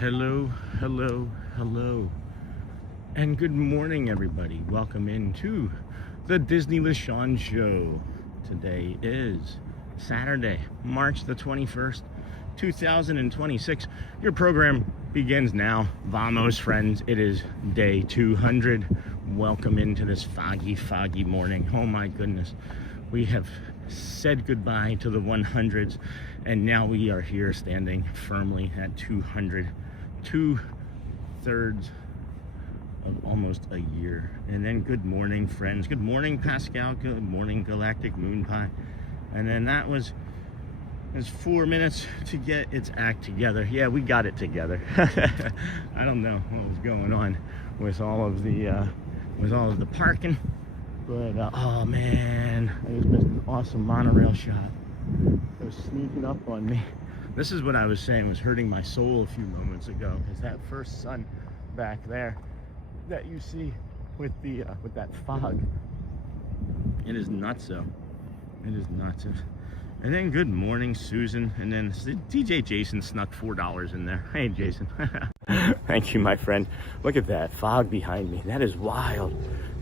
Hello, hello, hello, and good morning, everybody. Welcome into the Disney with Sean show. Today is Saturday, March the 21st, 2026. Your program begins now. Vamos, friends. It is day 200. Welcome into this foggy morning. Oh my goodness. We have said goodbye to the 100s, and now we are here standing firmly at 200. 2/3 of almost a year. And then good morning, friends. Good morning, Pascal. Good morning, Galactic Moon Pie. And then that was 4 minutes to get its act together. Yeah, we got it together. I don't know what was going on with all of the parking, but oh man, it was just an awesome monorail shot. It was sneaking up on me. This is what I was saying was hurting my soul a few moments ago, is that first sun back there that you see with the with that fog. It is nutso. It is nuts. And then good morning, Susan. And then DJ Jason snuck $4 in there. Hey, Jason. Thank you, my friend. Look at that fog behind me. That is wild.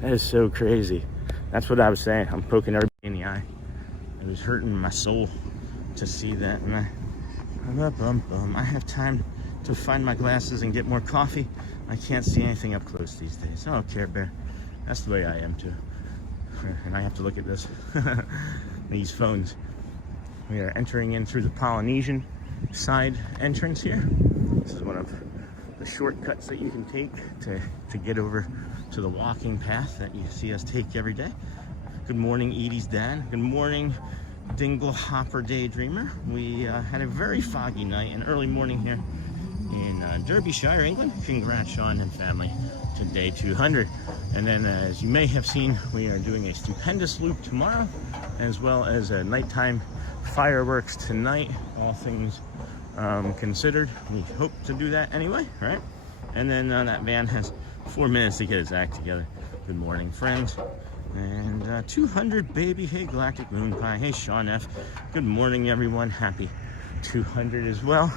That is so crazy. That's what I was saying. I'm poking everybody in the eye. It was hurting my soul to see that. And I have time to find my glasses and get more coffee. I can't see anything up close these days. Oh, Care Bear. That's the way I am too. And I have to look at this. These phones. We are entering in through the Polynesian side entrance here. This is one of the shortcuts that you can take to get over to the walking path that you see us take every day. Good morning, Edie's dad. Good morning, Dingle Hopper Daydreamer. We had a very foggy night and early morning here in Derbyshire, England. Congrats, Sean and family, to day 200. And then as you may have seen, we are doing a stupendous loop tomorrow, as well as a nighttime fireworks tonight. All things considered, we hope to do that anyway, right? And then that van has 4 minutes to get its act together. Good morning, friends. And 200, baby. Hey, Galactic Moon Pie. Hey, Sean F. Good morning, everyone. Happy 200 as well.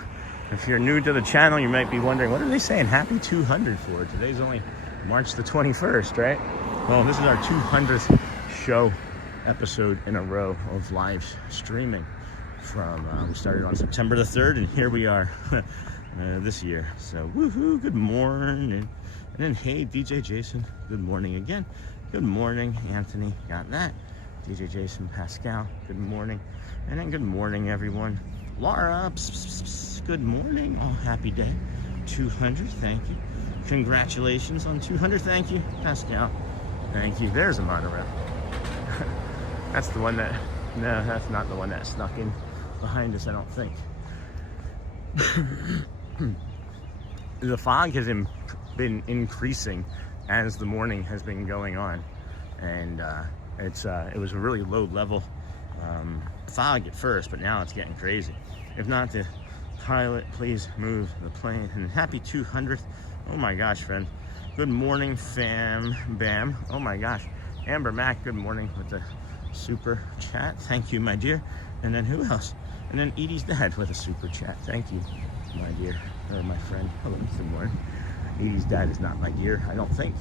If you're new to the channel, you might be wondering, what are they saying happy 200 for? Today's only March the 21st, right? Well, this is our 200th show episode in a row of live streaming. We started on September the 3rd, and here we are this year. So, woohoo, good morning. And then, hey, DJ Jason, good morning again. Good morning, Anthony. Got that. DJ Jason Pascal, good morning. And then good morning, everyone. Laura, good morning. Oh, happy day. 200, thank you. Congratulations on 200, thank you. Pascal, thank you. There's a monorail. That's the one that, no, that's not the one that snuck in behind us, I don't think. The fog has been increasing as the morning has been going on, and it was a really low level fog at first, but now it's getting crazy. If not, the pilot, please move the plane. And happy 200th. Oh my gosh, friend. Good morning, fam bam. Oh my gosh, Amber Mac, good morning with the super chat. Thank you, my dear. And then who else? And then Edie's dad with a super chat. Thank you, my dear, or my friend. Hello, good morning. Edie's dad is not my dear, I don't think.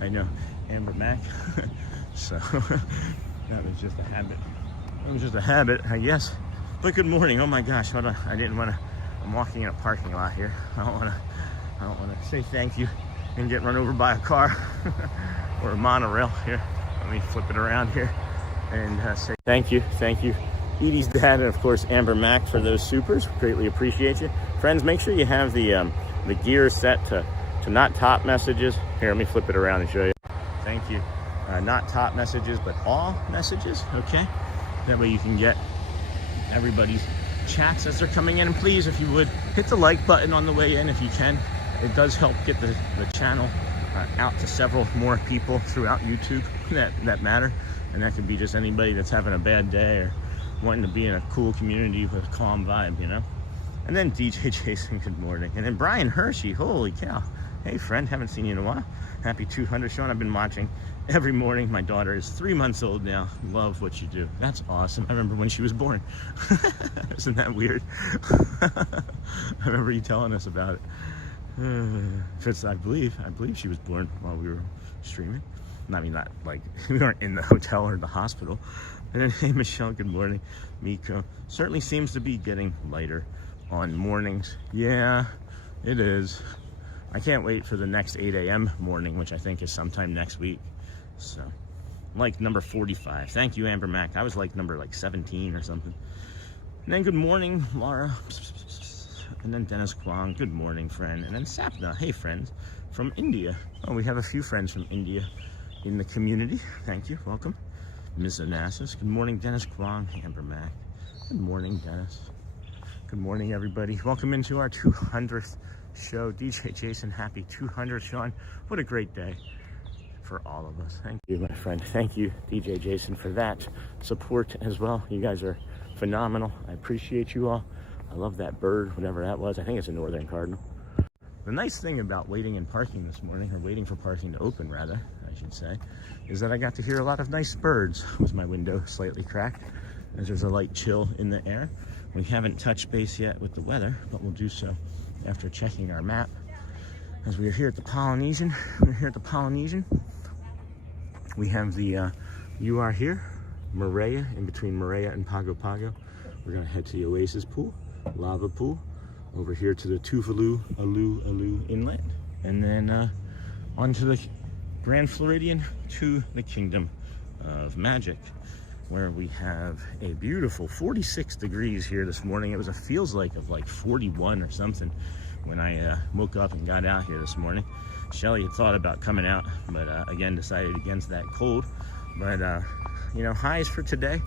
I know, Amber Mac. So that was just a habit. It was just a habit, I guess. But good morning. Oh my gosh, hold on. I didn't want to. I'm walking in a parking lot here. I don't want to say thank you and get run over by a car. or a monorail. Here, let me flip it around here and say thank you, Edie's dad, and of course Amber Mack for those supers. Greatly appreciate you, friends. Make sure you have the gear set to not top messages. Here, let me flip it around and show you. Thank you. Not top messages, but all messages. Okay, that way you can get everybody's chats as they're coming in. And please, if you would, hit the like button on the way in if you can. It does help get the channel out to several more people throughout YouTube that matter. And that could be just anybody that's having a bad day or wanting to be in a cool community with a calm vibe, you know. And then DJ Jason, good morning. And then Brian Hershey, holy cow. Hey friend, haven't seen you in a while. Happy 200, Sean. I've been watching every morning. My daughter is 3 months old now. Love what you do. That's awesome. I remember when she was born. Isn't that weird? I remember you telling us about it. I believe she was born while we were streaming. I mean, not like we weren't in the hotel or the hospital. And then, hey Michelle, good morning. Miko, certainly seems to be getting lighter on mornings. Yeah, it is. I can't wait for the next 8 a.m. morning, which I think is sometime next week. So, like number 45. Thank you, Amber Mack. I was like number 17 or something. And then good morning, Laura. And then Dennis Kwong, good morning, friend. And then Sapna, hey friends, from India. Oh, we have a few friends from India in the community. Thank you, welcome. Ms. Onassis, good morning, Dennis Kwong, Amber Mack. Good morning, Dennis. Good morning, everybody. Welcome into our 200th show. DJ Jason, happy 200th, Sean. What a great day for all of us. Thank you, my friend. Thank you, DJ Jason, for that support as well. You guys are phenomenal. I appreciate you all. I love that bird, whatever that was. I think it's a northern cardinal. The nice thing about waiting in parking this morning, or waiting for parking to open rather, I should say, is that I got to hear a lot of nice birds with my window slightly cracked, as there's a light chill in the air. We haven't touched base yet with the weather, but we'll do so after checking our map. As we are here at the Polynesian, we have the you are here, Moorea, in between Moorea and Pago Pago. We're gonna head to the Oasis pool, lava pool, over here to the Tuvalu Alu Inlet, and then onto the Grand Floridian to the Kingdom of Magic, where we have a beautiful 46 degrees here this morning. It was feels like 41 or something when I woke up and got out here this morning. Shelly had thought about coming out, but again decided against that cold. But you know, highs for today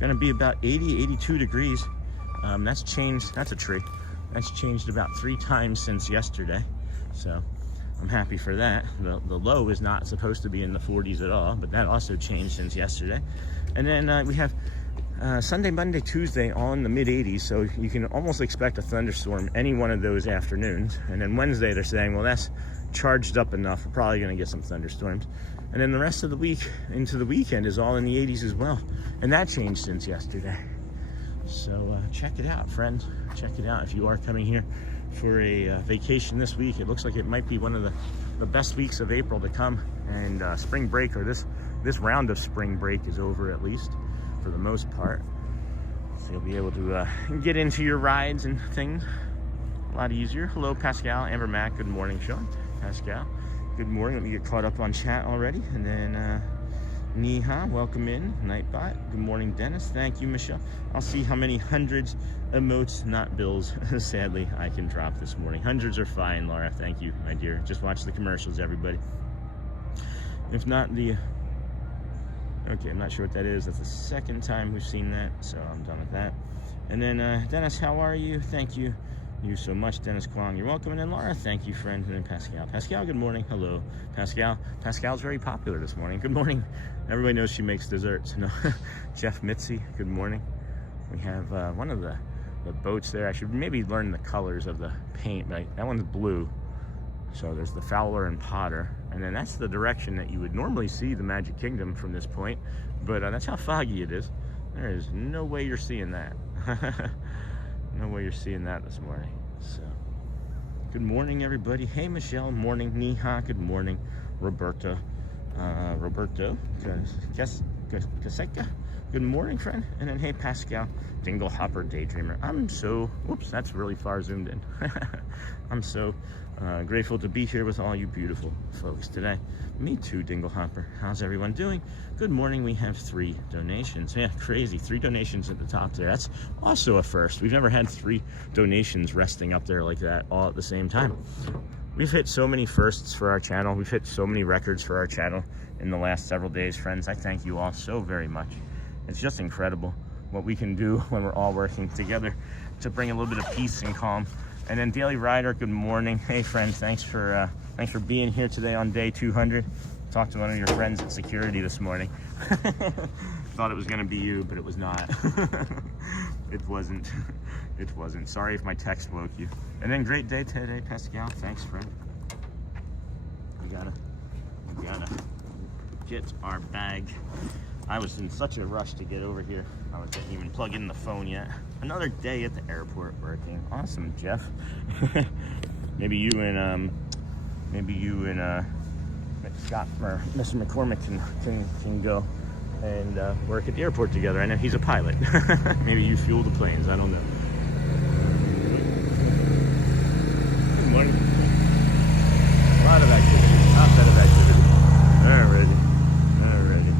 gonna be about 82 degrees. That's changed. That's a tree. That's changed about 3 times since yesterday, so I'm happy for that. The low is not supposed to be in the 40s at all, but that also changed since yesterday. And then we have Sunday, Monday, Tuesday all in the mid 80s, so you can almost expect a thunderstorm any one of those afternoons. And then Wednesday they're saying, well, that's charged up enough, we're probably going to get some thunderstorms. And then the rest of the week into the weekend is all in the 80s as well, and that changed since yesterday. So check it out, friends. Check it out if you are coming here for a vacation this week. It looks like it might be one of the best weeks of April to come, and spring break, or this round of spring break, is over, at least for the most part. So you'll be able to get into your rides and things a lot easier. Hello, Pascal, Amber Mack, good morning, Sean. Pascal, good morning. Let me get caught up on chat already. And then Niha, welcome in. Nightbot, good morning, Dennis. Thank you, Michelle. I'll see how many hundreds emotes, not bills, sadly, I can drop this morning. Hundreds are fine, Laura. Thank you, my dear. Just watch the commercials, everybody. If not the... Okay, I'm not sure what that is. That's the second time we've seen that, so I'm done with that. And then, Dennis, how are you? Thank you. You so much, Dennis Kwong. You're welcome. And then Laura, thank you, friend. And then Pascal. Pascal, good morning. Hello, Pascal. Pascal's very popular this morning. Good morning. Everybody knows she makes desserts. No. Jeff Mitzi, good morning. We have one of the boats there. I should maybe learn the colors of the paint. But that one's blue. So there's the Fowler and Potter. And then that's the direction that you would normally see the Magic Kingdom from this point. But that's how foggy it is. There is no way you're seeing that. No way you're seeing that this morning. So, good morning, everybody. Hey, Michelle. Morning. Niha. Good morning. Roberto. Roberto Caseka. good morning, friend. And then, hey, Pascal, Dingle Hopper Daydreamer. I'm so, whoops, that's really far zoomed in. I'm so grateful to be here with all you beautiful folks today. Me too, Dingle Hopper. How's everyone doing? Good morning. We have 3 donations. Yeah, crazy. 3 donations at the top there. That's also a first. We've never had 3 donations resting up there like that all at the same time. We've hit so many firsts for our channel. We've hit so many records for our channel in the last several days, friends. I thank you all so very much. It's just incredible what we can do when we're all working together to bring a little bit of peace and calm. And then Daily Rider, good morning. Hey friends, thanks for being here today on day 200. Talked to one of your friends at security this morning. Thought it was gonna be you, but it was not. It wasn't. It wasn't. Sorry if my text woke you. And then great day today, Pascal. Thanks, friend. We gotta get our bag. I was in such a rush to get over here. I didn't even plug in the phone yet. Another day at the airport working. Awesome, Jeff. maybe you and Scott or Mr. McCormick can go and work at the airport together. I know he's a pilot. Maybe you fuel the planes. I don't know. Good morning. A lot of activity. Outside of activity. Alrighty.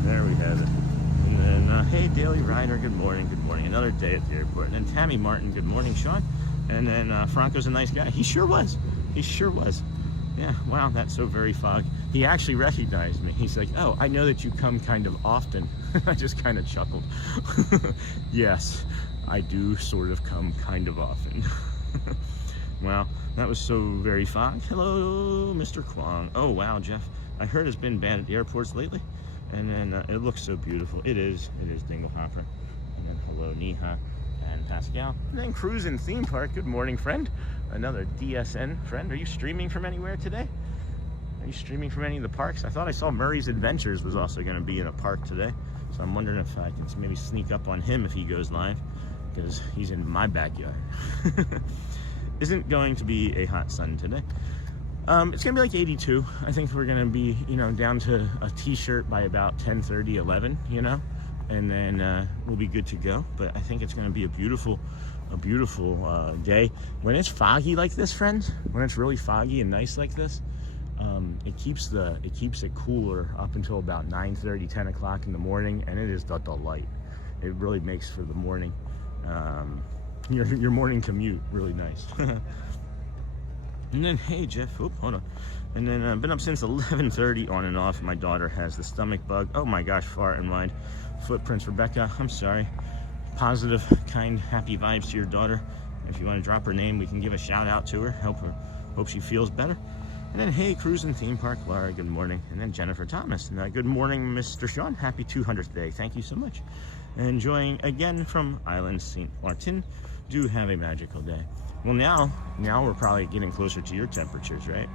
There we have it. And then, hey, Daily Rider, good morning. Good morning. Another day at the airport. And then Tammy Martin, good morning, Sean. And then Franco's a nice guy. He sure was. He sure was. Yeah, wow, that's so very fog. He actually recognized me. He's like, oh, I know that you come kind of often. I just kind of chuckled. Yes, I do sort of come kind of often. Wow, that was so very fog. Hello, Mr. Kwong. Oh, wow, Jeff. I heard it's been bad at the airports lately. And then it looks so beautiful. It is Dingle Hopper. And then hello, Neha and Pascal. And then Cruisin' Theme Park. Good morning, friend. Another DSN friend. Are you streaming from anywhere today? Are you streaming from any of the parks? I thought I saw Murray's Adventures was also going to be in a park today. So I'm wondering if I can maybe sneak up on him if he goes live, because he's in my backyard. Isn't going to be a hot sun today. It's gonna be like 82. I think we're gonna be, down to a t-shirt by about 10:30, 11, and then we'll be good to go. But I think it's gonna be a beautiful day. When it's foggy like this, friends, when it's really foggy and nice like this, it keeps it cooler up until about 9:30, 10 o'clock in the morning, and it is the delight. It really makes for the morning, your morning commute really nice. And then, hey, Jeff, hold on. And then I've been up since 11:30 on and off. My daughter has the stomach bug. Oh my gosh, far and wide. Footprints, Rebecca, I'm sorry. Positive, kind, happy vibes to your daughter. If you want to drop her name, we can give a shout out to her. Hope she feels better. And then, hey, Cruisin' Theme Park, Laura, good morning. And then Jennifer Thomas. And good morning, Mr. Sean. Happy 200th day. Thank you so much. Enjoying again from Island St. Martin. Do have a magical day. Well, now we're probably getting closer to your temperatures, right?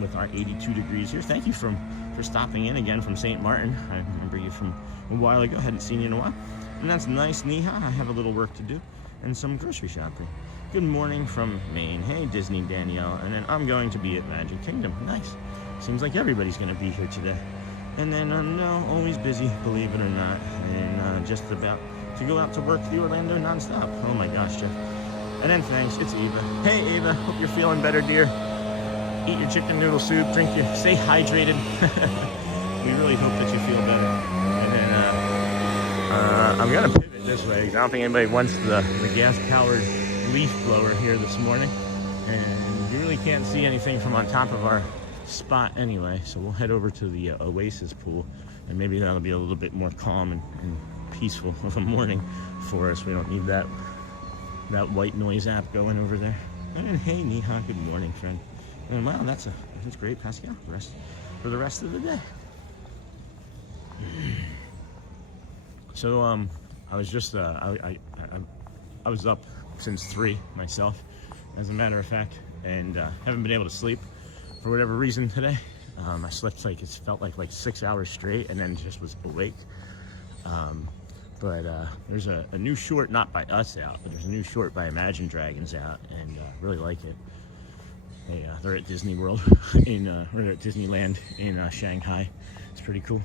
With our 82 degrees here. Thank you for stopping in again from St. Martin. I remember you from a while ago. Hadn't seen you in a while. And that's nice, Neha. I have a little work to do and some grocery shopping. Good morning from Maine. Hey, Disney Danielle. And then I'm going to be at Magic Kingdom. Nice. Seems like everybody's going to be here today. And then, no, always busy, believe it or not. And just about to go out to work the Orlando nonstop. Oh my gosh, Jeff. And then thanks, it's Eva. Hey Eva, hope you're feeling better, dear. Eat your chicken noodle soup, stay hydrated. We really hope that you feel better. And then I'm gonna pivot this way, because I don't think anybody wants the gas-powered leaf blower here this morning. And you really can't see anything from on top of our spot anyway, so we'll head over to the Oasis pool, and maybe that'll be a little bit more calm and peaceful of a morning for us. We don't need that white noise app going over there. And hey, Neha, good morning, friend. And wow, that's great, Pascal. For the rest of the day. So I was just I was up since 3 myself, as a matter of fact, and haven't been able to sleep for whatever reason today. I slept it felt like 6 hours straight, and then just was awake. But there's a new short, not by us out, but there's a new short by Imagine Dragons out, and really like it. They're at Disney World, they're at Disneyland in Shanghai. It's pretty cool.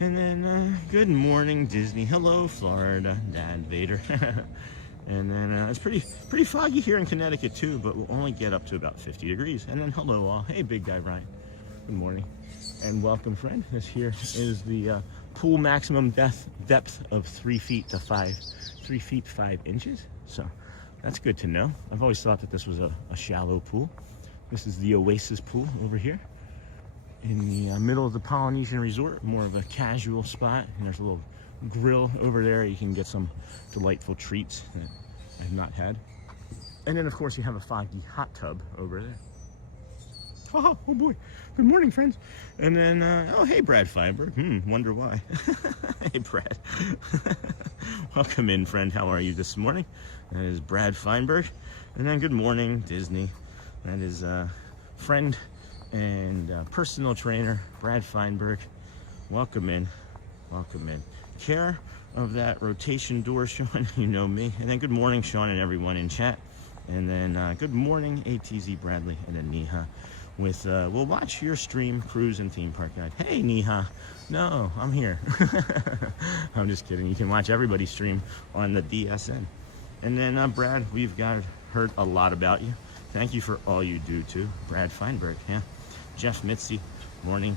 And then, good morning, Disney. Hello, Florida, Dad Vader. And then it's pretty foggy here in Connecticut too, but we'll only get up to about 50 degrees. And then hello all. Hey, big guy Ryan. Good morning and welcome, friend. This here is the pool maximum depth of 3 feet 5 inches. So that's good to know. I've always thought that this was a shallow pool. This is the Oasis pool over here in the middle of the Polynesian resort, more of a casual spot. And there's a little grill over there. You can get some delightful treats that I've not had. And then of course you have a foggy hot tub over there. Oh boy. Good morning, friends. And then, oh, hey, Brad Feinberg. Wonder why. Hey, Brad. Welcome in, friend. How are you this morning? That is Brad Feinberg. And then good morning, Disney. That is friend and personal trainer, Brad Feinberg. Welcome in. Welcome in. Care of that rotation door, Sean. You know me. And then good morning, Sean, and everyone in chat. And then good morning, ATZ Bradley, and then Neha with we'll watch your stream, cruise and theme park guide. Hey, Neha. No, I'm here. I'm just kidding. You can watch everybody's stream on the DSN. And then Brad, we've heard a lot about you. Thank you for all you do too, Brad Feinberg. Yeah, Jeff Mitzi. Morning,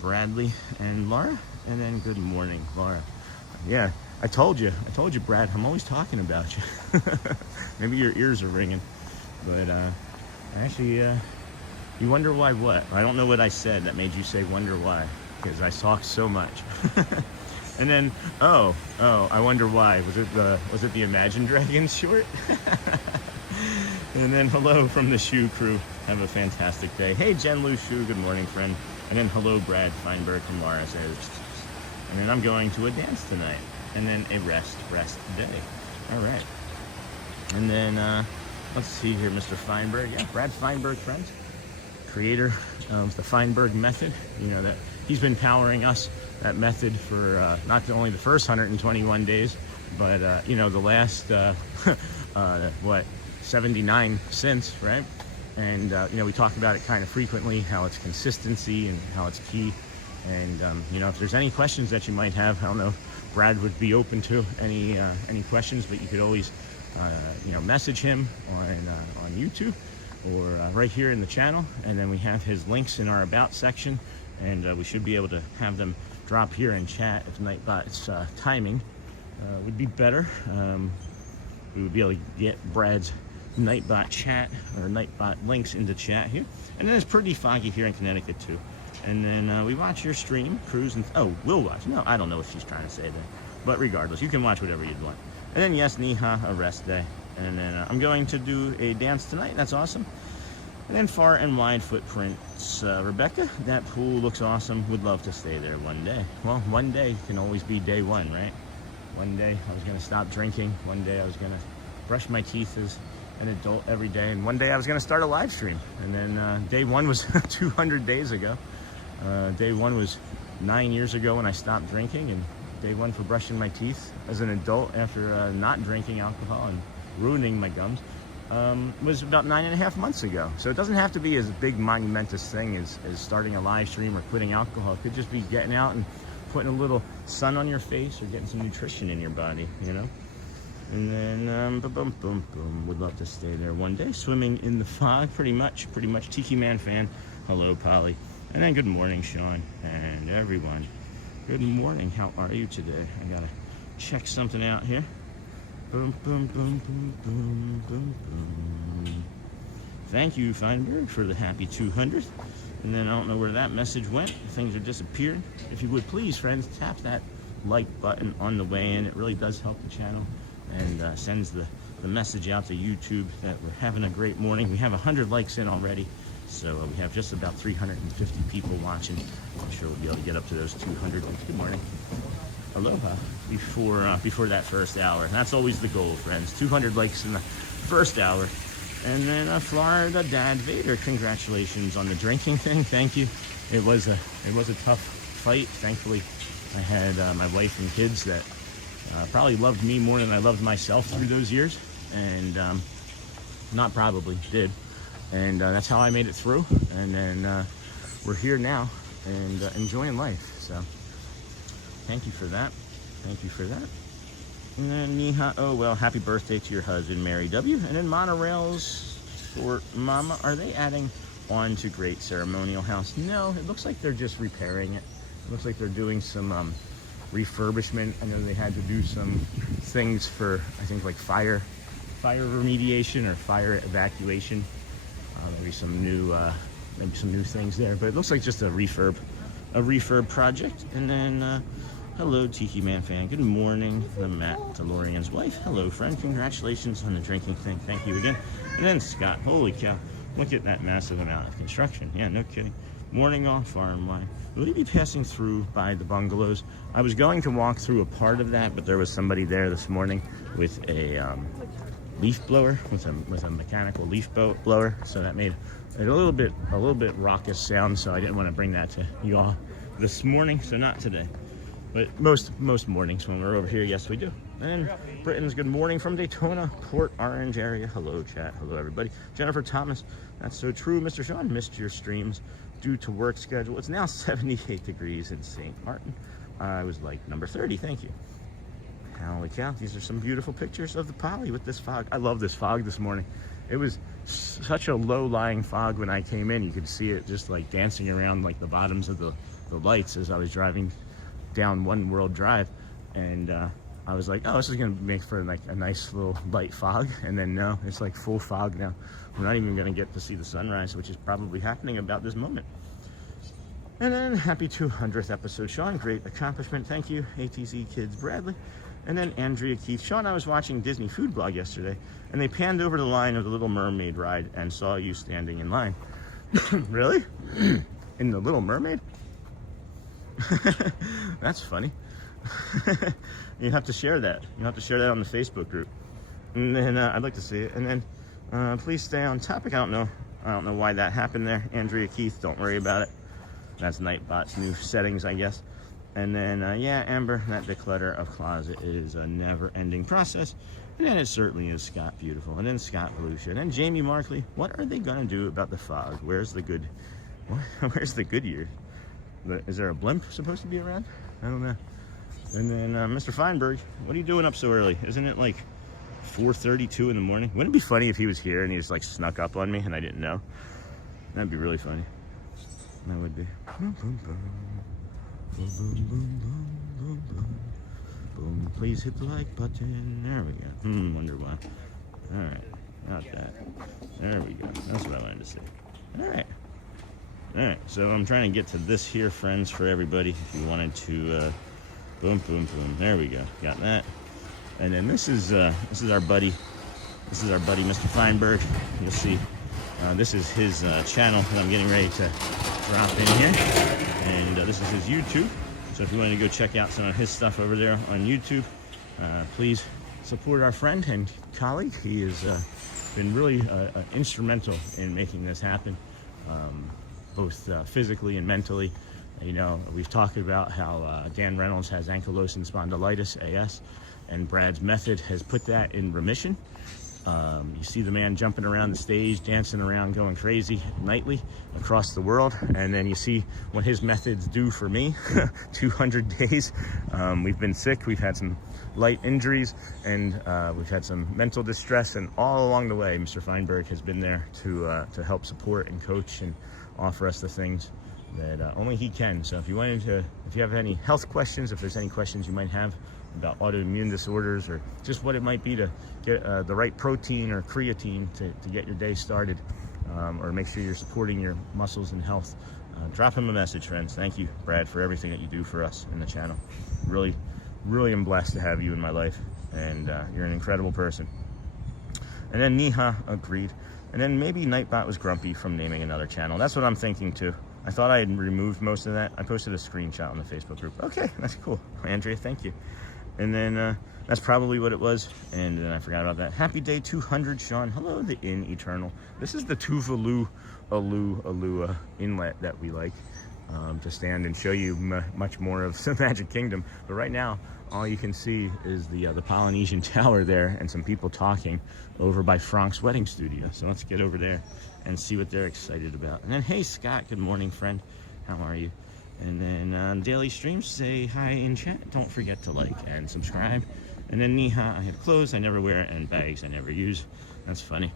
Bradley and Laura. And then good morning, Laura. Yeah, I told you, Brad, I'm always talking about you. Maybe your ears are ringing, but actually, you wonder why what? I don't know what I said that made you say wonder why, because I talk so much. And then, oh, I wonder why. Was it the Imagine Dragons short? And then hello from the Shoe crew. Have a fantastic day. Hey, Jen Lou Shoe, good morning, friend. And then hello, Brad Feinberg from Mara says. And then I'm going to a dance tonight. And then a rest day. All right. And then, let's see here, Mr. Feinberg. Yeah, Brad Feinberg, friends. Creator of the Feinberg method. You know that he's been powering us, that method, for not only the first 121 days, but, you know, the last, 79 since, right? And, you know, we talk about it kind of frequently, how it's consistency and how it's key. And, you know, if there's any questions that you might have, I don't know, Brad would be open to any questions, but you could always, you know, message him on YouTube or right here in the channel. And then we have his links in our About section, and we should be able to have them drop here in chat if Nightbot's timing would be better. We would be able to get Brad's Nightbot chat or Nightbot links into chat here. And then it's pretty foggy here in Connecticut too. And then we watch your stream, cruise, and we'll watch. No, I don't know what she's trying to say there. But regardless, you can watch whatever you'd want. And then yes, Neha, a rest day. And then I'm going to do a dance tonight. That's awesome. And then Far and Wide Footprints. Rebecca, that pool looks awesome. Would love to stay there one day. Well, one day can always be day one, right? One day I was going to stop drinking. One day I was going to brush my teeth as an adult every day. And one day I was going to start a live stream. And then day one was 200 days ago. Day one was 9 years ago when I stopped drinking. And day one for brushing my teeth as an adult after not drinking alcohol and ruining my gums was about 9.5 months ago. So it doesn't have to be as big monumentous thing as starting a live stream or quitting alcohol. It could just be getting out and putting a little sun on your face or getting some nutrition in your body, you know. And then boom, boom, boom, would love to stay there one day. Swimming in the fog, pretty much Tiki Man fan. Hello, Polly. And then good morning, Sean, and everyone. Good morning. How are you today? I gotta check something out here. Boom, boom, boom, boom, boom, boom, boom. Thank you, Feinberg, for the happy 200th. And then I don't know where that message went. Things have disappeared. If you would please, friends, tap that like button on the way in. It really does help the channel and sends the message out to YouTube that we're having a great morning. We have 100 likes in already. So we have just about 350 people watching. I'm sure we'll be able to get up to those 200. Good morning. Aloha. Before that first hour. That's always the goal, friends. 200 likes in the first hour. And then Florida Dad Vader, congratulations on the drinking thing. Thank you. It was a tough fight. Thankfully, I had my wife and kids that probably loved me more than I loved myself through those years. And not probably, did. And that's how I made it through. And then we're here now and enjoying life. So Thank you for that. Thank you for that. And then Niha, oh well, happy birthday to your husband, Mary W. And then monorails for Mama. Are they adding on to Great Ceremonial House? No, it looks like they're just repairing it. It looks like they're doing some refurbishment. I know they had to do some things for, I think, like fire remediation or fire evacuation. Maybe some new things there. But it looks like just a refurb project. And then hello, Tiki Man fan. Good morning, the Matt DeLorean's wife. Hello, friend. Congratulations on the drinking thing. Thank you again. And then Scott. Holy cow. Look at that massive amount of construction. Yeah, no kidding. Morning off farm line. Will you be passing through by the bungalows? I was going to walk through a part of that, but there was somebody there this morning with a leaf blower, with a mechanical leaf blower. So that made it a little bit raucous sound. So I didn't want to bring that to you all this morning. So not today. But most mornings when we're over here, yes, we do. And Britain's good morning from Daytona, Port Orange area. Hello, chat. Hello, everybody. Jennifer Thomas. That's so true, Mr. Sean. Missed your streams due to work schedule. It's now 78 degrees in St. Martin. I was like number 30. Thank you. Holy cow. These are some beautiful pictures of the Poly with this fog. I love this fog this morning. It was such a low-lying fog when I came in. You could see it just like dancing around like the bottoms of the lights as I was driving down One World Drive, and I was like, oh, this is gonna make for like a nice little light fog. And then no, it's like full fog now. We're not even gonna get to see the sunrise, which is probably happening about this moment. And then happy 200th episode, Sean. Great accomplishment. Thank you, ATC Kids Bradley. And then Andrea Keith. Sean, I was watching Disney Food Blog yesterday, and they panned over the line of the Little Mermaid ride and saw you standing in line. Really? In the Little Mermaid? That's funny. You have to share that. You have to share that on the Facebook group. And then I'd like to see it. And then please stay on topic. I don't know why that happened there. Andrea Keith, don't worry about it. That's Nightbot's new settings, I guess. And then yeah, Amber, that declutter of closet is a never-ending process. And then it certainly is Scott Beautiful. And then Scott Volusia. And then Jamie Markley. What are they gonna do about the fog? Where's the good year? Is there a blimp supposed to be around? I don't know. And then Mr. Feinberg, what are you doing up so early? Isn't it like 4:32 in the morning? Wouldn't it be funny if he was here and he just like snuck up on me and I didn't know? That'd be really funny. That would be. Boom, boom, boom. Boom, boom, boom, boom, boom, boom. Please hit the like button. There we go. Wonder why. All right, not that. There we go. That's what I wanted to say. All right. All right, so I'm trying to get to this here, friends, for everybody. If you wanted to, boom, boom, boom. There we go. Got that. And then this is our buddy. This is our buddy, Mr. Feinberg. You'll see. This is his channel that I'm getting ready to drop in here, and this is his YouTube. So if you want to go check out some of his stuff over there on YouTube, please support our friend and colleague. He has been really instrumental in making this happen. Both physically and mentally. You know, we've talked about how Dan Reynolds has ankylosing spondylitis, AS, and Brad's method has put that in remission. You see the man jumping around the stage, dancing around, going crazy nightly across the world. And then you see what his methods do for me. 200 days. We've been sick. We've had some light injuries, and we've had some mental distress. And all along the way, Mr. Feinberg has been there to help support and coach and offer us the things that only he can. So if you have any health questions, if there's any questions you might have about autoimmune disorders, or just what it might be to get the right protein or creatine to get your day started, or make sure you're supporting your muscles and health, drop him a message, friends. Thank you, Brad, for everything that you do for us in the channel. Really, really am blessed to have you in my life, and you're an incredible person. And then Niha agreed. And then maybe Nightbot was grumpy from naming another channel. That's what I'm thinking too. I thought I had removed most of that. I posted a screenshot on the Facebook group. Okay, that's cool. Andrea, thank you. And then that's probably what it was. And then I forgot about that. Happy day 200, Sean. Hello, the Inn Eternal. This is the Tuvalu Alua inlet that we like to stand and show you much more of the Magic Kingdom. But right now, all you can see is the Polynesian Tower there and some people talking over by Frank's wedding studio. So let's get over there and see what they're excited about. And then, hey, Scott, good morning, friend. How are you? And then on daily streams, say hi in chat. Don't forget to like and subscribe. And then Niha, I have clothes I never wear and bags I never use. That's funny.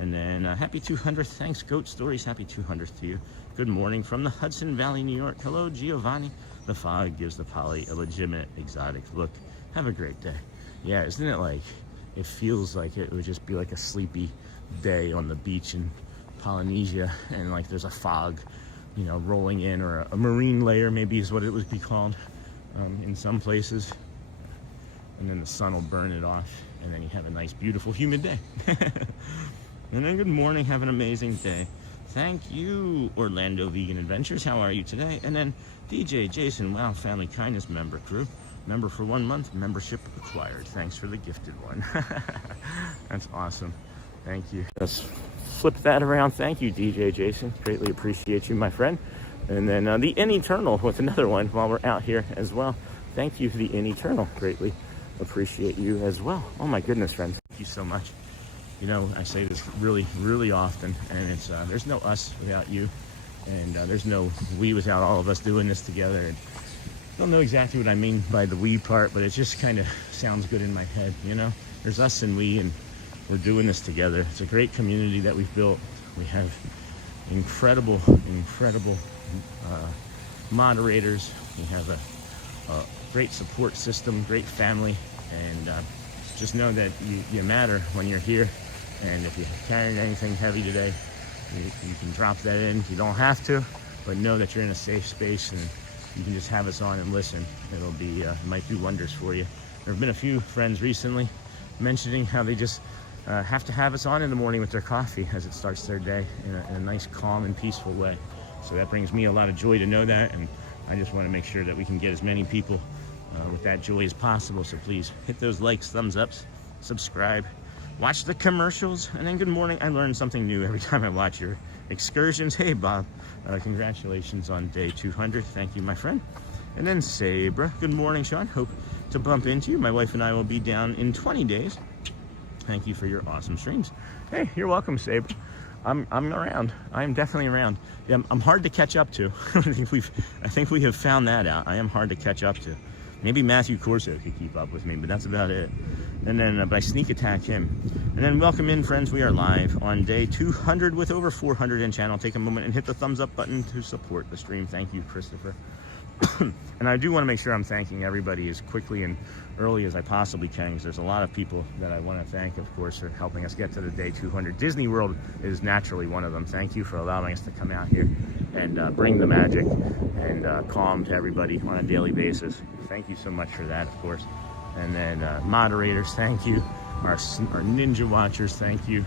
And then happy 200th. Thanks, Goat Stories. Happy 200th to you. Good morning from the Hudson Valley, New York. Hello, Giovanni. The fog gives the poly a legitimate exotic look. Have a great day. Yeah, isn't it like, it feels like it would just be like a sleepy day on the beach in Polynesia, and like there's a fog, you know, rolling in, or a marine layer maybe is what it would be called in some places. And then the sun will burn it off, and then you have a nice, beautiful, humid day. And then good morning, have an amazing day. Thank you, Orlando Vegan Adventures. How are you today? And then DJ Jason, wow, Family Kindness member crew. Member for 1 month, membership acquired. Thanks for the gifted one. That's awesome. Thank you. Let's flip that around. Thank you, DJ Jason. Greatly appreciate you, my friend. And then the In Eternal with another one while we're out here as well. Thank you, the In Eternal. Greatly appreciate you as well. Oh my goodness, friends. Thank you so much. You know, I say this really, really often, and it's there's no us without you, and there's no we without all of us doing this together. And I don't know exactly what I mean by the we part, but it just kind of sounds good in my head, you know? There's us and we, and we're doing this together. It's a great community that we've built. We have incredible moderators. We have a great support system, great family, and just know that you matter when you're here. And if you're carrying anything heavy today, you can drop that in. You don't have to, but know that you're in a safe space, and you can just have us on and listen. It'll be might do wonders for you. There have been a few friends recently mentioning how they just have to have us on in the morning with their coffee as it starts their day in a nice, calm, and peaceful way. So that brings me a lot of joy to know that, and I just want to make sure that we can get as many people with that joy as possible. So please hit those likes, thumbs ups, subscribe, watch the commercials, and then good morning. I learn something new every time I watch your excursions. Hey, Bob, congratulations on day 200. Thank you, my friend. And then Sabra, good morning, Sean. Hope to bump into you. My wife and I will be down in 20 days. Thank you for your awesome streams. Hey, you're welcome, Sabra. I'm around. I'm definitely around. Yeah, I'm hard to catch up to. I think we have found that out. I am hard to catch up to. Maybe Matthew Corso could keep up with me, but that's about it. And then, but I sneak attack him. And then welcome in, friends. We are live on day 200 with over 400 in channel. Take a moment and hit the thumbs up button to support the stream. Thank you, Christopher. And I do want to make sure I'm thanking everybody as quickly and early as I possibly can, because there's a lot of people that I want to thank, of course, for helping us get to the day 200. Disney World is naturally one of them. Thank you for allowing us to come out here and bring the magic and calm to everybody on a daily basis. Thank you so much for that, of course. And then moderators, thank you. Our ninja watchers, thank you.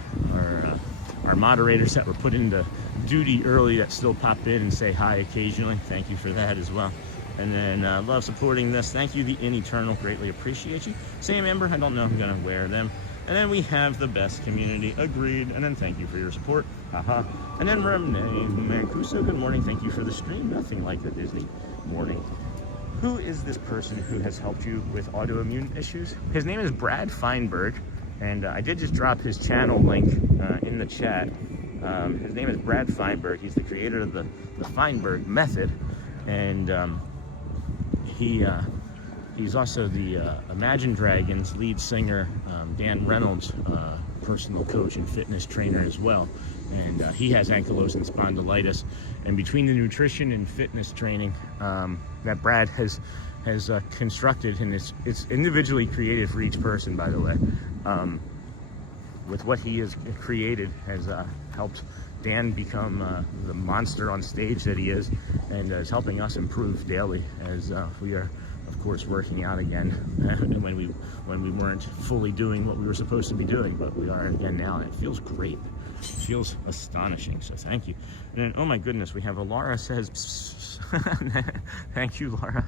Our moderators that were put into duty early that still pop in and say hi occasionally, thank you for that as well. And then love supporting this. Thank you, the In Eternal. Greatly appreciate you. Same Ember, I don't know if I'm going to wear them. And then we have the best community. Agreed. And then thank you for your support. Haha. And then Renee Mancuso, good morning. Thank you for the stream. Nothing like the Disney morning. Who is this person who has helped you with autoimmune issues? His name is Brad Feinberg. And I did just drop his channel link in the chat. His name is Brad Feinberg. He's the creator of the Feinberg method. And he's also the Imagine Dragons lead singer, Dan Reynolds, personal coach and fitness trainer as well. And he has ankylosing spondylitis. And between the nutrition and fitness training that Brad has constructed, and it's individually created for each person, by the way, with what he has created, has helped Dan become the monster on stage that he is, and is helping us improve daily as we are, of course, working out again when we weren't fully doing what we were supposed to be doing, but we are again now, and it feels great. It feels astonishing, so thank you. And then, oh my goodness, we have a Laura says, thank you, Laura.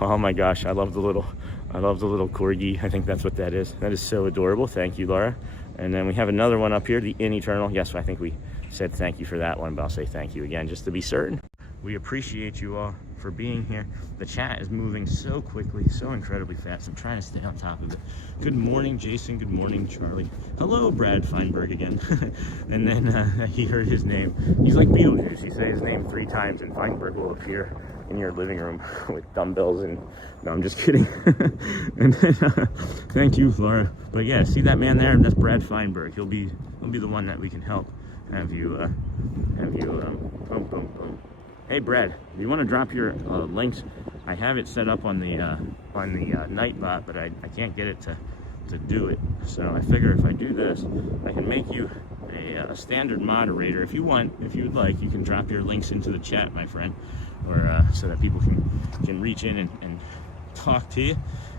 Oh my gosh, I love the little corgi. I think that's what that is. That is so adorable. Thank you, Laura. And then we have another one up here, the In Eternal. Yes, I think we said thank you for that one, but I'll say thank you again just to be certain. We appreciate you all for being here. The chat is moving so quickly, so incredibly fast. I'm trying to stay on top of it. Good morning, Jason. Good morning, Charlie. Hello, Brad Feinberg again. And then he heard his name. He's like Beetlejuice. You say his name 3 times and Feinberg will appear in your living room with dumbbells and, no, I'm just kidding. And then, thank you, Laura. But yeah, see that man there? That's Brad Feinberg. He'll be the one that we can help. Have you, boom, boom, boom. Hey, Brad, do you want to drop your links? I have it set up on the Nightbot, but I can't get it to do it. So I figure if I do this, I can make you a standard moderator. If you want, if you'd like, you can drop your links into the chat, my friend, or so that people can reach in and talk to you.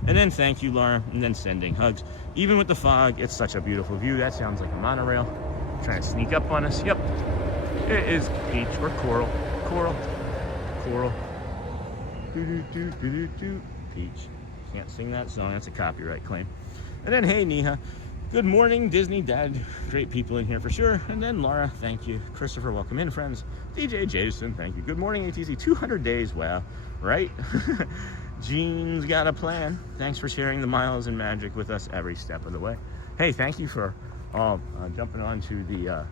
And then thank you, Laura, and then sending hugs. Even with the fog, it's such a beautiful view. That sounds like a monorail trying to sneak up on us. Yep, it is peach or coral. Peach. Can't sing that song. That's a copyright claim. And then, hey, Neha. Good morning, Disney Dad. Great people in here for sure. And then Laura, thank you. Christopher, welcome in, friends. DJ Jason, thank you. Good morning, ATC. 200 days, wow, right? Jean's got a plan. Thanks for sharing the miles and magic with us every step of the way. Hey, thank you for all jumping on to the,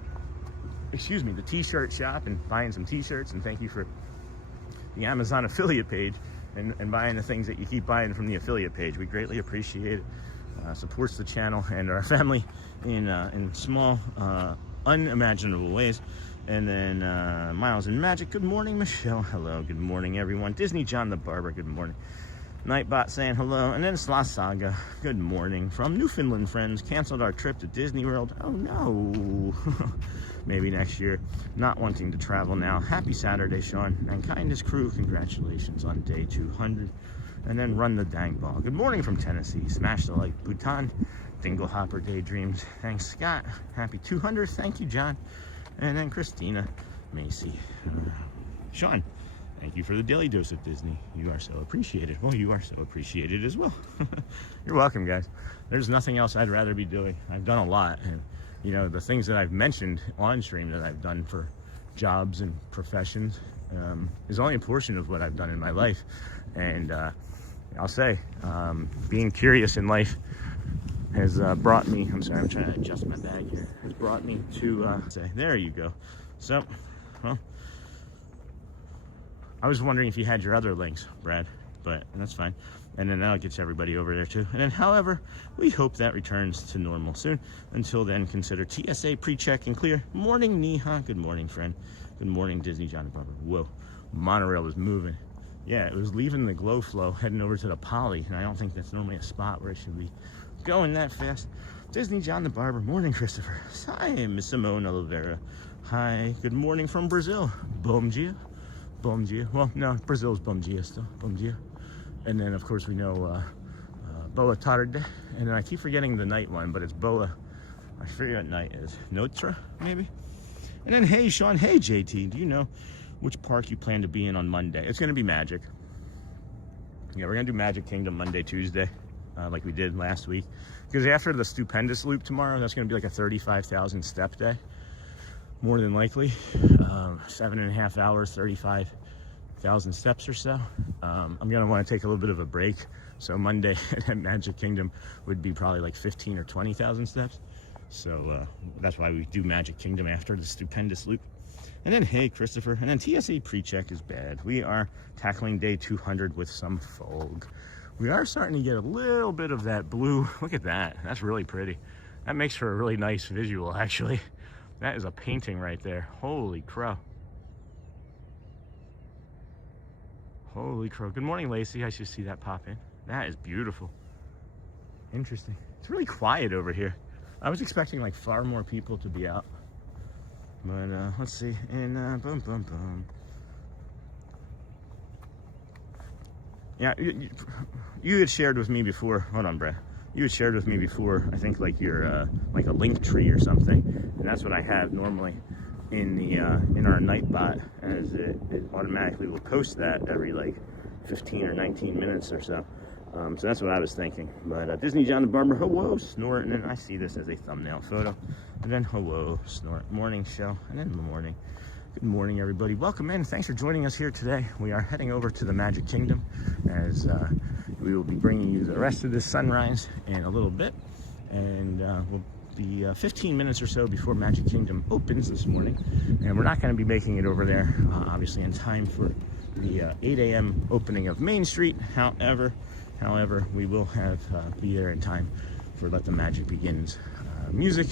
the t-shirt shop and buying some t-shirts. And thank you for the Amazon affiliate page and buying the things that you keep buying from the affiliate page. We greatly appreciate it. Supports the channel and our family in small, unimaginable ways. And then Miles and Magic, good morning. Michelle, hello, good morning, everyone. Disney John the Barber, good morning. Nightbot saying hello. And then Sloth Saga, good morning. From Newfoundland, friends, canceled our trip to Disney World. Oh no. Maybe next year. Not wanting to travel now. Happy Saturday, Sean. And Kindness Crew, congratulations on day 200. And then Run the Dang Ball. Good morning from Tennessee. Smash the Like Bhutan. Dingle Hopper Daydreams. Thanks, Scott. Happy 200. Thank you, John. And then Christina Macy. Sean, thank you for the daily dose of Disney. You are so appreciated. Well, you are so appreciated as well. You're welcome, guys. There's nothing else I'd rather be doing. I've done a lot. And, you know, the things that I've mentioned on stream that I've done for jobs and professions is only a portion of what I've done in my life. And I'll say, being curious in life has brought me, I'm sorry, I'm trying to adjust my bag here, has brought me to say, there you go. So, well, I was wondering if you had your other links, Brad, but that's fine. And then that gets everybody over there too. And then, however, we hope that returns to normal soon. Until then, consider TSA pre-check and clear. Morning, Neha. Good morning, friend. Good morning, Disney John and Barbara. Whoa, monorail was moving. Yeah, it was leaving the Glow Flow, heading over to the Poly, and I don't think that's normally a spot where it should be going that fast. Disney John the Barber, morning, Christopher. Hi, Miss Simone Oliveira. Hi, good morning from Brazil. Bom dia. Bom dia. Well, no, Brazil's bom dia still. Bom dia. And then, of course, we know Boa Tarde. And then I keep forgetting the night one, but it's Boa. I forget what night is. Notre, maybe? And then, hey, Sean. Hey, JT. Do you know which park you plan to be in on Monday? It's going to be Magic. Yeah, we're going to do Magic Kingdom Monday, Tuesday, like we did last week. Because after the Stupendous Loop tomorrow, that's going to be like a 35,000 step day. More than likely. 7.5 hours, 35,000 steps or so. I'm going to want to take a little bit of a break. So Monday at Magic Kingdom would be probably like 15 or 20,000 steps. So that's why we do Magic Kingdom after the Stupendous Loop. And then, hey, Christopher. And then TSA pre-check is bad. We are tackling day 200 with some fog. We are starting to get a little bit of that blue. Look at that. That's really pretty. That makes for a really nice visual, actually. That is a painting right there. Holy crow. Holy crow. Good morning, Lacey. I should see that pop in. That is beautiful. Interesting. It's really quiet over here. I was expecting like far more people to be out. But let's see. And boom, boom, boom. Yeah, you had shared with me before. Hold on, Brad. You had shared with me before, I think, like your like a link tree or something, and that's what I have normally in the in our Nightbot, as it automatically will post that every like 15 or 19 minutes or so. So that's what I was thinking. But Disney John the Barber, hello, snort, and then I see this as a thumbnail photo, and then hello, snort, morning show, and then the morning. Good morning, everybody. Welcome in. Thanks for joining us here today. We are heading over to the Magic Kingdom as we will be bringing you the rest of this sunrise in a little bit. And we'll be 15 minutes or so before Magic Kingdom opens this morning. And we're not going to be making it over there, obviously, in time for the 8 a.m. opening of Main Street. However, we will have be there in time for Let the Magic Begins music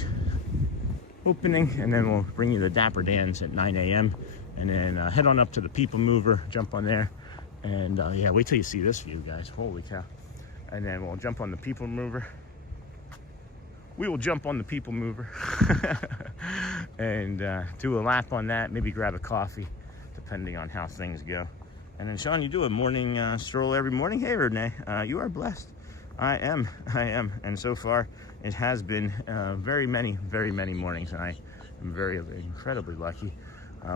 opening, and then we'll bring you the Dapper Dans at 9 a.m. and then head on up to the People Mover, jump on there, and yeah, wait till you see this view, guys. Holy cow. And then we'll jump on the People Mover. We will jump on the People Mover and do a lap on that, maybe grab a coffee, depending on how things go. And then, Sean, you do a morning stroll every morning. Hey, Renee, you are blessed. I am. And so far, it has been very many mornings, and I am very incredibly lucky.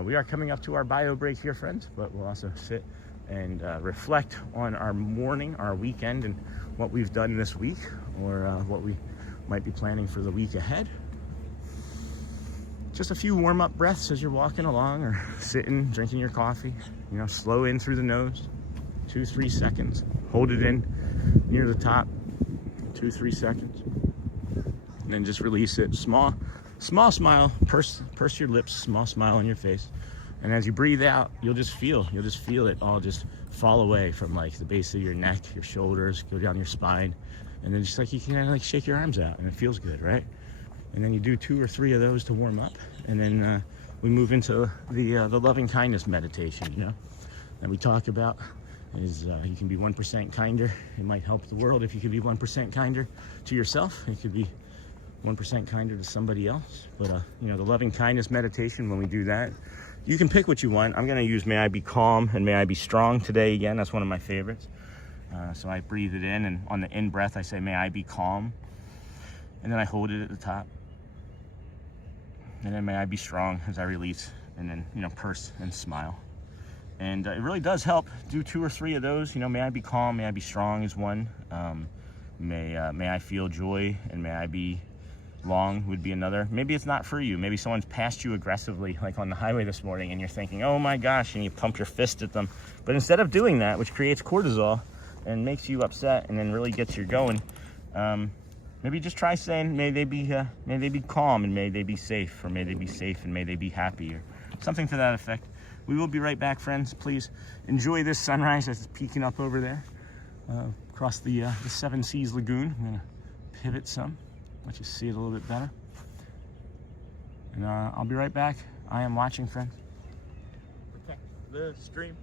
We are coming up to our bio break here, friends, but we'll also sit and reflect on our morning, our weekend, and what we've done this week, or what we might be planning for the week ahead. Just a few warm-up breaths as you're walking along or sitting, drinking your coffee. You know, slow in through the nose, 2-3 seconds. Hold it in near the top, 2-3 seconds. And then just release it. Small smile, purse your lips, small smile on your face. And as you breathe out, you'll just feel it all just fall away from like the base of your neck, your shoulders, go down your spine. And then just like you can kind of like shake your arms out, and it feels good, right? And then you do 2 or 3 of those to warm up, and then we move into the loving kindness meditation, you know, that we talk about. Is you can be 1% kinder. It might help the world if you can be 1% kinder to yourself. It could be 1% kinder to somebody else. But you know, the loving kindness meditation, when we do that, you can pick what you want. I'm gonna use May I Be Calm and May I Be Strong today again. That's one of my favorites. So I breathe it in, and on the in breath I say, may I be calm, and then I hold it at the top, and then may I be strong as I release, and then, you know, purse and smile. And it really does help. Do 2 or 3 of those. You know, may I be calm, may I be strong is one. May I feel joy, and may I be long would be another. Maybe it's not for you. Maybe someone's passed you aggressively, like on the highway this morning, and you're thinking, oh my gosh, and you pump your fist at them. But instead of doing that, which creates cortisol and makes you upset and then really gets you going, maybe just try saying, may they be calm, and may they be safe, or may they be safe and may they be happy, or something to that effect. We will be right back, friends. Please enjoy this sunrise as it's peeking up over there across the 7 Seas Lagoon. I'm gonna pivot some, let you see it a little bit better, and I'll be right back. I am watching, friends. Protect the stream.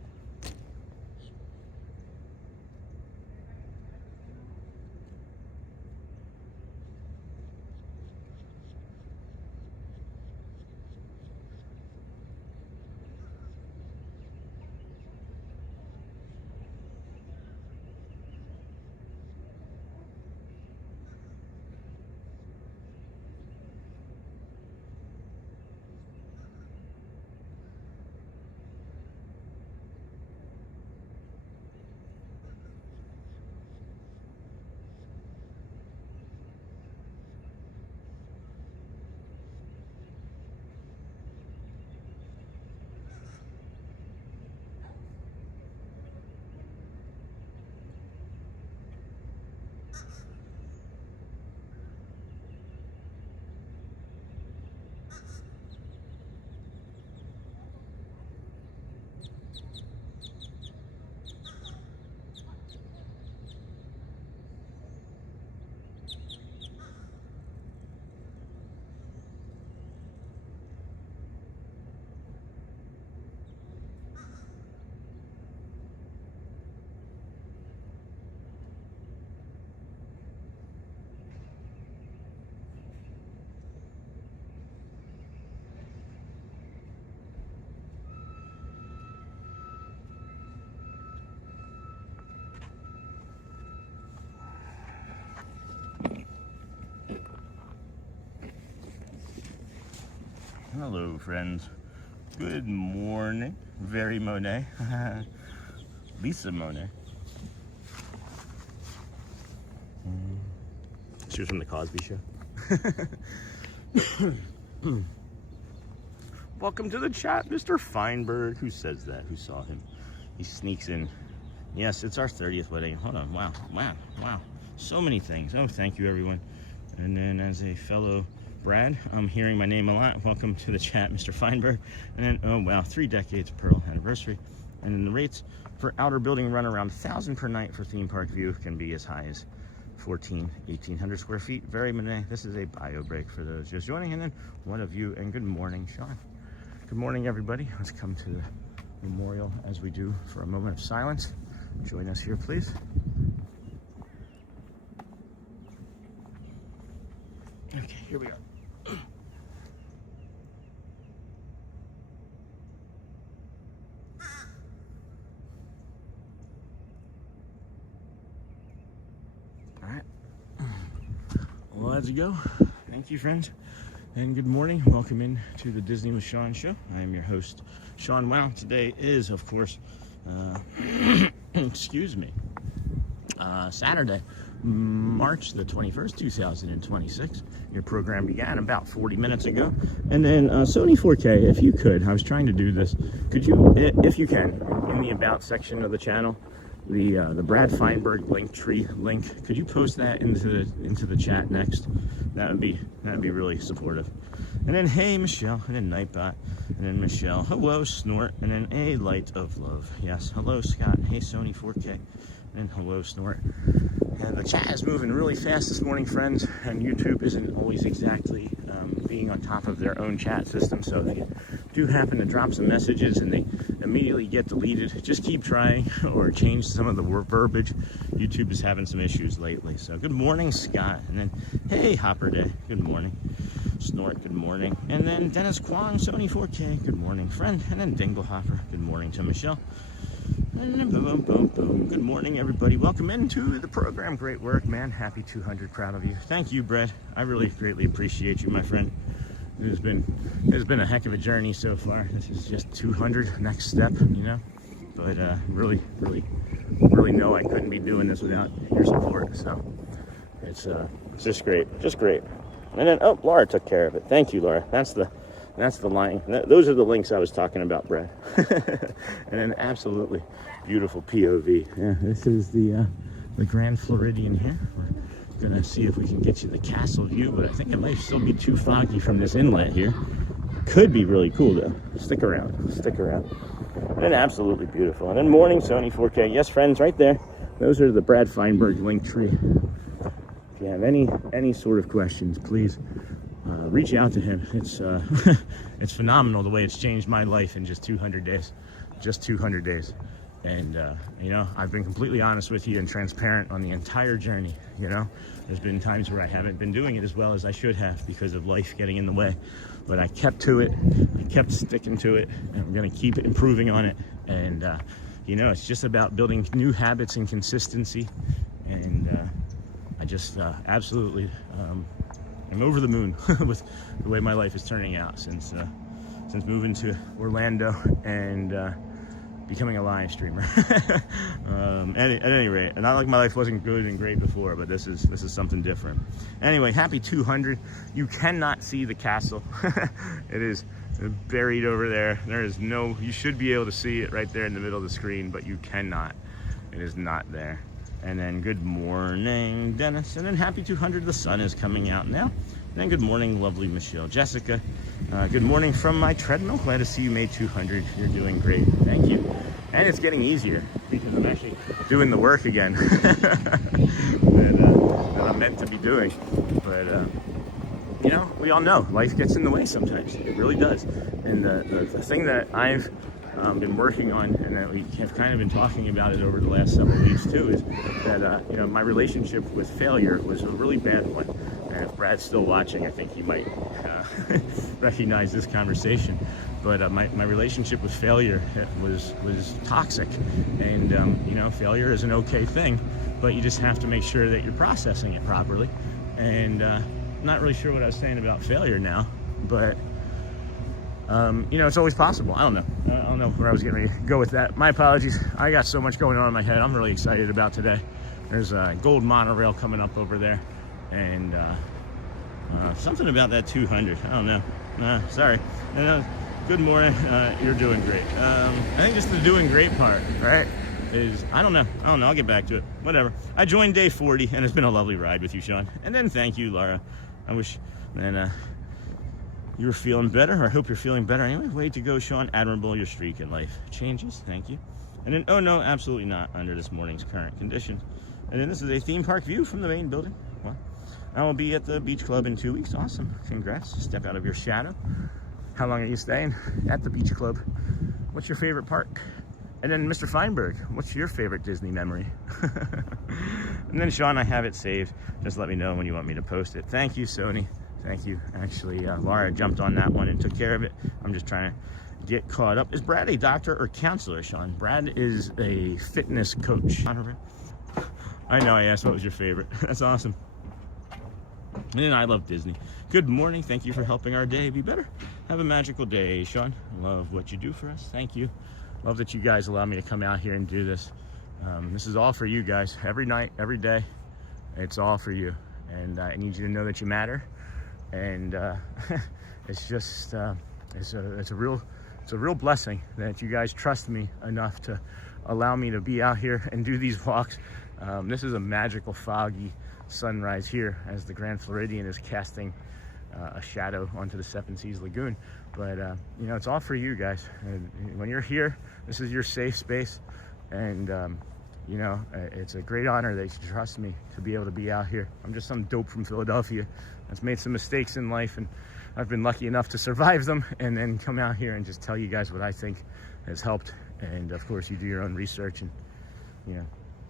Hello, friends. Good morning. Very Monet. Lisa Monet. She was from the Cosby Show. Welcome to the chat, Mr. Feinberg. Who says that? Who saw him? He sneaks in. Yes, it's our 30th wedding. Hold on. Wow. So many things. Oh, thank you, everyone. And then as a fellow Brad, I'm hearing my name a lot. Welcome to the chat, Mr. Feinberg. And then, oh wow, 3 decades Pearl anniversary. And then the rates for outer building run around 1,000 per night for theme park view, can be as high as 1,800 square feet. Very Monet. This is a bio break for those just joining. And then one of you, and good morning, Sean. Good morning, everybody. Let's come to the memorial as we do for a moment of silence. Join us here, please. Okay, here we go. All right, well, let's go. Thank you, friends, and good morning. Welcome in to the Disney with Sean show. I am your host, Sean. Wow, today is, of course, excuse me, Saturday, March the 21st, 2026. Your program began about 40 minutes ago. And then Sony 4K, if you could, I was trying to do this, could you, if you can, in the About section of the channel, the Brad Feinberg Linktree link, could you post that into the chat next? That would be really supportive. And then hey Michelle, and then Nightbot, and then Michelle, hello Snort, and then a light of love. Yes, hello Scott, hey Sony 4K, and hello Snort. And the chat is moving really fast this morning, friends, and YouTube isn't always exactly being on top of their own chat system, so they do happen to drop some messages and they immediately get deleted. Just keep trying or change some of the verbiage. YouTube is having some issues lately. So good morning, Scott, and then hey Hopper Day, good morning. Snort, good morning. And then Dennis Kwong, Sony 4K, good morning, friend. And then Dingle Hopper, good morning to Michelle. And then boom, boom, boom, boom. Good morning, everybody. Welcome into the program. Great work, man. Happy 200. Proud of you. Thank you, Brett. I really greatly appreciate you, my friend. It's been a heck of a journey so far. This is just 200, next step, you know. But really know I couldn't be doing this without your support. So it's just great, just great. And then Laura took care of it. Thank you, Laura. That's the line. Those are the links I was talking about, Brad. And then absolutely beautiful POV. Yeah, this is the Grand Floridian here. We're gonna see if we can get you the castle view, but I think it might still be too foggy from this inlet here. Could be really cool though. Stick around, stick around. And then absolutely beautiful. And then morning Sony 4K. Yes, friends, right there. Those are the Brad Feinberg Linktree. If you have any sort of questions, please reach out to him. It's phenomenal the way it's changed my life in just 200 days. Just 200 days. And you know, I've been completely honest with you and transparent on the entire journey. You know, there's been times where I haven't been doing it as well as I should have because of life getting in the way, but I kept to it. I kept sticking to it, and I'm going to keep improving on it. And you know, it's just about building new habits and consistency. And I just absolutely I'm over the moon with the way my life is turning out since moving to Orlando and becoming a live streamer. At any rate, not like my life wasn't good and great before, but this is something different. Anyway, happy 200. You cannot see the castle. It is buried over there. There is no, you should be able to see it right there in the middle of the screen, but you cannot. It is not there. And then good morning, Dennis. And then happy 200. The sun is coming out now. And then good morning, lovely Michelle. Jessica, good morning from my treadmill. Glad to see you made 200. You're doing great. Thank you. And it's getting easier because I'm actually doing the work again that I'm meant to be doing. But, you know, we all know life gets in the way sometimes. It really does. And the thing that I've been working on, and that we have kind of been talking about it over the last several weeks too, is that you know, my relationship with failure was a really bad one. And if Brad's still watching, I think he might recognize this conversation. But my relationship with failure was toxic, and you know, failure is an okay thing, but you just have to make sure that you're processing it properly. And I'm not really sure what I was saying about failure now, but you know, it's always possible. I don't know where I was getting ready to go with that. My apologies. I got so much going on in my head. I'm really excited about today. There's a gold monorail coming up over there, and something about that 200. I don't know. Sorry. Good morning. You're doing great. I think just the doing great part, right, is I don't know. I'll get back to it. Whatever. I joined day 40, and it's been a lovely ride with you, Sean. And then thank you, Laura. I wish, and you're feeling better, or I hope you're feeling better. Anyway, way to go, Sean. Admirable, your streak in life changes. Thank you. And then, oh no, absolutely not under this morning's current conditions. And then this is a theme park view from the main building. Well, I will be at the beach club in 2 weeks. Awesome. Congrats. Step out of your shadow. How long are you staying at the beach club? What's your favorite park? And then Mr. Feinberg, what's your favorite Disney memory? And then Sean, I have it saved. Just let me know when you want me to post it. Thank you, Sony. Thank you. Actually, Laura jumped on that one and took care of it. I'm just trying to get caught up. Is Brad a doctor or counselor, Sean? Brad is a fitness coach. I know, I asked what was your favorite. That's awesome. And then I love Disney. Good morning. Thank you for helping our day be better. Have a magical day, Sean. Love what you do for us. Thank you. Love that you guys allow me to come out here and do this. This is all for you guys. Every night, every day, it's all for you. And I need you to know that you matter. And it's just, it's a real blessing that you guys trust me enough to allow me to be out here and do these walks. This is a magical foggy sunrise here as the Grand Floridian is casting a shadow onto the Seven Seas Lagoon. But you know, it's all for you guys. And when you're here, this is your safe space. And you know, it's a great honor that you trust me to be able to be out here. I'm just some dope from Philadelphia that's made some mistakes in life, and I've been lucky enough to survive them and then come out here and just tell you guys what I think has helped. And of course, you do your own research and, you know,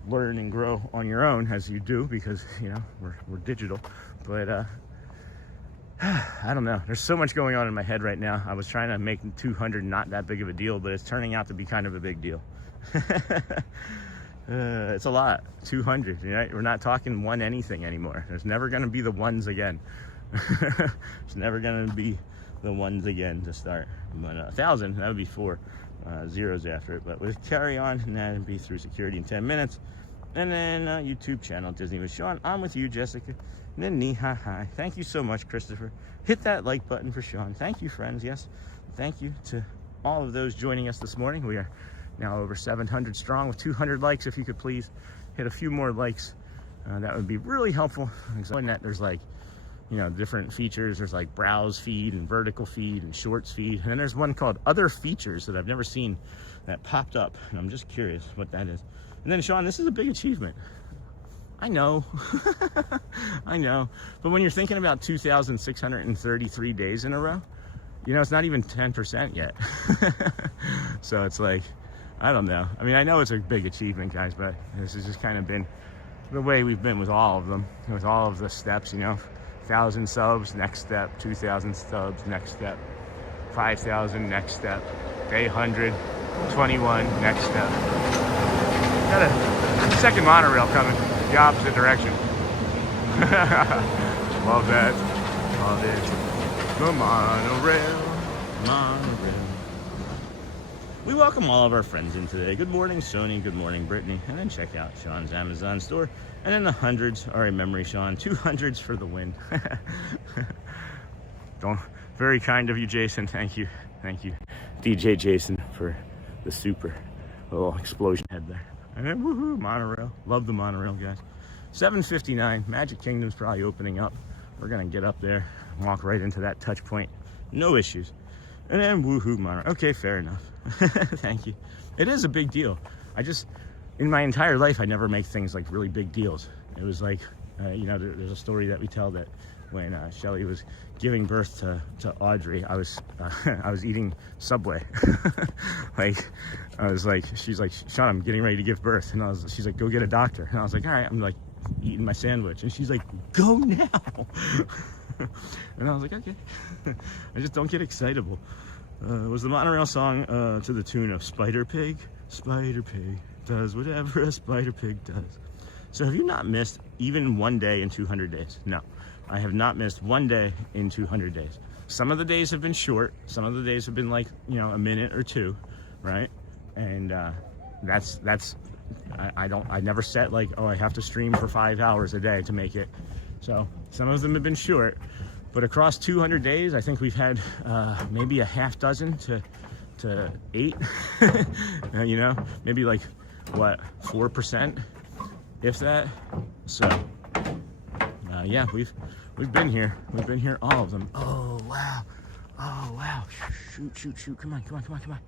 learn and grow on your own as you do, because, you know, we're digital. But I don't know. There's so much going on in my head right now. I was trying to make 200 not that big of a deal, but it's turning out to be kind of a big deal. It's a lot. 200. You know, we're not talking one anything anymore. There's never going to be the ones again. It's never going to be the ones again to start. But 1,000, that would be 4 zeros after it. But we'll carry on, and that'll be through security in 10 minutes. And then YouTube channel, Disney with Sean. I'm with you, Jessica. And then Hi. Thank you so much, Christopher. Hit that like button for Sean. Thank you, friends. Yes, thank you to all of those joining us this morning. We are now over 700 strong with 200 likes. If you could please hit a few more likes, that would be really helpful. In that there's like, you know, different features. There's like browse feed and vertical feed and shorts feed. And then there's one called other features that I've never seen that popped up. And I'm just curious what that is. And then Sean, this is a big achievement. I know, I know. But when you're thinking about 2,633 days in a row, you know, it's not even 10% yet. So it's like, I don't know. I mean, I know it's a big achievement, guys, but this has just kind of been the way we've been with all of them, with all of the steps, you know. 1,000 subs, next step. 2,000 subs, next step. 5,000, next step. Day 100, 21, next step. Got a second monorail coming the opposite direction. Love that. Love it. The monorail. We welcome all of our friends in today. Good morning, Sony. Good morning, Brittany. And then check out Sean's Amazon store. And then the 100s are a memory, Sean. 200s for the win. Very kind of you, Jason. Thank you. Thank you, DJ Jason, for the super little explosion head there. And then woohoo, monorail. Love the monorail, guys. 7:59. Magic Kingdom's probably opening up. We're gonna get up there, walk right into that touch point. No issues. And then woohoo, monorail. Okay, fair enough. Thank you. It is a big deal. In my entire life, I never make things like really big deals. It was like, you know, there's a story that we tell that when Shelly was giving birth to Audrey, I was eating Subway. Like, I was like, she's like, Sean, I'm getting ready to give birth. And she's like, go get a doctor. And I was like, all right. I'm like eating my sandwich. And she's like, go now. And I was like, okay. I just don't get excitable. Was the monorail song to the tune of Spider Pig? Spider Pig does whatever a spider pig does. So have you not missed even one day in 200 days? No, I have not missed one day in 200 days. Some of the days have been short. Some of the days have been like, you know, a minute or two, right? And I never set like, oh, I have to stream for 5 hours a day to make it. So some of them have been short. But across 200 days, I think we've had maybe a half dozen to 8, you know, maybe like, what, 4%, if that. So, yeah, we've been here. We've been here, all of them. Oh, wow. Oh, wow. Shoot, shoot, shoot. Come on, come on, come on, come on.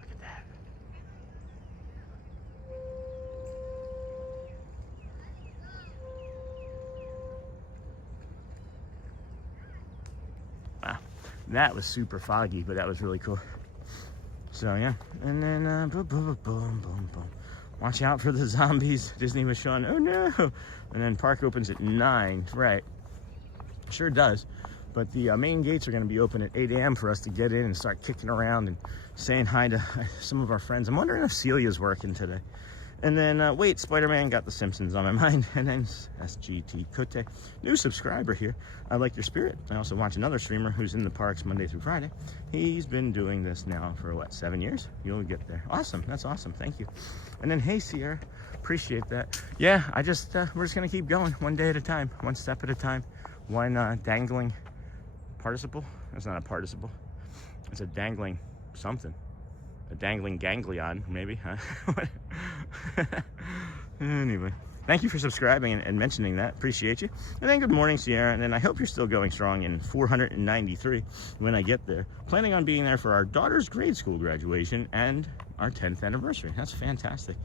Look at that. Wow. That was super foggy, but that was really cool. So, yeah. And then, boom, boom, boom, boom, boom. Watch out for the zombies. Disney was showing, oh no. And then park opens at 9. Right. Sure does. But the main gates are going to be open at 8 a.m. for us to get in and start kicking around and saying hi to some of our friends. I'm wondering if Celia's working today. And then, wait, Spider-Man got The Simpsons on my mind. And then SGT Kote, new subscriber here. I like your spirit. I also watch another streamer who's in the parks Monday through Friday. He's been doing this now for, what, 7 years? You'll get there. Awesome. That's awesome. Thank you. And then, hey, Sierra. Appreciate that. Yeah, we're just going to keep going one day at a time, one step at a time. One dangling participle. That's not a participle. It's a dangling something. A dangling ganglion, maybe, huh? Anyway, thank you for subscribing and mentioning that. Appreciate you. And then good morning, Sierra. And then I hope you're still going strong in 493 when I get there. Planning on being there for our daughter's grade school graduation and our 10th anniversary. That's fantastic.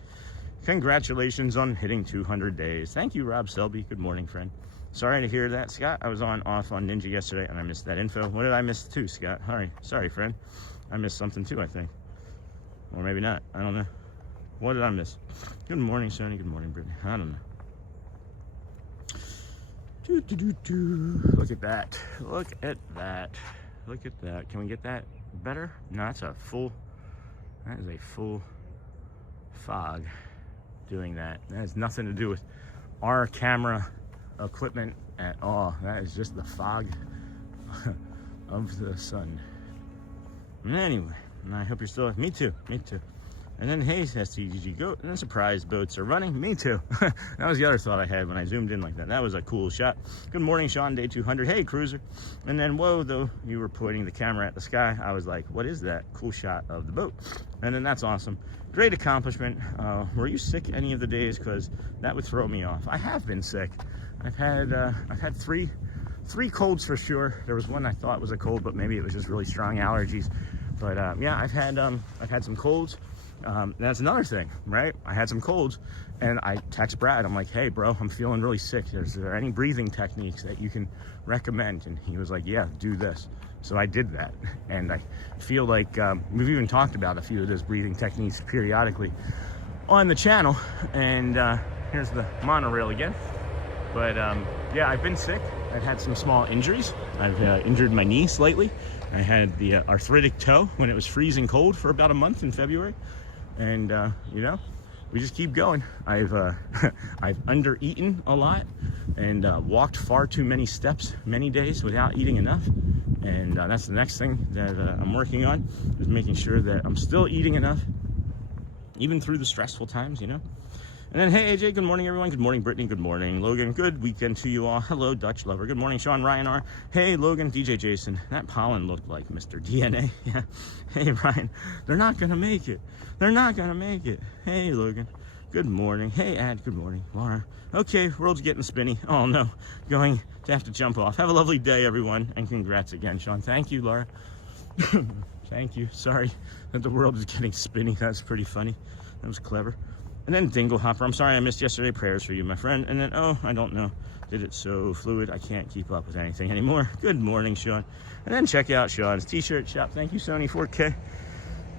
Congratulations on hitting 200 days. Thank you, Rob Selby. Good morning, friend. Sorry to hear that, Scott. I was off on Ninja yesterday and I missed that info. What did I miss too, Scott? Sorry, friend. I missed something too, I think. Or maybe not. I don't know. What did I miss? Good morning, Sony. Good morning, Brittany. I don't know. Look at that. Look at that. Look at that. Can we get that better? No, that is a full fog doing that. That has nothing to do with our camera equipment at all. That is just the fog of the sun. Anyway, I hope you're still. Me too. And then, hey, STGG Goat, and then surprise boats are running. Me too. That was the other thought I had when I zoomed in like that. That was a cool shot. Good morning, Sean, day 200. Hey, cruiser. And then, whoa, though, you were pointing the camera at the sky. I was like, what is that? Cool shot of the boat. And then that's awesome. Great accomplishment. Were you sick any of the days? Because that would throw me off. I have been sick. I've had three colds for sure. There was one I thought was a cold, but maybe it was just really strong allergies. But yeah, I've had some colds. That's another thing, right? I had some colds and I text Brad. I'm like, hey bro, I'm feeling really sick. Is there any breathing techniques that you can recommend? And he was like, yeah, do this. So I did that. And I feel like we've even talked about a few of those breathing techniques periodically on the channel. And here's the monorail again. But yeah, I've been sick. I've had some small injuries. I've injured my knee slightly. I had the arthritic toe when it was freezing cold for about a month in February. And, you know, we just keep going. I've under-eaten a lot and walked far too many steps many days without eating enough. And that's the next thing that I'm working on, is making sure that I'm still eating enough, even through the stressful times, you know. And then, hey, AJ, good morning, everyone. Good morning, Brittany. Good morning, Logan. Good weekend to you all. Hello, Dutch lover. Good morning, Sean, Ryan R. Hey, Logan, DJ Jason. That pollen looked like Mr. DNA. Yeah. Hey, Ryan. They're not going to make it. They're not going to make it. Hey, Logan. Good morning. Hey, Ad. Good morning, Laura. Okay, world's getting spinny. Oh, no. Going to have to jump off. Have a lovely day, everyone. And congrats again, Sean. Thank you, Laura. Thank you. Sorry that the world is getting spinny. That's pretty funny. That was clever. And then Dingle Hopper, I'm sorry I missed yesterday. Prayers for you, my friend. And then, oh, I don't know. Did it so fluid, I can't keep up with anything anymore. Good morning, Sean. And then check out Sean's t-shirt shop. Thank you, Sony 4K.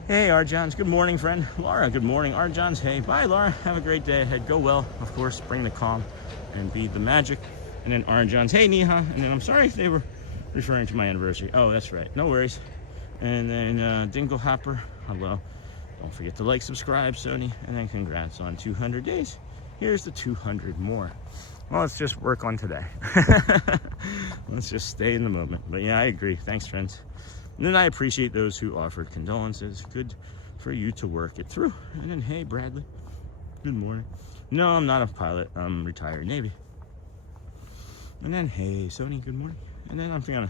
Hey, Arjons. Good morning, friend. Laura, good morning. Arjons, hey. Bye, Laura. Have a great day ahead. Go well, of course. Bring the calm and be the magic. And then Arjons, hey, Neha. And then I'm sorry if they were referring to my anniversary. Oh, that's right. No worries. And then Dingle Hopper, hello. Don't forget to like, subscribe, Sony, and then congrats on 200 days. Here's the 200 more. Well, let's just work on today. Let's just stay in the moment. But yeah, I agree. Thanks, friends. And then I appreciate those who offered condolences. Good for you to work it through. And then, hey, Bradley. Good morning. No, I'm not a pilot. I'm retired Navy. And then, hey, Sony, good morning. And then I'm gonna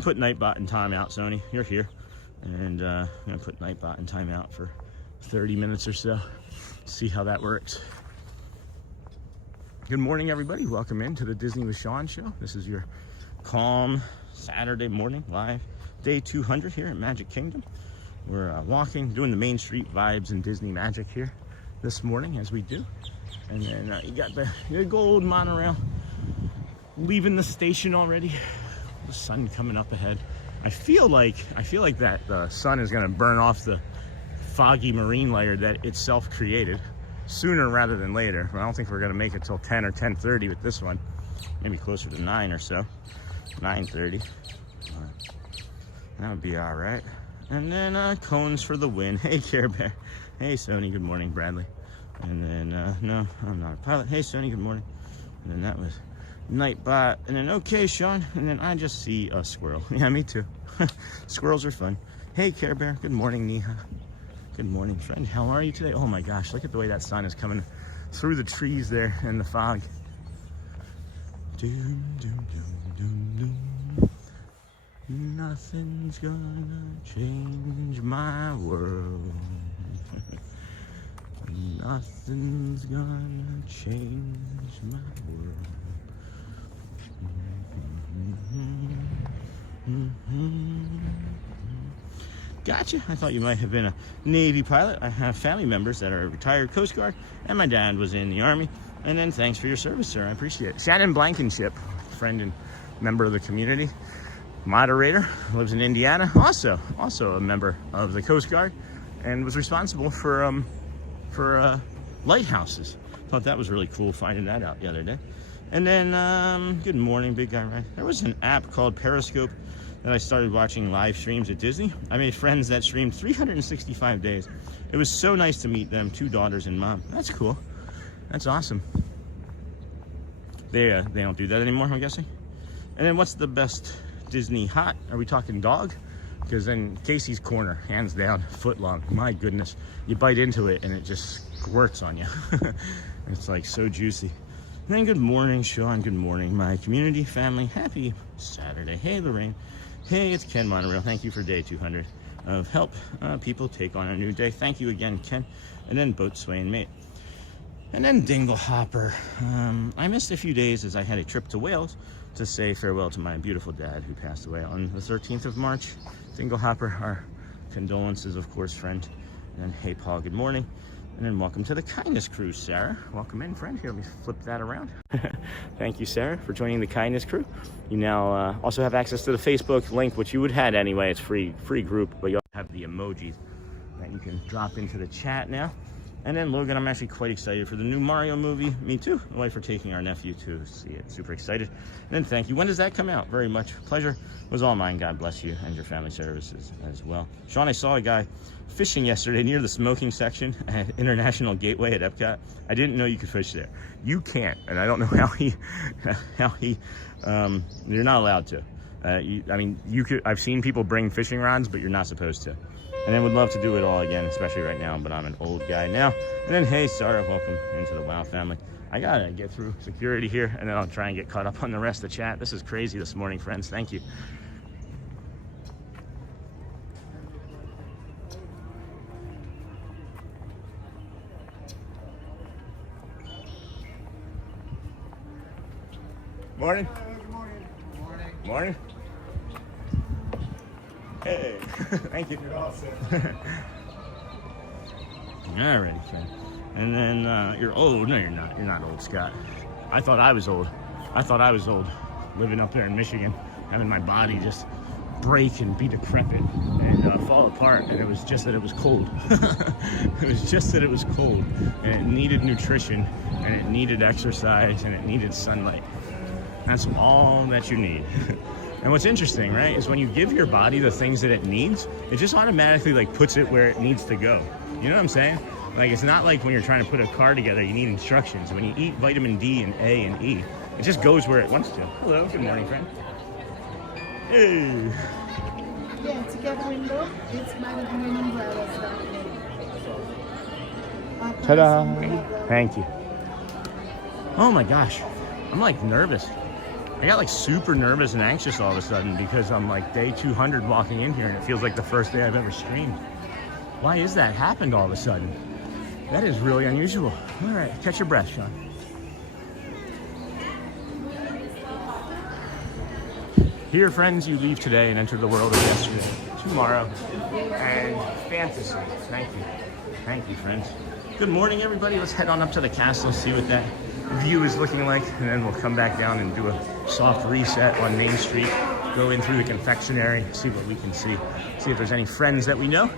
put Nightbot in timeout, Sony. You're here. And I'm gonna put Nightbot in timeout for 30 minutes or so. See how that works. Good morning, everybody. Welcome into the Disney with Sean show. This is your calm Saturday morning live, day 200 here at Magic Kingdom. We're walking, doing the Main Street vibes and Disney magic here this morning as we do. And then you got the gold monorail leaving the station already. The sun coming up ahead. I feel like that the sun is gonna burn off the foggy marine layer that itself created sooner rather than later. I don't think we're gonna make it till 10 or 10:30 with this one. Maybe closer to 9 or so. 9:30. That would be all right. And then cones for the win. Hey, Care Bear. Hey, Sony. Good morning, Bradley. And then no, I'm not a pilot. Hey, Sony. Good morning. And then that was Nightbot. And then okay, Sean. And then I just see a squirrel. Yeah, me too. Squirrels are fun. Hey, Care Bear. Good morning, Neha. Good morning, friend. How are you today? Oh my gosh, look at the way that sun is coming through the trees there in the fog. Doom, doom, doom, doom, doom. Nothing's gonna change my world. Nothing's gonna change my world. Gotcha. I thought you might have been a Navy pilot. I have family members that are retired Coast Guard, and my dad was in the Army. And then thanks for your service, sir. I appreciate it. Shannon Blankenship, friend and member of the community, moderator, lives in Indiana, also a member of the Coast Guard, and was responsible for lighthouses. Thought that was really cool finding that out the other day. And then good morning, big guy. Right? There was an app called Periscope that I started watching live streams at Disney. I made friends that streamed 365 days. It was so nice to meet them, 2 daughters and mom. That's cool. That's awesome. They don't do that anymore, I'm guessing. And then what's the best Disney hot? Are we talking dog? Because then Casey's Corner, hands down, foot long. My goodness, you bite into it and it just squirts on you. It's like so juicy. And then good morning, Sean. Good morning, my community, family. Happy Saturday. Hey, Lorraine. Hey, it's Ken Monorail. Thank you for day 200 of help people take on a new day. Thank you again, Ken. And then Boatsway and Mate. And then Dingle Hopper. I missed a few days as I had a trip to Wales to say farewell to my beautiful dad who passed away on the 13th of March. Dingle Hopper, our condolences, of course, friend. And then, hey, Paul, good morning. And then welcome to the Kindness Crew, Sarah. Welcome in, friend. Here, let me flip that around. Thank you, Sarah, for joining the Kindness Crew. You now also have access to the Facebook link, which you would have anyway. It's free group, but you have the emojis that you can drop into the chat now. And then Logan, I'm actually quite excited for the new Mario movie. Me too. My wife for taking our nephew to see it. Super excited. And then thank you. When does that come out? Very much pleasure. It was all mine. God bless you and your family services as well. Sean, I saw a guy fishing yesterday near the smoking section at International Gateway at Epcot. I didn't know you could fish there. You can't, and I don't know how he you're not allowed to. I mean, you could. I've seen people bring fishing rods, but you're not supposed to. And then would love to do it all again, especially right now, but I'm an old guy now. And then, hey, Sarah, welcome into the WOW family. I gotta get through security here, and then I'll try and get caught up on the rest of the chat. This is crazy this morning, friends. Thank you. Morning. Good morning. Good morning. Morning. Hey, thank you. You're all set. Alrighty, friend. And then you're old. No, you're not. You're not old, Scott. I thought I was old. Living up there in Michigan, having my body just break and be decrepit and fall apart. And it was just that it was cold. It was just that it was cold. And it needed nutrition, and it needed exercise, and it needed sunlight. That's all that you need. And what's interesting, right, is when you give your body the things that it needs, it just automatically like puts it where it needs to go. You know what I'm saying? Like, it's not like when you're trying to put a car together, you need instructions. When you eat vitamin D and A and E, it just goes where it wants to. Hello, good morning, friend. Hey. Yeah, together in love, it's management umbrellas. Ta-da! Thank you. Oh my gosh, I'm like nervous. I got like super nervous and anxious all of a sudden because I'm like day 200 walking in here and it feels like the first day I've ever streamed. Why is that happened all of a sudden? That is really unusual. All right, catch your breath, Sean. Here, friends, you leave today and enter the world of yesterday, tomorrow, and fantasy. Thank you. Thank you, friends. Good morning, everybody. Let's head on up to the castle, see what that view is looking like, and then we'll come back down and do a soft reset on Main Street, go in through the confectionery, see what we can see if there's any friends that we know.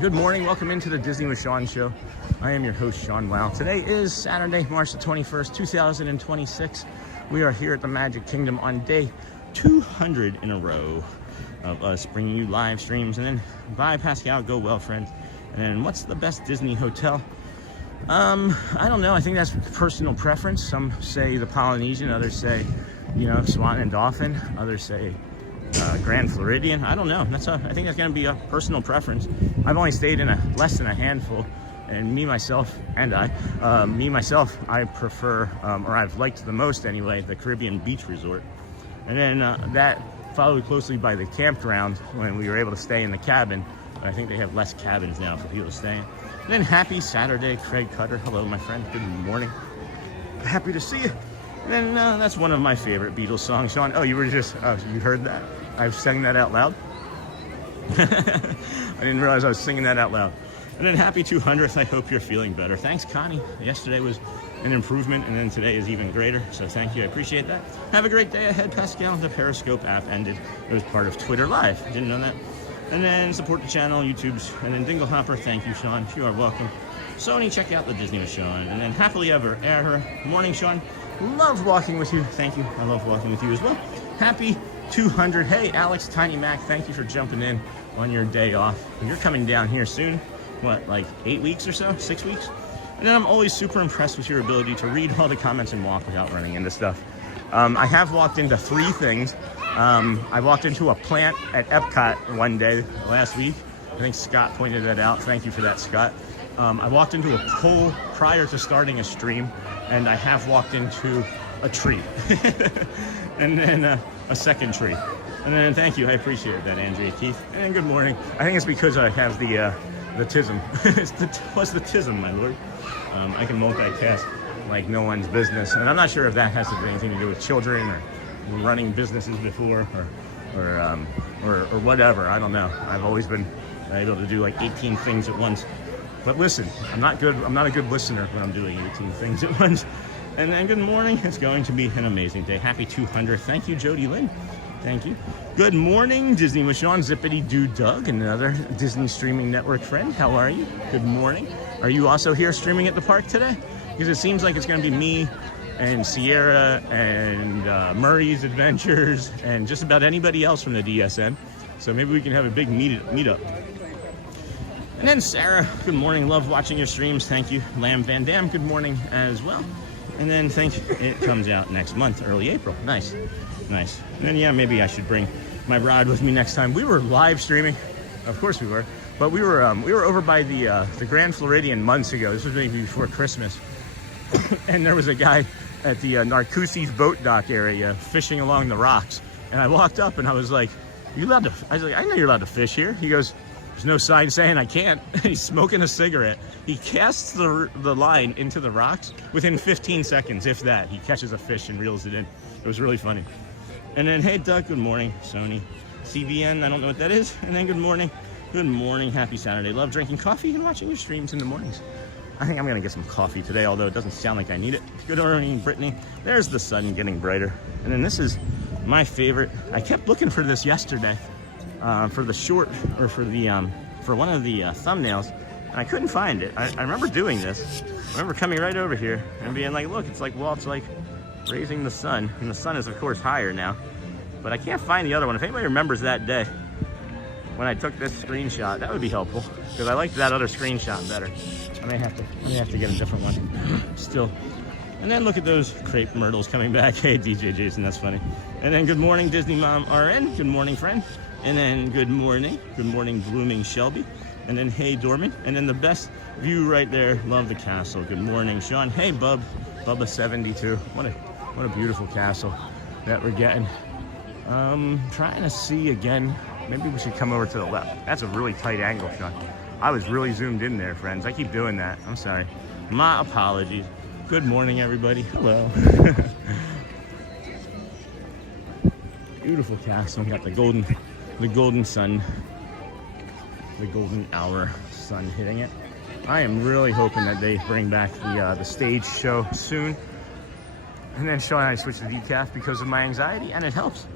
Good morning, welcome into the Disney with Sean show. I am your host, Sean Wow. Today is Saturday, March the 21st, 2026. We are here at the Magic Kingdom on day 200 in a row of us bringing you live streams. And then bye, Pascal, go well, friends. And what's the best Disney hotel? I don't know. I think that's personal preference. Some say the Polynesian, others say, you know, Swan and Dolphin. Others say Grand Floridian. I don't know. I think that's going to be a personal preference. I've only stayed in less than a handful, and I prefer, or I've liked the most anyway, the Caribbean Beach Resort. And then that followed closely by the campground when we were able to stay in the cabin. But I think they have less cabins now for people to stay in. And then happy Saturday, Craig Cutter. Hello, my friend. Good morning. Happy to see you. And then that's one of my favorite Beatles songs, Sean. Oh, you heard that? I sang that out loud? I didn't realize I was singing that out loud. And then happy 200th. I hope you're feeling better. Thanks, Connie. Yesterday was an improvement, and then today is even greater. So thank you. I appreciate that. Have a great day ahead, Pascal. The Periscope app ended. It was part of Twitter Live. Didn't know that. And then support the channel, YouTube's, and then Dingle Hopper. Thank you, Sean. You are welcome. Sony, check out the Disney with Sean. And then happily ever, morning, Sean. Love walking with you. Thank you. I love walking with you as well. Happy 200. Hey, Alex, Tiny Mac. Thank you for jumping in on your day off. You're coming down here soon. What, like 8 weeks or so? 6 weeks? And then I'm always super impressed with your ability to read all the comments and walk without running into stuff. I have walked into 3 things. I walked into a plant at Epcot one day last week. I think Scott pointed that out. Thank you for that, Scott. I walked into a pole prior to starting a stream, and I have walked into a tree. And then a second tree. And then thank you. I appreciate that, Andrea Keith. And good morning. I think it's because I have the TISM. What's the TISM, my lord? I can multitask like no one's business. And I'm not sure if that has anything to do with children or running businesses before or whatever. I don't know. I've always been able to do like 18 things at once. But listen, I'm not a good listener when I'm doing 18 things at once. And then good morning. It's going to be an amazing day. Happy 200. Thank you, Jody Lynn. Thank you. Good morning, Disney with Sean, Zippity Doo Doug, another Disney streaming network friend. How are you? Good morning. Are you also here streaming at the park today? Because it seems like it's going to be me and Sierra and Murray's Adventures and just about anybody else from the DSN. So maybe we can have a big meetup. And then Sarah, good morning. Love watching your streams. Thank you. Lamb Van Dam, good morning as well. And then it comes out next month, early April. Nice. Nice. And then, yeah, maybe I should bring my rod with me next time. We were live streaming. Of course we were. But we were over by the Grand Floridian months ago. This was maybe before Christmas. And there was a guy at the Narcoossee's boat dock area fishing along the rocks. And I walked up and I was like, I was like, I know you're allowed to fish here. He goes, there's no sign saying I can't. He's smoking a cigarette. He casts the line into the rocks. Within 15 seconds, if that, he catches a fish and reels it in. It was really funny. And then, hey, Doug, good morning. Sony. CBN, I don't know what that is. And then good morning. Good morning. Happy Saturday. Love drinking coffee and watching your streams in the mornings. I think I'm going to get some coffee today, although it doesn't sound like I need it. Good morning, Brittany. There's the sun getting brighter. And then this is my favorite. I kept looking for this yesterday for the short, or for one of the thumbnails, and I couldn't find it. I remember doing this. I remember coming right over here and being like, look, it's like Walt's like raising the sun, and the sun is of course higher now, but I can't find the other one. If anybody remembers that day when I took this screenshot, that would be helpful, because I liked that other screenshot better. I may have to get a different one still. And then look at those crepe myrtles coming back. Hey, DJ Jason, that's funny. And then good morning, Disney Mom RN. Good morning, friend. And then good morning, blooming Shelby. And then hey, Dorman. And then the best view right there. Love the castle. Good morning, Sean. Hey, Bubba 72. What a beautiful castle that we're getting. Trying to see again. Maybe we should come over to the left. That's a really tight angle, Sean. I was really zoomed in there, friends. I keep doing that. I'm sorry. My apologies. Good morning, everybody. Hello. Beautiful castle. We got the golden sun, the golden hour sun hitting it. I am really hoping that they bring back the stage show soon. And then Sean and I switched to decaf because of my anxiety, and it helps.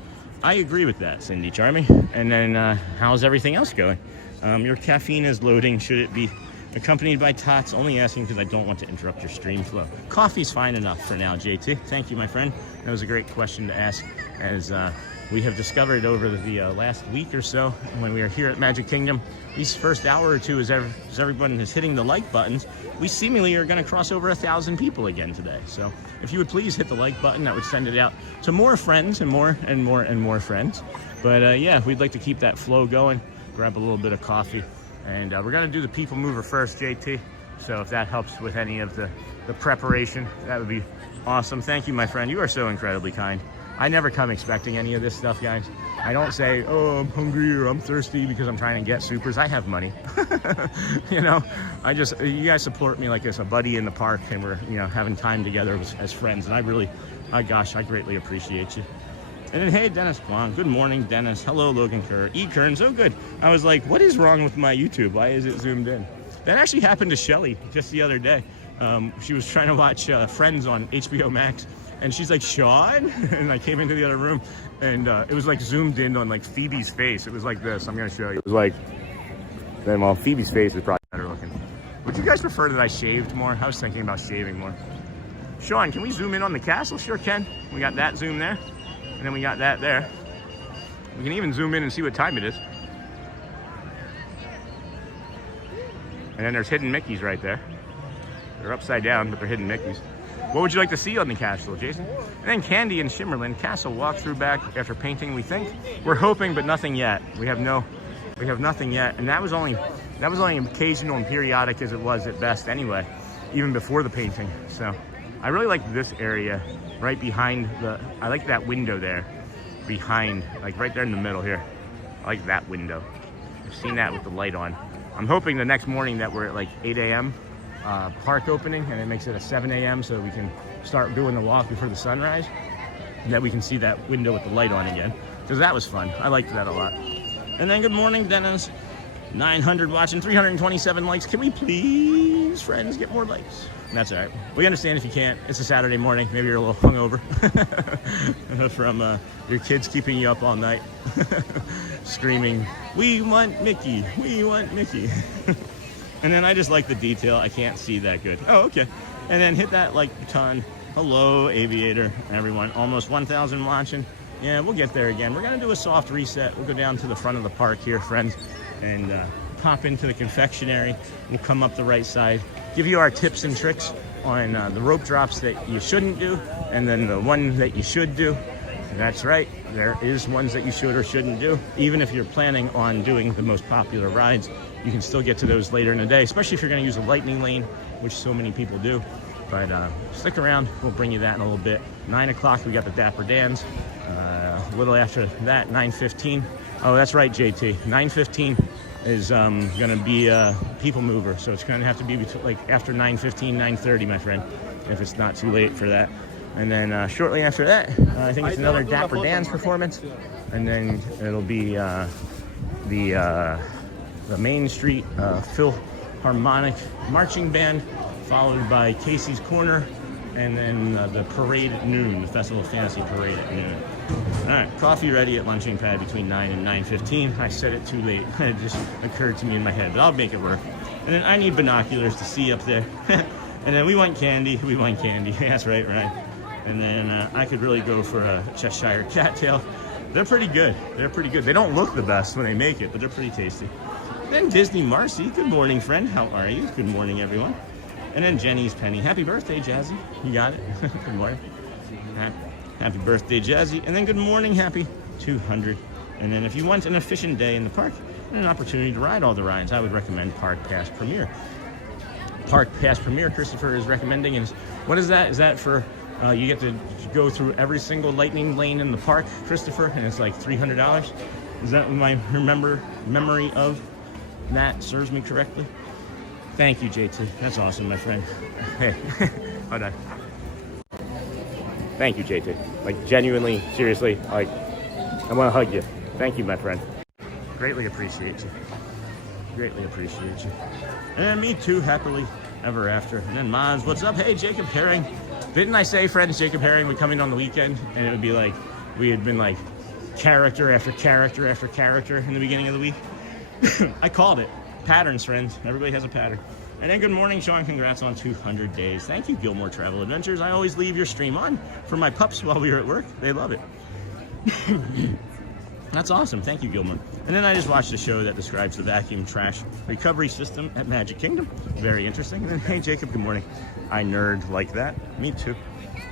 I agree with that, Cindy Charming. And then how's everything else going? Your caffeine is loading. Should it be accompanied by tots? Only asking because I don't want to interrupt your stream flow. Coffee's fine enough for now, JT. Thank you, my friend. That was a great question to ask, as we have discovered over the last week or so when we are here at Magic Kingdom. These first hour or two, as everyone is hitting the like buttons, we seemingly are going to cross over 1,000 people again today. So if you would please hit the like button, that would send it out to more friends and more and more and more friends. But yeah, we'd like to keep that flow going. Grab a little bit of coffee. And we're going to do the people mover first, JT. So if that helps with any of the preparation, that would be awesome. Thank you, my friend. You are so incredibly kind. I never come expecting any of this stuff, guys. I don't say, oh, I'm hungry or I'm thirsty because I'm trying to get supers. I have money. You know, you guys support me like as a buddy in the park, and we're, you know, having time together as friends. And I greatly appreciate you. And then, hey, Dennis Blong. Good morning, Dennis. Hello, Logan Kerr. E. Kearns. Oh, good. I was like, what is wrong with my YouTube? Why is it zoomed in? That actually happened to Shelly just the other day. She was trying to watch Friends on HBO Max. And she's like, Sean? And I came into the other room, and it was like zoomed in on like Phoebe's face. It was like this. I'm going to show you. It was like, then, well, Phoebe's face is probably better looking. Would you guys prefer that I shaved more? I was thinking about shaving more. Sean, can we zoom in on the castle? Sure can. We got that zoom there. And then we got that there. We can even zoom in and see what time it is. And then there's hidden Mickeys right there. They're upside down, but they're hidden Mickeys. What would you like to see on the castle, Jason? And then Candy and Shimmerland, castle walkthrough back after painting, we think. We're hoping, but nothing yet. We have nothing yet. And that was only occasional and periodic as it was at best anyway, even before the painting. So I really like this area right behind I like that window there behind, like right there in the middle here. I like that window. I've seen that with the light on. I'm hoping the next morning that we're at like 8 a.m. Park opening, and it makes it a 7 a.m. so we can start doing the walk before the sunrise, and that we can see that window with the light on again, because that was fun. I liked that a lot. And then good morning, Dennis. 900 watching, 327 likes. Can we please, friends, get more likes? That's all right. We understand if you can't. It's a Saturday morning. Maybe you're a little hungover from your kids keeping you up all night screaming, we want Mickey, we want Mickey. And then I just like the detail. I can't see that good. Oh, okay. And then hit that like button. Hello, Aviator, everyone. Almost 1,000 watching. Yeah, we'll get there again. We're going to do a soft reset. We'll go down to the front of the park here, friends, and pop into the confectionery. We'll come up the right side, give you our tips and tricks on the rope drops that you shouldn't do, and then the one that you should do. That's right. There is ones that you should or shouldn't do. Even if you're planning on doing the most popular rides, you can still get to those later in the day, especially if you're going to use a lightning lane, which so many people do. But stick around. We'll bring you that in a little bit. 9 o'clock, we got the Dapper Dans. A little after that, 9:15. Oh, that's right, JT. 9:15 is going to be a people mover. So it's going to have to be like after 9:15, 9:30, my friend, if it's not too late for that. And then shortly after that, I think it's another Dapper Dans performance. And then it'll be the Main Street Philharmonic Marching Band, followed by Casey's Corner, and then the parade at noon, the Festival of Fantasy parade at noon. All right, coffee ready at lunching pad between 9 and 9:15. I said it too late. It just occurred to me in my head, but I'll make it work. And then I need binoculars to see up there. And then we want candy. We want candy. That's right, Ryan. And then I could really go for a Cheshire cattail. They're pretty good. They're pretty good. They don't look the best when they make it, but they're pretty tasty. Then Disney Marcy. Good morning, friend. How are you? Good morning, everyone. And then Jenny's Penny. Happy birthday, Jazzy. You got it. Good morning. Happy birthday, Jazzy. And then good morning, happy 200. And then if you want an efficient day in the park and an opportunity to ride all the rides, I would recommend Park Pass Premier. Park Pass Premier, Christopher is recommending. And what is that? Is that for you get to go through every single lightning lane in the park, Christopher, and it's like $300? Is that my memory of that serves me correctly? Thank you, JT. That's awesome, my friend. Hey, hold on. Thank you, JT. Like, genuinely, seriously, like, I want to hug you. Thank you, my friend. Greatly appreciate you. Greatly appreciate you. And me too, happily ever after. And then Maz, what's up? Hey, Jacob Herring. Didn't I say, friends, Jacob Herring would come in on the weekend and it would be like, we had been like character after character after character in the beginning of the week? I called it. Patterns, friends. Everybody has a pattern. And then good morning, Sean. Congrats on 200 days. Thank you, Gilmore Travel Adventures. I always leave your stream on for my pups while we are at work. They love it. That's awesome. Thank you, Gilmore. And then I just watched a show that describes the vacuum trash recovery system at Magic Kingdom. Very interesting. And then, hey, Jacob, good morning. I nerd like that. Me too.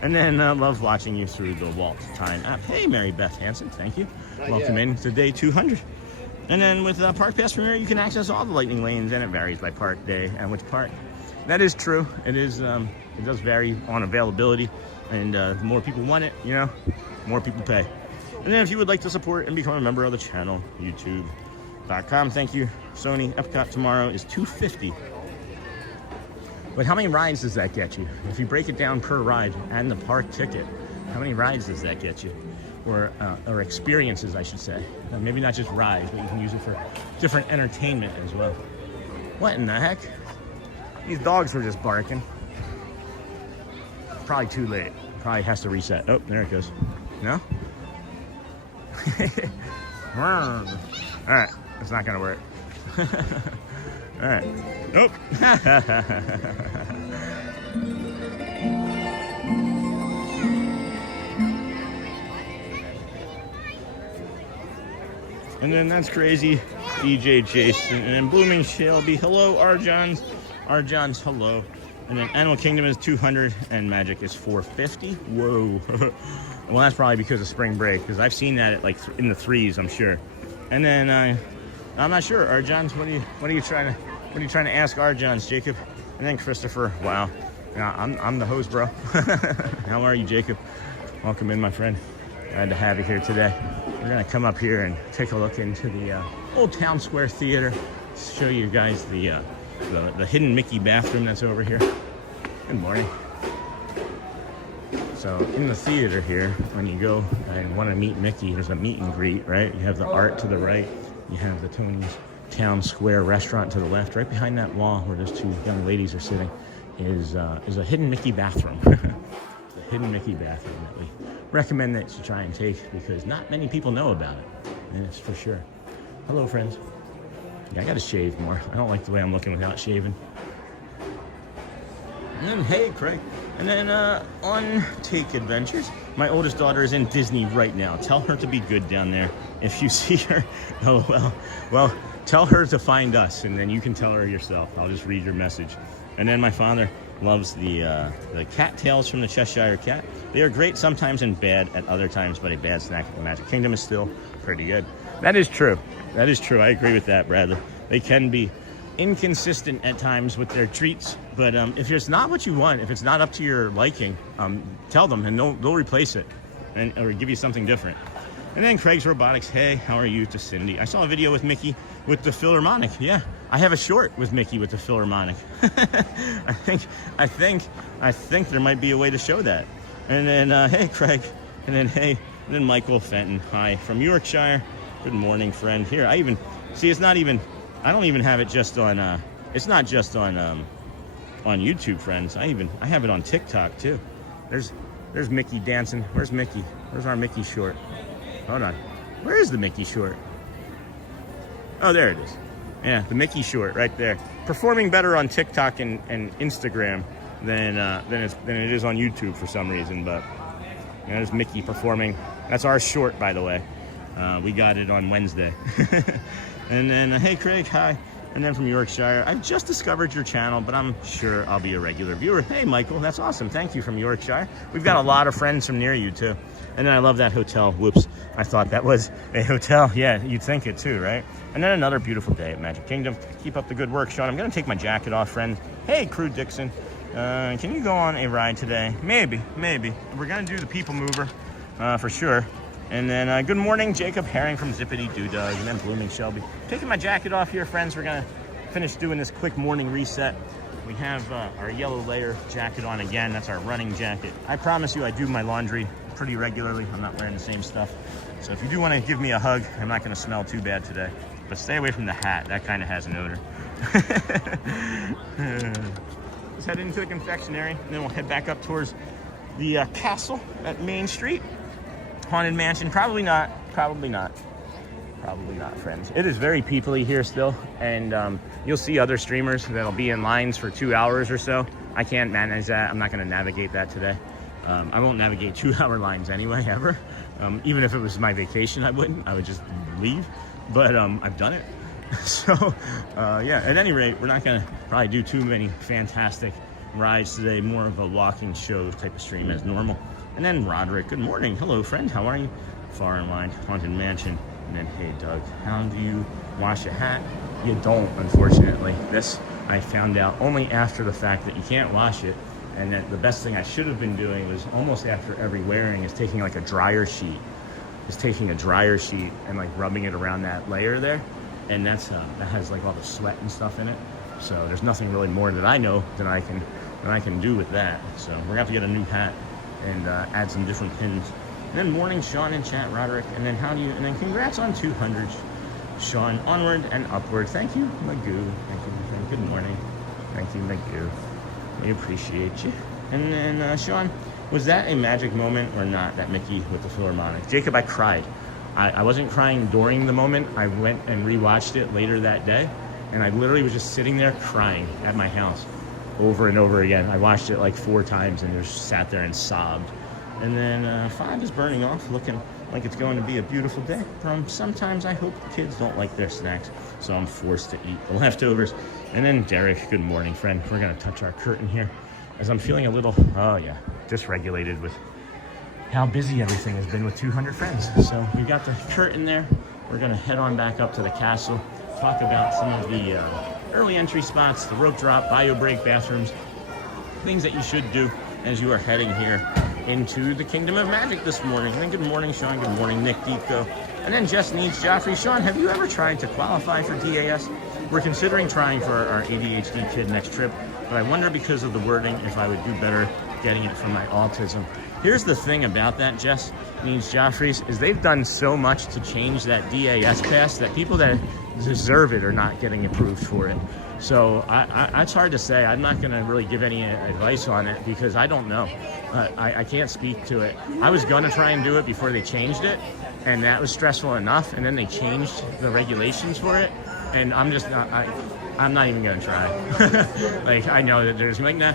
And then love watching you through the Walt Time app. Hey, Mary Beth Hansen. Thank you. Welcome in to day 200. And then with Park Pass Premier, you can access all the lightning lanes, and it varies by park day and which park. That is true. It is. It does vary on availability, and the more people want it, you know, more people pay. And then if you would like to support and become a member of the channel, youtube.com. Thank you, Sony. Epcot tomorrow is $250. But how many rides does that get you? If you break it down per ride and the park ticket, how many rides does that get you? Or experiences, I should say. Maybe not just rides, but you can use it for different entertainment as well. What in the heck? These dogs were just barking. Probably too late. Probably has to reset. Oh, there it goes. No? All right, it's not gonna work. All right. Nope. And then that's crazy, DJ Jason. And then Blooming Shelby, hello, Arjons. Arjons, hello. And then Animal Kingdom is 200 and Magic is 450. Whoa. Well, that's probably because of spring break, because I've seen that at like in the threes, I'm sure. And then I'm not sure, Arjons. What are you trying to ask Arjons, Jacob? And then Christopher. Wow. Yeah, I'm the host, bro. How are you, Jacob? Welcome in, my friend. Glad to have you here today. We're gonna come up here and take a look into the Old Town Square Theater. Show you guys the hidden Mickey bathroom that's over here. Good morning. So in the theater here, when you go and want to meet Mickey, there's a meet and greet, right? You have the art to the right. You have the Tony's Town Square restaurant to the left. Right behind that wall where those two young ladies are sitting is a hidden Mickey bathroom. The hidden Mickey bathroom that we recommend that you try and take because not many people know about it. And it's for sure. Hello, friends. Yeah, I gotta shave more. I don't like the way I'm looking without shaving. And then, hey, Craig. And then on Take Adventures, my oldest daughter is in Disney right now. Tell her to be good down there. If you see her, oh, well, tell her to find us, and then you can tell her yourself. I'll just read your message. And then my father loves the cattails from the Cheshire Cat. They are great sometimes and bad at other times, but a bad snack at the Magic Kingdom is still pretty good. That is true. That is true. I agree with that, Bradley. They can be inconsistent at times with their treats, but if it's not what you want, if it's not up to your liking, tell them and they'll replace it or give you something different. And then Craig's Robotics, hey, how are you, to Cindy? I saw a video with Mickey with the Philharmonic. Yeah, I have a short with Mickey with the Philharmonic. I think there might be a way to show that. And then hey, Craig, and then Michael Fenton, hi from Yorkshire. Good morning, friend. Here, I don't even have it just on it's not just on YouTube, friends. I have it on TikTok too. There's Mickey dancing. Where's Mickey? Where's our Mickey short? Hold on. Where is the Mickey short? Oh, there it is. Yeah, the Mickey short right there. Performing better on TikTok and Instagram than it is on YouTube for some reason. But you know, there's Mickey performing. That's our short, by the way. We got it on Wednesday. And then, hey, Craig, hi. And then from Yorkshire, I just discovered your channel, but I'm sure I'll be a regular viewer. Hey, Michael, that's awesome. Thank you from Yorkshire. We've got a lot of friends from near you, too. And then I love that hotel. Whoops, I thought that was a hotel. Yeah, you'd think it, too, right? And then another beautiful day at Magic Kingdom. Keep up the good work, Sean. I'm going to take my jacket off, friend. Hey, Crew Dixon. Can you go on a ride today? Maybe. We're going to do the People Mover for sure. And then good morning, Jacob Herring from Zippity Doo Dug, and then Blooming Shelby. Taking my jacket off here, friends. We're going to finish doing this quick morning reset. We have our yellow layer jacket on again. That's our running jacket. I promise you I do my laundry pretty regularly. I'm not wearing the same stuff So if you do want to give me a hug, I'm not going to smell too bad today. But stay away from the hat. That kind of has an odor. Let's head into the confectionery, and then we'll head back up towards the castle at Main Street. Haunted Mansion. Probably not, friends. It is very peoply here still, and you'll see other streamers that'll be in lines for 2 hours or so. I can't manage that. I'm not going to navigate that today. I won't navigate 2-hour lines anyway, ever. Even if it was my vacation, I wouldn't. I would just leave. But I've done it. So, yeah, at any rate, we're not going to probably do too many fantastic rides today. More of a walking show type of stream as normal. And then Roderick, good morning. Hello, friend. How are you? Far in line, Haunted Mansion. And then, hey, Doug, how do you wash a hat? You don't, unfortunately. This I found out only after the fact that you can't wash it. And that the best thing I should have been doing was almost after every wearing is taking like a dryer sheet. Is taking a dryer sheet and like rubbing it around that layer there. And that's that has like all the sweat and stuff in it. So there's nothing really more that I know that I can do with that. So we're gonna have to get a new hat and add some different pins. And then morning, Sean in chat, Roderick. And then how do you? And then congrats on 200, Sean. Onward and upward. Thank you, Magoo. Thank you, my friend. Good morning. Thank you, Magoo. We appreciate you. And then Sean, was that a magic moment or not? That Mickey with the Philharmonic. Jacob, I cried. I wasn't crying during the moment. I went and rewatched it later that day, and I literally was just sitting there crying at my house over and over again. I watched it like 4 times and just sat there and sobbed. And then 5 is burning off, looking like it's going to be a beautiful day. Sometimes I hope the kids don't like their snacks, so I'm forced to eat the leftovers. And then Derek, good morning, friend. We're gonna touch our curtain here as I'm feeling a little, oh yeah, dysregulated with how busy everything has been with 200 friends. So we got the curtain there. We're gonna head on back up to the castle, talk about some of the early entry spots, the rope drop, bio break bathrooms, things that you should do as you are heading here into the Kingdom of Magic this morning. And then good morning, Sean. Good morning, Nick Deco. And then Just Needs Joffrey. Sean, have you ever tried to qualify for DAS? We're considering trying for our ADHD kid next trip, but I wonder because of the wording if I would do better getting it from my autism. Here's the thing about that, Just Needs Joffrey's, is they've done so much to change that DAS pass that people that deserve it are not getting approved for it. So it's hard to say. I'm not going to really give any advice on it because I don't know. I can't speak to it. I was going to try and do it before they changed it, and that was stressful enough, and then they changed the regulations for it, and I'm just not, I'm not even going to try. Like, I know that there's like, nah,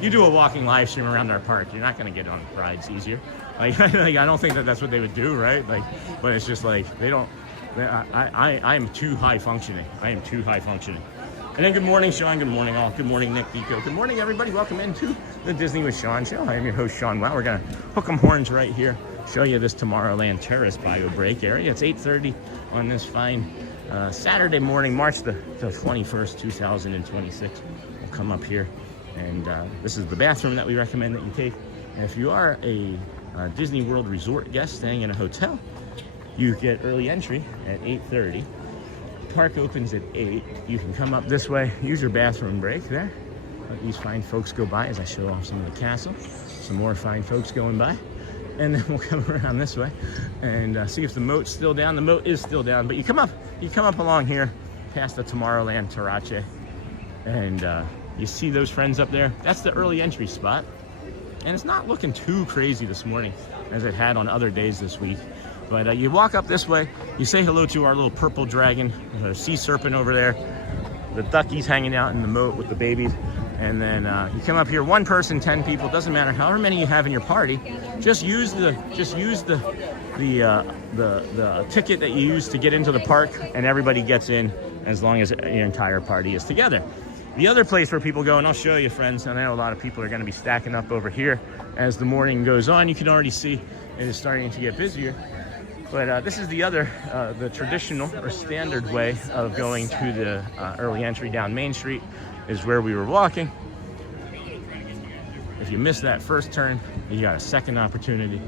you do a walking live stream around our park, you're not going to get on rides easier. Like, I don't think that that's what they would do, right? Like, but it's just like, they don't, I am too high functioning. I am too high functioning. And then good morning, Sean. Good morning, all. Good morning, Nick Deco. Good morning, everybody. Welcome into the Disney with Sean show. I am your host, Sean. Wow, we're going to hook 'em horns right here, show you this Tomorrowland Terrace bio break area. It's 8:30 on this fine Saturday morning, March the 21st, 2026. We'll come up here, and this is the bathroom that we recommend that you take. And if you are a Disney World resort guest staying in a hotel, you get early entry at 8:30. Park opens at 8. You can come up this way, use your bathroom break there. Let these fine folks go by as I show off some of the castle. Some more fine folks going by. And then we'll come around this way and see if the moat's still down. The moat is still down, but you come up along here past the Tomorrowland Terrace, and you see those friends up there. That's the early entry spot. And it's not looking too crazy this morning as it had on other days this week. But you walk up this way, you say hello to our little purple dragon, the sea serpent over there, the duckies hanging out in the moat with the babies, and then you come up here, 1 person, 10 people, doesn't matter, however many you have in your party, just use the ticket that you use to get into the park, and everybody gets in as long as your entire party is together. The other place where people go, and I'll show you, friends, and I know a lot of people are going to be stacking up over here as the morning goes on. You can already see it is starting to get busier. But this is the other, the traditional or standard way of going to the early entry down Main Street is where we were walking. If you miss that first turn, you got a second opportunity.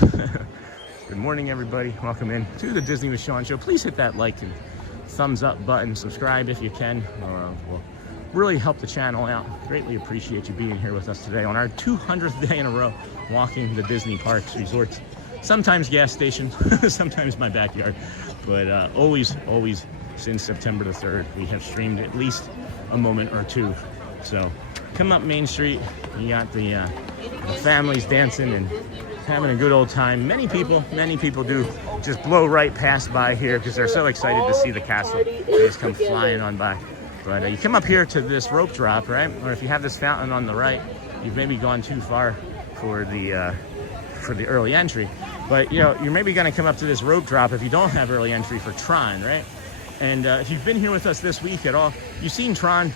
Good morning, everybody. Welcome in to the Disney with Sean show. Please hit that like and thumbs up button. Subscribe if you can. We'll really help the channel out. Greatly appreciate you being here with us today on our 200th day in a row walking the Disney parks, resorts, sometimes gas station, sometimes my backyard, but always since September the 3rd, we have streamed at least a moment or two. So come up Main Street, you got the families dancing and having a good old time. Many people do just blow right past by here because they're so excited to see the castle. They just come flying on by. But you come up here to this rope drop, right? Or if you have this fountain on the right, you've maybe gone too far for the early entry. But you know, you're maybe going to come up to this rope drop if you don't have early entry for Tron, right? And if you've been here with us this week at all, you've seen Tron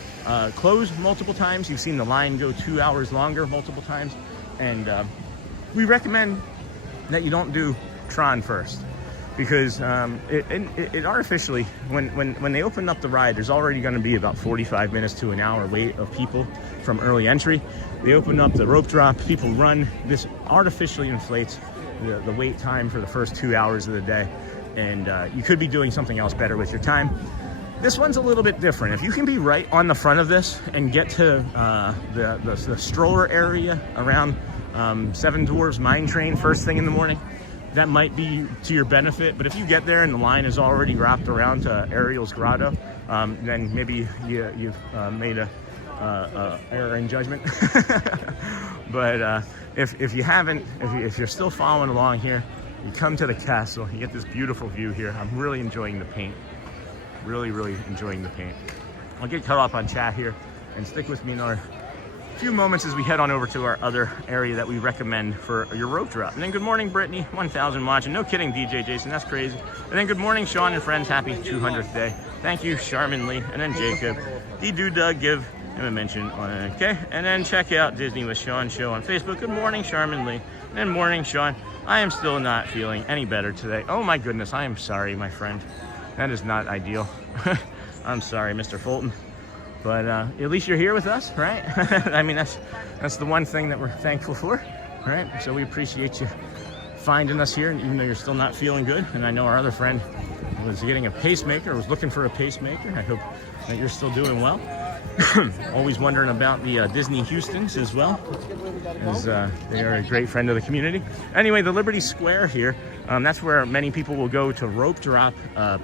close multiple times. You've seen the line go 2 hours longer multiple times. And we recommend that you don't do Tron first, because it artificially, when they open up the ride, there's already going to be about 45 minutes to an hour wait of people from early entry. They open up the rope drop, people run. This artificially inflates the wait time for the first 2 hours of the day, and you could be doing something else better with your time. This one's a little bit different. If you can be right on the front of this and get to the stroller area around Seven Dwarfs Mine Train first thing in the morning, that might be to your benefit. But if you get there and the line is already wrapped around to Ariel's Grotto, then maybe you've made a error in judgment. But if you haven't, if you're still following along here, you come to the castle, you get this beautiful view here. I'm really enjoying the paint. Really enjoying the paint. I'll get cut off on chat here and stick with me in our few moments as we head on over to our other area that we recommend for your rope drop. And then good morning, Brittany, 1,000 watching. No kidding, DJ Jason, that's crazy. And then good morning, Sean and friends, happy 200th day. Thank you, Charmin Lee. And then Jacob, Doug, give him a mention on it, okay? And then check out Disney with Sean show on Facebook. Good morning, Charmin Lee. And then morning, Sean. I am still not feeling any better today. Oh my goodness, I am sorry, my friend. That is not ideal. I'm sorry, Mr. Fulton. But at least you're here with us, right? I mean, that's the one thing that we're thankful for, right? So we appreciate you finding us here, even though you're still not feeling good. And I know our other friend was getting a pacemaker, was looking for a pacemaker. I hope that you're still doing well. Always wondering about the Disney Houstons as well, as they are a great friend of the community. Anyway, the Liberty Square here, that's where many people will go to rope drop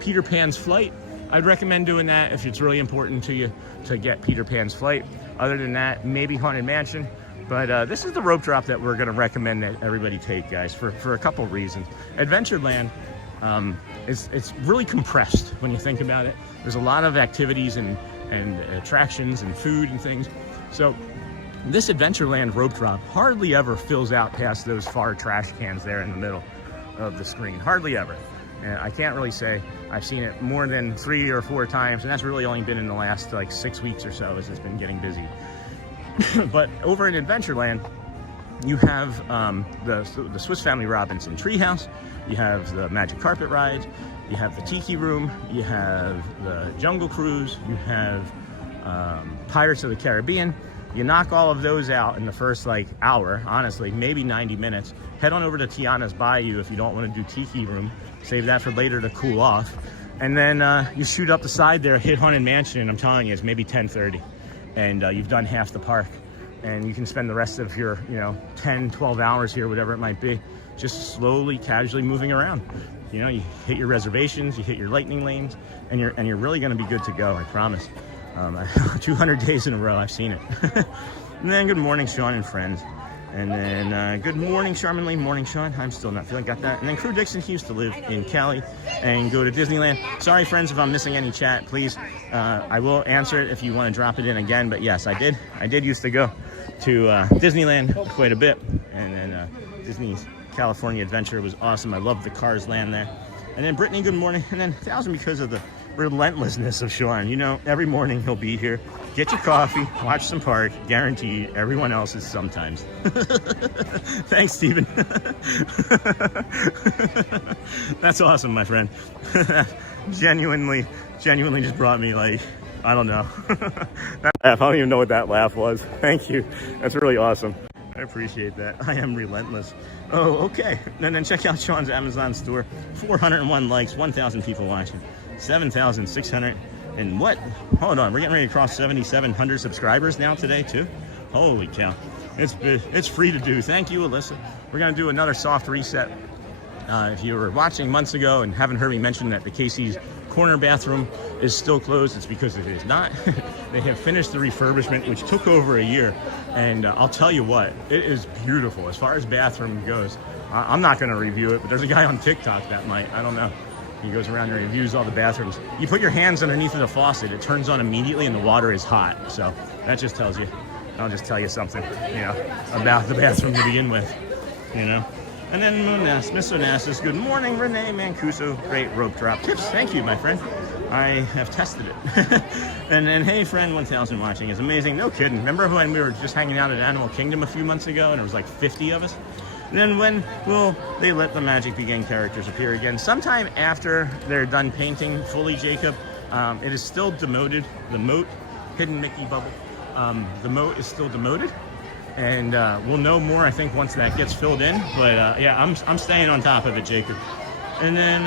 Peter Pan's flight. I'd recommend doing that if it's really important to you to get Peter Pan's flight. Other than that, maybe Haunted Mansion. But this is the rope drop that we're going to recommend that everybody take, guys, for a couple reasons. Adventureland, it's really compressed when you think about it. There's a lot of activities and attractions and food and things. So this Adventureland rope drop hardly ever fills out past those far trash cans there in the middle of the screen. Hardly ever. And I can't really say I've seen it more than 3 or 4 times, and that's really only been in the last like 6 weeks or so as it's been getting busy. But over in Adventureland, you have the Swiss Family Robinson Treehouse, you have the Magic Carpet Rides, you have the Tiki Room, you have the Jungle Cruise, you have Pirates of the Caribbean. You knock all of those out in the first like hour, honestly, maybe 90 minutes. Head on over to Tiana's Bayou if you don't want to do Tiki Room. Save that for later to cool off. And then you shoot up the side there, hit Haunted Mansion, and I'm telling you, it's maybe 10:30. And you've done half the park. And you can spend the rest of your, 10, 12 hours here, whatever it might be, just slowly, casually moving around. You hit your reservations, you hit your lightning lanes, and you're really going to be good to go, I promise. 200 days in a row, I've seen it. And then good morning, Sean and friends. And then good morning, Charmin Lee. Morning, Sean. I'm still not feeling, got that. And then Crew Dixon, he used to live in Cali and go to Disneyland. Sorry, friends, if I'm missing any chat, please. I will answer it if you want to drop it in again. But yes, I did used to go to Disneyland quite a bit. And then Disney's California Adventure was awesome. I loved the Cars Land there. And then Brittany, good morning. And then 1,000 because of the relentlessness of Sean. Every morning he'll be here. Get your coffee, watch some park, guaranteed. Everyone else is sometimes. Thanks, Steven. That's awesome, my friend. genuinely just brought me like, I don't know. That laugh, I don't even know what that laugh was. Thank you. That's really awesome. I appreciate that. I am relentless. Oh, okay. And then check out Sean's Amazon store. 401 likes, 1,000 people watching. 7,600 and what? Hold on, we're getting ready to cross 7,700 subscribers now today too. Holy cow! It's free to do. Thank you, Alyssa. We're gonna do another soft reset If you were watching months ago and haven't heard me mention that the Casey's Corner bathroom is still closed, it's because it is not. They have finished the refurbishment, which took over a year, and I'll tell you what, it is beautiful as far as bathroom goes. I'm not going to review it, but there's a guy on TikTok that might. I don't know. He goes around and reviews all the bathrooms. You put your hands underneath of the faucet, it turns on immediately, and the water is hot. So that just tells you. I'll just tell you something, about the bathroom to begin with, And then Miss Onassis, good morning, Renee Mancuso, great rope drop tips. Thank you, my friend. I have tested it. And then, hey, friend 1000 watching is amazing. No kidding. Remember when we were just hanging out at Animal Kingdom a few months ago and there was like 50 of us? And then when will they let the Magic Begin characters appear again? Sometime after they're done painting fully, Jacob. It is still demoted. The moat, hidden Mickey bubble. The moat is still demoted. And we'll know more, I think, once that gets filled in. But yeah, I'm staying on top of it, Jacob. And then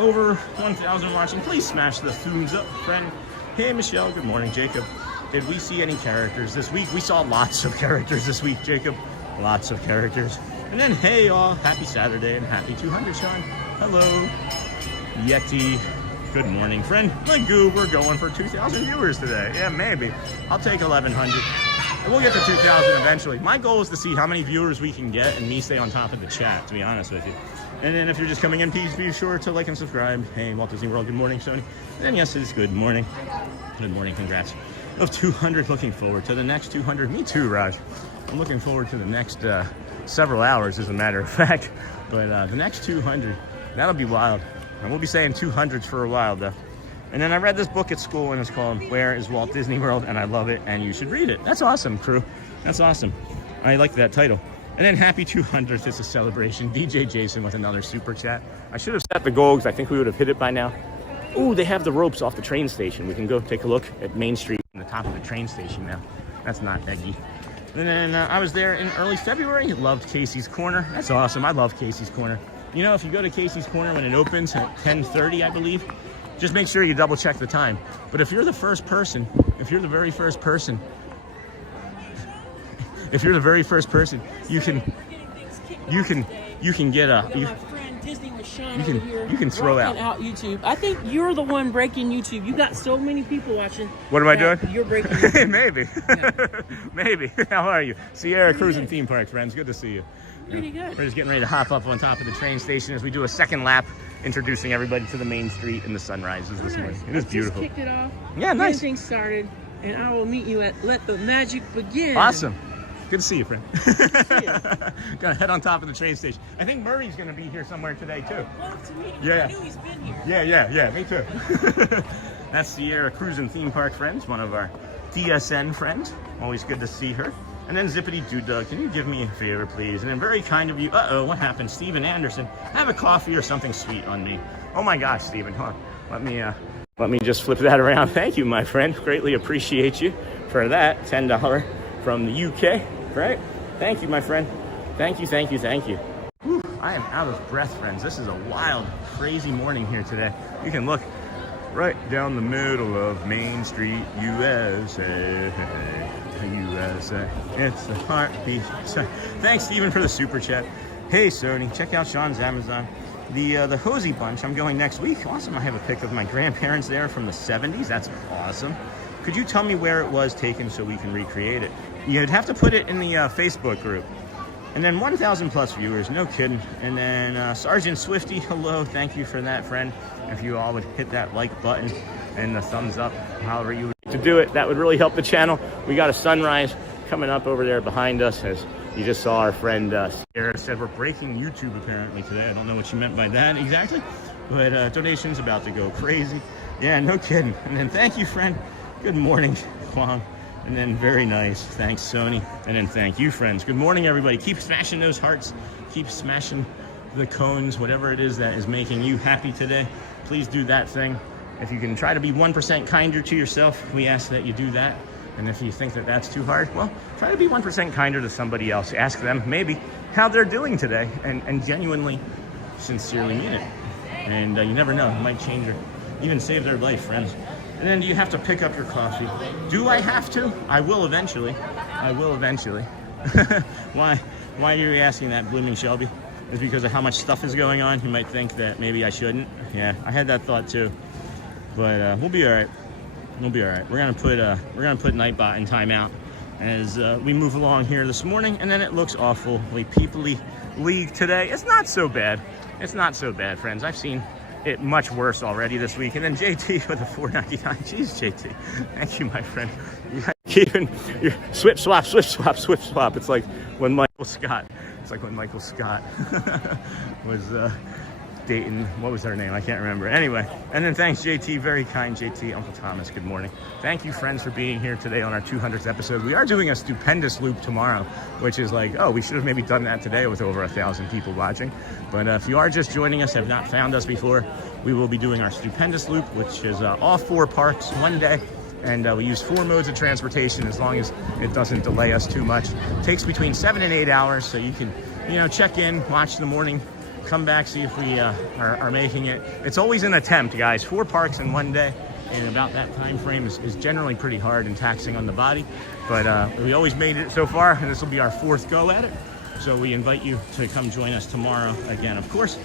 over 1,000 watching. Please smash the thumbs up, friend. Hey, Michelle. Good morning, Jacob. Did we see any characters this week? We saw lots of characters this week, Jacob. Lots of characters. And then, hey, all. Happy Saturday and happy 200, Sean. Hello. Yeti. Good morning, friend. Magoo, we're going for 2,000 viewers today. Yeah, maybe. I'll take 1,100. And we'll get to 2,000 eventually. My goal is to see how many viewers we can get and me stay on top of the chat, to be honest with you. And then if you're just coming in, please be sure to like and subscribe. Hey, Walt Disney World, good morning, Sony. And then yes, it is good morning. Good morning, congrats. Of 200, looking forward to the next 200. Me too, Raj. I'm looking forward to the next several hours, as a matter of fact. But the next 200, that'll be wild. And we'll be saying 200s for a while, though. And then I read this book at school, and it's called Where is Walt Disney World? And I love it, and you should read it. That's awesome, crew. That's awesome. I like that title. And then happy 200th, it's a celebration. DJ Jason with another super chat. I should have set the goal, because I think we would have hit it by now. Ooh, they have the ropes off the train station. We can go take a look at Main Street on the top of the train station now. That's not eggy. And then I was there in early February. Loved Casey's Corner. That's awesome. I love Casey's Corner. You know, if you go to Casey's Corner when it opens at 10:30, I believe, just make sure you double check the time. But if you're the first person, if you're the very first person, you can get a, you can throw out YouTube. I think you're the one breaking YouTube. You got so many people watching. What am I doing? You're breaking YouTube. Maybe. Maybe. How are you? Sierra Cruising Theme Park, friends. Good to see you. Pretty good. We're just getting ready to hop up on top of the train station as we do a second lap, introducing everybody to the main street and the sunrises this morning. It is beautiful. Just kicked it off. Yeah, nice. Getting things started, and I will meet you at Let the Magic Begin. Awesome. Good to see you, friend. See ya. Gonna head on top of the train station. I think Murray's gonna be here somewhere today too. Love to meet him. Yeah. I knew he's been here. Yeah, me too. That's Sierra Cruising Theme Park, friends, one of our DSN friends. Always good to see her. And then Zippity Doo Dug, can you give me a favor, please? And then very kind of you. Uh-oh, what happened? Steven Anderson, have a coffee or something sweet on me. Oh my gosh, Steven, hold on. Let me just flip that around. Thank you, my friend. Greatly appreciate you for that. $10 from the UK, right? Thank you, my friend. Thank you. Whew, I am out of breath, friends. This is a wild, crazy morning here today. You can look right down the middle of Main Street, USA. USA. It's the heartbeat. Thanks, Steven, for the super chat. Hey, Sony, check out Sean's Amazon. The Hosey Bunch, I'm going next week. Awesome. I have a pic of my grandparents there from the 70s. That's awesome. Could you tell me where it was taken so we can recreate it? You'd have to put it in the Facebook group. And then 1,000 plus viewers, no kidding. And then Sergeant Swifty, hello, thank you for that, friend. If you all would hit that like button and the thumbs up, however you would like to do it, that would really help the channel. We got a sunrise coming up over there behind us, as you just saw our friend Sierra said we're breaking YouTube apparently today. I don't know what she meant by that exactly, but donations about to go crazy. Yeah, no kidding. And then thank you, friend. Good morning, Kwang. And then very nice. Thanks, Sony. And then thank you, friends. Good morning, everybody. Keep smashing those hearts. Keep smashing the cones, whatever it is that is making you happy today. Please do that thing. If you can try to be 1% kinder to yourself, we ask that you do that. And if you think that that's too hard, well, try to be 1% kinder to somebody else. Ask them maybe how they're doing today and genuinely, sincerely mean it. And you never know, it might change or even save their life, friends. And then do you have to pick up your coffee? Do I have to? I will eventually. I will eventually. Why are you asking that, Blooming Shelby? is because of how much stuff is going on. You might think that maybe I shouldn't. Yeah, I had that thought too. But we'll be all right. We'll be all right. We're gonna put Nightbot in timeout as we move along here this morning, and then it looks awfully peoply league today. It's not so bad. It's not so bad, friends. I've seen it much worse already this week. And then JT with a $4.99. Jeez, JT. Thank you, my friend. You guys keeping your swip swap. It's like when Michael Scott was dating, what was her name? I can't remember. Anyway, and then thanks, JT. Very kind, JT. Uncle Thomas, good morning. Thank you, friends, for being here today on our 200th episode. We are doing a stupendous loop tomorrow, which is like, oh, we should have maybe done that today with over 1,000 people watching. But if you are just joining us, have not found us before, we will be doing our stupendous loop, which is all 4 parks one day. And we use 4 modes of transportation as long as it doesn't delay us too much. It takes between 7 and 8 hours, so you can, check in, watch the morning, come back, see if we are making it. It's always an attempt, guys. 4 parks in one day, and about that time frame is generally pretty hard and taxing on the body. But we always made it so far, and this will be our 4th go at it. So we invite you to come join us tomorrow again, of course.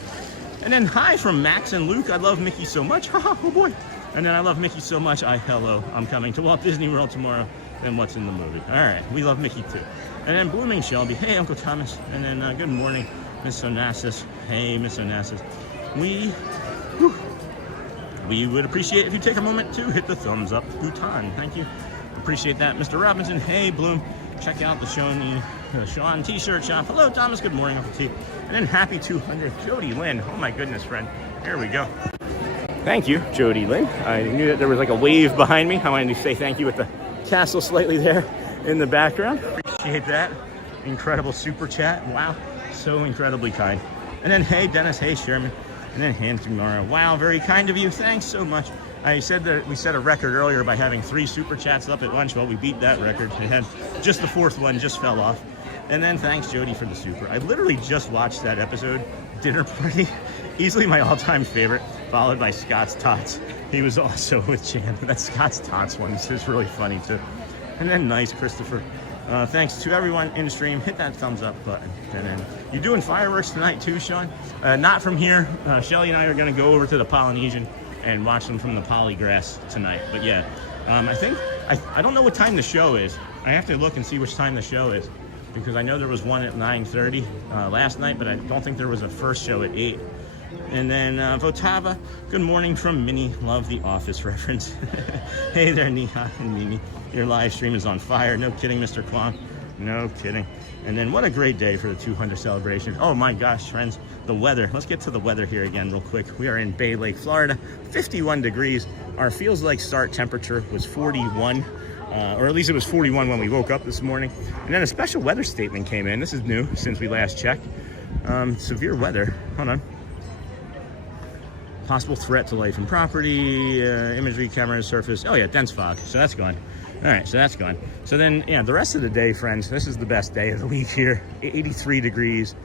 And then hi from Max and Luke. I love Mickey so much. Oh boy. And then I love Mickey so much. Hello, I'm coming to Walt Disney World tomorrow. Then what's in the movie? All right, we love Mickey too. And then Blooming Shelby. Hey, Uncle Thomas. And then good morning, Miss Onassis. Hey, Miss Onassis. We would appreciate if you take a moment to hit the thumbs up button. Thank you. Appreciate that, Mr. Robinson. Hey, Bloom. Check out the Sean T-shirt shop. Hello, Thomas. Good morning, Uncle T. And then happy 200th, Jody Lynn. Oh my goodness, friend. Here we go. Thank you, Jody Lynn. I knew that there was like a wave behind me. I wanted to say thank you with the castle slightly there in the background. Appreciate that. Incredible super chat. Wow, so incredibly kind. And then hey, Dennis. Hey, Sherman. And then Hans Mara. Wow, very kind of you. Thanks so much. I said that we set a record earlier by having 3 super chats up at once. Well, we beat that record. We had just the 4th one just fell off. And then thanks, Jody, for the super. I literally just watched that episode, Dinner Party. Easily my all-time favorite, followed by Scott's Tots. He was also with Chan. That Scott's Tots one is really funny too. And then nice, Christopher. Thanks to everyone in stream. Hit that thumbs up button. And then you're doing fireworks tonight too, Sean? Not from here. Shelly and I are going to go over to the Polynesian and watch them from the polygrass tonight. But yeah, I don't know what time the show is. I have to look and see which time the show is, because I know there was one at 9:30 last night, but I don't think there was a first show at 8. And then Votava, good morning from Minnie. Love the Office reference. Hey there, Niha and Mimi. Your live stream is on fire. No kidding, Mr. Kwong. No kidding. And then what a great day for the 200 celebration. Oh my gosh, friends, the weather. Let's get to the weather here again real quick. We are in Bay Lake, Florida, 51 degrees. Our feels like start temperature was 41, or at least it was 41 when we woke up this morning. And then a special weather statement came in. This is new since we last checked. Severe weather. Hold on. Possible threat to life and property, imagery, cameras, surface. Oh yeah, dense fog. So that's gone. All right, so that's gone. So then, yeah, the rest of the day, friends, this is the best day of the week here. 83 degrees,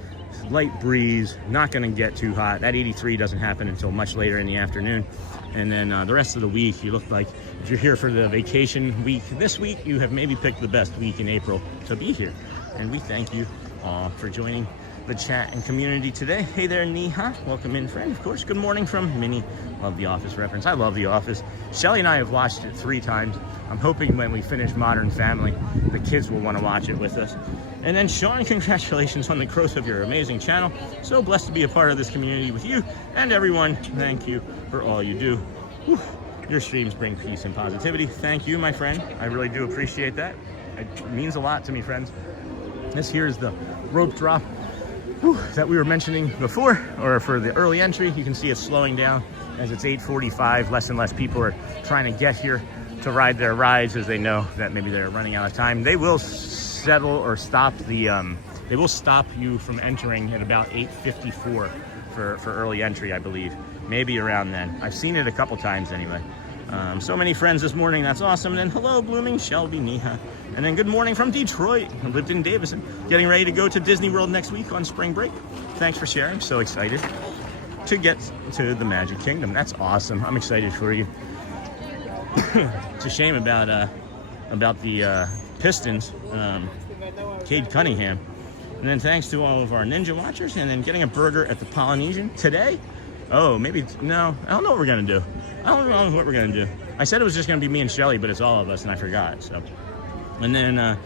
light breeze, not gonna get too hot. That 83 doesn't happen until much later in the afternoon. And then the rest of the week, you look like, if you're here for the vacation week this week, you have maybe picked the best week in April to be here. And we thank you all for joining the chat and community today. Hey there, Niha. Welcome in, friend. Of course, good morning from Minnie. Love The Office reference. I love The Office. Shelly and I have watched it 3 times. I'm hoping when we finish Modern Family, the kids will want to watch it with us. And then Sean, congratulations on the growth of your amazing channel. So blessed to be a part of this community with you and everyone. Thank you for all you do. Whew. Your streams bring peace and positivity. Thank you, my friend. I really do appreciate that. It means a lot to me, friends. This here is the rope drop that we were mentioning before, or for the early entry. You can see it's slowing down as it's 8:45. Less and less people are trying to get here to ride their rides, as they know that maybe they're running out of time. They will settle or stop the they will stop you from entering at about 8:54 for early entry, I believe. Maybe around then. I've seen it a couple times anyway. So many friends this morning. That's awesome. And then hello, Blooming Shelby, Niha. And then good morning from Detroit. I lived in Davison. Getting ready to go to Disney World next week on spring break. Thanks for sharing. So excited to get to the Magic Kingdom. That's awesome. I'm excited for you. It's a shame about the Pistons. Cade Cunningham And then thanks to all of our Ninja Watchers, and then getting a burger at the Polynesian today. Oh, maybe, no, I don't know what we're gonna do. I don't know what we're gonna do. I said it was just gonna be me and Shelly, but it's all of us, and I forgot, so. And then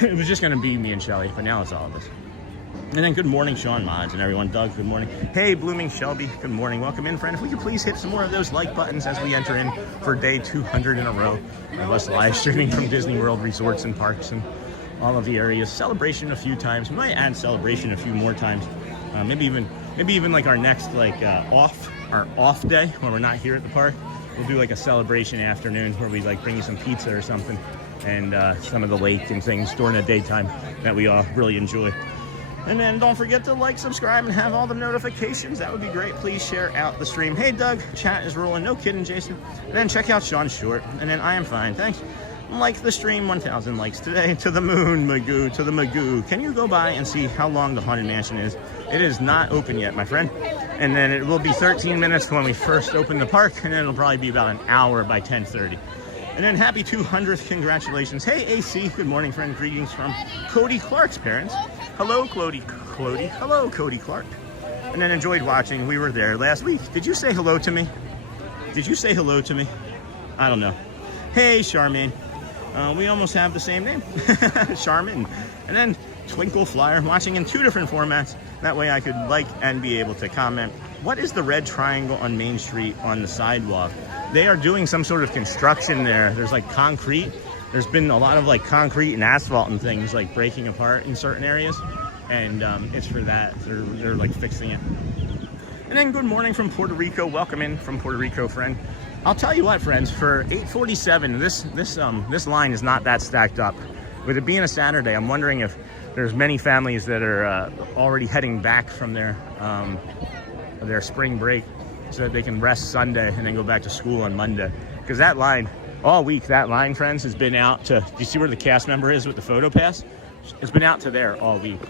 it was just gonna be me and Shelly, but now it's all of us. And then good morning, Sean Mods and everyone. Doug, good morning. Hey, Blooming Shelby, good morning. Welcome in, friend. If we could please hit some more of those like buttons as we enter in for day 200 in a row of us live streaming from Disney World resorts and parks and all of the areas. Celebration a few times. We might add celebration a few more times. Maybe even like our next our off day when we're not here at the park. We'll do like a celebration afternoon where we like bring you some pizza or something and some of the lake and things during the daytime that we all really enjoy. And then don't forget to like, subscribe, and have all the notifications. That would be great. Please share out the stream. Hey, Doug, chat is rolling. No kidding, Jason. And then check out Sean Short. And then I am fine. Thanks. Like the stream, 1,000 likes today. To the moon, Magoo, to the Magoo. Can you go by and see how long the Haunted Mansion is? It is not open yet, my friend. And then it will be 13 minutes when we first open the park, and then it'll probably be about an hour by 10:30. And then happy 200th, congratulations. Hey, AC, good morning, friend. Greetings from Cody Clark's parents. Hello, Cody. Hello, Cody Clark. And then enjoyed watching. We were there last week. Did you say hello to me? Did you say hello to me? I don't know. Hey, Charmaine. We almost have the same name, Charmin. And then Twinkle Flyer, watching in 2 different formats. That way I could like and be able to comment. What is the red triangle on Main Street on the sidewalk? They are doing some sort of construction there. There's like concrete. There's been a lot of like concrete and asphalt and things like breaking apart in certain areas. And it's for that. They're like fixing it. And then good morning from Puerto Rico. Welcome in from Puerto Rico, friend. I'll tell you what, friends, for 8:47, this line is not that stacked up. With it being a Saturday, I'm wondering if there's many families that are already heading back from their spring break so that they can rest Sunday and then go back to school on Monday. Because that line, all week, that line, friends, has been out to, do you see where the cast member is with the photo pass? It's been out to there all week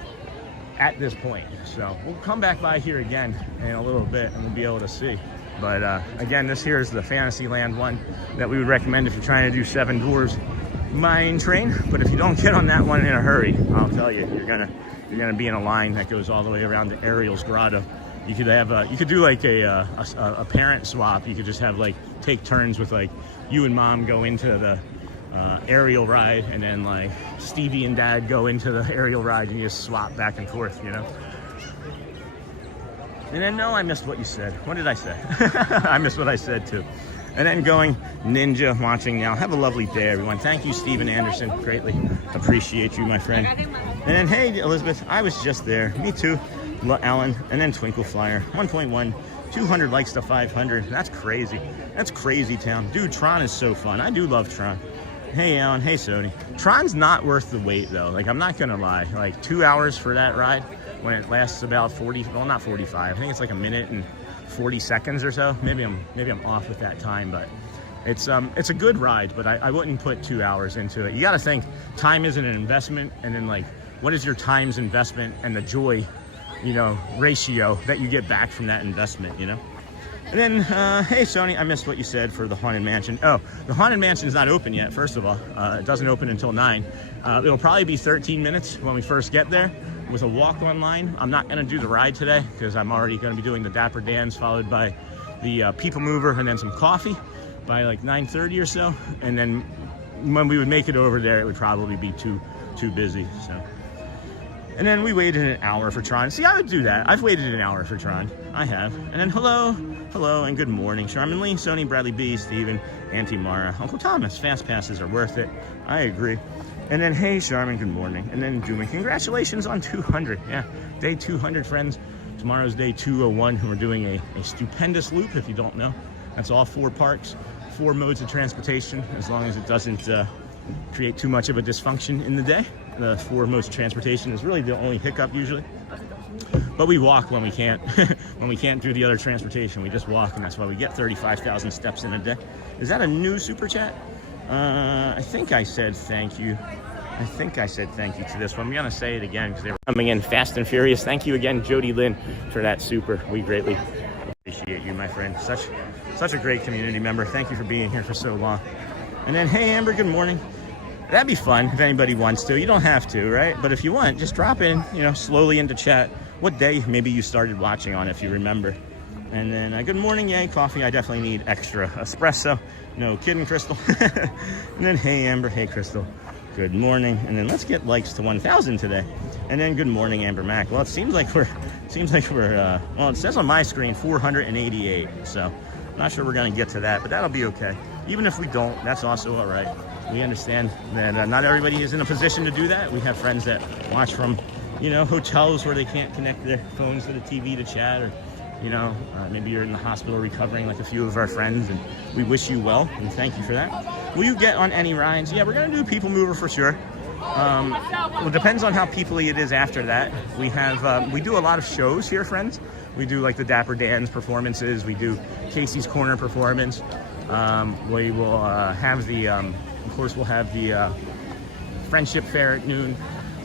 at this point. So we'll come back by here again in a little bit and we'll be able to see. But again, this here is the Fantasyland one that we would recommend if you're trying to do 7 Dwarfs Mine Train. But if you don't get on that one in a hurry, I'll tell you, you're gonna be in a line that goes all the way around to Ariel's Grotto. You could have you could do like a parent swap. You could just have like take turns with like you and mom go into the aerial ride, and then like Stevie and Dad go into the aerial ride, and you just swap back and forth, you know. And then, no, I missed what you said. What did I say? I missed what I said, too. And then going Ninja, watching now. Have a lovely day, everyone. Thank you, Steven Anderson. Greatly appreciate you, my friend. And then, hey, Elizabeth, I was just there. Me too, Alan. And then Twinkle Flyer, 1.1, 200 likes to 500. That's crazy. That's crazy town. Dude, Tron is so fun. I do love Tron. Hey, Alan. Hey, Sony. Tron's not worth the wait, though. Like, I'm not going to lie. Like, 2 hours for that ride, when it lasts about 40, well, not 45. I think it's like a minute and 40 seconds or so. Maybe I'm off with that time, but it's a good ride, but I wouldn't put 2 hours into it. You got to think time isn't an investment, and then like, what is your time's investment and the joy, you know, ratio that you get back from that investment, you know? And then, hey, Sony, I missed what you said for the Haunted Mansion. Oh, the Haunted Mansion's not open yet, first of all. It doesn't open until 9. It'll probably be 13 minutes when we first get there with a walk-on line. I'm not going to do the ride today because I'm already going to be doing the Dapper Dans, followed by the People Mover and then some coffee by like 9:30 or so. And then when we would make it over there, it would probably be too busy, so. And then we waited an hour for Tron. See, I would do that. I've waited an hour for Tron. I have. And then hello, and good morning. Charmin Lee, Sony, Bradley B, Steven, Auntie Mara, Uncle Thomas. Fast passes are worth it. I agree. And then, hey, Charmin, good morning. And then Doomy, congratulations on 200. Yeah, day 200, friends. Tomorrow's day 201, and we're doing a stupendous loop, if you don't know. That's all 4 parks, 4 modes of transportation, as long as it doesn't create too much of a dysfunction in the day. The 4 modes of transportation is really the only hiccup usually. But we walk when we can't. When we can't do the other transportation, we just walk, and that's why we get 35,000 steps in a day. Is that a new super chat? I think I said thank you. I think I said thank you to this one. I'm going to say it again because they were coming in fast and furious. Thank you again, Jody Lynn, for that super. We greatly appreciate you, my friend. Such a great community member. Thank you for being here for so long. And then, hey, Amber, good morning. That'd be fun if anybody wants to. You don't have to, right? But if you want, just drop in, slowly into chat. What day maybe you started watching on, if you remember. And then, good morning, yay, coffee. I definitely need extra espresso. No kidding, Crystal. And then, hey, Amber. Hey, Crystal. Good morning. And then let's get likes to 1,000 today. And then, good morning, Amber Mac. Well, it seems like we're, well, it says on my screen 488. So, not sure we're going to get to that, but that'll be okay. Even if we don't, that's also all right. We understand that not everybody is in a position to do that. We have friends that watch from, hotels where they can't connect their phones to the TV to chat, or maybe you're in the hospital recovering like a few of our friends, and we wish you well and thank you for that. Will you get on any rides? Yeah, we're going to do People Mover for sure. Well, it depends on how people-y it is after that. We do a lot of shows here, friends. We do like the Dapper Dans performances. We do Casey's Corner performance. We will have of course, we'll have the Friendship Fair at noon.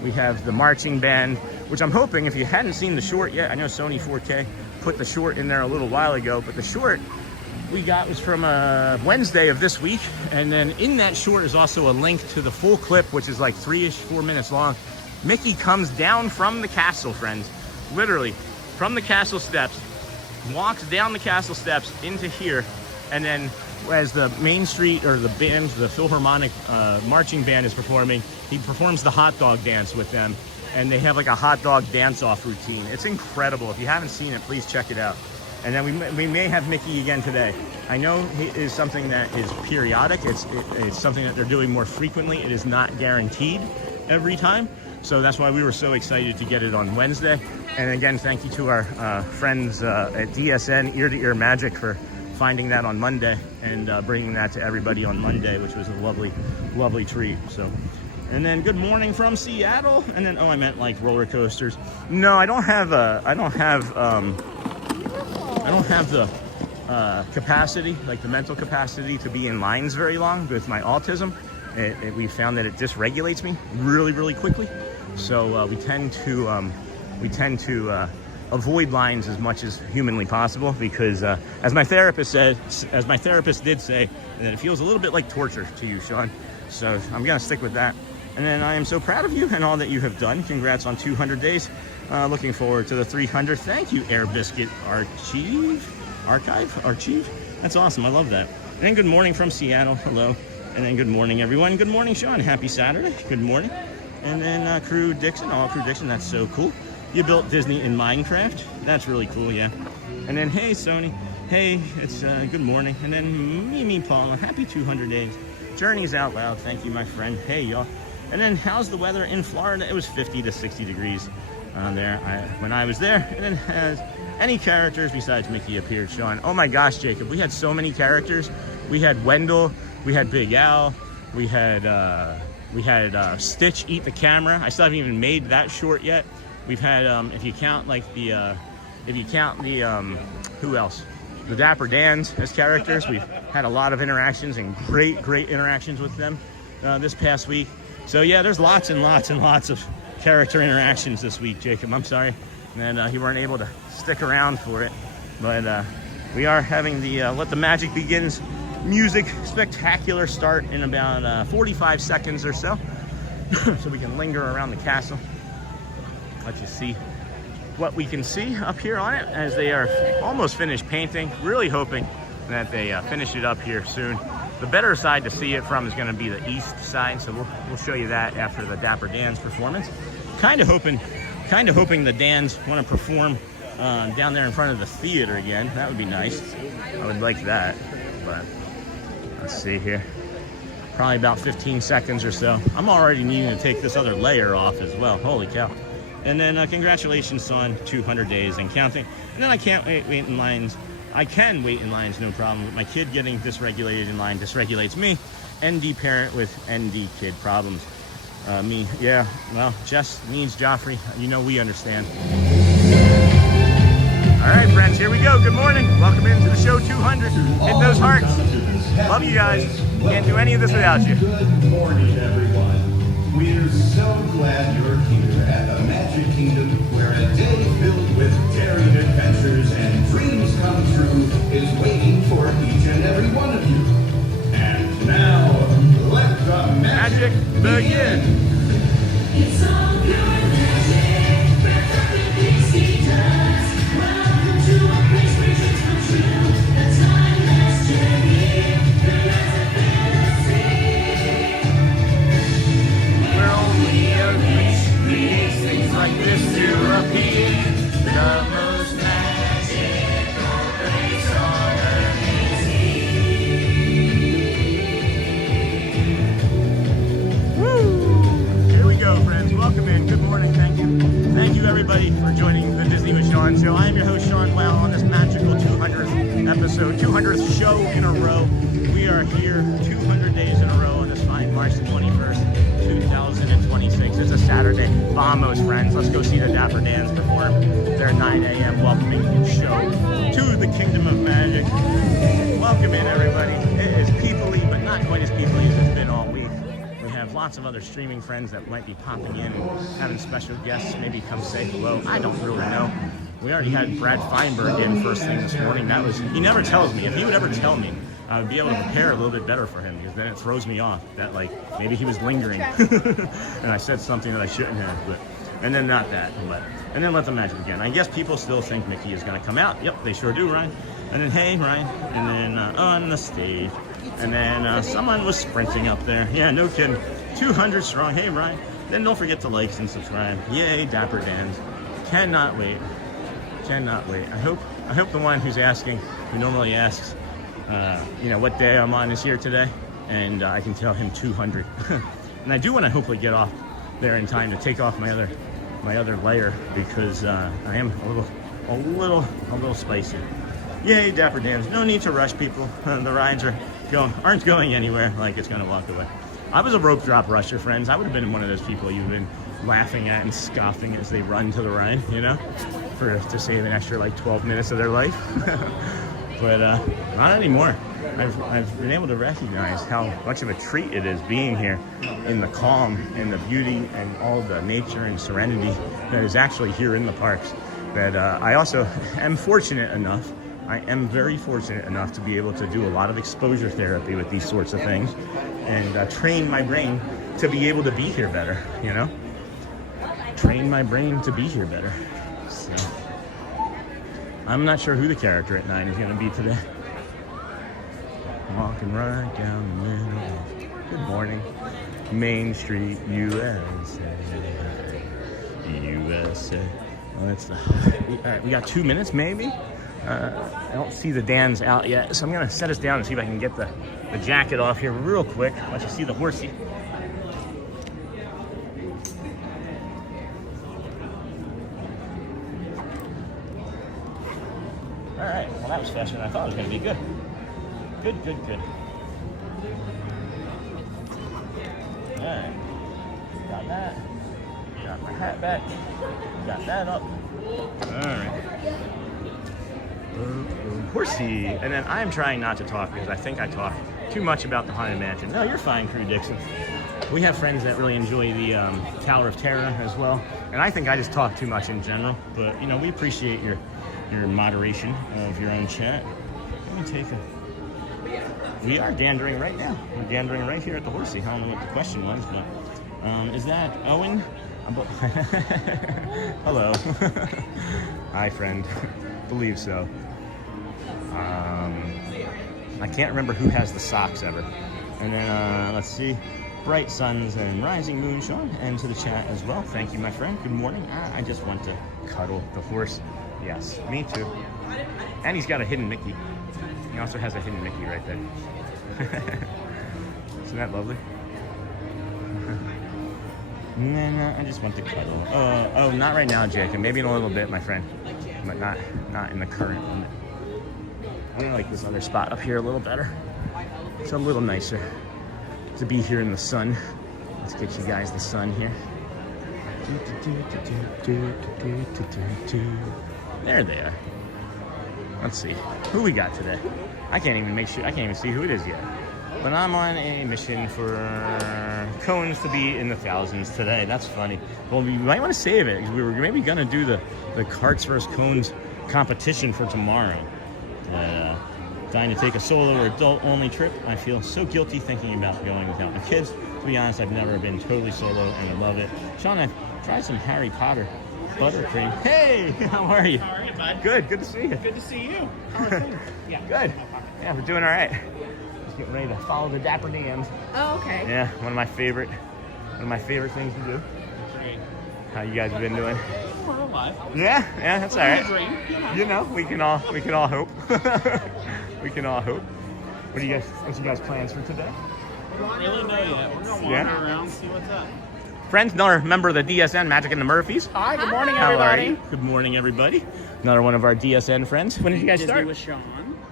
We have the marching band, which I'm hoping, if you hadn't seen the short yet, I know Sony 4K put the short in there a little while ago, but the short we got was from Wednesday of this week. And then in that short is also a link to the full clip, which is like 4 minutes long. Mickey comes down from the castle, friends, literally from the castle steps, walks down the castle steps into here, and then as the Main Street or the band, the Philharmonic marching band is performing, he performs the hot dog dance with them, and they have like a hot dog dance-off routine. It's incredible. If you haven't seen it, please check it out. And then we may have Mickey again today. I know it is something that is periodic. It's something that they're doing more frequently. It is not guaranteed every time. So that's why we were so excited to get it on Wednesday. And again, thank you to our friends at DSN, Ear to Ear Magic, for finding that on Monday and bringing that to everybody on Monday, which was a lovely, lovely treat. So, and then good morning from Seattle. And then, I meant like roller coasters. No, I don't have the capacity, like the mental capacity, to be in lines very long with my autism. We found that it dysregulates me really, really quickly. So we tend to avoid lines as much as humanly possible, because as my therapist did say, that it feels a little bit like torture to you, Sean. So I'm gonna stick with that. And then I am so proud of you and all that you have done. Congrats on 200 days. Looking forward to the 300. Thank you, Air Biscuit Archive. That's awesome. I love that. And then good morning from Seattle. Hello. And then good morning, everyone. Good morning, Sean. Happy Saturday. Good morning. And then Crew Dixon. Oh, Crew Dixon. That's so cool. You built Disney in Minecraft. That's really cool, yeah. And then, hey, Sony. Hey, it's good morning. And then Mimi Paula. Happy 200 days. Journeys Out Loud. Thank you, my friend. Hey, y'all. And then how's the weather in Florida? It was 50 to 60 degrees there when I was there. And then has any characters besides Mickey appeared, Sean? Oh my gosh, Jacob. We had so many characters. We had Wendell. We had Big Al. We had Stitch Eat the Camera. I still haven't even made that short yet. We've had, if you count who else? The Dapper Dans as characters. We've had a lot of interactions and great interactions with them this past week. So yeah, there's lots and lots and lots of character interactions this week, Jacob. I'm sorry that you weren't able to stick around for it, but we are having the Let the Magic Begins music spectacular start in about 45 seconds or so, so we can linger around the castle, let you see what we can see up here on it as they are almost finished painting. Really hoping that they finish it up here soon. The better side to see it from is going to be the east side, so we'll show you that after the Dapper Dans performance. Kind of hoping the Dans want to perform down there in front of the theater again. That would be nice. I would like that, but let's see here. Probably about 15 seconds or so. I'm already needing to take this other layer off as well. Holy cow. And then congratulations on 200 days and counting. And then I can't wait in lines. I can wait in lines, no problem. But my kid getting dysregulated in line dysregulates me. ND parent with ND kid problems. Me, yeah, well, Jess needs Joffrey. You know we understand. All right, friends, here we go. Good morning. Welcome into the show 200. Hit those hearts. Love you guys. Can't do any of this without you. Good morning, everyone. We're so glad you're here at the Magic Kingdom, where a day filled with daring adventures and dreams come true is waiting for each and every one of you. And now, let the magic for joining the Disney with Sean show. I am your host, Sean Wow, on this magical 200th episode, 200th show in a row. We are here 200 days in a row on this fine March the 21st, 2026. It's a Saturday. Vamos, friends. Let's go see the Dapper Dans perform their 9 a.m. welcoming show to the Kingdom of Magic. Welcome in, everybody. It is people-y, but not quite as people-y as it's been all week. We have lots of other streaming friends that might be popping in and having special guests maybe come say hello. I don't really know. We already had Brad Feinberg in first thing this morning. That was, he never tells me. If he would ever tell me, I would be able to prepare a little bit better for him, because then it throws me off that, like, maybe he was lingering and I said something that I shouldn't have, and then not that, and then let the magic begin. I guess people still think Mickey is going to come out. Yep, they sure do, Ryan. And then, hey, Ryan. And then on the stage. And then someone was sprinting up there. Yeah, no kidding. 200 strong. Hey, Ryan. Then don't forget to like and subscribe. Yay, Dapper Dans. Cannot wait. Cannot wait. I hope the one who's asking, who normally asks, what day I'm on is here today. And I can tell him 200. And I do want to hopefully get off there in time to take off my other layer, because I am a little spicy. Yay, Dapper Dans. No need to rush, people. The rides aren't going anywhere like it's going to walk away. I was a rope drop rusher, friends. I would have been one of those people you've been laughing at and scoffing as they run to the ride, to save an extra like 12 minutes of their life. But not anymore. I've been able to recognize how much of a treat it is being here in the calm and the beauty and all the nature and serenity that is actually here in the parks. That I also am fortunate enough. I am very fortunate enough to be able to do a lot of exposure therapy with these sorts of things and train my brain to be able to be here better, Train my brain to be here better. So, I'm not sure who the character at 9 is going to be today. Walking right down the middle of, good morning, Main Street, USA. USA. Well, that's all right, we got 2 minutes maybe. I don't see the Dans out yet, so I'm gonna set us down and see if I can get the jacket off here real quick. Let you see the horsey. All right, well that was faster than I thought it was gonna be. Good. Good. All right, got that. Got my hat back. Got that up. All right. Horsey. And then I'm trying not to talk because I think I talk too much about the Haunted Mansion. No, you're fine, Crew Dixon. We have friends that really enjoy the Tower of Terror as well. And I think I just talk too much in general. But, we appreciate your moderation of your own chat. Let me take a... We are gandering right now. We're gandering right here at the Horsey. I don't know what the question was, but... is that Owen? Hello. Hi, friend. Believe so. I can't remember who has the socks ever. And then, let's see. Bright suns and rising moon, Sean. And to the chat as well. Thank you, my friend. Good morning. I just want to cuddle the horse. Yes, me too. And he's got a hidden Mickey. He also has a hidden Mickey right there. Isn't that lovely? And then I just want to cuddle. Oh, not right now, Jacob. Maybe in a little bit, my friend. But not in the current moment. I really like this other spot up here a little better. It's a little nicer to be here in the sun. Let's get you guys the sun here. There they are. Let's see who we got today. I can't even see who it is yet. But I'm on a mission for cones to be in the thousands today. That's funny. Well, we might want to save it because we were maybe gonna do the carts versus cones competition for tomorrow. Dying to take a solo or adult only trip. I feel so guilty thinking about going without my kids. To be honest, I've never been totally solo and I love it. Sean, I've tried some Harry Potter buttercream. Hey, how are you? How are you, bud? Good to see you. Good to see you. How are things? Yeah. Good. Yeah, we're doing all right. Just getting ready to follow the Dapper Dans. Oh, okay. Yeah, one of my favorite things to do. Great. How you guys been doing? We're alive. Yeah, that's all right. Dream. We can all hope. We can all hope. What's you guys' plans for today? We don't really know yet. We're gonna wander around, see what's up. Friends, another member of the DSN, Magic and the Murphys. Hi, good morning, How are everybody. you? Good morning, everybody. Another one of our DSN friends. When did you guys Disney start? with Sean.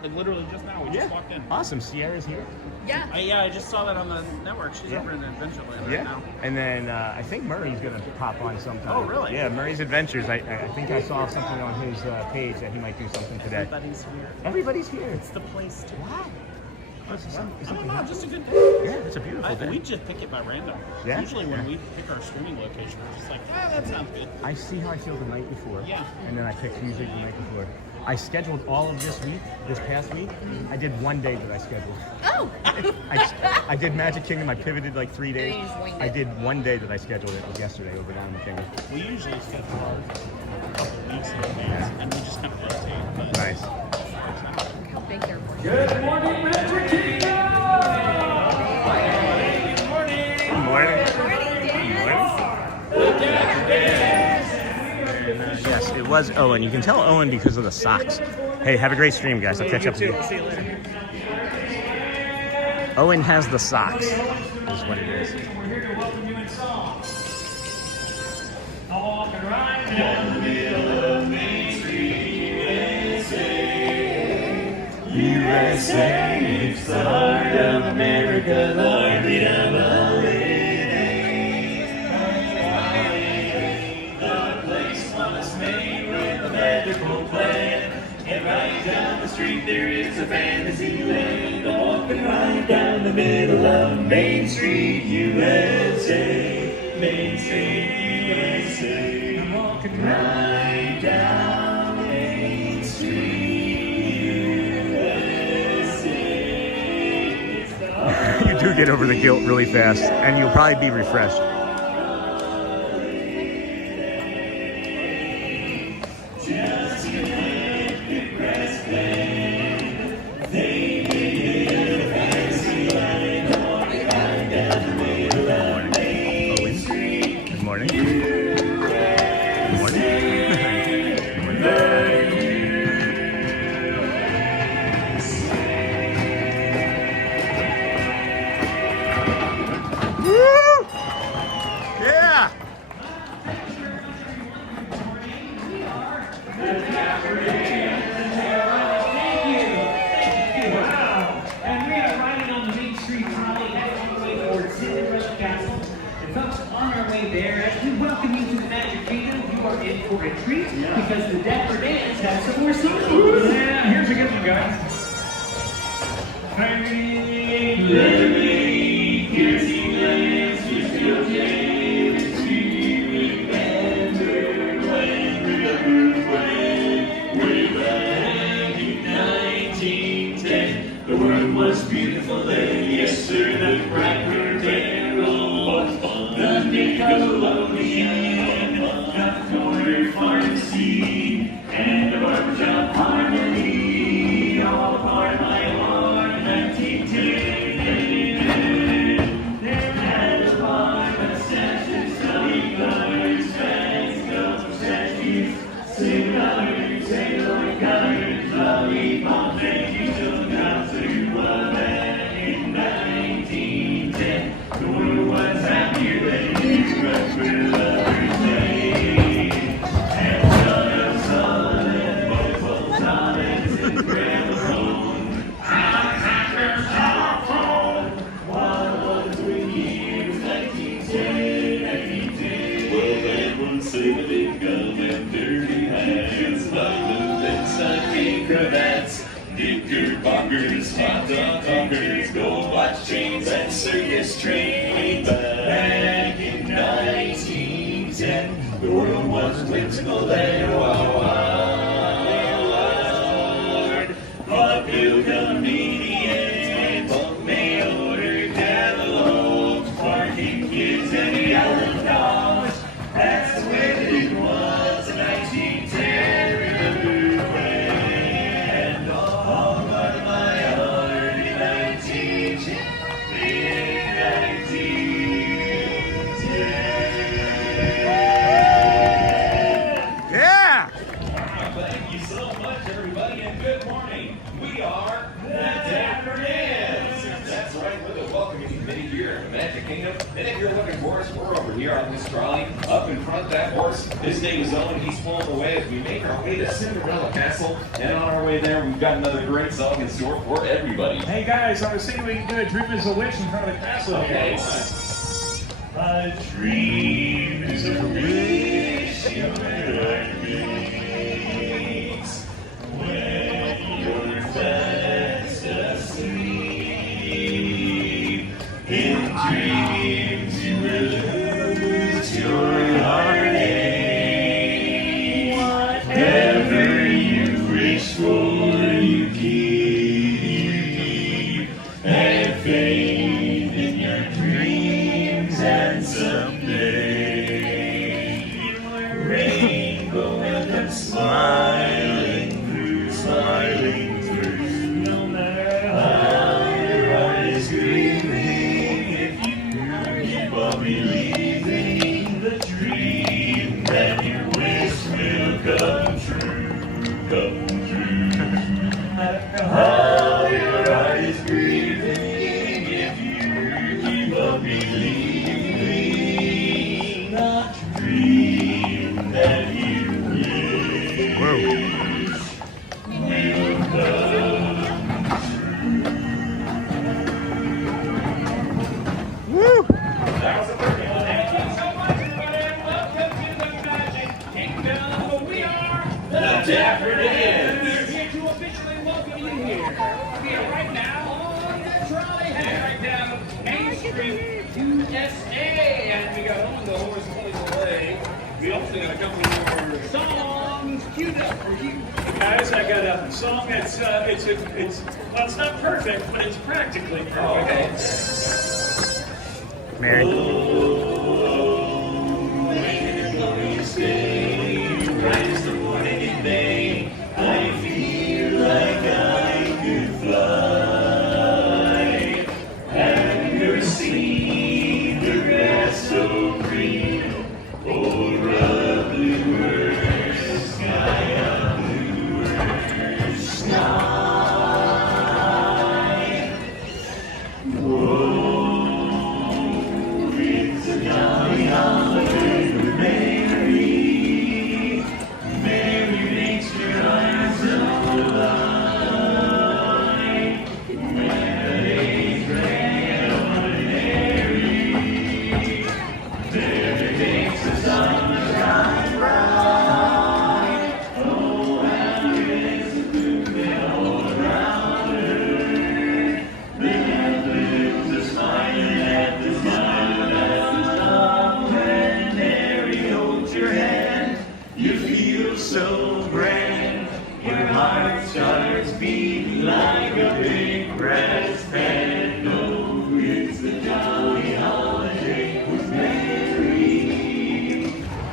And literally just now, we just walked in. Awesome. Sierra's here. Yeah. I just saw that on the network. She's over in Adventureland right now. And then I think Murray's going to pop on sometime. Oh, really? Yeah, Murray's Adventures. I think I saw something on his page that he might do something today. Everybody's here. Everybody's here. It's the place to. Wow. I don't know, just a good day. Yeah, it's a beautiful day. We just pick it by random. Yeah? Usually when we pick our streaming location, we're just like, that sounds good. I see how I feel the night before. Yeah. And then I pick music the night before. I scheduled all of this past week. I did one day that I scheduled. Oh. I did Magic Kingdom. I pivoted like 3 days. And you just winged I it. did one day that I scheduled. It was yesterday over down in the Kingdom. We usually schedule ours a couple of weeks in advance, and we just kind of rotate. But Nice. How big they're for. Good morning, Magic Kingdom! Good morning. Yes, it was Owen. You can tell Owen because of the socks. Hey, have a great stream, guys. I'll catch up with you. see you later. Owen has the socks, is what it is. We're here to welcome you in song. I'll walk and ride down the middle of Main Street, USA, it's the heart of America, Lord, we love the place was made with a magical plan, and right down the street there is a fantasy land. I'm walking right down the middle of Main Street, USA, Main Street, USA. I'm walking right down Main Street, USA. You do get over the guilt really fast, and you'll probably be refreshed. Good morning. Good morning. Good morning. Woo! Yeah! And we are riding on the Main Street trolley heading all the way towards Cinderella Castle. And folks, on our way there, as we welcome you to the Magic Kingdom, you are in for a treat because the Dapper Dans has some more songs. Yeah, here's a good one, guys. The world was beautiful then, yes sir, the bright day rolled. The Nickelodeon, the corner pharmacy, and the barbershop harmony, all part of my heart, 1910. There had a bar, a session, study cards, fans, go statues, cigars, sailor colors, lollipops, and you still got to back in 1910. The world was happier than it was with Lover's Day. And Son of Solomon, both Thomas and Grandson. Crackers off home. What was with years 1910, 1910? Well, that one sailor did come in dirty hands, like the bedside pink cravats. Knickerbockers, hot dog talkers, gold watch chains, and circus trains. Back in 1910, the world was whimsical and wild. For the Pilgrimanians, both mail-order catalogs, barking kids and yelling dogs. That's the way that it was in 1910. Yeah! course, this day is on, and he's pulling away as we make our way to Cinderella Castle. And on our way there, we've got another great song in store for everybody. Hey guys, I was thinking we can do a Dream is a Wish in front of the castle. Okay. A dream is a wish you makes when you're fast asleep. In dreams you will lose your heartache. Whatever you wish for, you keep. And faith in your dreams, and someday your rainbow will come smiling through. No matter how your heart is grieving, if you keep on believing the dream, then your wish will come true. Come true. No matter how your heart is grieving, if you keep on believing the dream that you wish will come. That was a perfect one. Thank you so much, everybody. Welcome to the Magic Kingdom. We are the Dapper Dans. We're here to officially welcome you here. We are right now on the trolley heading right down Main Street, USA. And we got On the Horse pulling away. We also got a couple more songs queued up for you. Guys, I got a song that's well, it's not perfect, but it's practically perfect. Okay. Mary. Rise the morning in May. I feel like I could fly. Have you ever seen the grass so green? Over a bluer sky, a bluer sky. Whoa, it's a jolly holiday for Mary. Mary makes your eyes alive. When the day's gray and ordinary, Mary makes the summer shine bright. Oh, happiness is blooming all around her. The blooms are smiling at the smile that's the love. When Mary holds your hand, you feel so grand. Your heart starts beating like a big brass band. Oh, it's the jolly holiday with Mary.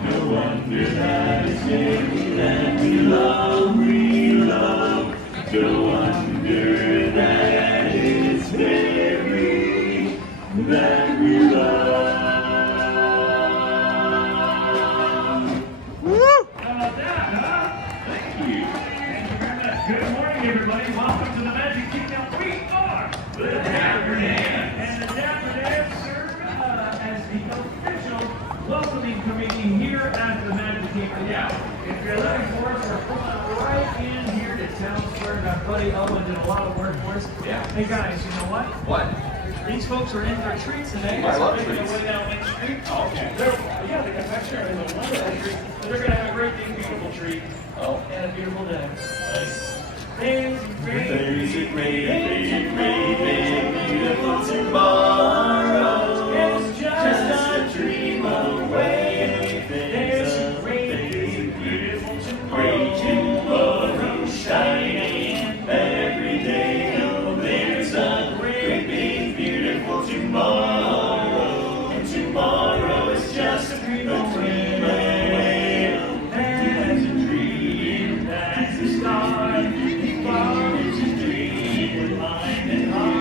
No wonder that it's Mary that we love, No wonder that it's Mary that we love. How about that, huh? Thank you. Thank you very much. Good morning, everybody. Welcome to the Magic Kingdom. We are the Dapper Dans. And the Dapper Dans serve as the official welcoming committee here at the Magic Kingdom. Yeah, if you're looking for us, we're pulling right in here to Town Square. Our buddy Owen did a lot of work for us. Yeah. Hey guys, you know what? What? These folks are in for treats today. I love They're treats. way down Main Street. Oh, okay. Yeah, they got back there in the wonderful treat. So they're gonna have a great big beautiful treat. Oh. And a beautiful day. Nice. Things great, beautiful tomorrow. It's just a dream away. There's a great, beautiful tomorrow shining every day. There's a great, big, beautiful tomorrow. And tomorrow is just a dream away. There's a dream that's the start. Follows a dream with mind and heart.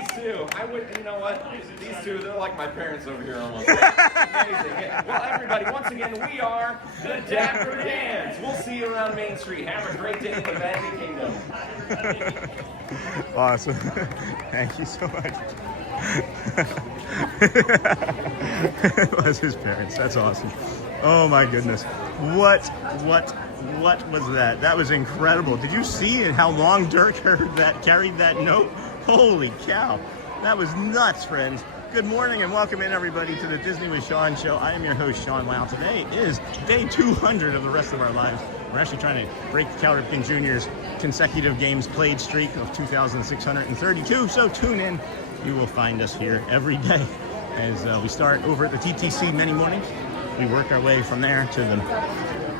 These two, I would, you know what? These two, they're like my parents over here almost. Amazing. Yeah. Well, everybody, once again, we are the Dapper Dans. We'll see you around Main Street. Have a great day in the Magic Kingdom. Awesome. Thank you so much. It was his parents. That's awesome. Oh my goodness. What was that? That was incredible. Did you see how long Dirk carried that note? Holy cow. That was nuts, friends. Good morning and welcome in everybody to the Disney with Sean show. I am your host, Sean Wow. Today is day 200 of the rest of our lives. We're actually trying to break Cal Ripken Jr.'s consecutive games played streak of 2,632. So tune in. You will find us here every day as we start over at the TTC many mornings. We work our way from there to the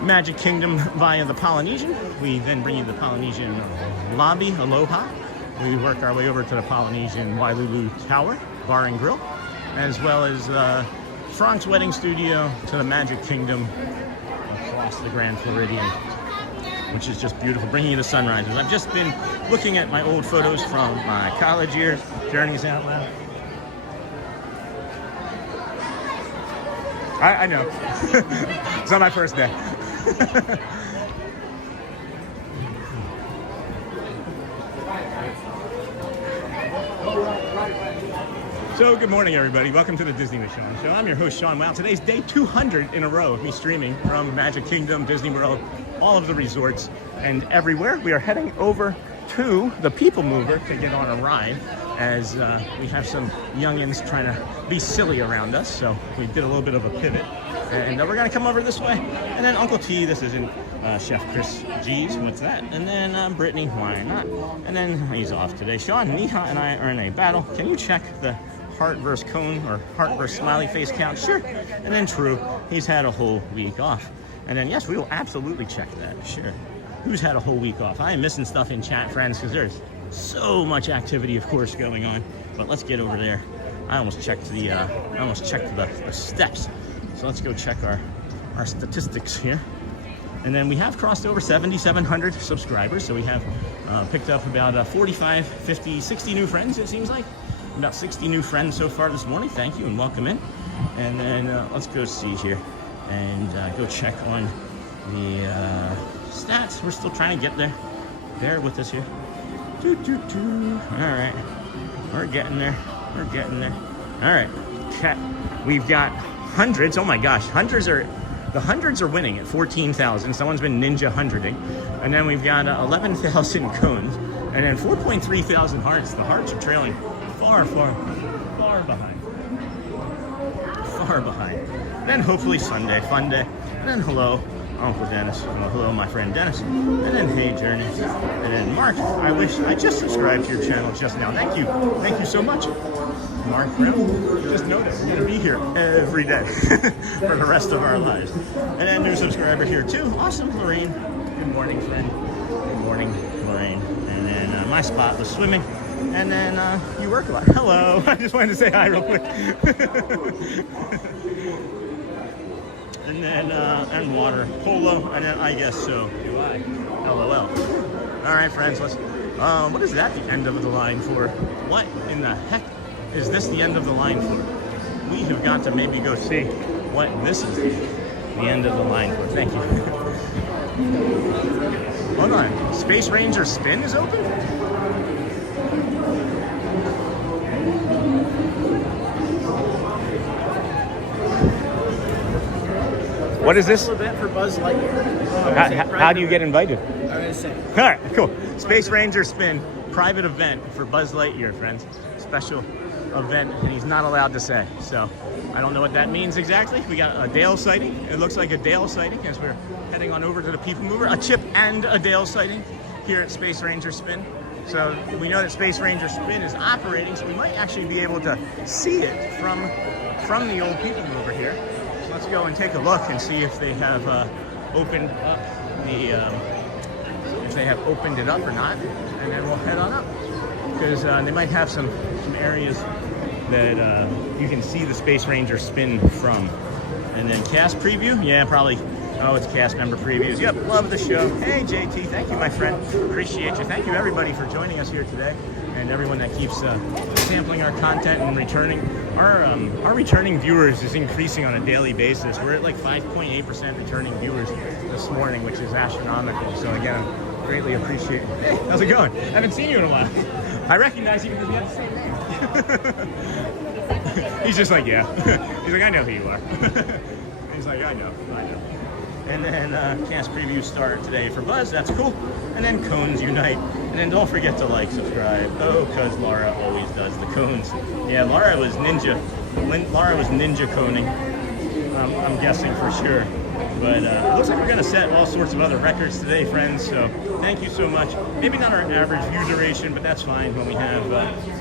Magic Kingdom via the Polynesian. We then bring you the Polynesian lobby, Aloha. We work our way over to the Polynesian Wailulu Tower, Bar and Grill, as well as Frank's Wedding Studio to the Magic Kingdom across the Grand Floridian, which is just beautiful, bringing you the sunrises. I've just been looking at my old photos from my college years, Journeys Out Loud. I know. It's not my first day. So good morning, everybody. Welcome to the Disney with Sean show. I'm your host, Sean Wow. Today's day 200 in a row of me streaming from Magic Kingdom, Disney World, all of the resorts, and everywhere. We are heading over to the People Mover to get on a ride as we have some youngins trying to be silly around us. So we did a little bit of a pivot. And we're going to come over this way. And then Uncle T, this isn't Chef Chris G's, what's that? And then Brittany, why not? And then he's off today. Sean, Neha, and I are in a battle. Can you check the heart versus cone or heart versus smiley face count? Sure. And then True, he's had a whole week off. And then yes, we will absolutely check that. Sure. Who's had a whole week off? I am missing stuff in chat, friends, because there's so much activity, of course, going on. But let's get over there. I almost checked the steps. So let's go check our statistics here. And then we have crossed over 7,700 subscribers. So we have picked up about 45, 50, 60 new friends, it seems like. About 60 new friends so far this morning. Thank you and welcome in. And then let's go see here and go check on the stats. We're still trying to get there. Bear with us here. All right, we're getting there. All right, we've got hundreds. Oh my gosh, the hundreds are winning at 14,000. Someone's been ninja hundreding. And then we've got 11,000 cones and then 4.3 thousand hearts. The hearts are trailing far behind. Then hopefully Sunday, fun day. And then hello, Uncle Dennis. Well, hello, my friend Dennis. And then hey, Journey. And then Mark, I just subscribed to your channel just now. Thank you so much. Mark Brown, just noticed we're going to be here every day for the rest of our lives. And then new subscriber here too. Awesome, Lorraine. Good morning, friend. Good morning, Lorraine. And then my spot was swimming. And then you work a lot. Hello. I just wanted to say hi real quick. And then and water polo. And then I guess so do I. LOL. All right, friends. Let's. What is that? The end of the line for? What in the heck is this the end of the line for? We have got to maybe go see what this is the end of the line for. Thank you. Hold on. Space Ranger Spin is open? What is this? Event for Buzz Lightyear. How do you get invited? I'm gonna say. All right, cool. Space Ranger Spin, private event for Buzz Lightyear, friends. Special event, and he's not allowed to say. So I don't know what that means exactly. We got a Dale sighting. It looks like a Dale sighting as we're heading on over to the People Mover. A Chip and a Dale sighting here at Space Ranger Spin. So we know that Space Ranger Spin is operating, so we might actually be able to see it from the old People Mover here. So let's go and take a look and see if they have opened up opened it up or not, and then we'll head on up because they might have some areas that you can see the Space Ranger Spin from. And then cast preview, yeah, probably. Oh, it's cast member previews. Yep, love the show. Hey, JT, thank you you, my friend. Appreciate you. Thank you, everybody, for joining us here today, and everyone that keeps sampling our content and returning. Our returning viewers is increasing on a daily basis. We're at like 5.8% returning viewers this morning, which is astronomical. So again, greatly appreciate it. Hey, how's it going? I haven't seen you in a while. I recognize you because we have the same name. He's just like, yeah. He's like, I know who you are. He's like, I know. And then cast previews start today for Buzz. That's cool. And then cones unite. And then don't forget to like, subscribe. Oh, because Laura always does the cones. Yeah, Laura was ninja coning. I'm guessing for sure. But it looks like we're going to set all sorts of other records today, friends. So thank you so much. Maybe not our average view duration, but that's fine when we have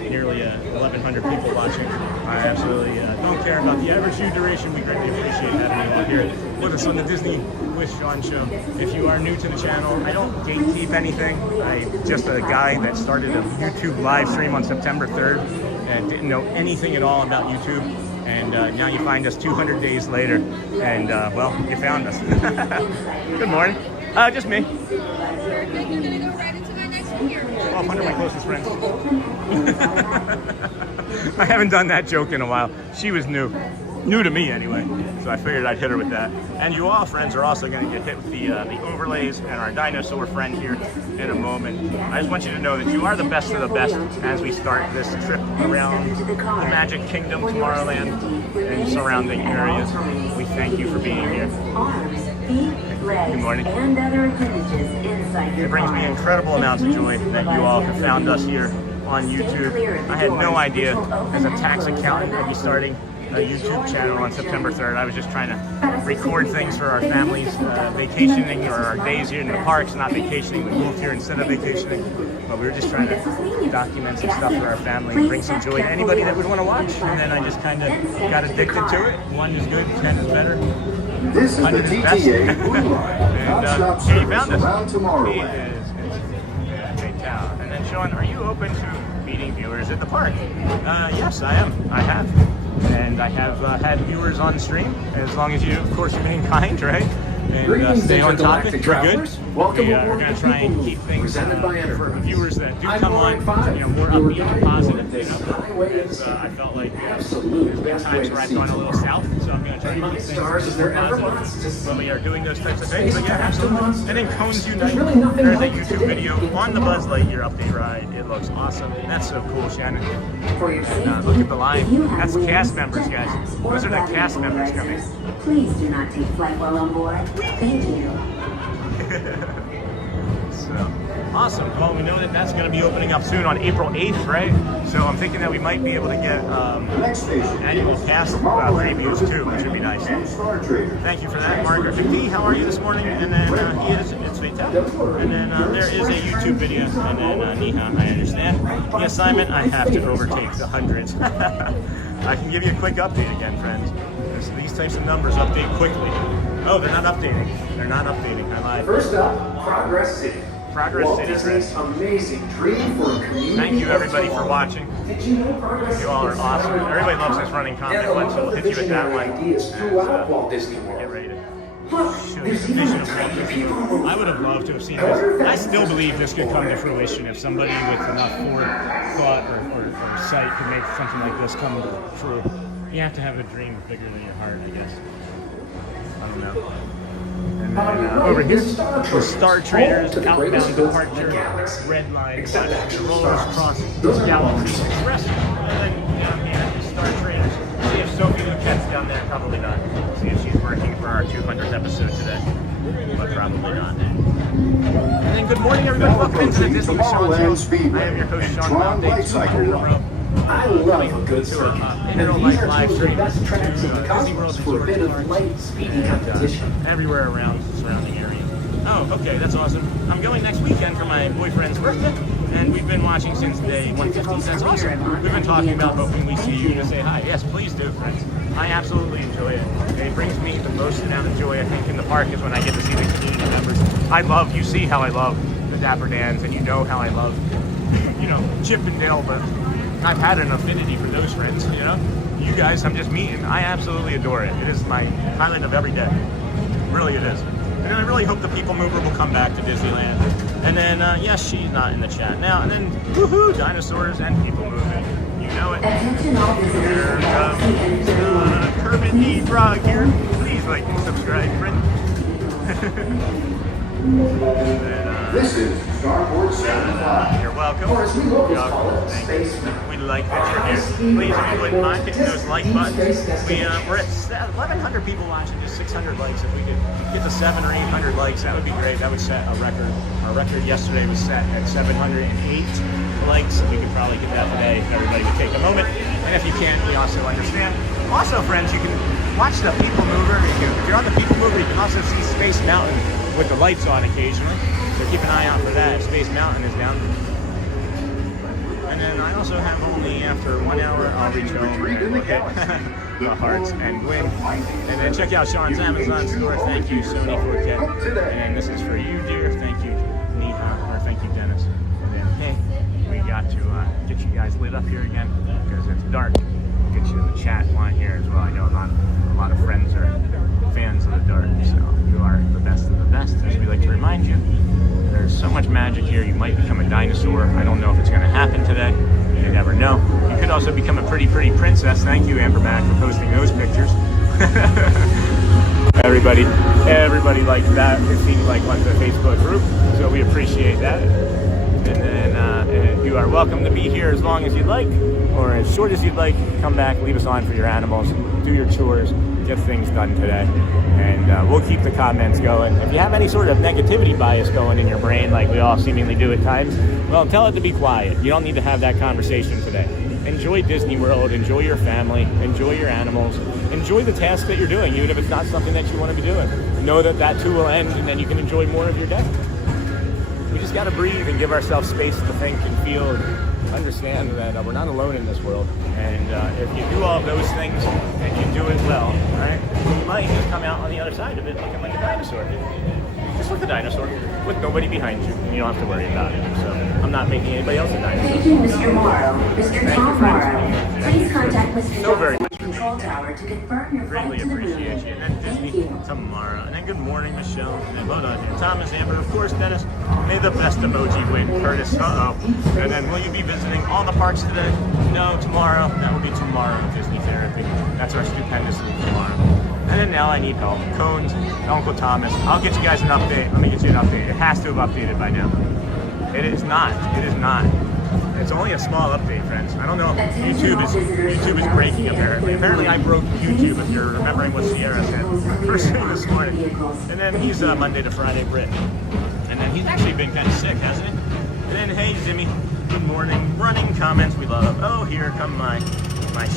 nearly 1,100 people watching. I absolutely don't care about the average view duration. We greatly appreciate having you all here with us on the Disney with Sean show. If you are new to the channel, I don't gatekeep anything. I'm just a guy that started a YouTube live stream on September 3rd and didn't know anything at all about YouTube. And now you find us 200 days later, and well, you found us. Good morning. Just me. Well, I'm one of my closest friends. I haven't done that joke in a while. She was new to me anyway, so I figured I'd hit her with that. And you all, friends, are also going to get hit with the overlays and our dinosaur friend here in a moment. I just want you to know that you are the best of the best as we start this trip around the Magic Kingdom, Tomorrowland, and surrounding areas. We thank you for being here. Good morning. It brings me incredible amounts of joy that you all have found us here on YouTube. I had no idea as a tax accountant I'd be starting a YouTube channel on September 3rd. I was just trying to record things for our families, vacationing, or our days here in the parks, not vacationing. We moved here instead of vacationing, but we were just trying to document some stuff for our family, bring some joy to anybody that would want to watch. And then I just kind of got addicted to it. 1 is good, 10 is better. This is the TTA food line. And Stop you found service us. around Tomorrowland. It's great town. And then Sean, are you open to meeting viewers at the park? Yes, I am. I have. And I have had viewers on stream, as long as you, of course, remain kind, right? And stay on topic. We're good. Welcome We're going to try and keep things for viewers that do come on, more upbeat and positive. I felt like there's been times where I've gone a little south, so I'm going to try to keep things positive when we are doing those types of things. So yeah, absolutely. And then Cones Unite. There's a YouTube video on the Buzz Lightyear update ride. It looks awesome. That's so cool, Shannon. And look at the line. That's the cast members, guys. Those are the cast members coming. Please do not take flight while on board. Thank you. So, awesome. Well, we know that that's going to be opening up soon on April 8th, right? So I'm thinking that we might be able to get annual pass previews too, which would be nice. Thank you for that, Margaret McD. How are you this morning? And then it's fantastic. And then there is a YouTube video. And then Neha, I understand. The assignment, I have to overtake the hundreds. I can give you a quick update again, friends. These types of numbers update quickly. Oh, they're not updating. They're not updating. I lied. First up, Progress City. Progress Walt City. Disney's amazing dream for a community. Thank you, everybody, for watching. Did you know Progress You all are awesome. Everybody loves this running comment one, so we'll hit you with that one. Ideas throughout Walt Disney World. Get ready to Look, show you there's the even vision a of Walt tiny Disney view World. room. I would have loved to have seen this. I still believe this could come to fruition if somebody with enough forethought or sight could make something like this come true. You have to have a dream bigger than your heart, I guess. I don't know. And then over here, the Star Traders, outbound departure, red line, the rollers crossing, Galaxy Express, and then down here, the Star Traders. See if Sophie Luquette's down there, probably not. See if she's working for our 200th episode today, but probably not. And then good morning, everybody. Welcome into the Disney Show. I am your host, Sean Brown. Day 200 in a row. I love a good circuit, and these are live two of the stream best tracks in the Disney World cosmos for a bit of light, speedy competition. Everywhere around the surrounding area. Oh, okay, that's awesome. I'm going next weekend for my boyfriend's birthday, and we've been watching since day 115. That's awesome. We've been talking about hoping we see you to say hi. Yes, please do, friends. I absolutely enjoy it. It brings me the most amount of joy, I think, in the park is when I get to see the community members. You see how I love the Dapper Dans, and you know how I love, Chip and Dale, but I've had an affinity for those friends, You guys, I'm just meeting. I absolutely adore it. It is my highlight of every day. Really, it is. And I really hope the People Mover will come back to Disneyland. And And then, yes, she's not in the chat now. And then, woohoo, dinosaurs and people moving. You know it. Here comes Kermit the Frog here. Please like and subscribe, friend. This is Starboard 75. You're welcome. Or as we locals call it, Thank Space you. Mountain. We like that you're here. Please, if you wouldn't mind hitting those like buttons. We're at 1,100 people watching, just 600 likes. If we could get to 700 or 800 likes, that would be great. That would set a record. Our record yesterday was set at 708 likes. We could probably get that today if everybody would take a moment. And if you can't, we also understand. Also, friends, you can watch the People Mover. If you're on the People Mover, you can also see Space Mountain with the lights on occasionally. So keep an eye out for that. Space Mountain is down. And then I also have only after 1 hour, I'll reach home and look at the hearts and Gwen. And then check out Sean's Amazon store. Thank you, Sony 4K. And then this is for you, dear. Thank you, Neha, or thank you, Dennis. And then, hey, we got to get you guys lit up here again because it's dark. Get you in the chat line here as well. I know not a lot of friends are fans of the dark, so you are the best of the best, as we like to remind you. There's so much magic here. You might become a dinosaur. I don't know if it's going to happen today. You never know. You could also become a pretty princess. Thank you, Amber Mac, for posting those pictures. Everybody liked that. It seemed like on the Facebook group, so we appreciate that. And then you are welcome to be here as long as you'd like, or as short as you'd like. Come back, leave us on for your animals, do your chores, get things done today. And we'll keep the comments going. If you have any sort of negativity bias going in your brain, like we all seemingly do at times, well, tell it to be quiet. You don't need to have that conversation today. Enjoy Disney World, enjoy your family, enjoy your animals, enjoy the task that you're doing, even if it's not something that you want to be doing. Know that that too will end, and then you can enjoy more of your day. We just got to breathe and give ourselves space to think and feel and understand that we're not alone in this world. And if you do all of those things and you do it well, right, you might just come out on the other side of it looking like a dinosaur. Just like a dinosaur with nobody behind you, and you don't have to worry about it. So I'm not making anybody else a dinosaur. Thank you, Mr. Morrow. Mr. Tom Morrow, please contact Mr. So very Johnson at the control tower to confirm your flight Greatly to the moon. appreciate you. And then Thank Disney you. tomorrow. And then good morning, Michelle. And then hold on here. Thomas, Amber, of course, Dennis. May the best emoji win. Curtis, And then will you be visiting all the parks today? No, tomorrow. That will be tomorrow, Disney Therapy. That's our stupendous league tomorrow. And then now I need help. Cones, Uncle Thomas. I'll get you guys an update. Let me get you an update. It has to have updated by now. It is not. It is not. It's only a small update, friends. I don't know. YouTube is breaking apparently. Apparently I broke YouTube, if you're remembering what Sierra said first thing this morning. And then he's Monday to Friday Brit. And then he's actually been kind of sick, hasn't he? And then hey Zimmy, good morning. Running comments we love. Oh, here come my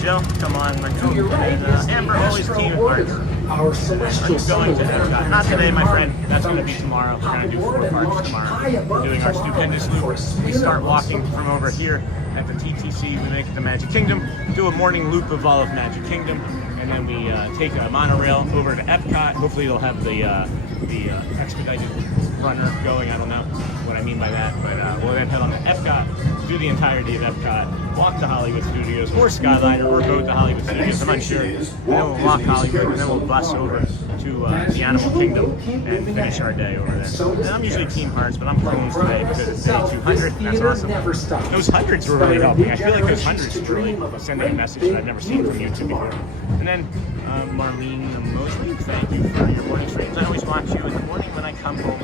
shell. Come on, my To your right is the Amber always Astro team Orbiter, hearts. our celestial Going to satellite. not today, my friend. That's going to be tomorrow. We're going to do 4 parts tomorrow. We're doing our stupendous loop. We start walking from over here at the TTC. We make it to Magic Kingdom. Do a morning loop of all of Magic Kingdom, and then we take a monorail over to Epcot. Hopefully, they'll have the expedited runner going. I don't know what I mean by that, but we'll then head on to Epcot, do the entirety of Epcot, walk to Hollywood Studios, or Skyliner, or boat to Hollywood Studios. I'm unsure. And then we'll walk Hollywood, and then we'll bus over to the Animal Kingdom and finish our day over there. And I'm usually Team Hearts, but I'm Clones today because it's day 200. That's awesome. Those hundreds were really helping. I feel like those hundreds were really sending a message that I've never seen from YouTube before. And then Marlene Mosley, thank you for your morning streams. I always watch you in the morning when I come home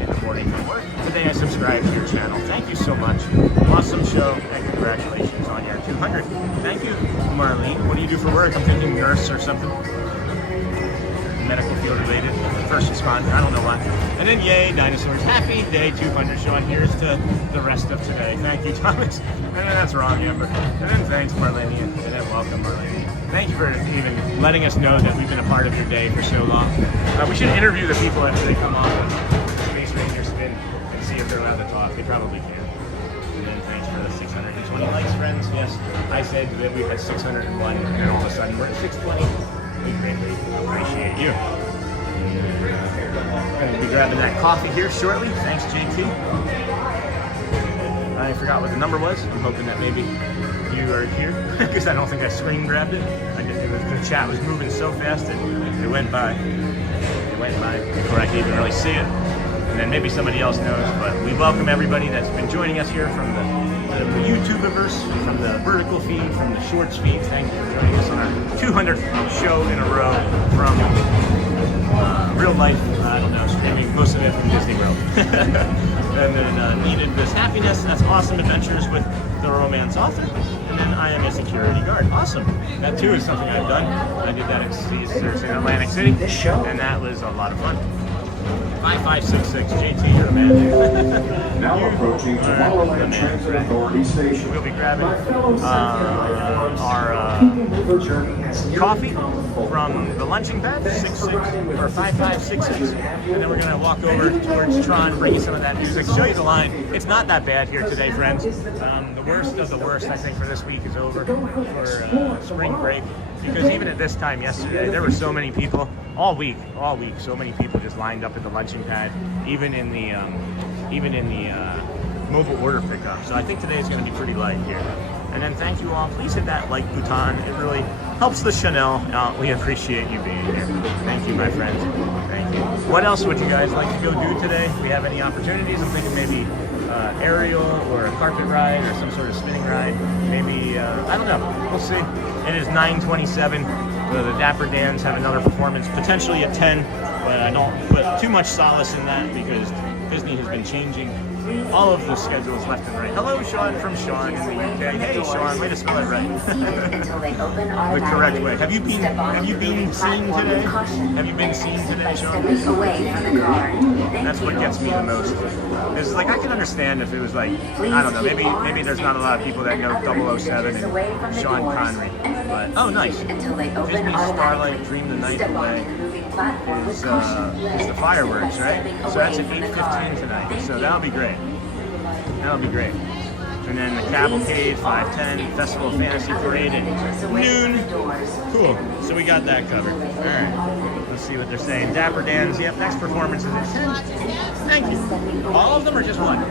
in the morning from work. Today I subscribe to your channel. Thank you so much. Awesome show, and congratulations on your 200. Thank you, Marlene. What do you do for work? I'm thinking nurse or something. Medical field related, first responder, I don't know what. And then yay, dinosaurs. Happy day 200, Sean. Here's to the rest of today. Thank you, Thomas. And then that's wrong, Amber. And then thanks, Marlene. And then welcome, Marlene. Thank you for even letting us know that we've been a part of your day for so long. We should interview the people after they come on Space Ranger Spin and see if they're allowed to talk. They probably can. And then thanks for the 620 likes, friends. Yes, I said that we had 601, and then all of a sudden we're at 620. We greatly appreciate you. I'm going to be grabbing that coffee here shortly. Thanks, JT. I forgot what the number was. I'm hoping that maybe you are here because I don't think I screen grabbed it. The chat was moving so fast that it went by. It went by before I could even really see it. and then maybe somebody else knows, but we welcome everybody that's been joining us here from the YouTubeverse, from the vertical feed, from the shorts feed. Thank you for joining us on our 200th show in a row from real life, I don't know, streaming most of it from Disney World. And then Needed This Happiness, that's Awesome Adventures with the Romance Author. And then I Am a Security Guard. Awesome. That too is something I've done. I did that in Atlantic City, and that was a lot of fun. 5566, JT, you're the man. Now approaching Tomorrowland Transit Authority Station. We'll be grabbing our coffee from the lunching pad, 5566, and then we're going to walk over towards Tron, bring you some of that music, show you the line. It's not that bad here today, friends. The worst of the worst, I think, for this week is over for spring break, because even at this time yesterday, there were so many people, all week, so many people just lined up at the lunching pad, even in the mobile order pickup. So I think today is going to be pretty light here. And then thank you all. Please hit that like button. It really helps the Chanel out. We appreciate you being here. Thank you, my friends. Thank you. What else would you guys like to go do today? If we have any opportunities, I'm thinking maybe aerial or a carpet ride or some sort of spinning ride. Maybe, I don't know. We'll see. It is 9:27. The Dapper Dans have another performance, potentially at 10, but I don't put too much solace in that because Disney has been changing all of the schedules left and right. Hello, Sean from Sean in the UK. Hey, Sean, way to spell it right. The correct way. Have you been seen today? Have you been seen today, Sean? That's what gets me the most. It's like I can understand if it was like, I don't know, maybe there's not a lot of people that know 007 and Sean Connery. But oh, nice. Disney Starlight Dream the Night Away is the fireworks, right? So that's at 8:15 tonight. So that'll be great. That'll be great. And then the Cavalcade, 5:10, Festival of Fantasy Parade at noon. Cool. So we got that covered. All right. Let's see what they're saying. Dapper Dans. Yep. Next performance is at 10. Thank you. All of them or just one?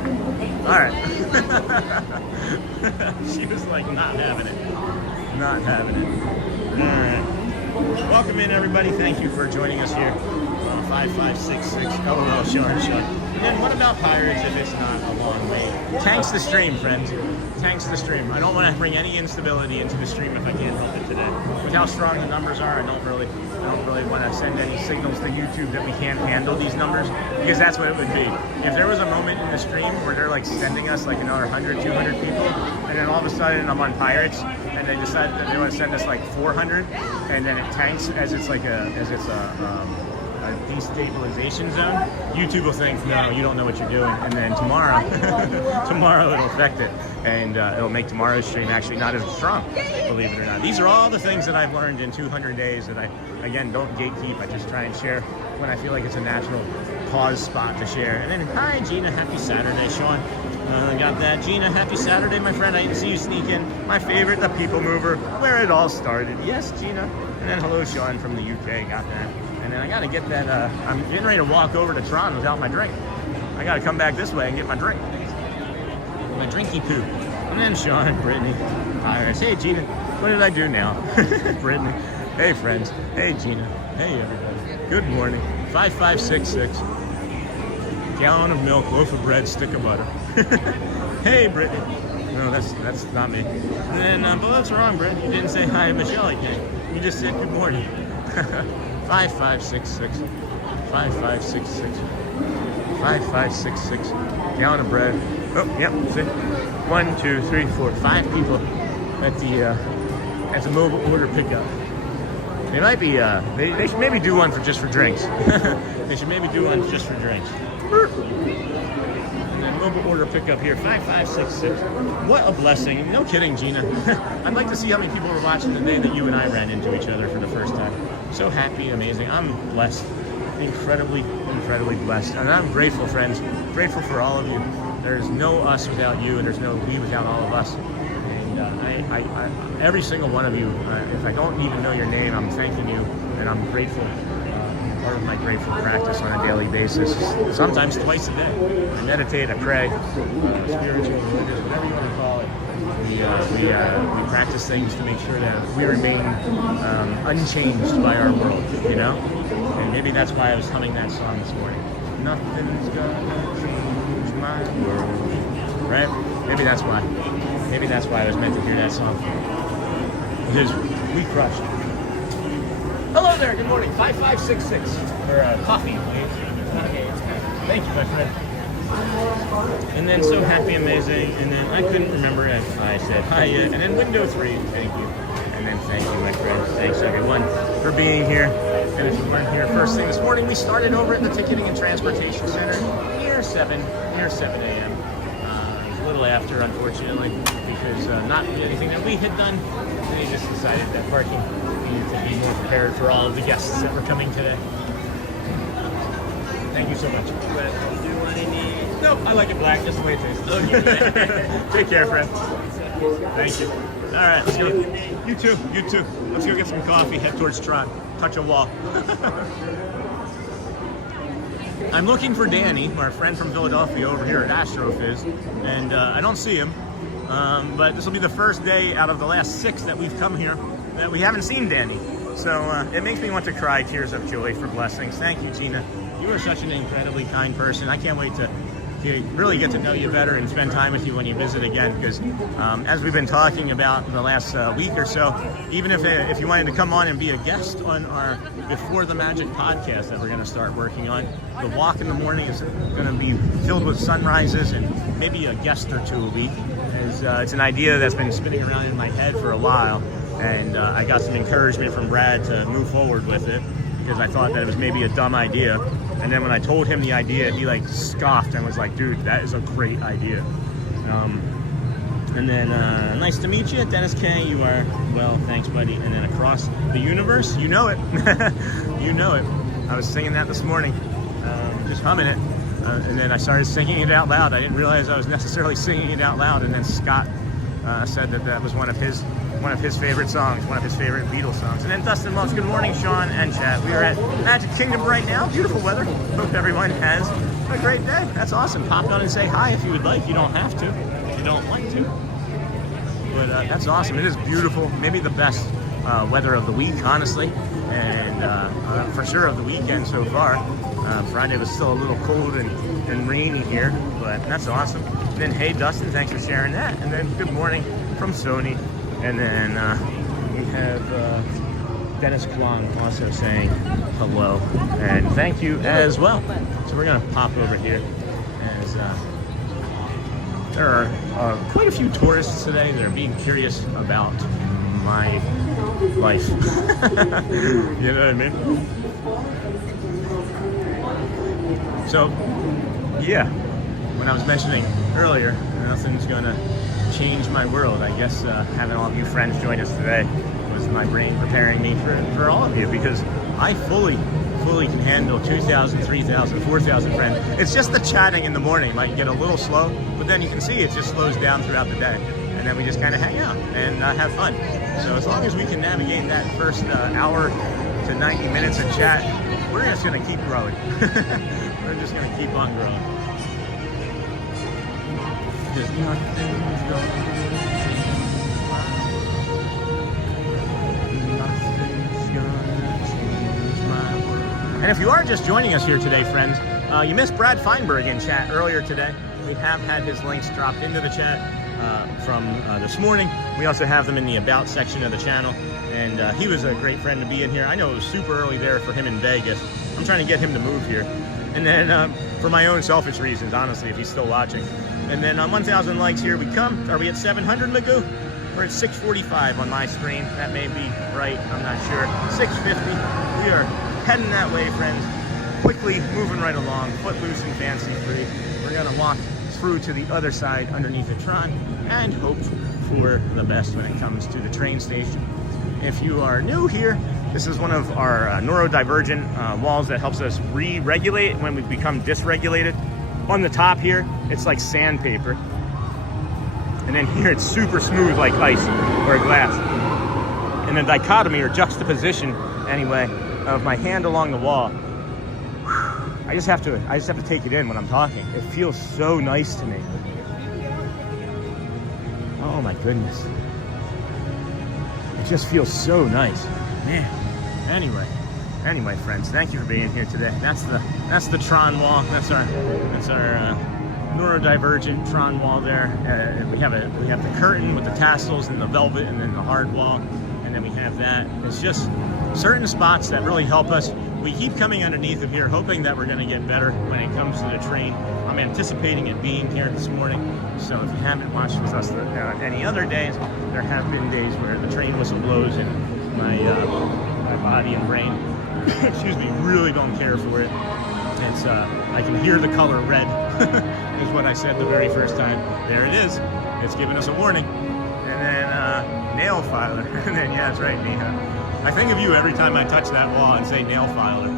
All right. She was like not having it. Not having it. All right. Welcome in, everybody. Thank you for joining us here. 5566. Oh, Sean. And then what about Pirates if it's not a long wait? Tanks the stream, friends. Tanks the stream. I don't want to bring any instability into the stream if I can't help it today. With how strong the numbers are, I don't really want to send any signals to YouTube that we can't handle these numbers, because that's what it would be. If there was a moment in the stream where they're like sending us like another 100, 200 people, and then all of a sudden I'm on Pirates, and they decide that they want to send us like 400, and then it tanks as it's a destabilization zone, YouTube will think, no, you don't know what you're doing, and then tomorrow it'll affect it, and it'll make tomorrow's stream actually not as strong, believe it or not. These are all the things that I've learned in 200 days that I, again, don't gatekeep. I just try and share when I feel like it's a natural pause spot to share. And then, hi, Gina, happy Saturday, Sean. Got that. Gina, happy Saturday, my friend. I didn't see you sneak in. My favorite, the People Mover, where it all started. Yes, Gina. And then hello, Sean from the UK. Got that. And then I got to get that. I'm getting ready to walk over to Tron without my drink. I got to come back this way and get my drink. My drinky poo. And then Sean, Brittany, Iris. Hey, Gina. What did I do now? Brittany. Hey, friends. Hey, Gina. Hey, everybody. Good morning. 5566. Gallon of milk, loaf of bread, stick of butter. Hey, Brittany. No, that's not me. And then, but that's wrong, Britt. You didn't say hi to Michelle again. You just said good morning. 5566. 5566. 5566. Gallon of bread. Oh, yep. See? 1, 2, 3, 4, 5 people at the mobile order pickup. They might be. They should maybe do one just for drinks. They should maybe do one just for drinks. And then mobile order pickup here, 5566. What a blessing. No kidding, Gina. I'd like to see how many people were watching the day that you and I ran into each other for the first time. So happy, amazing. I'm blessed. Incredibly, incredibly blessed. And I'm grateful, friends. Grateful for all of you. There's no us without you, and there's no we without all of us. And I every single one of you, if I don't even know your name, I'm thanking you, and I'm grateful. Part of my grateful practice on a daily basis, sometimes twice a day. I meditate, I pray, spiritual, religious, whatever you want to call it. We practice things to make sure that we remain unchanged by our world, you know? And maybe that's why I was humming that song this morning. nothing's gonna change my world. Right? Maybe that's why. Maybe that's why I was meant to hear that song. Because we crushed. Hello there, good morning. 5566 for coffee, please. Thank you, my friend. And then so happy, amazing. And then I couldn't remember if I said hi yet. And then window 3, thank you. And then thank you, my friend. Thanks everyone for being here. And if you weren't here first thing this morning, we started over at the Ticketing and Transportation Center near 7 a.m. A little after, unfortunately, because not anything that we had done. They just decided that parking needed to be more prepared for all of the guests that were coming today. Thank you so much. Do you want any? Nope, I like it black, just the way it tastes. Okay. Take care, friend. Thank you. All right, let's go. You too, you too. Let's go get some coffee, head towards Trot, touch a wall. I'm looking for Danny, our friend from Philadelphia over here at Astrofizz, and I don't see him. But this will be the first day out of the last 6 that we've come here that we haven't seen Danny. So it makes me want to cry tears of joy for blessings. Thank you, Gina. You are such an incredibly kind person. I can't wait to really get to know you better and spend time with you when you visit again, because as we've been talking about the last week or so, even if you wanted to come on and be a guest on our Before the Magic podcast that we're going to start working on, the walk in the morning is going to be filled with sunrises, and maybe a guest or two a week. It's an idea that's been spinning around in my head for a while, and I got some encouragement from Brad to move forward with it, because I thought that it was maybe a dumb idea. And then when I told him the idea, he like scoffed and was like, dude, that is a great idea. And then, nice to meet you, Dennis K. You are, well, thanks, buddy. And then across the universe, you know it. You know it. I was singing that this morning, just humming it. And then I started singing it out loud. I didn't realize I was necessarily singing it out loud. And then Scott said that was one of his favorite songs, one of his favorite Beatles songs. And then Dustin loves good morning, Sean and chat. We are at Magic Kingdom right now. Beautiful weather. Hope everyone has a great day. That's awesome. Pop down and say hi if you would like. You don't have to if you don't like to. But that's awesome. It is beautiful. Maybe the best weather of the week, honestly. And for sure of the weekend so far. Friday was still a little cold and rainy here, but that's awesome. And then, hey, Dustin, thanks for sharing that. And then good morning from Sony. And then we have Dennis Kwong also saying hello and thank you as well. So we're going to pop over here as there are quite a few tourists today that are being curious about my life. You know what I mean? So, yeah, when I was mentioning earlier, nothing's going to change my world. I guess having all of you friends join us today was my brain preparing me for all of you, because I fully can handle 2,000, 3,000, 4,000 friends. It's just the chatting in the morning might get a little slow, but then you can see it just slows down throughout the day. And then we just kind of hang out and have fun. So as long as we can navigate that first hour to 90 minutes of chat, we're just going to keep growing. We're just going to keep on growing. There's nothing's going to change my world. And if you are just joining us here today, friends, you missed Brad Feinberg in chat earlier today. We have had his links dropped into the chat from this morning. We also have them in the About section of the channel. And he was a great friend to be in here. I know it was super early there for him in Vegas. I'm trying to get him to move here. And then for my own selfish reasons, honestly, if he's still watching. And then on 1,000 likes, here we come. Are we at 700, Magoo? We're at 645 on my screen. That may be right, I'm not sure. 650. We are heading that way, friends. Quickly moving right along, footloose and fancy free. We're gonna walk through to the other side underneath the Tron and hope for the best when it comes to the train station. If you are new here, this is one of our neurodivergent walls that helps us re-regulate when we become dysregulated. On the top here, it's like sandpaper. And then here it's super smooth like ice or glass. And the dichotomy or juxtaposition, anyway, of my hand along the wall. I just have to take it in when I'm talking. It feels so nice to me. Oh my goodness. It just feels so nice. Man. Anyway, Anyway, friends, thank you for being here today. That's the Tron wall. That's our neurodivergent Tron wall there. We have the curtain with the tassels and the velvet, and then the hard wall, and then we have that. It's just certain spots that really help us. We keep coming underneath of here, hoping that we're going to get better when it comes to the train. I'm anticipating it being here this morning. So if you haven't watched with us any other days, there have been days where the train whistle blows and my body and brain, excuse me, really don't care for it. It's I can hear the color red, is what I said the very first time. There it is. It's giving us a warning. And then nail filer. And then, yeah, that's right, Neha. I think of you every time I touch that wall and say nail filer.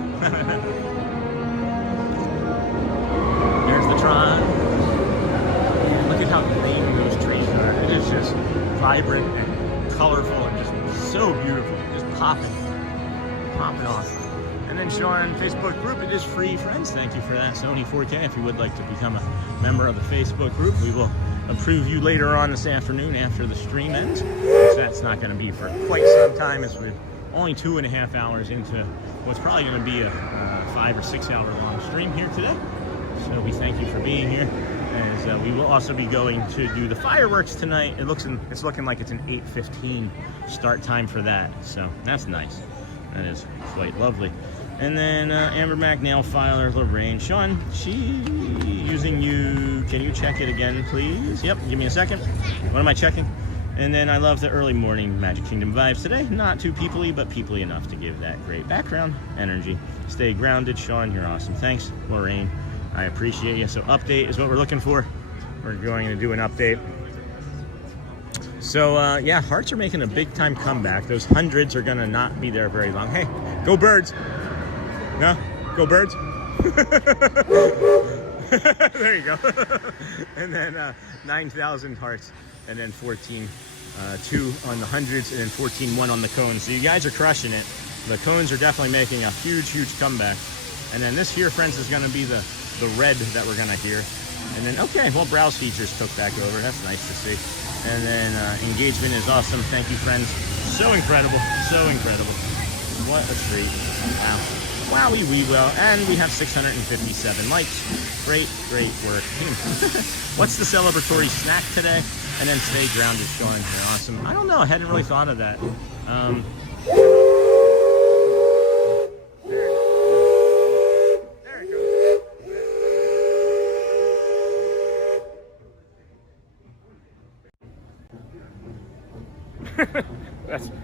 There's the Tron. Look at how green those trees are. It is just vibrant and colorful and just so beautiful. Just popping off. And then Sean, Facebook group, it is free, friends. Thank you for that. Sony 4K, if you would like to become a member of the Facebook group, we will approve you later on this afternoon after the stream ends. So that's not going to be for quite some time, as we're only 2.5 hours into what's probably going to be a 5 or 6 hour long stream here today. So we thank you for being here, as we will also be going to do the fireworks tonight. It's looking like it's an 8:15 start time for that, so that's nice. That is quite lovely. And then Amber Mac, nail filer, Lorraine, Sean, she using you. Can you check it again, please? Yep, give me a second. What am I checking? And then I love the early morning Magic Kingdom vibes today. Not too peoply, but peoply enough to give that great background energy. Stay grounded, Sean, you're awesome. Thanks, Lorraine, I appreciate you. So update is what we're looking for. We're going to do an update. So yeah, hearts are making a big time comeback. Those hundreds are gonna not be there very long. Hey, go birds. No, go birds. There you go. And then 9,000 hearts, and then 14, 2 on the hundreds, and then 14-1 on the cones. So you guys are crushing it. The cones are definitely making a huge comeback. And then this here, friends, is gonna be the red that we're gonna hear. And then, okay, well, browse features took back over. That's nice to see. And then engagement is awesome. Thank you, friends. So incredible. So incredible. What a treat. Wow. Wowie wee well. And we have 657 likes. Great work. What's the celebratory snack today? And then stay grounded, Sean. You're awesome. I don't know. I hadn't really thought of that.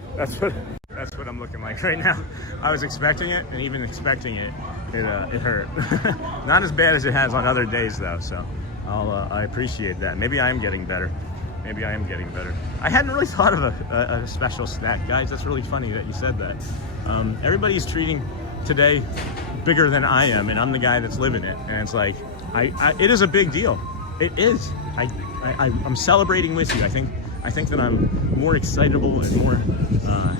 That's what I'm looking like right now. I was expecting it, and even expecting it hurt. Not as bad as it has on other days, though. So I appreciate that. Maybe I am getting better. Maybe I am getting better. I hadn't really thought of a special snack, guys. That's really funny that you said that. Everybody's treating today bigger than I am, and I'm the guy that's living it. And it's like, it is a big deal. It is. I'm celebrating with you. I think that I'm more excitable and more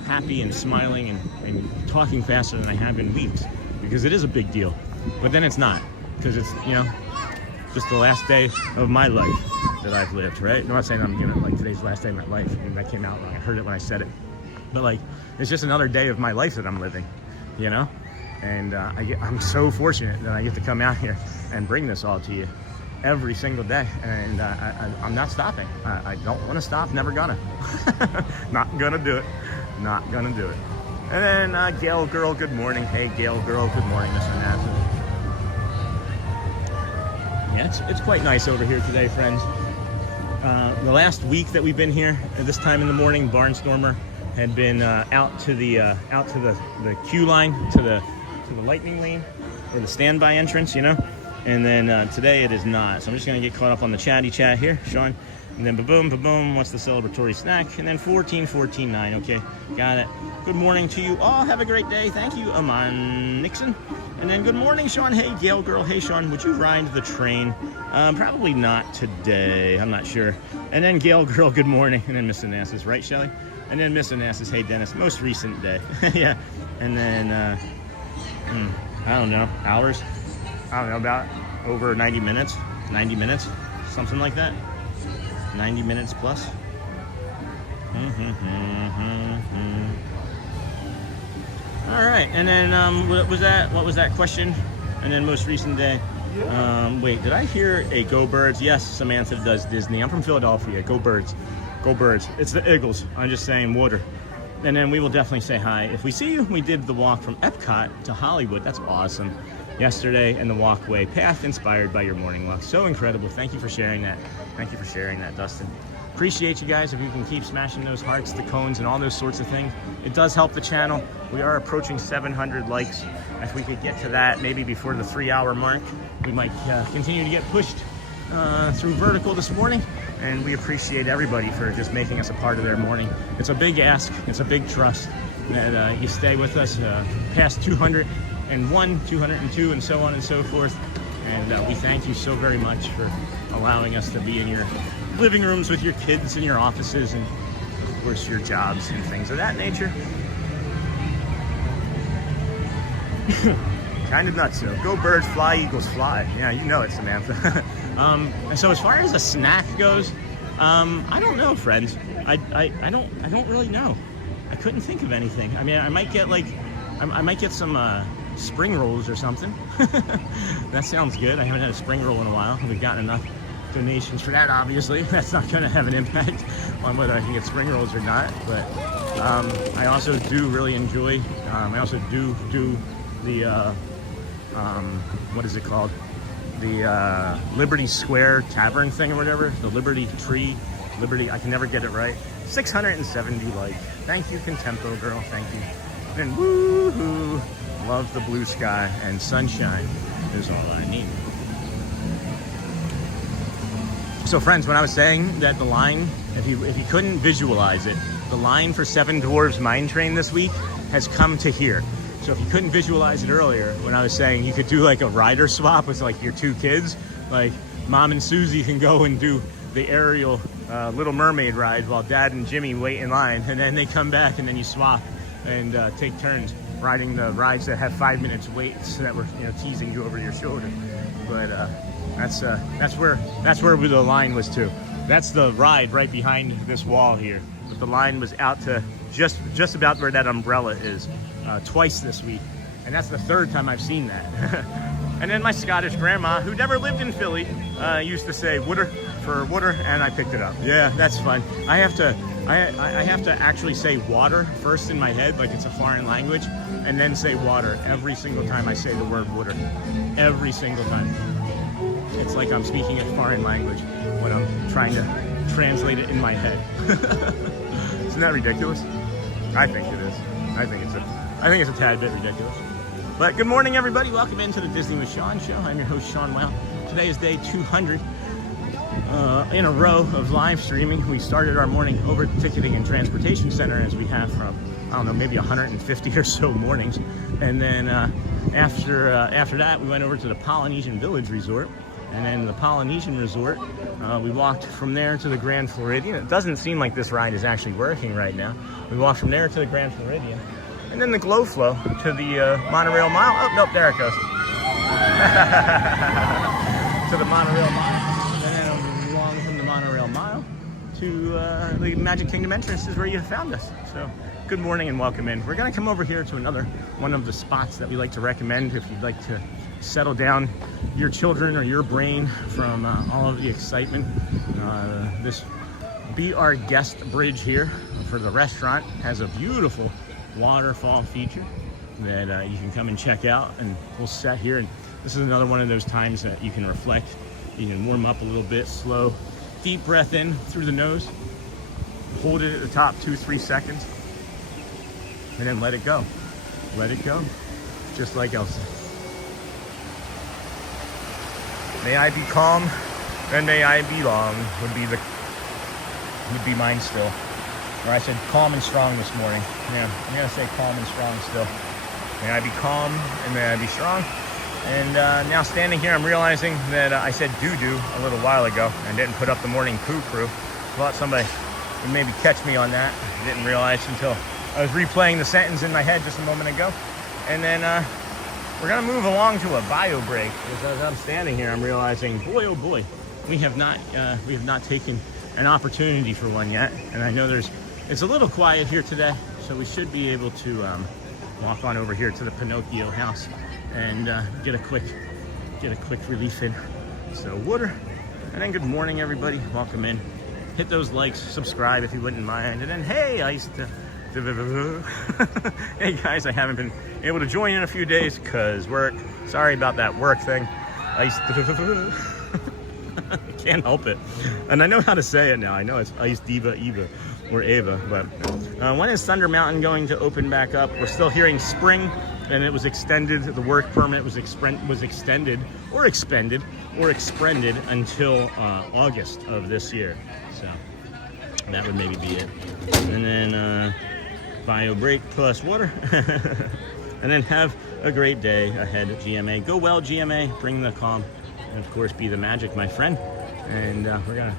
happy and smiling and talking faster than I have in weeks, because it is a big deal. But then it's not, because it's, just the last day of my life that I've lived, right? I'm not saying I'm like today's the last day of my life. I mean, that came out wrong. I heard it when I said it. But like, it's just another day of my life that I'm living, And I'm so fortunate that I get to come out here and bring this all to you every single day, and I'm not stopping. I don't want to stop, never gonna. Not gonna do it. Not gonna do it. And then Gail Girl, good morning. Hey Gail Girl, good morning, Mr. Nathan. Yeah, it's quite nice over here today, friends. The last week that we've been here at this time in the morning, Barnstormer had been out to the queue line, to the lightning lane, or the standby entrance, And then today it is not. So I'm just going to get caught up on the chatty chat here, Sean. And then ba-boom, ba-boom, what's the celebratory snack? And then 14-14-9, okay, got it. Good morning to you all. Have a great day. Thank you, Aman Nixon. And then good morning, Sean. Hey, Gail Girl. Hey, Sean, would you ride the train? Probably not today. I'm not sure. And then Gail Girl, good morning. And then Miss Anastas, right, Shelly? And then Miss Anastas, hey, Dennis, most recent day. Yeah. And then, I don't know, hours? I don't know, about over 90 minutes, something like that. 90 minutes plus. All right, and then what was that question? And then most recent day. Wait, did I hear a Go Birds? Yes, Samantha does Disney. I'm from Philadelphia. Go Birds. Go Birds. It's the Eagles. I'm just saying water. And then we will definitely say hi. If we see you, we did the walk from Epcot to Hollywood. That's awesome. Yesterday, and the walkway path inspired by your morning walk. So incredible. Thank you for sharing that. Thank you for sharing that, Dustin. Appreciate you guys. If you can keep smashing those hearts, the cones, and all those sorts of things, it does help the channel. We are approaching 700 likes. If we could get to that maybe before the 3-hour mark, we might continue to get pushed through vertical this morning. And we appreciate everybody for just making us a part of their morning. It's a big ask. It's a big trust that you stay with us past 201, 202, and so on and so forth. And we thank you so very much for allowing us to be in your living rooms with your kids and your offices and, of course, your jobs and things of that nature. Kind of nuts, though. Go Birds, fly, Eagles, fly. Yeah, you know it, Samantha. And so as far as a snack goes, I don't know, friends. I don't really know. I couldn't think of anything. I mean, I might get I might get some spring rolls or something. That sounds good. I haven't had a spring roll in a while. We've gotten enough donations for that, obviously. That's not going to have an impact on whether I can get spring rolls or not. But I also do really enjoy, I also do the, what is it called? The Liberty Square Tavern thing or whatever. The Liberty Tree. I can never get it right. 670 like. Thank you, Contempo girl. Thank you. And woohoo! Love the blue sky and sunshine is all I need. So friends, when I was saying that the line, if you couldn't visualize it, the line for Seven Dwarves Mine Train this week has come to here. So if you couldn't visualize it earlier, when I was saying you could do like a rider swap with like your two kids, like Mom and Susie can go and do the aerial Little Mermaid ride while Dad and Jimmy wait in line, and then they come back and then you swap and take turns riding the rides that have 5 minutes wait, so that we're teasing you over your shoulder. But that's where the line was to. That's the ride right behind this wall here. But the line was out to just about where that umbrella is twice this week, and that's the third time I've seen that. And then my Scottish grandma, who never lived in Philly, used to say "wooder" for water, and I picked it up. Yeah, that's fun. I have to actually say water first in my head, like it's a foreign language, and then say water every single time I say the word water. Every single time. It's like I'm speaking a foreign language when I'm trying to translate it in my head. Isn't that ridiculous? I think it is. I think it's a tad bit ridiculous. But good morning, everybody. Welcome into the Disney with Sean show. I'm your host, Sean Wow. Today is day 200 in a row of live streaming. We started our morning over at the Ticketing and Transportation Center, as we have from, I don't know, maybe 150 or so mornings. And then after that, we went over to the Polynesian Village Resort. And then the Polynesian Resort, we walked from there to the Grand Floridian. It doesn't seem like this ride is actually working right now. We walked from there to the Grand Floridian. And then the Glow Flow to the Monorail Mile. Oh, nope, there it goes. To the Monorail Mile. And then along from the Monorail Mile to the Magic Kingdom entrance is where you found us. So good morning and welcome in. We're going to come over here to another one of the spots that we like to recommend if you'd like to settle down your children or your brain from all of the excitement. This Be Our Guest bridge here for the restaurant has a beautiful waterfall feature that you can come and check out, and we'll sit here, and this is another one of those times that you can reflect. You can warm up a little bit, slow, deep breath in through the nose, hold it at the top 2-3 seconds, and then let it go. Let it go, just like Elsa. May I be calm, and may I be long would be mine still. Or I said calm and strong this morning. Yeah, I'm gonna say calm and strong still. May I be calm and may I be strong. And now standing here, I'm realizing that I said doo-doo a little while ago and didn't put up the morning poo crew. Thought somebody would maybe catch me on that. I didn't realize until I was replaying the sentence in my head just a moment ago. And then we're gonna move along to a bio break. As I'm standing here, I'm realizing, boy, oh boy, we have not taken an opportunity for one yet. And I know it's a little quiet here today, so we should be able to, walk on over here to the Pinocchio house and get a quick relief in. So water, and then good morning everybody, welcome in. Hit those likes, subscribe if you wouldn't mind, and then hey, I used to hey guys, I haven't been able to join in a few days because work. Sorry about that work thing. I can't help it, and I know how to say it now. I know it's Ice Diva Eva or Ava, but when is Thunder Mountain going to open back up? We're still hearing spring, and it was extended. The work permit was extended or expended or expended until August of this year. So that would maybe be it. And then bio break plus water, and then have a great day ahead at GMA. Go well, GMA. Bring the calm, and of course, be the magic, my friend. And we're gonna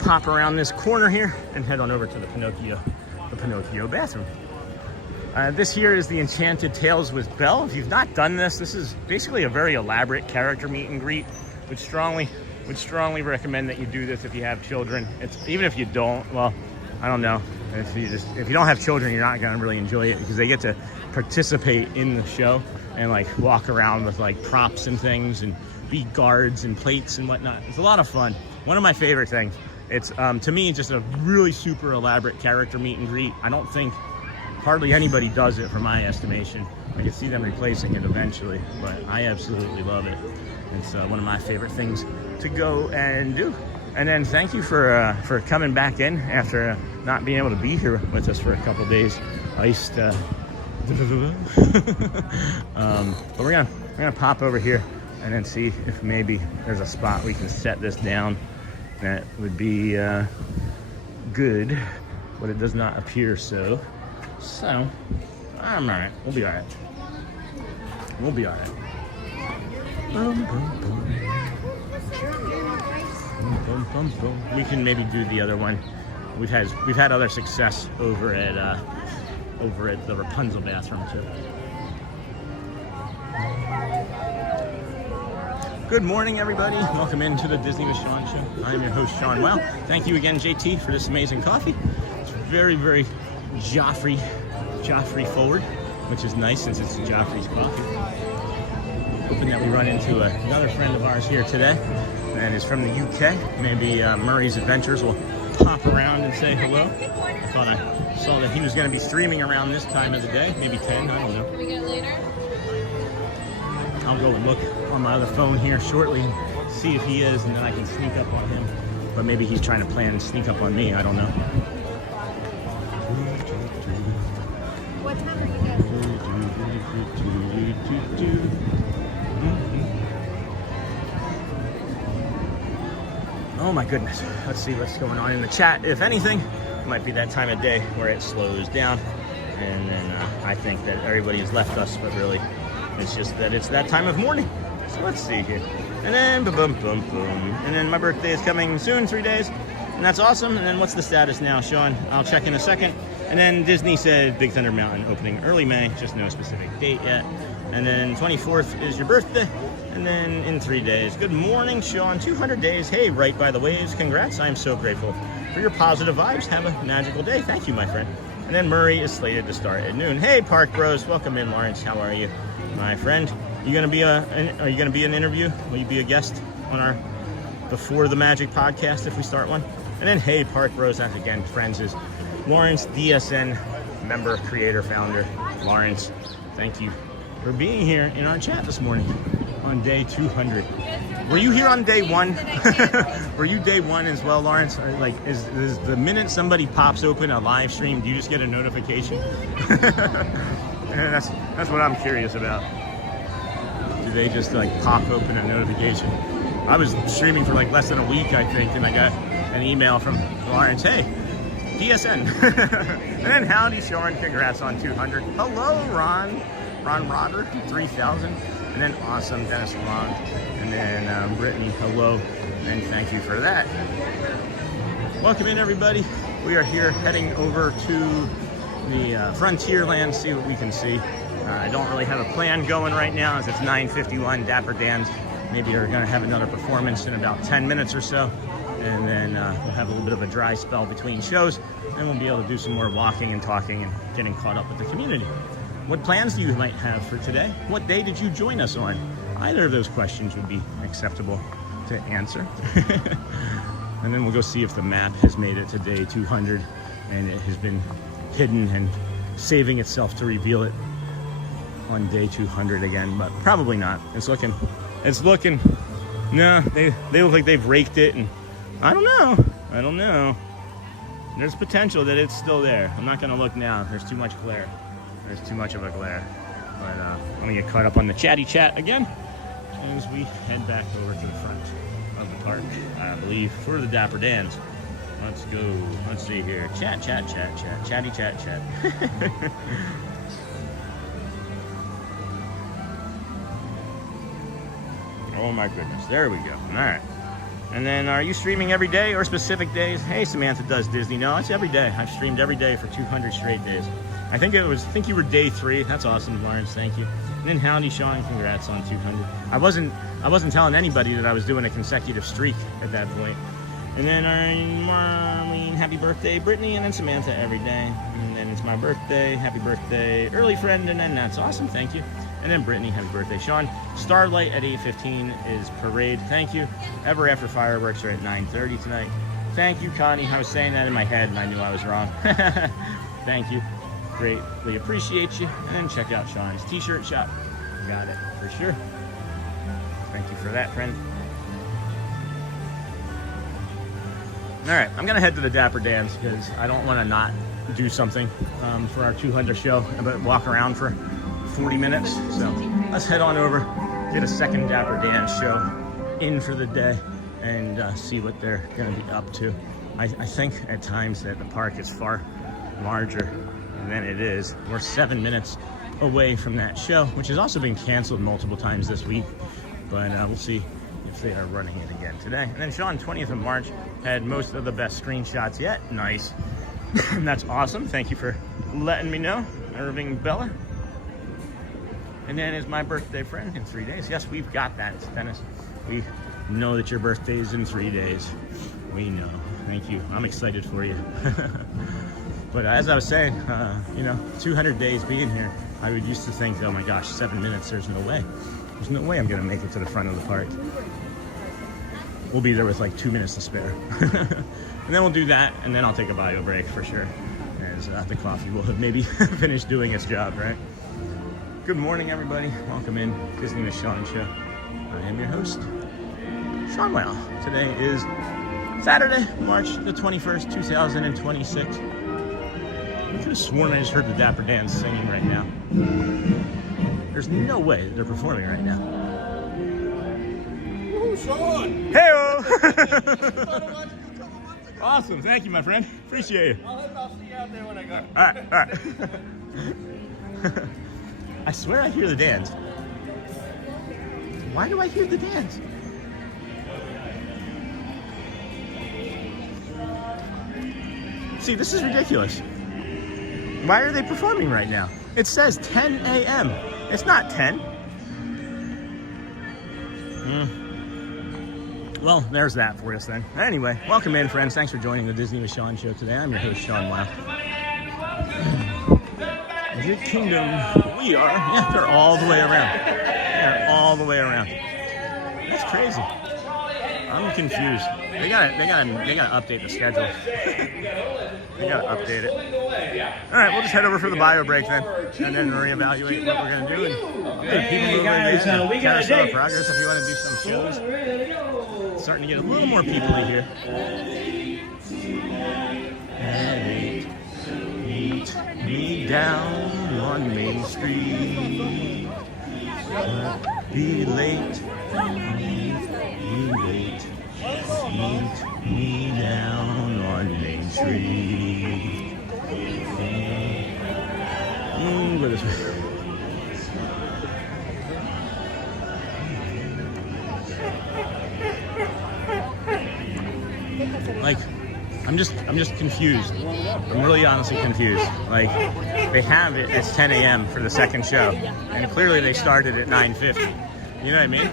pop around this corner here and head on over to the Pinocchio bathroom. This here is the Enchanted Tales with Belle. If you've not done this, this is basically a very elaborate character meet and greet. Would strongly recommend that you do this if you have children. It's even if you don't, well, I don't know. If you don't have children, you're not gonna really enjoy it because they get to participate in the show and like walk around with like props and things and be guards and plates and whatnot. It's a lot of fun. One of my favorite things. It's to me just a really super elaborate character meet and greet. I don't think hardly anybody does it, from my estimation. I can see them replacing it eventually, but I absolutely love it. It's one of my favorite things to go and do. And then thank you for coming back in after not being able to be here with us for a couple days. Iced. But we're gonna pop over here and then see if maybe there's a spot we can set this down that would be good, but it does not appear so. So I'm all right. We'll be all right. We'll be all right. Boom, boom, boom. Boom, boom, boom. We can maybe do the other one. We've had other success over at the Rapunzel bathroom too. Good morning, everybody. Welcome into the Disney with Sean show. I am your host, Sean Well. Thank you again, JT, for this amazing coffee. It's very, very Joffrey forward, which is nice since it's Joffrey's coffee. Hoping that we run into another friend of ours here today that is from the UK. Maybe Murray's Adventures will pop around and say hello. I thought I saw that he was going to be streaming around this time of the day, maybe 10, I don't know. Can we get it later? I'll go and look on my other phone here shortly and see if he is, and then I can sneak up on him. But maybe he's trying to plan and sneak up on me, I don't know. What time are you guys? Oh my goodness. Let's see what's going on in the chat. If anything, it might be that time of day where it slows down. And then I think that everybody has left us, but really it's just that it's that time of morning. So let's see here. And then boom, boom, boom, boom. And then my birthday is coming soon, 3 days. And that's awesome. And then what's the status now, Sean? I'll check in a second. And then Disney said Big Thunder Mountain opening early May, just no specific date yet. And then 24th is your birthday. And then in 3 days. Good morning, Sean. 200 days. Hey, right by the waves. Congrats. I am so grateful for your positive vibes. Have a magical day. Thank you, my friend. And then Murray is slated to start at noon. Hey, Park Bros. Welcome in, Lawrence. How are you, my friend? Are you gonna be an interview? Will you be a guest on our Before the Magic podcast if we start one? And then hey, Park Bros. That's again, friends, is Lawrence, DSN member, creator, founder. Lawrence, thank you for being here in our chat this morning on day 200. Were you here on day 1? Were you day 1 as well, Lawrence? Like, is the minute somebody pops open a live stream, do you just get a notification? And that's what I'm curious about. Do they just like pop open a notification? I was streaming for like less than a week, I think, and I got an email from Lawrence, hey, DSN. And then howdy, Sean, congrats on 200. Hello, Ron Rotter, 3,000. And then awesome, Dennis Long. And then Brittany, hello, and thank you for that. Welcome in, everybody. We are here heading over to the Frontierland, see what we can see. I don't really have a plan going right now as it's 9:51, Dapper Dans. Maybe we're gonna have another performance in about 10 minutes or so. And then we'll have a little bit of a dry spell between shows. And we'll be able to do some more walking and talking and getting caught up with the community. what plans do you might have for today? What day did you join us on? Either of those questions would be acceptable to answer. And then we'll go see if the map has made it to day 200 and it has been hidden and saving itself to reveal it on day 200 again, but probably not. It's looking, no, they look like they've raked it, and I don't know. There's potential that it's still there. I'm not gonna look now. There's too much glare. There's too much of a glare. But I'm gonna get caught up on the chatty chat again as we head back over to the front of the park, I believe, for the Dapper Dans. Let's go. Let's see here. Chatty chat. Oh my goodness. There we go. All right. And then, are you streaming every day or specific days? Hey, Samantha does Disney. No, it's every day. I've streamed every day for 200 straight days. I think you were day 3. That's awesome, Lawrence. Thank you. And then Howdy Sean, congrats on 200. I wasn't telling anybody that I was doing a consecutive streak at that point. And then Marlene, happy birthday, Brittany, and then Samantha every day. And then it's my birthday, happy birthday, early friend, and then that's awesome, thank you. And then Brittany, happy birthday, Sean. Starlight at 8:15 is parade, thank you. Ever After Fireworks are at 9:30 tonight. Thank you, Connie. I was saying that in my head and I knew I was wrong. Thank you. Greatly appreciate you. And then check out Sean's t-shirt shop. Got it, for sure. Thank you for that, friend. All right, I'm gonna head to the Dapper Dans because I don't want to not do something for our 200 show, but walk around for 40 minutes. So let's head on over, get a second Dapper Dans show in for the day, and see what they're gonna be up to. I think at times that the park is far larger than it is. We're 7 minutes away from that show, which has also been canceled multiple times this week, but we'll see if they are running it again today. And then Sean, 20th of March, had most of the best screenshots yet. Nice. That's awesome. Thank you for letting me know, Irving Bella. And then is my birthday, friend, in 3 days. Yes, we've got that, Dennis. We know that your birthday is in 3 days. We know. Thank you. I'm excited for you. But as I was saying, 200 days being here, I would used to think, oh my gosh, 7 minutes, there's no way. There's no way I'm gonna make it to the front of the park. We'll be there with like 2 minutes to spare. And then we'll do that, and then I'll take a bio break for sure, as the coffee will have maybe finished doing its job, right? Good morning, everybody. Welcome in Disney with Sean Show. I am your host, Sean Well. Today is Saturday, March the 21st, 2026. I could have sworn I just heard the Dapper Dans singing right now. There's no way they're performing right now. Woo, Sean! Hey-o! Awesome, thank you, my friend. Appreciate it. I'll see you out there when I go. All right. I swear I hear the dance. Why do I hear the dance? See, this is ridiculous. Why are they performing right now? It says 10 a.m. It's not 10. Well, there's that for us then. Anyway, welcome in, friends. Thanks for joining the Disney with Sean show today. I'm your host, Sean Wow. Magic Kingdom, we are. Yeah, they're all the way around. They're all the way around. That's crazy. I'm confused. They gotta update the schedule. They gotta update it. All right, we'll just head over for the bio break then, and then reevaluate what we're gonna do. And Hey guys, we got a Carousel of date. Progress if you want to do some shows. It's starting to get a little more people in here. Meet me down on Main Street. Be late. Be late. Meet me down on Main Street. Go this way. Like, I'm just confused. I'm really honestly confused. Like, they have it as 10 a.m. for the second show, and clearly they started at 9:50. You know what I mean?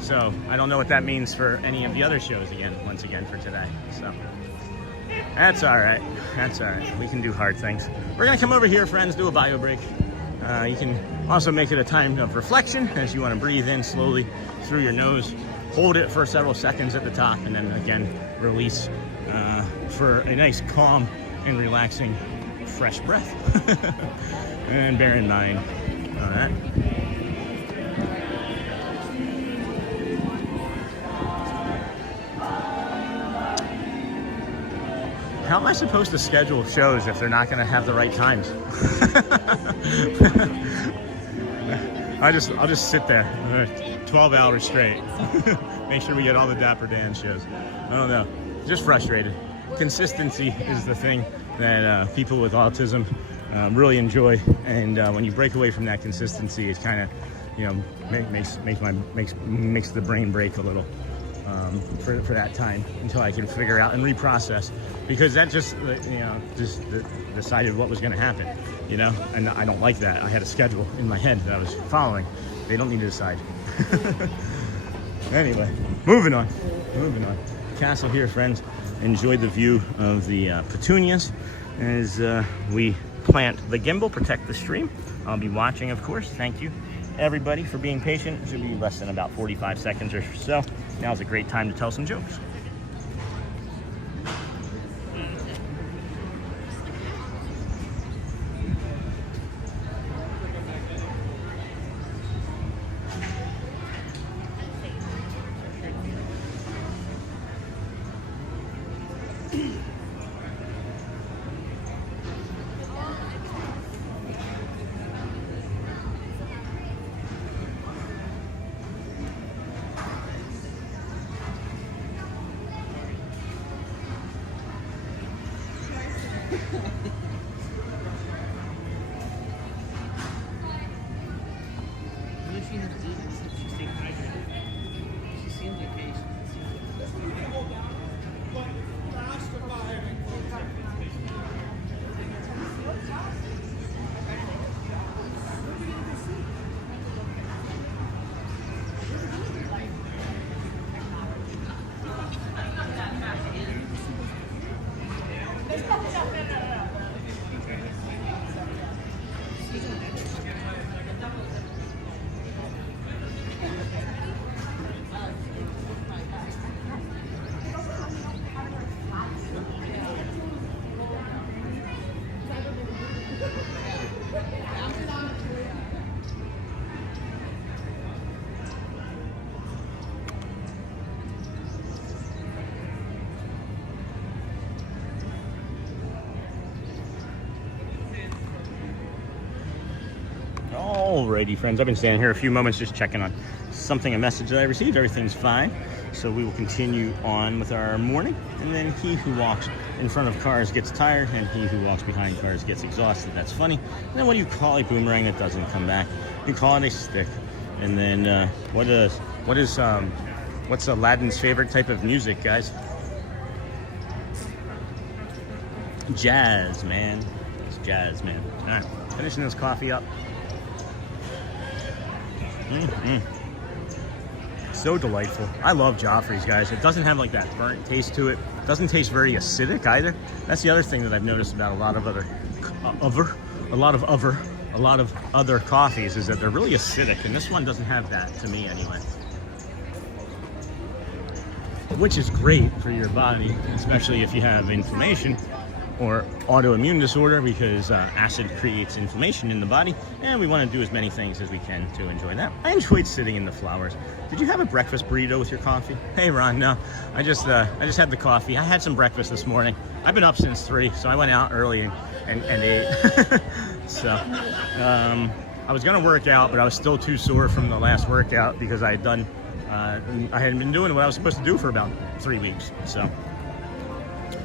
So I don't know what that means for any of the other shows once again for today. So that's all right. That's all right. We can do hard things. We're gonna come over here, friends, do a bio break, You can also make it a time of reflection as you want to breathe in slowly through your nose, hold it for several seconds at the top, and then again release for a nice calm and relaxing fresh breath. And bear in mind that. How am I supposed to schedule shows if they're not going to have the right times? I'll just sit there 12 hours straight. Make sure we get all the Dapper Dans shows. I don't know, just frustrated. Consistency is the thing that people with autism really enjoy, and when you break away from that consistency, it kind of, you know, makes the brain break a little. For that time until I can figure out and reprocess, because that just, you know, just decided what was going to happen, you know, and I don't like that. I had a schedule in my head that I was following. They don't need to decide. Anyway, moving on. Castle here, friends. Enjoyed the view of the petunias as we plant the gimbal, protect the stream. I'll be watching, of course. Thank you, everybody, for being patient. It should be less than about 45 seconds or so. Now's a great time to tell some jokes. Alrighty, friends, I've been standing here a few moments just checking on a message that I received. Everything's fine, so we will continue on with our morning. And then he who walks in front of cars gets tired, and he who walks behind cars gets exhausted. That's funny. And then what do you call a boomerang that doesn't come back? You call it a stick. And then what's Aladdin's favorite type of music, guys? Jazz, man. It's jazz, man. All right, finishing this coffee up. So delightful. I love Joffrey's, guys. It doesn't have like that burnt taste to it. It doesn't taste very acidic either. That's the other thing that I've noticed about a lot of other coffees, is that they're really acidic, and this one doesn't have that, to me anyway. Which is great for your body, especially if you have inflammation or autoimmune disorder, because acid creates inflammation in the body, and we want to do as many things as we can to enjoy that. I enjoyed sitting in the flowers. Did you have a breakfast burrito with your coffee? Hey, Ron, no. I just had the coffee. I had some breakfast this morning. I've been up since 3, so I went out early and ate. So I was gonna work out, but I was still too sore from the last workout because I hadn't been doing what I was supposed to do for about 3 weeks. So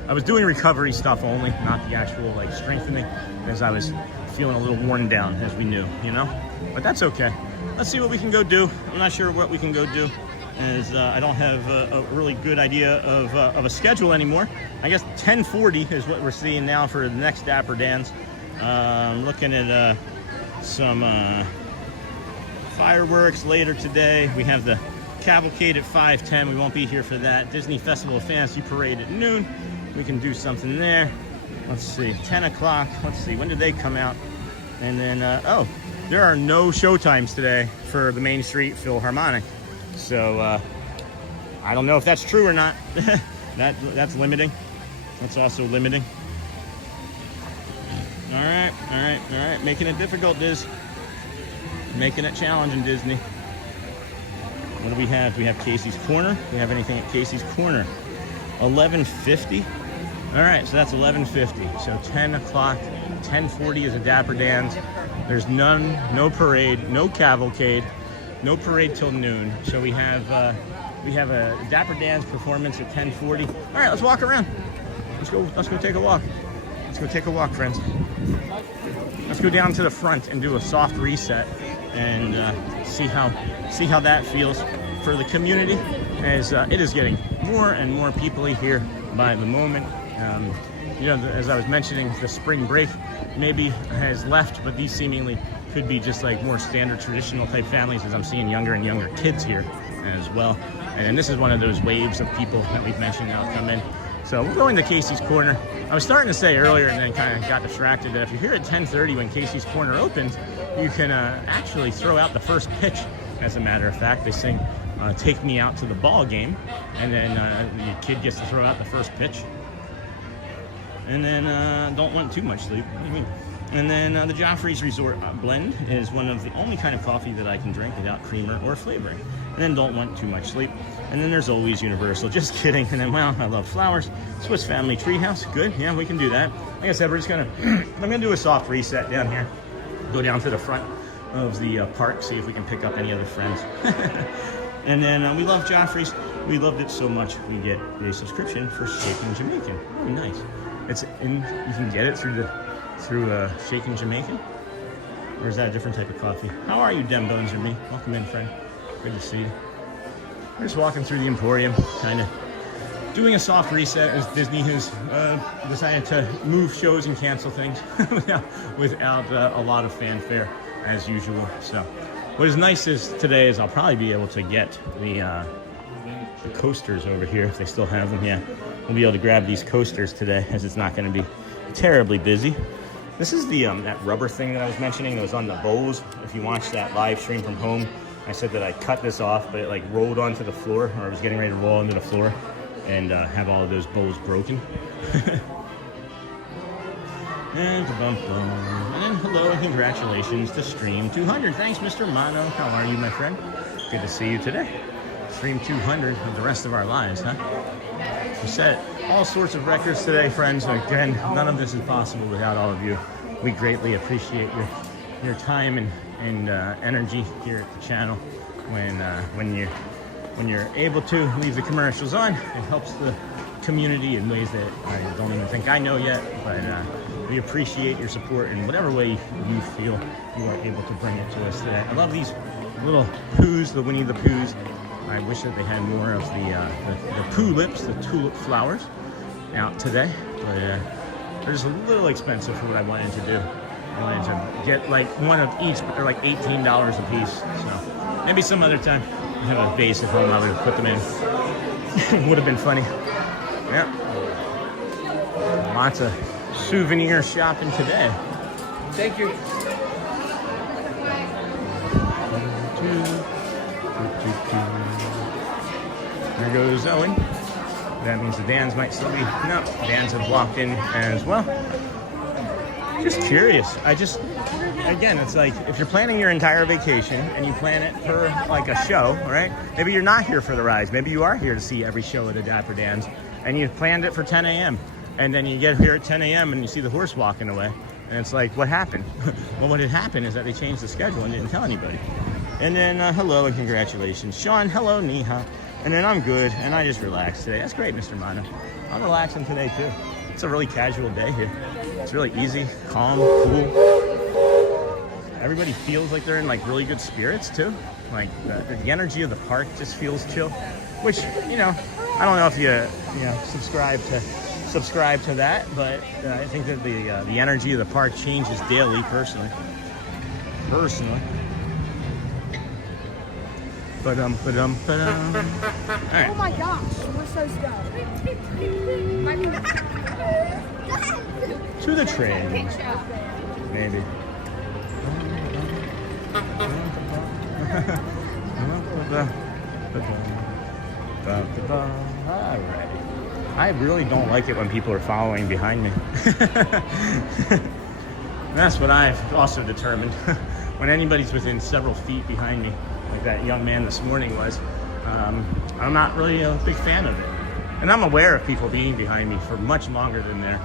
I was doing recovery stuff only, not the actual like strengthening, as I was feeling a little worn down, as we knew, you know. But that's okay. Let's see what we can go do. I'm not sure what we can go do, as I don't have a really good idea of a schedule anymore. I guess 10:40 is what we're seeing now for the next Dapper Dans. Looking at some fireworks later today. We have the cavalcade at 5:10. We won't be here for that. Disney Festival of Fantasy Parade at noon. We can do something there. Let's see, 10 o'clock. Let's see, when did they come out? And then, oh, there are no show times today for the Main Street Philharmonic. So I don't know if that's true or not. That's limiting. That's also limiting. All right. Making it difficult, Diz. Making it challenging, Disney. What do we have? Do we have Casey's Corner? Do we have anything at Casey's Corner? 11:50. All right, so that's 11:50. So 10 o'clock, 10:40 is a Dapper Dans. There's no parade, no cavalcade, no parade till noon. So we have a Dapper Dans performance at 10:40. All right, let's walk around. Let's go take a walk. Let's go take a walk, friends. Let's go down to the front and do a soft reset and see how that feels for the community, as it is getting more and more people here by the moment. You know, as I was mentioning, the spring break maybe has left, but these seemingly could be just like more standard traditional type families, as I'm seeing younger and younger kids here as well. And this is one of those waves of people that we've mentioned now come in. So we're going to Casey's Corner. I was starting to say earlier and then kind of got distracted that if you're here at 10:30 when Casey's Corner opens, you can actually throw out the first pitch. As a matter of fact, they sing Take Me Out to the Ball Game, and then your kid gets to throw out the first pitch. And then don't want too much sleep. What do you mean? And then the Joffrey's Resort blend is one of the only kind of coffee that I can drink without creamer or flavoring. And then don't want too much sleep. And then there's always Universal. Just kidding. And then, well, I love flowers. Swiss Family Treehouse. Good. Yeah, we can do that. Like I said, we're just gonna I'm gonna do a soft reset down here. Go down to the front of the park, see if we can pick up any other friends. And then we love Joffrey's. We loved it so much we get a subscription for Shaken Jamaican. Oh, nice. You can get it through Shaken Jamaican, or is that a different type of coffee? How are you, Dem Bones or me? Welcome in, friend. Good to see you. We're just walking through the Emporium, kind of doing a soft reset as Disney has decided to move shows and cancel things without a lot of fanfare as usual. So what is nice today is I'll probably be able to get the coasters over here if they still have them. Yeah, we'll be able to grab these coasters today as it's not going to be terribly busy. This is the that rubber thing that I was mentioning that was on the bowls. If you watch that live stream from home, I said that I cut this off, but it like rolled onto the floor, or I was getting ready to roll onto the floor and have all of those bowls broken. And hello and congratulations to Stream 200. Thanks, Mr. Mono. How are you, my friend? Good to see you today. Stream 200 of the rest of our lives, huh? We set all sorts of records today, friends. Again, none of this is possible without all of you. We greatly appreciate your time and energy here at the channel. When you're able to leave the commercials on, it helps the community in ways that I don't even think I know yet. But we appreciate your support in whatever way you feel you are able to bring it to us today. I love these little Poos, the Winnie the Poohs. I wish that they had more of the Pooh lips, the tulip flowers out today, but they're just a little expensive for what I wanted to do. I wanted to get like one of each, but they're like $18 a piece. So maybe some other time I have a base at home, I would have put them in. Would have been funny. Yep. Lots of souvenir shopping today. Thank you. There goes Owen. That means the Dans might still be. No, Dans have walked in as well. Just curious. Again, it's like if you're planning your entire vacation and you plan it for like a show, right? Maybe you're not here for the rides. Maybe you are here to see every show at a Dapper Dans, and you planned it for 10 a.m. And then you get here at 10 a.m. and you see the horse walking away. And it's like, what happened? Well, what had happened is that they changed the schedule and didn't tell anybody. And then hello and congratulations. Sean, hello, Niha. And then I'm good, and I just relaxed today. That's great, Mr. Mono. I'm relaxing today, too. It's a really casual day here. It's really easy, calm, cool. Everybody feels like they're in like really good spirits, too. Like the energy of the park just feels chill. Which, you know, I don't know if you subscribe to that, but I think that the energy of the park changes daily, personally. Ba-dum. All right. Oh my gosh, we're so stuck. To the train. Maybe. Alright. I really don't like it when people are following behind me. That's what I've also determined. When anybody's within several feet behind me, like that young man this morning was, I'm not really a big fan of it. And I'm aware of people being behind me for much longer than they're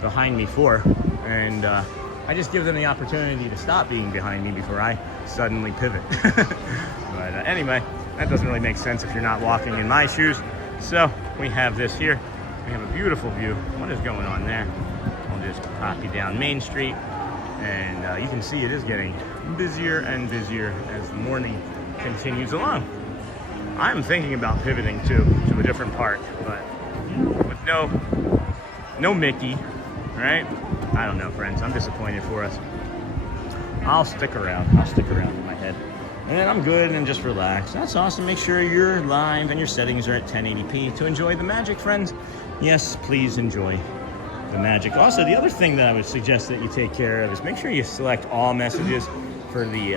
behind me for. And I just give them the opportunity to stop being behind me before I suddenly pivot. But anyway, that doesn't really make sense if you're not walking in my shoes. So we have this here. We have a beautiful view. What is going on there? I'll just pop you down Main Street. And you can see it is getting busier and busier as the morning continues along. I'm thinking about pivoting too to a different park, but with no Mickey, right? I don't know, friends. I'm disappointed for us. I'll stick around. I'll stick around in my head. And then I'm good and just relax. That's awesome. Make sure you're live and your settings are at 1080p to enjoy the magic, friends. Yes, please enjoy the magic. Also, the other thing that I would suggest that you take care of is make sure you select all messages for the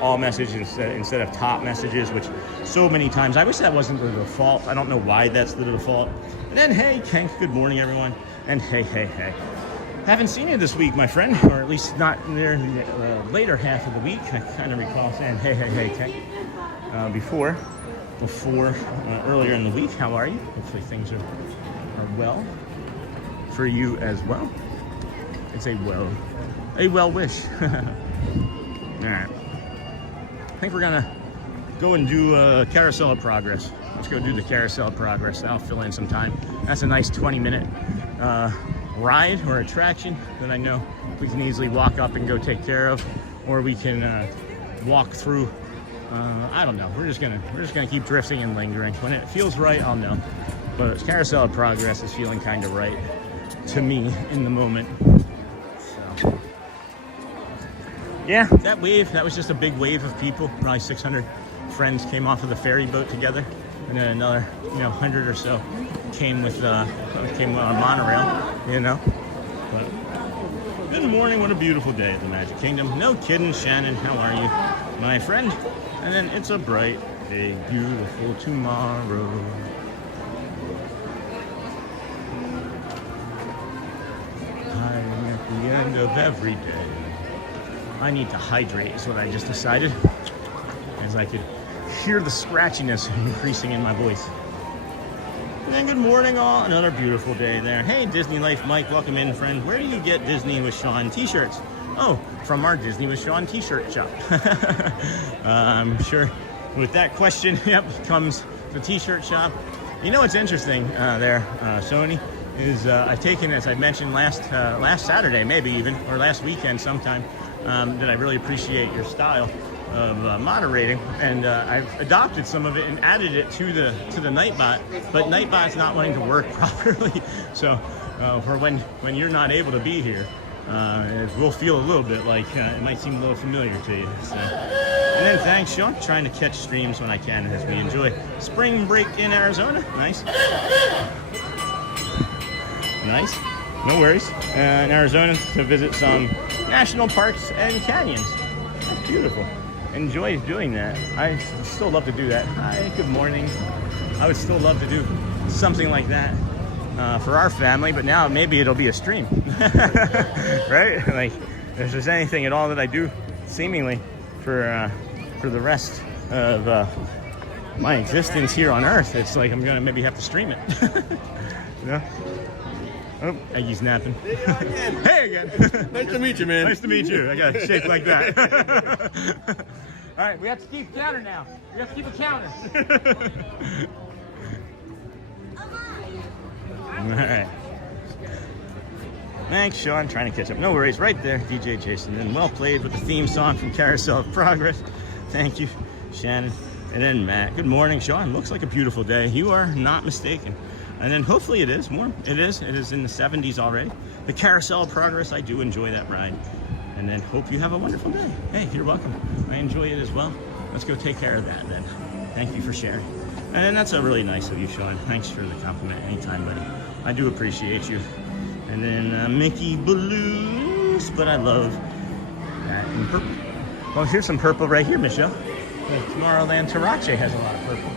all message instead of top messages, which so many times I wish that wasn't the default. I don't know why that's the default. And then hey Kenk, good morning everyone. And hey. Haven't seen you this week, my friend, or at least not near the later half of the week. I kind of recall saying hey Kenk before earlier in the week. How are you? Hopefully things are well for you as well. It's a well wish. All right. I think we're gonna go and do a Carousel of Progress. Let's go do the Carousel of Progress. That'll fill in some time. That's a nice 20-minute ride or attraction that I know we can easily walk up and go take care of, or we can walk through. I don't know. We're just gonna keep drifting and lingering. When it feels right, I'll know. But Carousel of Progress is feeling kind of right to me in the moment. So, yeah, that was just a big wave of people. Probably 600 friends came off of the ferry boat together, and then another 100 or so came on a monorail. But good morning. What a beautiful day at the Magic Kingdom. No kidding, Shannon. How are you, my friend? And then it's a bright, a beautiful tomorrow. I'm at the end of every day. I need to hydrate is what I just decided, as I could hear the scratchiness increasing in my voice. And then good morning all, another beautiful day there. Hey Disney Life Mike, welcome in friend. Where do you get Disney with Sean t-shirts? Oh, from our Disney with Sean t-shirt shop. I'm sure with that question, yep, comes the t-shirt shop. You know what's interesting there, Sony, is I've taken, as I mentioned last Saturday, maybe even, or last weekend sometime, that I really appreciate your style of moderating, and I've adopted some of it and added it to the Nightbot, but Nightbot's not wanting to work properly. So for when you're not able to be here, it will feel a little bit like it might seem a little familiar to you. So. And then thanks, Sean. Trying to catch streams when I can as we enjoy spring break in Arizona. Nice. Nice. No worries. In Arizona to visit some national parks and canyons. That's beautiful. Enjoy doing that. I still love to do that. Hi, good morning. I would still love to do something like that for our family, but now maybe it'll be a stream. Right? Like, if there's anything at all that I do seemingly for the rest of my existence here on Earth, it's like I'm gonna maybe have to stream it. You know? Oh, Aggie's napping. Hey again. Nice to meet you, man. Nice to meet you. I got to shake like that. All right, we have to keep a counter now. We have to keep a counter. All right. Thanks, Sean. Trying to catch up. No worries. Right there, DJ Jason. And well played with the theme song from Carousel of Progress. Thank you, Shannon. And then Matt. Good morning, Sean. Looks like a beautiful day. You are not mistaken. And then hopefully it is warm. It is in the 70s already. The Carousel of Progress, I do enjoy that ride. And then hope you have a wonderful day. Hey, you're welcome. I enjoy it as well. Let's go take care of that then. Thank you for sharing. And that's a really nice of you, Sean. Thanks for the compliment anytime, buddy. I do appreciate you. And then Mickey Balloons, but I love that in purple. Well, here's some purple right here, Michelle. The Tomorrowland Tarache has a lot of purple.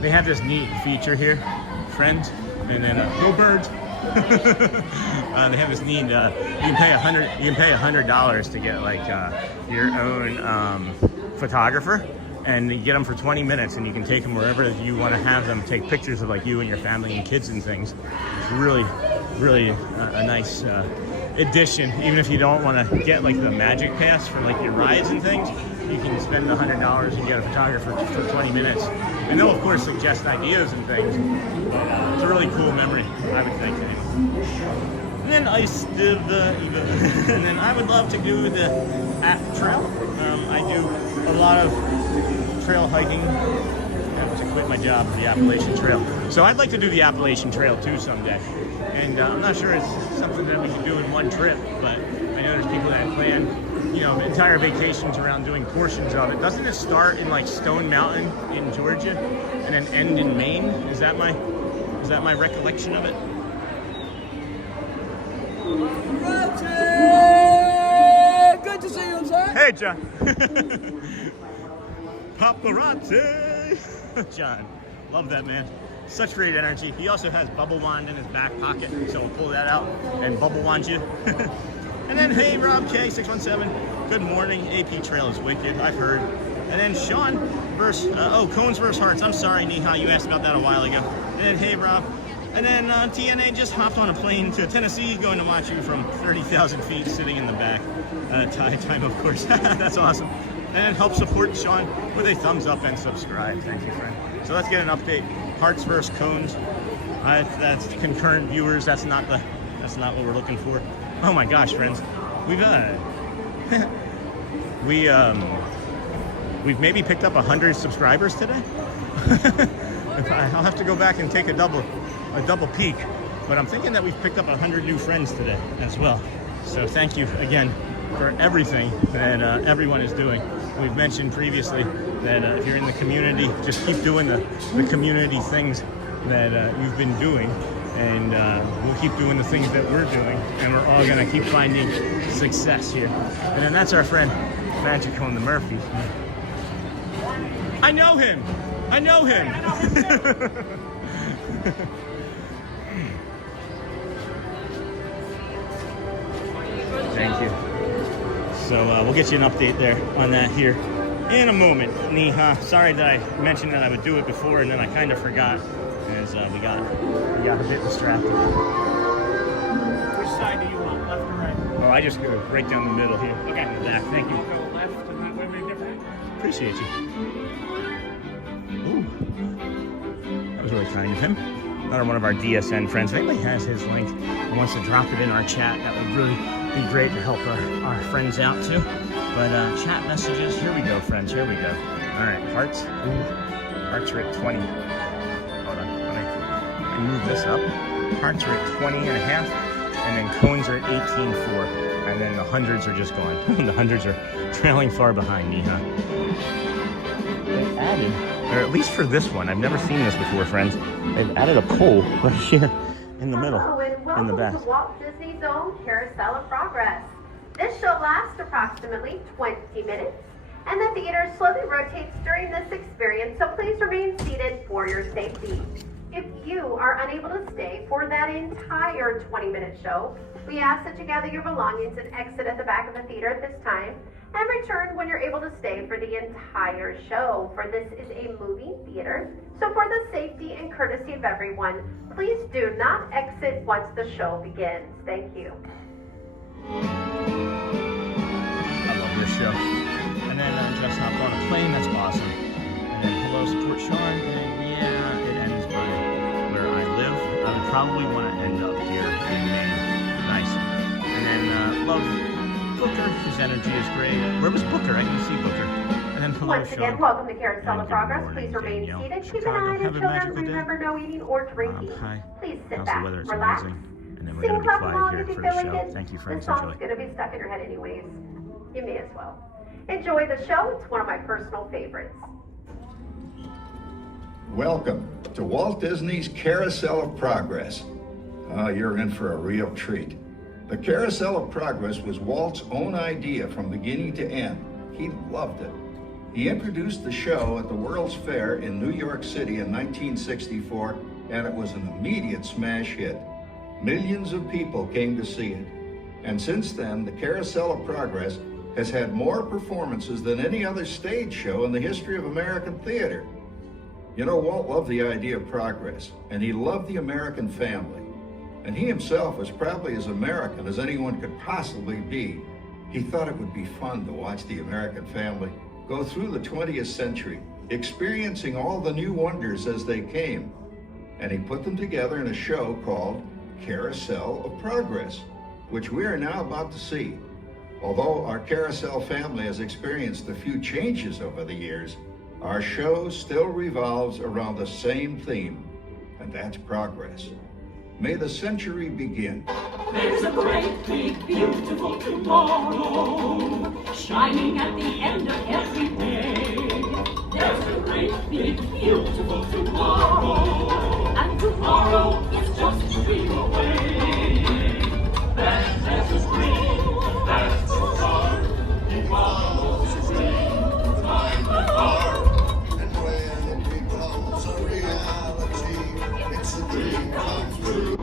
They have this neat feature here, friends, and then go birds. They have this neat. You can pay $100 to get like your own photographer, and you get them for 20 minutes, and you can take them wherever you want to have them. Take pictures of like you and your family and kids and things. It's really a nice addition. Even if you don't want to get like the magic pass for like your rides and things, you can spend the $100 and get a photographer for 20 minutes. And they'll of course suggest ideas and things. It's a really cool memory, I would think. And then and then I would love to do the app trail. I do a lot of trail hiking. I have to quit my job for the Appalachian Trail. So I'd like to do the Appalachian Trail too someday. And I'm not sure it's something that we can do in one trip, but I know there's people that plan, you know, entire vacations around doing portions of it. Doesn't it start in like Stone Mountain in Georgia and then end in Maine? Is that my recollection of it? Good to see you, sir. Hey, John. Paparazzi. John, love that man. Such great energy. He also has bubble wand in his back pocket, so we'll pull that out and bubble wand you. And then, hey, Rob K617. Good morning. AP Trail is wicked. I've heard. And then Sean versus Cones versus Hearts. I'm sorry, Neha, you asked about that a while ago. And then, hey, Rob. And then TNA just hopped on a plane to Tennessee, going to watch you from 30,000 feet, sitting in the back. Tie time, of course. That's awesome. And help support Sean with a thumbs up and subscribe. Thank you, friend. So let's get an update. Hearts versus Cones. That's concurrent viewers. That's not what we're looking for. Oh my gosh, friends. We've maybe picked up 100 subscribers today. I'll have to go back and take a double peek, but I'm thinking that we've picked up 100 new friends today as well. So thank you again for everything that everyone is doing. We've mentioned previously that if you're in the community, just keep doing the community things that you've been doing, and we'll keep doing the things that we're doing, and we're all gonna keep finding success here. And then that's our friend Magic on the Murphys. I know him. Thank you. So we'll get you an update there on that here in a moment. Neha, sorry that I mentioned that I would do it before and then I kind of forgot as we got a bit distracted. Which side do you want, left or right? Oh, I just go right down the middle here. Okay. In the back. Thank you. Go left and that way make different. Appreciate you. Ooh. That was really kind of him. Another one of our DSN friends. If anybody has his link and wants to drop it in our chat, that would really be great to help our friends out too. But chat messages, here we go, friends, here we go. All right, hearts. Ooh, hearts are at 20. Hold on, let me move this up. Hearts are at 20 and a half, and then cones are at 18.4, and then the hundreds are just going. The hundreds are trailing far behind me, huh? They added, or at least for this one, I've never seen this before, friends. They've added a pole right here in the middle, in the back. Welcome to Walt Disney World Carousel of Progress. This show lasts approximately 20 minutes, and the theater slowly rotates during this experience, so please remain seated for your safety. If you are unable to stay for that entire 20-minute show, we ask that you gather your belongings and exit at the back of the theater at this time, and return when you're able to stay for the entire show, for this is a movie theater. So for the safety and courtesy of everyone, please do not exit once the show begins. Thank you. I love this show. And then just hopped on a plane, that's awesome. And then hello, support Sean. And then yeah, it ends by where I live. I would probably want to end up here in Maine. Nice. And then love Booker, his energy is great. Where was Booker? I didn't see Booker. And then hello, Once Sean. again, welcome to Carousel of Progress. Morning, Please remain Danielle. seated. Keep an Chicago. eye on Have your a children. magical day. Remember, no eating or drinking. Hi. Please sit How's back, the weather? It's relax. amazing. And then we're Sing going to be clap quiet along here if you for feel the like show. it. Thank you, The friends. song's Enjoy. going to be stuck in your head anyways. You may as well. Enjoy the show. It's one of my personal favorites. Welcome to Walt Disney's Carousel of Progress. You're in for a real treat. The Carousel of Progress was Walt's own idea from beginning to end. He loved it. He introduced the show at the World's Fair in New York City in 1964, and it was an immediate smash hit. Millions of people came to see it. And since then, the Carousel of Progress has had more performances than any other stage show in the history of American theater. You know, Walt loved the idea of progress, and he loved the American family. And he himself was probably as American as anyone could possibly be. He thought it would be fun to watch the American family go through the 20th century, experiencing all the new wonders as they came. And he put them together in a show called Carousel of Progress, which we are now about to see. Although our Carousel family has experienced a few changes over the years, our show still revolves around the same theme, and that's progress. May the century begin. There's a great, big, beautiful tomorrow, shining at the end of every day. There's a great, big, beautiful tomorrow, and tomorrow is just a dream away. That's a dream, that's the start. Tomorrow's a dream, time to start. And when it becomes a reality, it's a dream come true.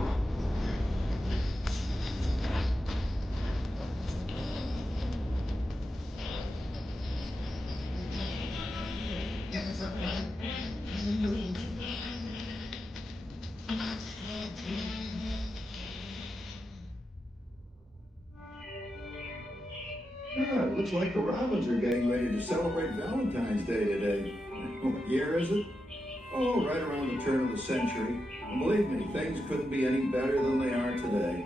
Yeah, it looks like the Robins are getting ready to celebrate Valentine's Day today. What year is it? Oh, right around the turn of the century. And believe me, things couldn't be any better than they are today.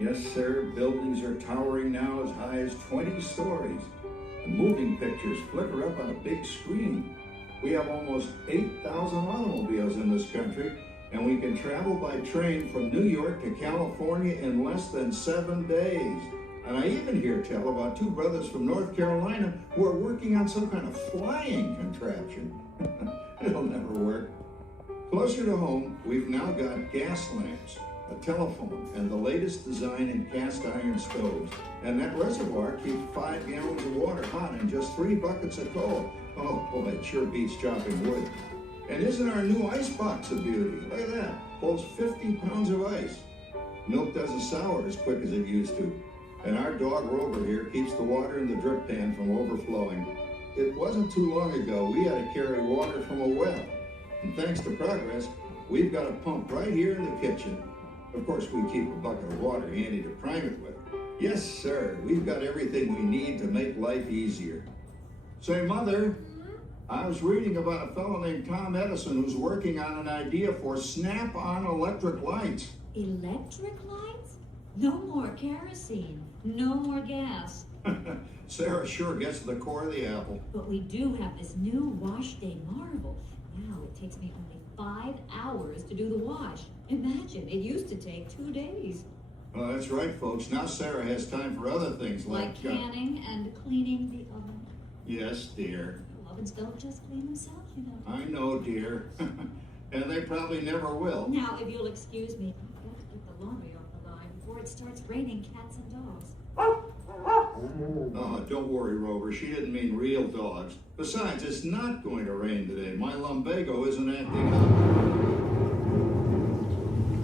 Yes, sir, buildings are towering now as high as 20 stories. And moving pictures flicker up on a big screen. We have almost 8,000 automobiles in this country, and we can travel by train from New York to California in less than 7 days. And I even hear tell about two brothers from North Carolina who are working on some kind of flying contraption. It'll never work. Closer to home, we've now got gas lamps, a telephone, and the latest design in cast iron stoves. And that reservoir keeps 5 gallons of water hot and just 3 buckets of coal. Oh boy, it sure beats chopping wood. And isn't our new ice box a beauty? Look at that, holds 50 pounds of ice. Milk doesn't sour as quick as it used to. And our dog Rover here keeps the water in the drip pan from overflowing. It wasn't too long ago we had to carry water from a well. And thanks to progress, we've got a pump right here in the kitchen. Of course, we keep a bucket of water handy to prime it with. Yes, sir, we've got everything we need to make life easier. Say, Mother, I was reading about a fellow named Tom Edison who's working on an idea for snap-on electric lights. Electric lights? No more kerosene, no more gas. Sarah sure gets to the core of the apple. But we do have this new wash day marvel. Now it takes me only 5 hours to do the wash. Imagine, it used to take 2 days. Well, that's right, folks. Now Sarah has time for other things like canning and cleaning the oven. Yes, dear. Ovens don't just clean themselves, you know. I know, dear. And they probably never will. Now, if you'll excuse me, I've got to get the laundry off the line before it starts raining cats and dogs. Oh, don't worry, Rover. She didn't mean real dogs. Besides, it's not going to rain today. My lumbago isn't acting up.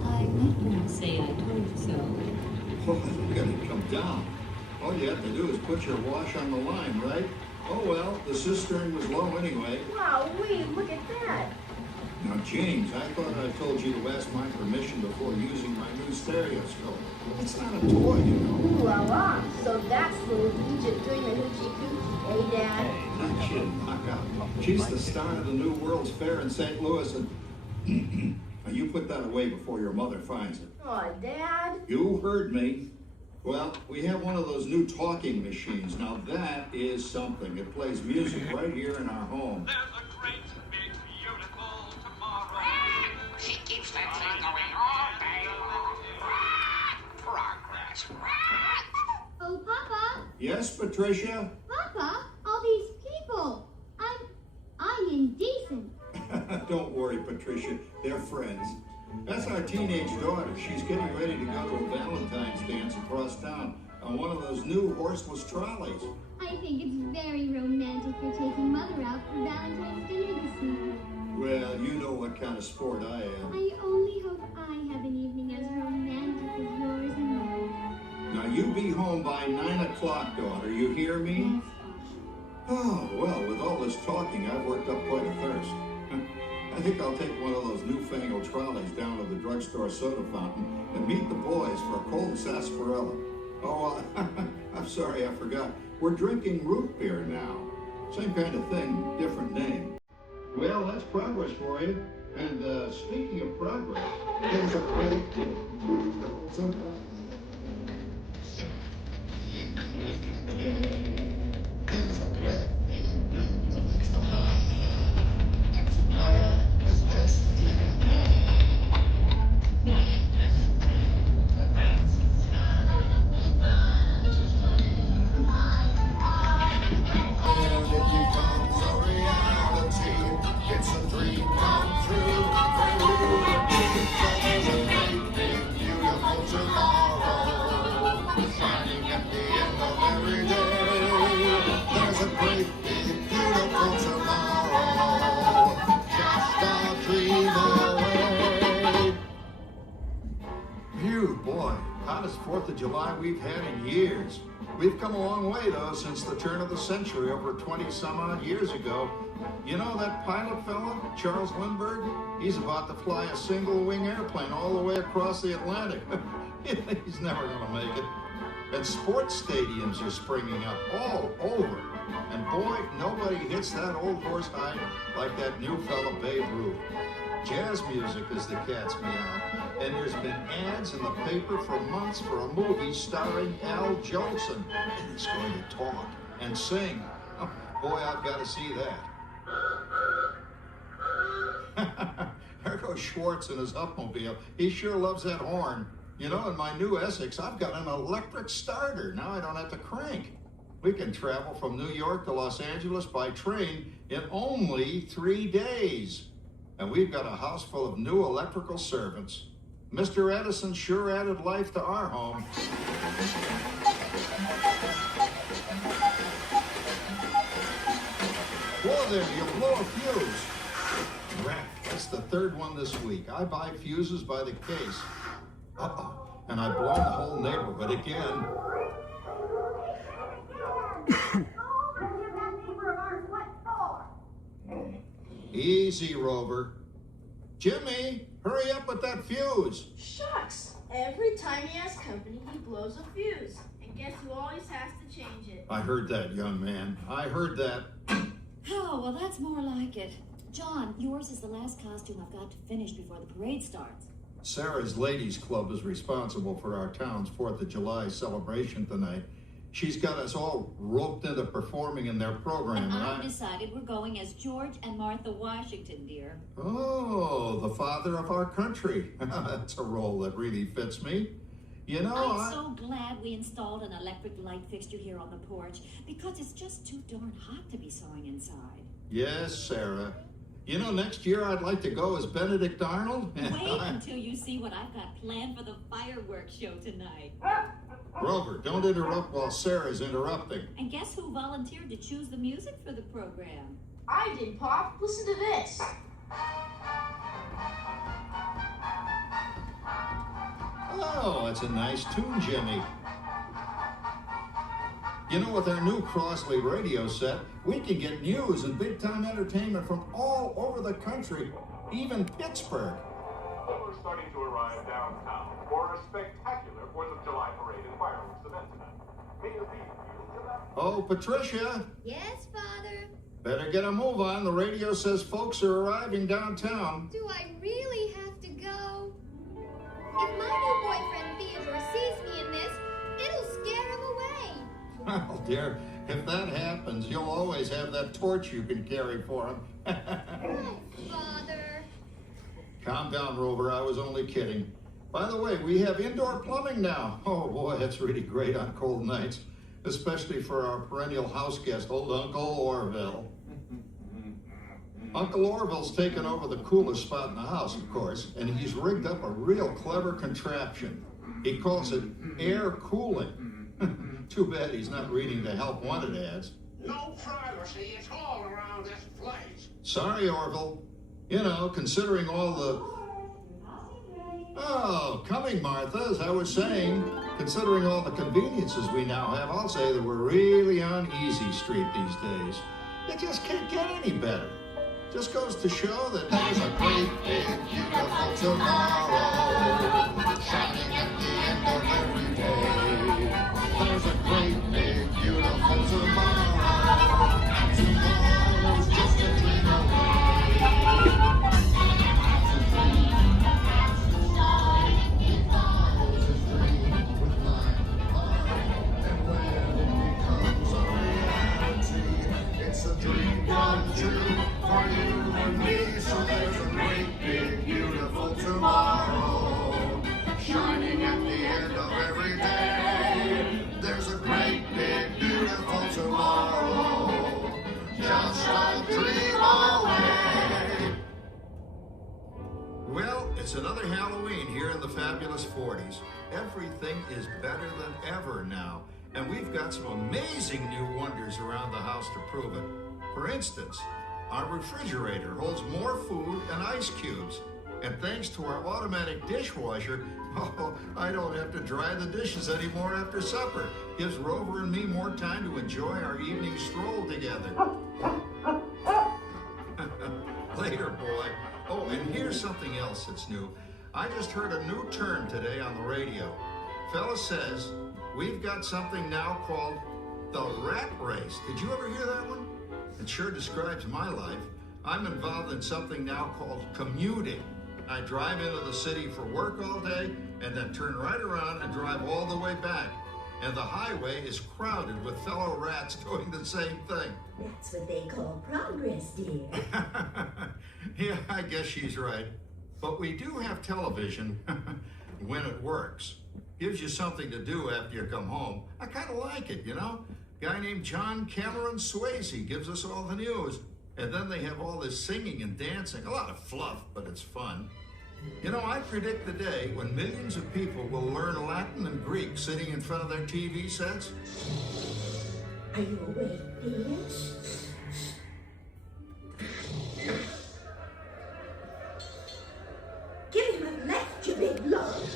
I might want to say I told you so. Oh, it's going to come down. All you have to do is put your wash on the line, right? Oh, well, the cistern was low anyway. Wow, look at that. Now, James, I thought I told you to ask my permission before using my new stereoscope. It's not a toy, you know. Ooh la la. So that's little Egypt doing the hoochie coochie, eh, Dad? Hey, that kid, knock out. She's the star of the new World's Fair in St. Louis, and you put that away before your mother finds it. Oh, Dad. You heard me. Well, we have one of those new talking machines. Now that is something. It plays music right here in our home. There's a great, big, beautiful tomorrow. She keeps that thing going all day long. Progress. Oh, Papa. Yes, Patricia? Papa, all these people. I'm indecent. Don't worry, Patricia. They're friends. That's our teenage daughter. She's getting ready to go to a Valentine's dance across town on one of those new horseless trolleys. I think it's very romantic you're taking Mother out for Valentine's dinner this evening. Well, you know what kind of sport I am. I only hope I have an evening as romantic as yours and mine. Now you be home by 9 o'clock, daughter. You hear me? Oh, well, with all this talking, I've worked up quite a thirst. I think I'll take one of those newfangled trolleys down to the drugstore soda fountain and meet the boys for a cold sarsaparilla. Oh, I'm sorry, I forgot. We're drinking root beer now. Same kind of thing, different name. Well, that's progress for you. And speaking of progress, there's a hottest 4th of July we've had in years. We've come a long way, though, since the turn of the century, over 20-some-odd years ago. You know that pilot fella, Charles Lindbergh? He's about to fly a single-wing airplane all the way across the Atlantic. He's never going to make it. And sports stadiums are springing up all over. And boy, nobody hits that old horse hide like that new fella Babe Ruth. Jazz music is the cat's meow. And there's been ads in the paper for months for a movie starring Al Jolson. And he's going to talk and sing. Oh, boy, I've got to see that. There goes Schwartz in his upmobile. He sure loves that horn. You know, in my new Essex, I've got an electric starter. Now I don't have to crank. We can travel from New York to Los Angeles by train in only 3 days. And we've got a house full of new electrical servants. Mr. Edison sure added life to our home. Whoa there, you blow a fuse. Rat, that's the 3rd one this week. I buy fuses by the case. Uh-oh, and I blow the whole neighborhood again. Easy, Rover. Jimmy, hurry up with that fuse. Shucks! Every time he has company, he blows a fuse. And guess who always has to change it? I heard that, young man. I heard that. Oh, well, that's more like it. John, yours is the last costume I've got to finish before the parade starts. Sarah's Ladies Club is responsible for our town's 4th of July celebration tonight. She's got us all roped into performing in their program. And I've decided we're going as George and Martha Washington, dear. Oh, the father of our country. That's a role that really fits me. You know, I'm so glad we installed an electric light fixture here on the porch, because it's just too darn hot to be sewing inside. Yes, Sarah. You know, next year I'd like to go as Benedict Arnold. Wait until you see what I've got planned for the fireworks show tonight. Grover, don't interrupt while Sarah's interrupting. And guess who volunteered to choose the music for the program? I did, Pop. Listen to this. Oh, that's a nice tune, Jimmy. You know, with our new Crossley radio set, we can get news and big-time entertainment from all over the country, even Pittsburgh. We're starting to arrive downtown for a spectacular 4th of July parade and fireworks event tonight. Mayor Beaver, Oh, Patricia. Yes, Father? Better get a move on. The radio says folks are arriving downtown. Do I really have to go? If my new boyfriend Theodore sees me in this, it'll scare him away. Well, dear, if that happens, you'll always have that torch you can carry for him. Oh, Father. Calm down, Rover. I was only kidding. By the way, we have indoor plumbing now. Oh, boy, that's really great on cold nights, especially for our perennial house guest, old Uncle Orville. Uncle Orville's taken over the coolest spot in the house, of course, and he's rigged up a real clever contraption. He calls it air cooling. Too bad he's not reading the help wanted ads. No privacy at all around this place. Sorry, Orville. You know, considering all the... Oh, coming, Martha, as I was saying, considering all the conveniences we now have, I'll say that we're really on easy street these days. It just can't get any better. Just goes to show that there's a great big beautiful tomorrow shining at the end of every day. There's a great big beautiful tomorrow, and tomorrow's just a dream away. It's a dream come true for you and me. So there's a great big beautiful tomorrow shining at the end of every day. There's a great big beautiful tomorrow, just a dream away. Well, it's another Halloween here in the fabulous 40s. Everything is better than ever now. And we've got some amazing new wonders around the house to prove it. For instance, our refrigerator holds more food and ice cubes. And thanks to our automatic dishwasher, I don't have to dry the dishes anymore after supper. Gives Rover and me more time to enjoy our evening stroll together. Later, boy. Oh, and here's something else that's new. I just heard a new term today on the radio. Fella says, we've got something now called the rat race. Did you ever hear that one? It sure describes my life. I'm involved in something now called commuting. I drive into the city for work all day and then turn right around and drive all the way back. And the highway is crowded with fellow rats doing the same thing. That's what they call progress, dear. Yeah, I guess she's right. But we do have television when it works. Gives you something to do after you come home. I kind of like it, you know? Guy named John Cameron Swayze gives us all the news. And then they have all this singing and dancing. A lot of fluff, but it's fun. You know, I predict the day when millions of people will learn Latin and Greek sitting in front of their TV sets. Are you awake, dear? Give him a left, you big love.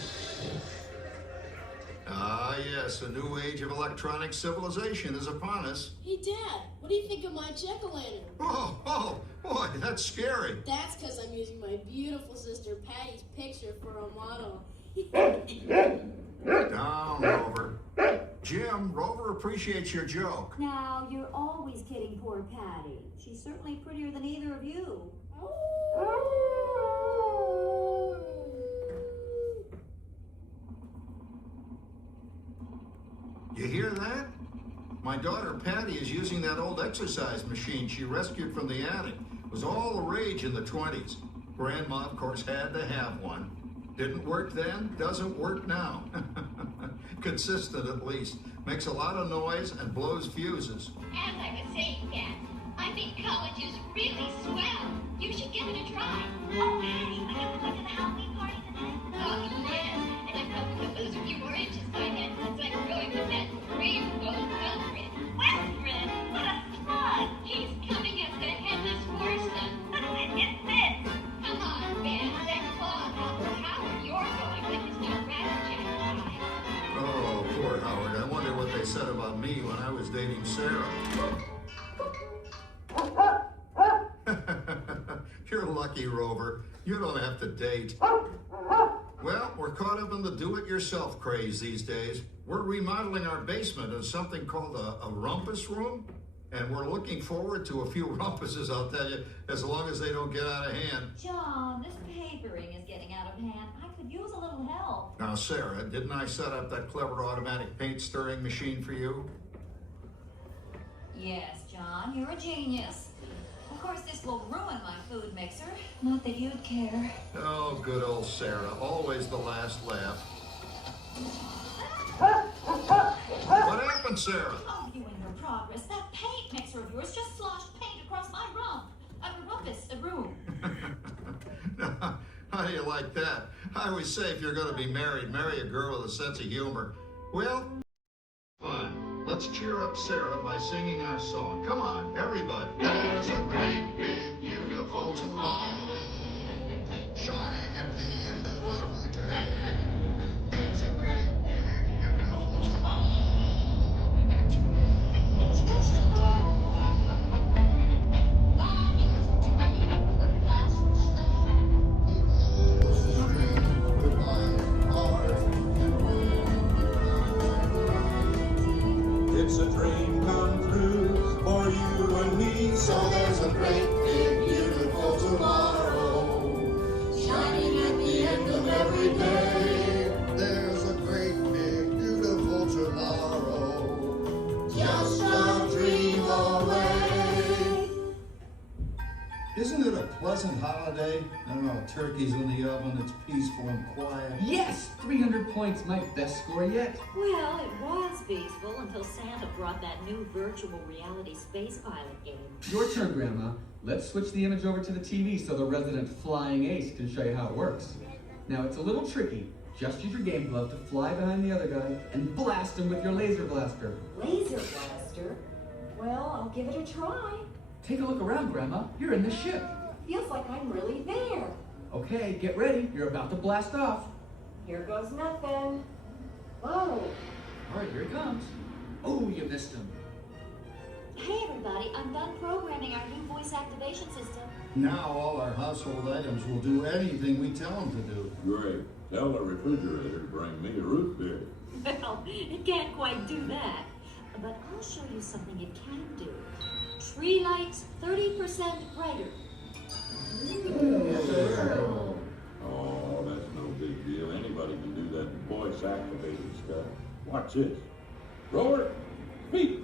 Ah, yes, a new age of electronic civilization is upon us. Hey, Dad, what do you think of my jack-o'-lantern? Oh, boy, that's scary. That's because I'm using my beautiful sister Patty's picture for a model. Down, Rover. Jim, Rover appreciates your joke. Now, you're always kidding poor Patty. She's certainly prettier than either of you. You hear that? My daughter Patty is using that old exercise machine she rescued from the attic. It was all the rage in the 20s. Grandma, of course, had to have one. Didn't work then, doesn't work now. Consistent, at least. Makes a lot of noise and blows fuses. As I was saying, Dad, I think college is really swell. You should give it a try. Oh, Patty, are you going to the Halloween party tonight? Oh, yes. And I'm hoping that those few oranges by then, so I'm going with that rainbow Wilfred. Wilfred? What a spud! He's coming as the headless horseman. It fits. Come on, Ben. That claw about Howard, you're going with Mr. Ratjack. Oh, poor Howard. I wonder what they said about me when I was dating Sarah. You're lucky, Rover. You don't have to date. Well, we're caught up in the do-it-yourself craze these days. We're remodeling our basement in something called a rumpus room, and we're looking forward to a few rumpuses, I'll tell you, as long as they don't get out of hand. John, this papering is getting out of hand. I could use a little help. Now, Sarah, didn't I set up that clever automatic paint stirring machine for you? Yes, John, you're a genius. Of course, this will ruin my food mixer. Not that you'd care. Oh, good old Sarah. Always the last laugh. What happened, Sarah? Oh, you and your progress. That paint mixer of yours just sloshed paint across my rump. A rumpus room. How do you like that? I always say if you're going to be married, marry a girl with a sense of humor. Well, fine. Let's cheer up Sarah by singing our song. Come on, everybody. There's a great big beautiful tomorrow, shining at the end of the day. There's a great big beautiful tomorrow. It's a dream come true for you and me. So there's a great big beautiful tomorrow, shining at the end of every day. There's a great big beautiful tomorrow, Just a dream away. Isn't it a pleasant holiday? I don't know, turkey's in the oven, it's peaceful and quiet. Yes! 300 points, my best score yet. Well, it was peaceful until Santa brought that new virtual reality space pilot game. Your turn, Grandma. Let's switch the image over to the TV so the resident flying ace can show you how it works. Now, it's a little tricky. Just use your game glove to fly behind the other guy and blast him with your laser blaster. Laser blaster? Well, I'll give it a try. Take a look around, Grandma. You're in the ship. Feels like I'm really there. Okay, get ready. You're about to blast off. Here goes nothing. Whoa. All right, here it comes. Oh, you missed him. Hey, everybody. I'm done programming our new voice activation system. Now all our household items will do anything we tell them to do. Great. Tell the refrigerator to bring me a root beer. Well, it can't quite do that. But I'll show you something it can do. Tree lights 30% brighter. Oh, that's no big deal. Anybody can do that voice activated stuff. Watch this. Roller, speak.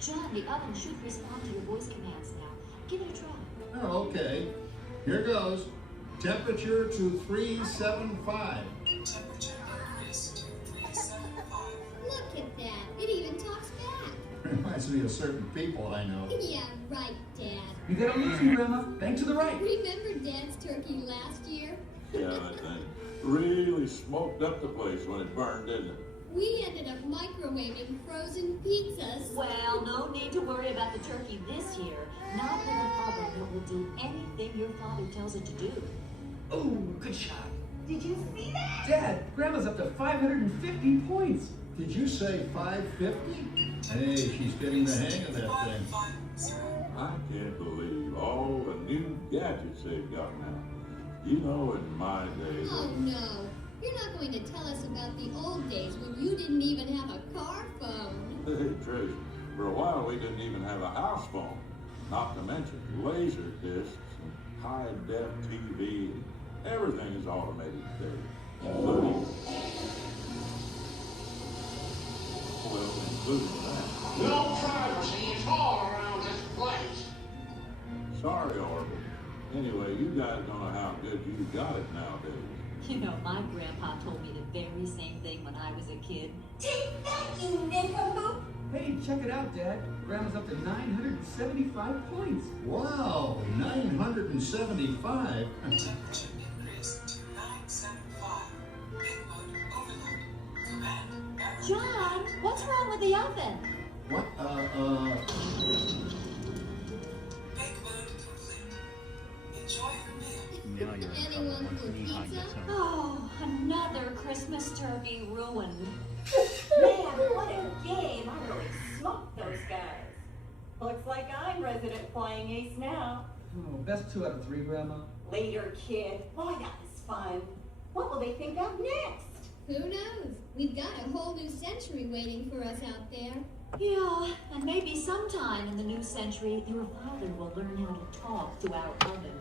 John, the oven should respond to your voice commands now. Give it a try. Oh, okay. Here goes. Temperature to 375. Look at that. It even talks back. Reminds me of certain people I know. Yeah, right, Dad. You got only two, Grandma. Bank to the right. Remember Dad's turkey last year? Yeah, that thing really smoked up the place when it burned, didn't it? We ended up microwaving frozen pizzas. Well, no need to worry about the turkey this year. Not with an oven that will do anything your father tells it to do. Oh, good shot. Did you see that? Dad, Grandma's up to 550 points. Did you say 550? Hey, she's getting the hang of that thing. I can't believe all the new gadgets they've got now. You know, in my day... Oh, no. You're not going to tell us about the old days when you didn't even have a car phone. Hey, Trish, for a while we didn't even have a house phone. Not to mention laser discs and high-def TV. Everything is automated today, including... Well, including that. No privacy is all around this place. Sorry, Orville. Anyway, you guys don't know how good you got it nowadays. You know, my grandpa told me the very same thing when I was a kid. Take that, you nincompoop! Hey, check it out, Dad. Grandma's up to 975 points. Wow, 975? John, what's wrong with the oven? What? Anyone for pizza? Oh, another Christmas turkey ruined. Man, what a game. I really smoked those guys. Looks like I'm resident flying ace now. Oh, best 2 out of 3, Grandma. Later, kid. Boy, that was fun. What will they think of next? Who knows? We've got a whole new century waiting for us out there. Yeah, and maybe sometime in the new century, your father will learn how to talk to our oven.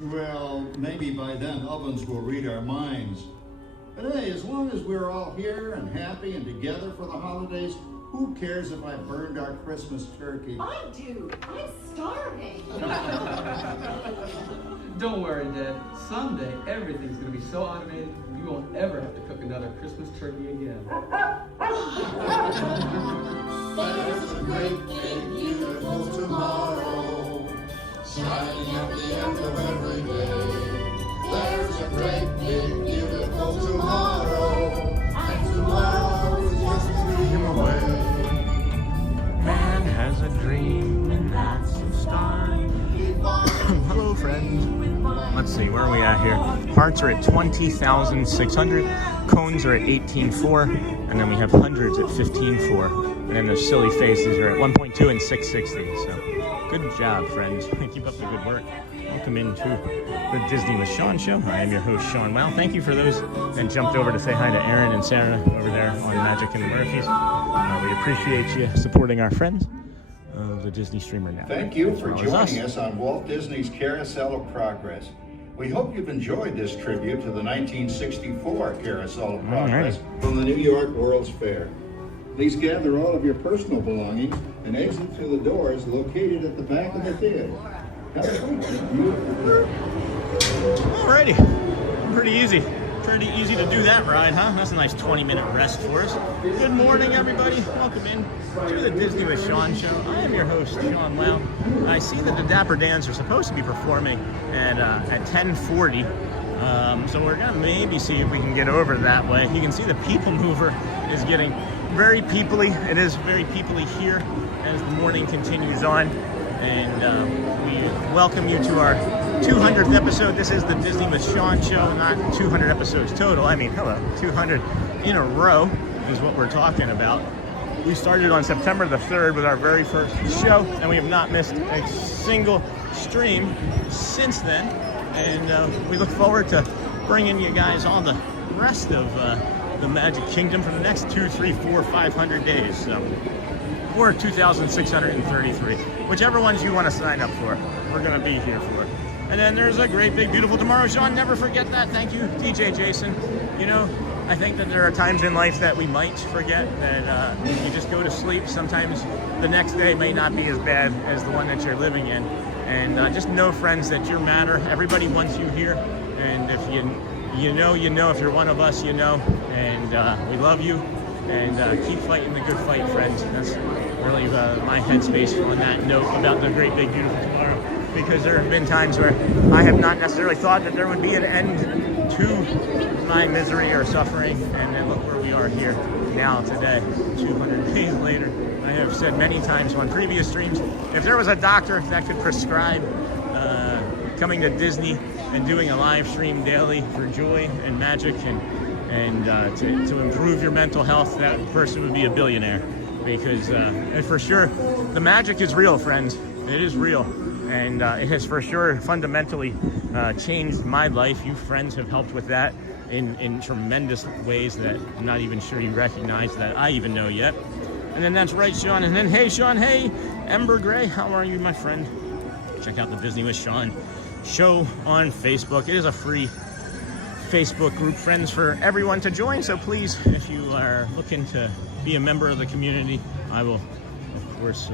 Well, maybe by then ovens will read our minds. But hey, as long as we're all here and happy and together for the holidays, who cares if I burned our Christmas turkey? I do. I'm starving. Don't worry, Dad. Someday, everything's going to be so automated, you won't ever have to cook another Christmas turkey again. There's a great big beautiful tomorrow, shining at the end of every day. There's a great big beautiful tomorrow, and tomorrow is just a dream away. Man has a dream, and that's the start. Hello, friends. Let's see, where are we at here? Hearts are at 20,600. Cones are at 18.4. And then we have hundreds at 15.4. And then those silly faces are at 1.2 and 660. So good job, friends. Keep up the good work. Welcome into the Disney with Sean show. I am your host, Sean Wow. Thank you for those that jumped over to say hi to Aaron and Sarah over there on Magic and the Murphys. We appreciate you supporting our friends of the Disney Streamer Network. Thank you for As well as joining us on Walt Disney's Carousel of Progress. We hope you've enjoyed this tribute to the 1964 Carousel of Progress from the New York World's Fair. Please gather all of your personal belongings and exit through the doors located at the back of the theater. Have a good one. Alrighty, pretty easy. Pretty easy to do that ride, huh? That's a nice 20-minute rest for us. Good morning, everybody. Welcome in to the Disney with Sean show. I am your host, Sean Wow. I see that the Dapper Dans are supposed to be performing at 10:40. So we're gonna maybe see if we can get over that way. You can see the people mover is getting very peoply. It is very peoply here as the morning continues on. And we welcome you to our 200th episode. This is the Disney with Sean show, not 200 episodes total. I mean, hello, 200 in a row is what we're talking about. We started on September the 3rd with our very first show, and we have not missed a single stream since then. And we look forward to bringing you guys all the rest of the Magic Kingdom for the next 2, 3, 4, 500 days. So, or 2,633, whichever ones you want to sign up for, we're going to be here for. And then there's a great, big, beautiful tomorrow, Sean. Never forget that. Thank you, DJ Jason. You know, I think that there are times in life that we might forget that you just go to sleep. Sometimes the next day may not be as bad as the one that you're living in. And just know, friends, that you matter. Everybody wants you here. And if you know, if you're one of us, you know. And we love you. And keep fighting the good fight, friends. That's really my headspace on that note about the great, big, beautiful tomorrow. Because there have been times where I have not necessarily thought that there would be an end to my misery or suffering. And then look where we are here now today, 200 days later. I have said many times on previous streams, if there was a doctor that could prescribe coming to Disney and doing a live stream daily for joy and magic and to improve your mental health, that person would be a billionaire. Because for sure, the magic is real, friends. It is real. And it has for sure fundamentally changed my life. You friends have helped with that in tremendous ways that I'm not even sure you recognize that I even know yet. And then that's right, Sean. And then, hey, Sean, hey, Ember Gray, how are you, my friend? Check out the Disney with Sean show on Facebook. It is a free Facebook group, friends, for everyone to join. So please, if you are looking to be a member of the community, I will, of course,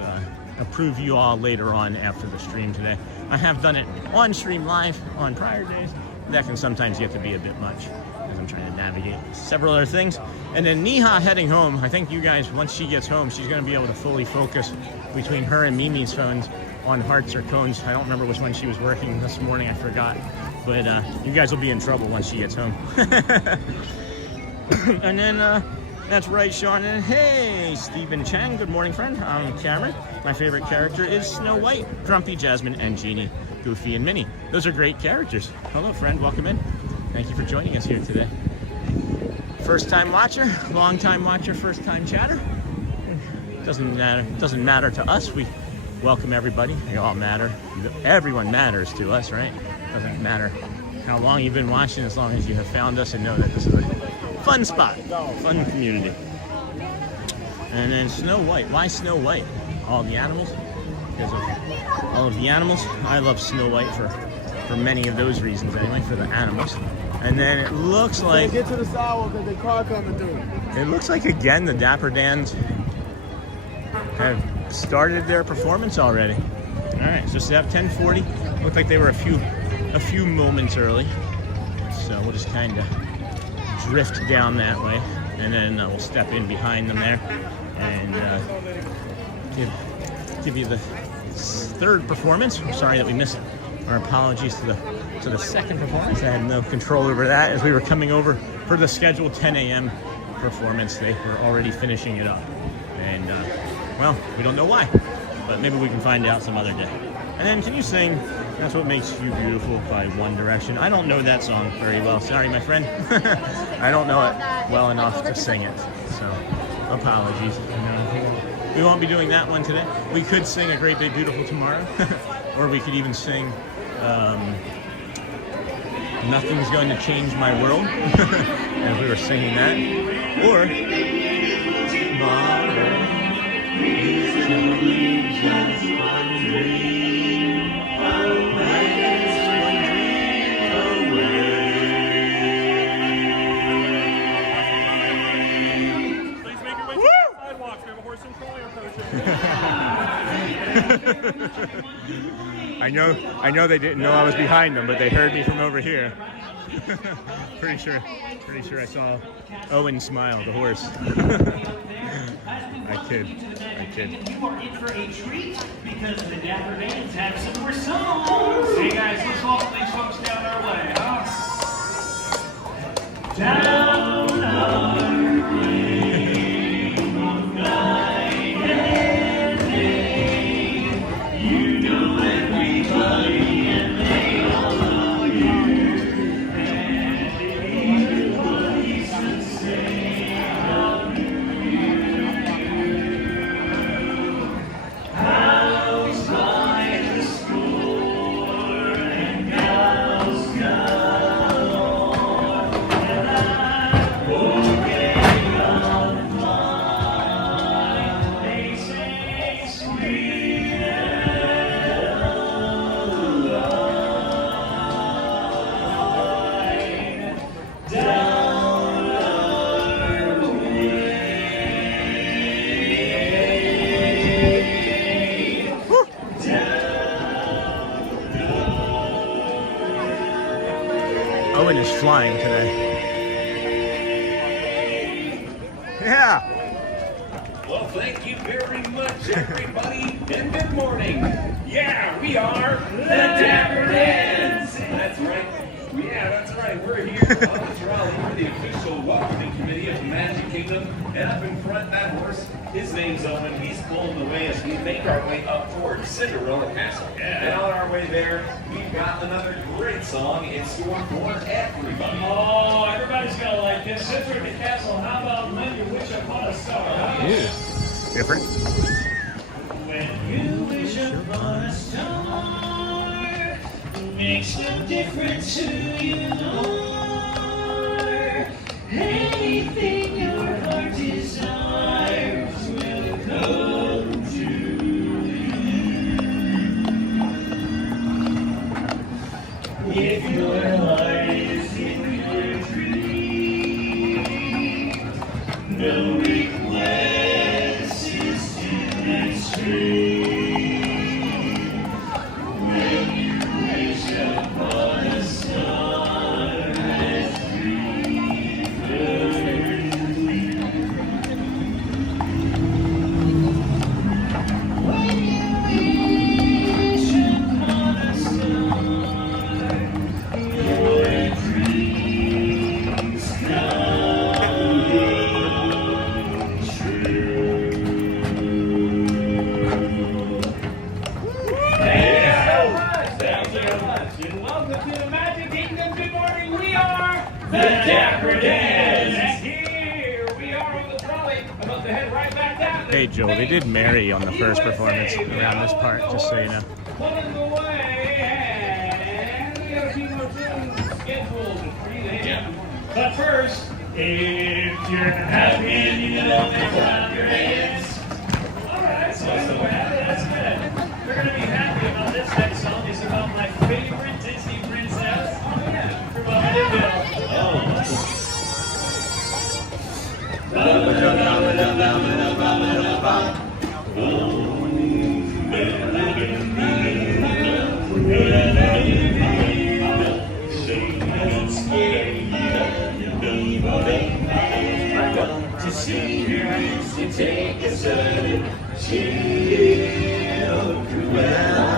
approve you all later on after the stream today. I have done it on stream live on prior days. That can sometimes get to be a bit much as I'm trying to navigate several other things. And then Neha heading home. I think you guys, once she gets home, she's going to be able to fully focus between her and Mimi's phones on hearts or cones. I don't remember which one she was working this morning. I forgot. But you guys will be in trouble once she gets home. And then that's right, Sean. And hey, Stephen Chang. Good morning, friend. I'm Cameron. My favorite character is Snow White, Grumpy, Jasmine, and Genie, Goofy, and Minnie. Those are great characters. Hello, friend. Welcome in. Thank you for joining us here today. First-time watcher, long-time watcher, first-time chatter. Doesn't matter to us. We welcome everybody. We all matter. Everyone matters to us, right? Doesn't matter how long you've been watching, as long as you have found us and know that this is a fun spot, fun community. And then Snow White. Why Snow White? All the animals? Because of all of the animals. I love Snow White for many of those reasons anyway, for the animals. And then it looks like... Get to the sidewalk because the car coming through. It looks like, again, the Dapper Dans have started their performance already. All right, so it's at 10:40. Looked like they were a few moments early. So we'll just kind of drift down that way. And then we'll step in behind them there and give you the third performance. I'm sorry that we missed it. Our apologies to the second performance. I had no control over that. As we were coming over for the scheduled 10 a.m. performance, they were already finishing it up. And, well, we don't know why, but maybe we can find out some other day. And then, can you sing That's What Makes You Beautiful by One Direction? I don't know that song very well. Sorry, my friend. I don't know it well enough to sing it. So, apologies. We won't be doing that one today. We could sing A Great Big Beautiful Tomorrow. Or we could even sing Nothing's Going to Change My World. As we were singing that. Or Tomorrow is just one dream away. Please make your way to the sidewalks. We have a horse and trolley approaching. I know they didn't know I was behind them, but they heard me from over here. Pretty sure I saw Owen smile, the horse. I kid. You are in for a treat because the Dapper Dans have some more songs. Hey guys, let's welcome these folks down our way, huh? Down our way, night and day. You know everybody and they all know you. And everybody's the same. House by the score and gals galore, and I'm walking on mine. They say sweet Caroline, down our Owen is flying today. Yeah. Well, thank you very much, everybody, and good morning. Yeah, we are the Dapper Dans. That's right. Yeah, that's right. We're here on the trolley. We're the official welcoming committee of the Magic Kingdom. And up in front, that horse, his name's Owen. He's pulling the way as we make our way up towards Cinderella Castle. Yeah. And on our way there, we've got another great song in store for everybody. Oh, everybody's gonna like this. Since we're at the castle, how about When You Wish Upon a Star? Huh? Ooh, different. When you wish upon a star, makes no difference who you are. Anything your heart desires will come true. If your heart is in your dream, no request is too extreme. When you wish upon a star as when you wish upon a star, your dreams come true. Thank you so much, and welcome to the Magic Kingdom. Good morning, we are the Dapper Dans. And here we are on the trolley, about to head right back down. Hey, Joel, they did marry on the first performance around this part, just so you know. Pulling the way, and we got a few more tunes scheduled for you to hear. But first, if you're happy and you know they clap your hands. All right, so that's good. We're going to be happy about this next song. It's about my favorite Disney princess. Oh, yeah. To see her to take a sudden chill, cruel.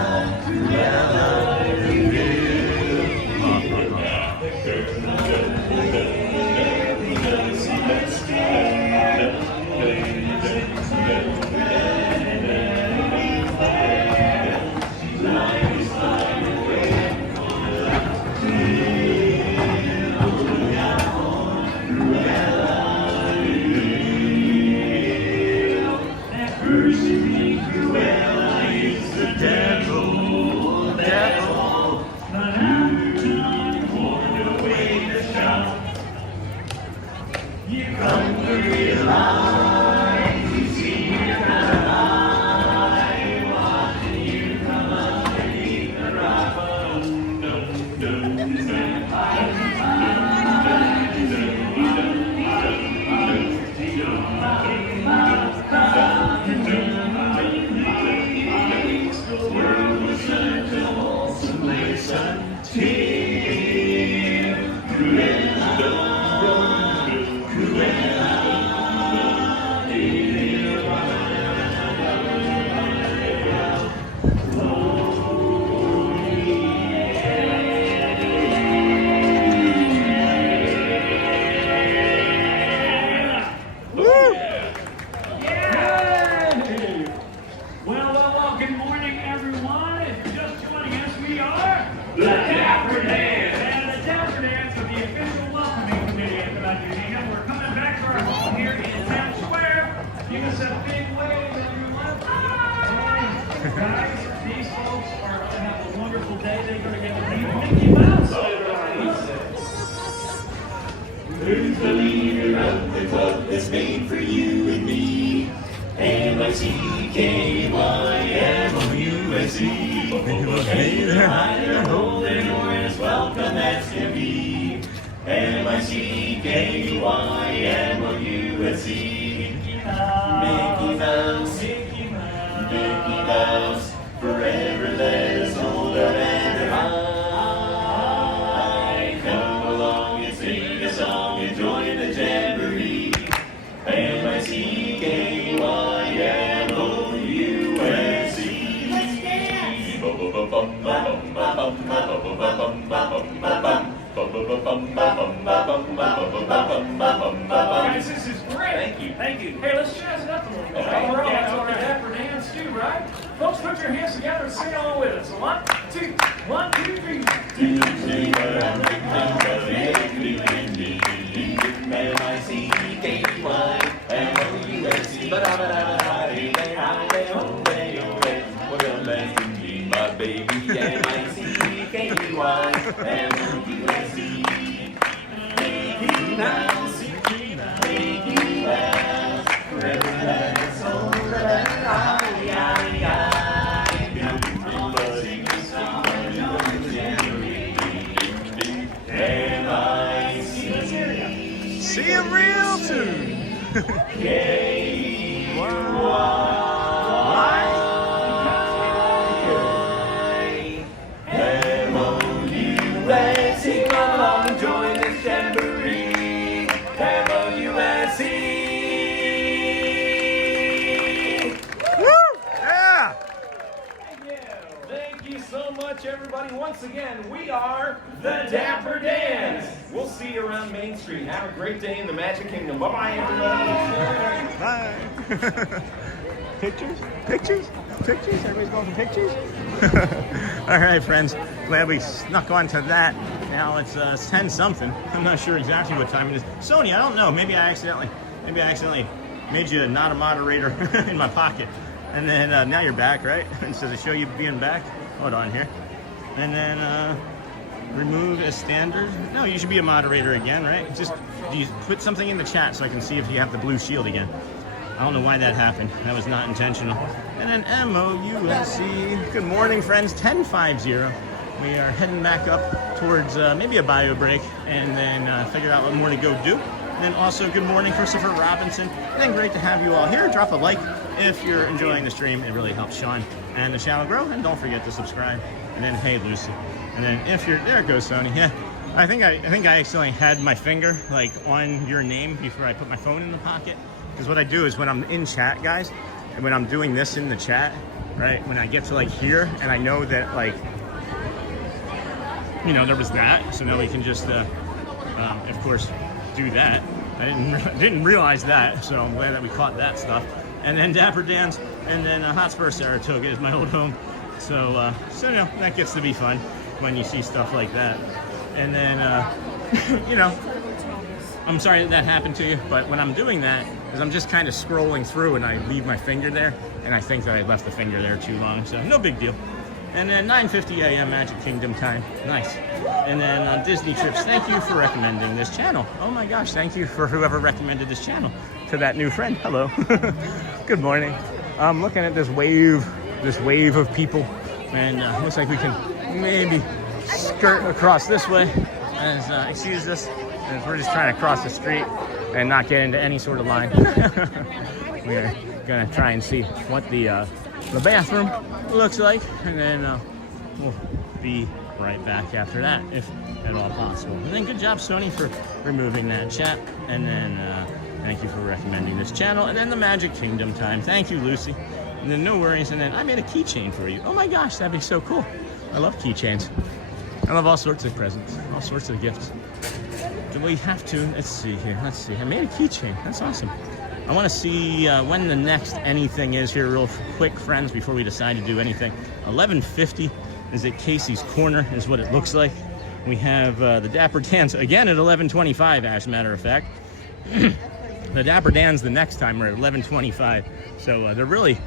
Well, good morning, everyone. If you're just joining us, we are the Dapper Dans. And the Dapper Dans are the official welcoming committee at the Museum. We're coming back to our home here in Times Square. Give us a big wave, everyone. Hey, guys, these folks are going to have a wonderful day. They're going to get to meet Mickey Mouse. Who's the leader of the club that's made for you and me? MICKYMOUSE. Either hiding, holding, or as welcome as can be. MICKYMOUSE. Mickey Mouse, Mickey Mouse, forever let us hold our banner high. Come along and sing a song and join the jamboree. MICKYMOUSE. Let's dance! Guys, this is great. Thank you. Hey, let's jazz it up a little bit. We're all out the Dapper Dans too, right? Folks, put your hands together and sing along with us. 1, 2, 1, 2, 3. My baby, MICKYMOUSE. Mickey Mouse, Mickey Mouse, forever let us hold the banner high. See you real soon. MOUSE. Come along and join this jamboree. MOUSE. Woo! Yeah! Thank you so much, everybody. Once again, we are the Dapper Dans. We'll see you around Main Street. Have a great day in the Magic Kingdom. Bye-bye, everybody. Bye. Pictures? Everybody's going for pictures? All right, friends. Glad we snuck onto that. Now it's 10 something. I'm not sure exactly what time it is. Sony, I don't know. Maybe I accidentally made you not a moderator in my pocket. And then now you're back, right? And so to show you being back, hold on here. And then remove as standard. No, you should be a moderator again, right? Just you put something in the chat so I can see if you have the blue shield again. I don't know why that happened. That was not intentional. And then MOUSE. Good morning, friends. 10:50. We are heading back up towards maybe a bio break and then figure out what more to go do. And then also, good morning, Christopher Robinson. And then great to have you all here. Drop a like if you're enjoying the stream. It really helps Sean and the channel grow. And don't forget to subscribe. And then, hey, Lucy. And then if you're, there it goes, Sony. Yeah, I think I accidentally had my finger like on your name before I put my phone in the pocket. Because what I do is when I'm in chat, guys, and when I'm doing this in the chat, right, when I get to like here and I know that like, you know, there was that, so now we can just of course, do that. I didn't realize that, so I'm glad that we caught that stuff. And then Dapper Dans, and then Hotspur Saratoga is my old home. So, you know, that gets to be fun when you see stuff like that. And then, you know, I'm sorry that happened to you, but when I'm doing that, is I'm just kind of scrolling through and I leave my finger there, and I think that I left the finger there too long, so no big deal. And then 9:50 a.m. Magic Kingdom time. Nice. And then on Disney Trips, thank you for recommending this channel. Oh my gosh, thank you for whoever recommended this channel to that new friend. Hello. Good morning. I'm looking at this wave of people, and looks like we can maybe skirt across this way. As excuse us, as we're just trying to cross the street and not get into any sort of line. We're gonna try and see what the bathroom looks like, and then we'll be right back after that, if at all possible. And then good job, Sony, for removing that chat. And then thank you for recommending this channel. And then the Magic Kingdom time. Thank you, Lucy. And then no worries. And then I made a keychain for you. Oh my gosh, that'd be so cool. I love keychains. I love all sorts of presents, all sorts of gifts. Do we have to? Let's see here. Let's see. I made a keychain. That's awesome. I want to see when the next anything is here real quick, friends, before we decide to do anything. 11:50 is at Casey's Corner, is what it looks like. We have the Dapper Dans again at 11:25, as a matter of fact. The Dapper Dans the next time we're at 11:25. So they're really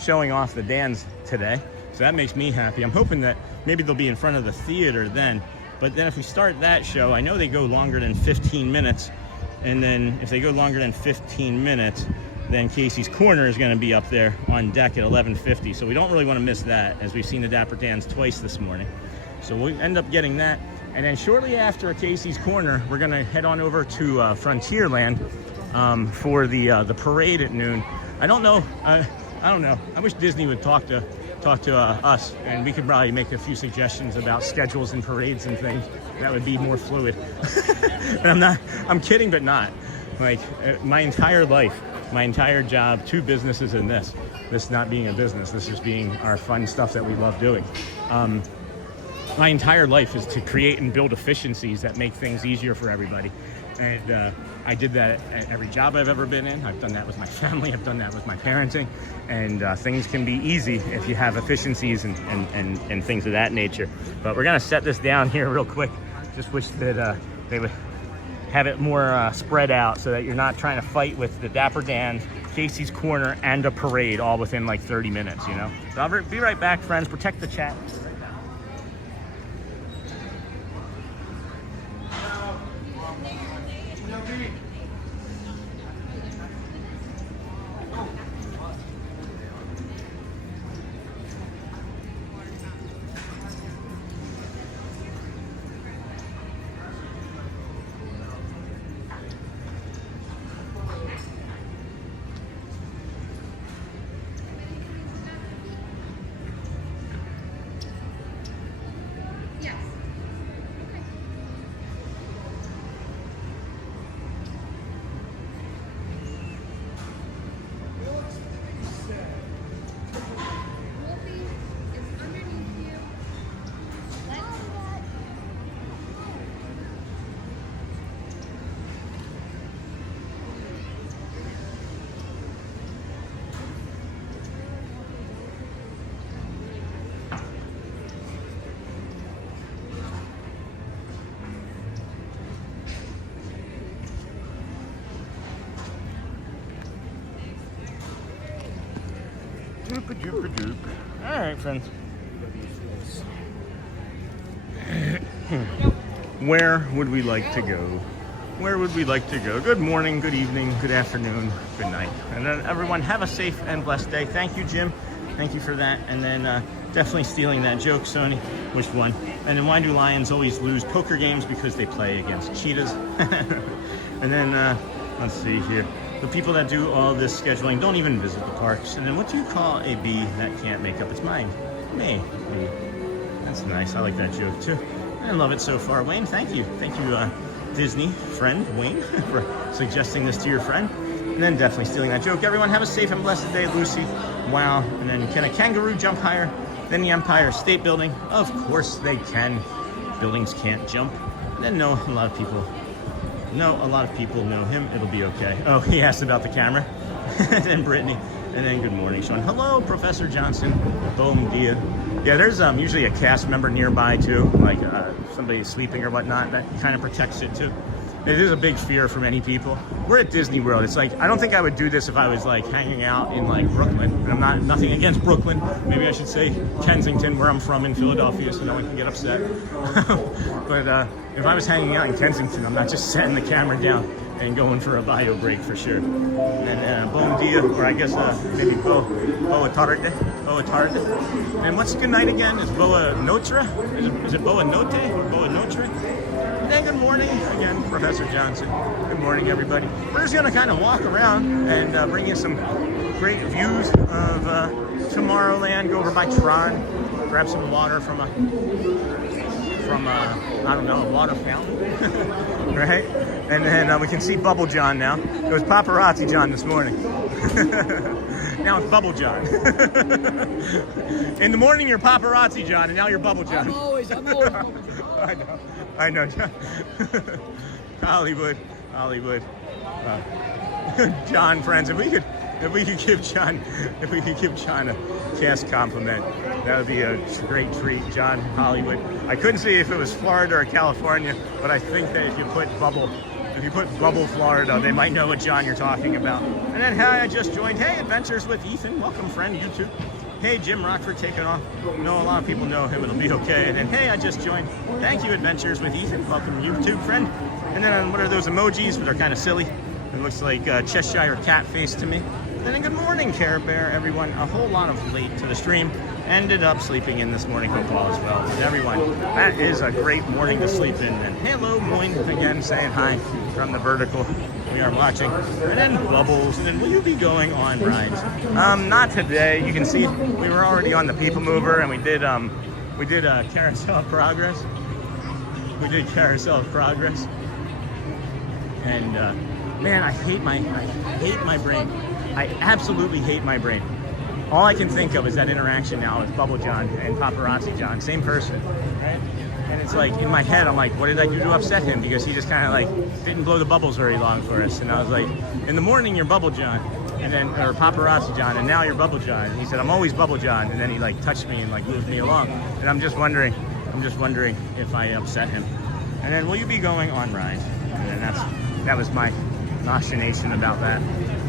showing off the Dans today. So that makes me happy. I'm hoping that maybe they'll be in front of the theater then. But then if we start that show, I know they go longer than 15 minutes. And then if they go longer than 15 minutes, then Casey's Corner is going to be up there on deck at 11:50. So we don't really want to miss that, as we've seen the Dapper Dans twice this morning. So we'll end up getting that. And then shortly after Casey's Corner, we're going to head on over to Frontierland for the parade at noon. I don't know. I don't know. I wish Disney would talk to us, and we could probably make a few suggestions about schedules and parades and things that would be more fluid. And I'm kidding, but not. Like, my entire life, my entire job, 2 businesses in this not being a business, this is being our fun stuff that we love doing. My entire life is to create and build efficiencies that make things easier for everybody. And I did that at every job I've ever been in. I've done that with my family. I've done that with my parenting. And things can be easy if you have efficiencies and things of that nature. But we're going to set this down here real quick. Just wish that they would have it more spread out so that you're not trying to fight with the Dapper Dans, Casey's Corner, and a parade all within like 30 minutes, you know? So I'll be right back, friends. Protect the chat. Doop-a-doop-a-doop. All right, friends. Where would we like to go? Where would we like to go? Good morning, good evening, good afternoon, good night. And then everyone have a safe and blessed day. Thank you, Jim. Thank you for that. And then definitely stealing that joke, Sony. Which one? And then why do lions always lose poker games? Because they play against cheetahs. And then let's see here. The people that do all this scheduling don't even visit the parks. And then what do you call a bee that can't make up its mind? Me. That's nice. I like that joke too. I love it so far. Wayne, thank you. Thank you, Disney friend Wayne, for suggesting this to your friend. And then definitely stealing that joke. Everyone have a safe and blessed day, Lucy. Wow. And then can a kangaroo jump higher than the Empire State Building? Of course they can. Buildings can't jump. then no, a lot of people know him. It'll be okay. Oh, he asked about the camera. And then Brittany. And then good morning, Sean. Hello, Professor Johnson. Boom dia. Yeah, there's usually a cast member nearby too, like somebody sleeping or whatnot. That kind of protects it too. It is a big fear for many people. We're at Disney World. It's like, I don't think I would do this if I was like hanging out in like Brooklyn. And I'm nothing against Brooklyn. Maybe I should say Kensington, where I'm from in Philadelphia, so no one can get upset. But if I was hanging out in Kensington, I'm not just setting the camera down and going for a bio break for sure. And bon dia, or I guess maybe boa tarde. And what's good night again? Is boa notre? Is it boa note or boa notre? And then good morning again, Professor Johnson. Good morning, everybody. We're just gonna kind of walk around and bring you some great views of Tomorrowland. Go over by Tron, grab some water from a I don't know, a water fountain, right? And then we can see Bubble John now. It was Paparazzi John this morning. Now it's Bubble John. In the morning you're Paparazzi John, and now you're Bubble John. I'm always Bubble John. I know, John. Hollywood. John, friends, if we could give John a cast compliment, that would be a great treat. John, Hollywood. I couldn't see if it was Florida or California, but I think that if you put Bubble Florida, they might know what John you're talking about. And then, hi, I just joined. Hey, Adventures with Ethan. Welcome, friend, YouTube. Hey, Jim Rockford taking off. No, a lot of people know him. It'll be okay. And then, hey, I just joined. Thank you, Adventures with Ethan. Welcome, YouTube friend. And then, what are those emojis? They're kind of silly. It looks like Cheshire cat face to me. And then, good morning, Care Bear, everyone. A whole lot of late to the stream. Ended up sleeping in this morning, hope all is well. But everyone, that is a great morning to sleep in. And hello, Moin, again, saying hi from the vertical. We are watching. And then Bubbles. And then will you be going on rides? Not today. You can see we were already on the People Mover, and we did Carousel of Progress. We did Carousel of Progress. And man, I hate my brain. I absolutely hate my brain. All I can think of is that interaction now with Bubble John and Paparazzi John, same person, right? And it's like, in my head, I'm like, what did I do to upset him? Because he just kind of like didn't blow the bubbles very long for us. And I was like, in the morning, you're Bubble John, and then, or Paparazzi John, and now you're Bubble John. And he said, I'm always Bubble John. And then he like touched me and like moved me along. And I'm just wondering if I upset him. And then, will you be going on rides? And then that was my machination about that.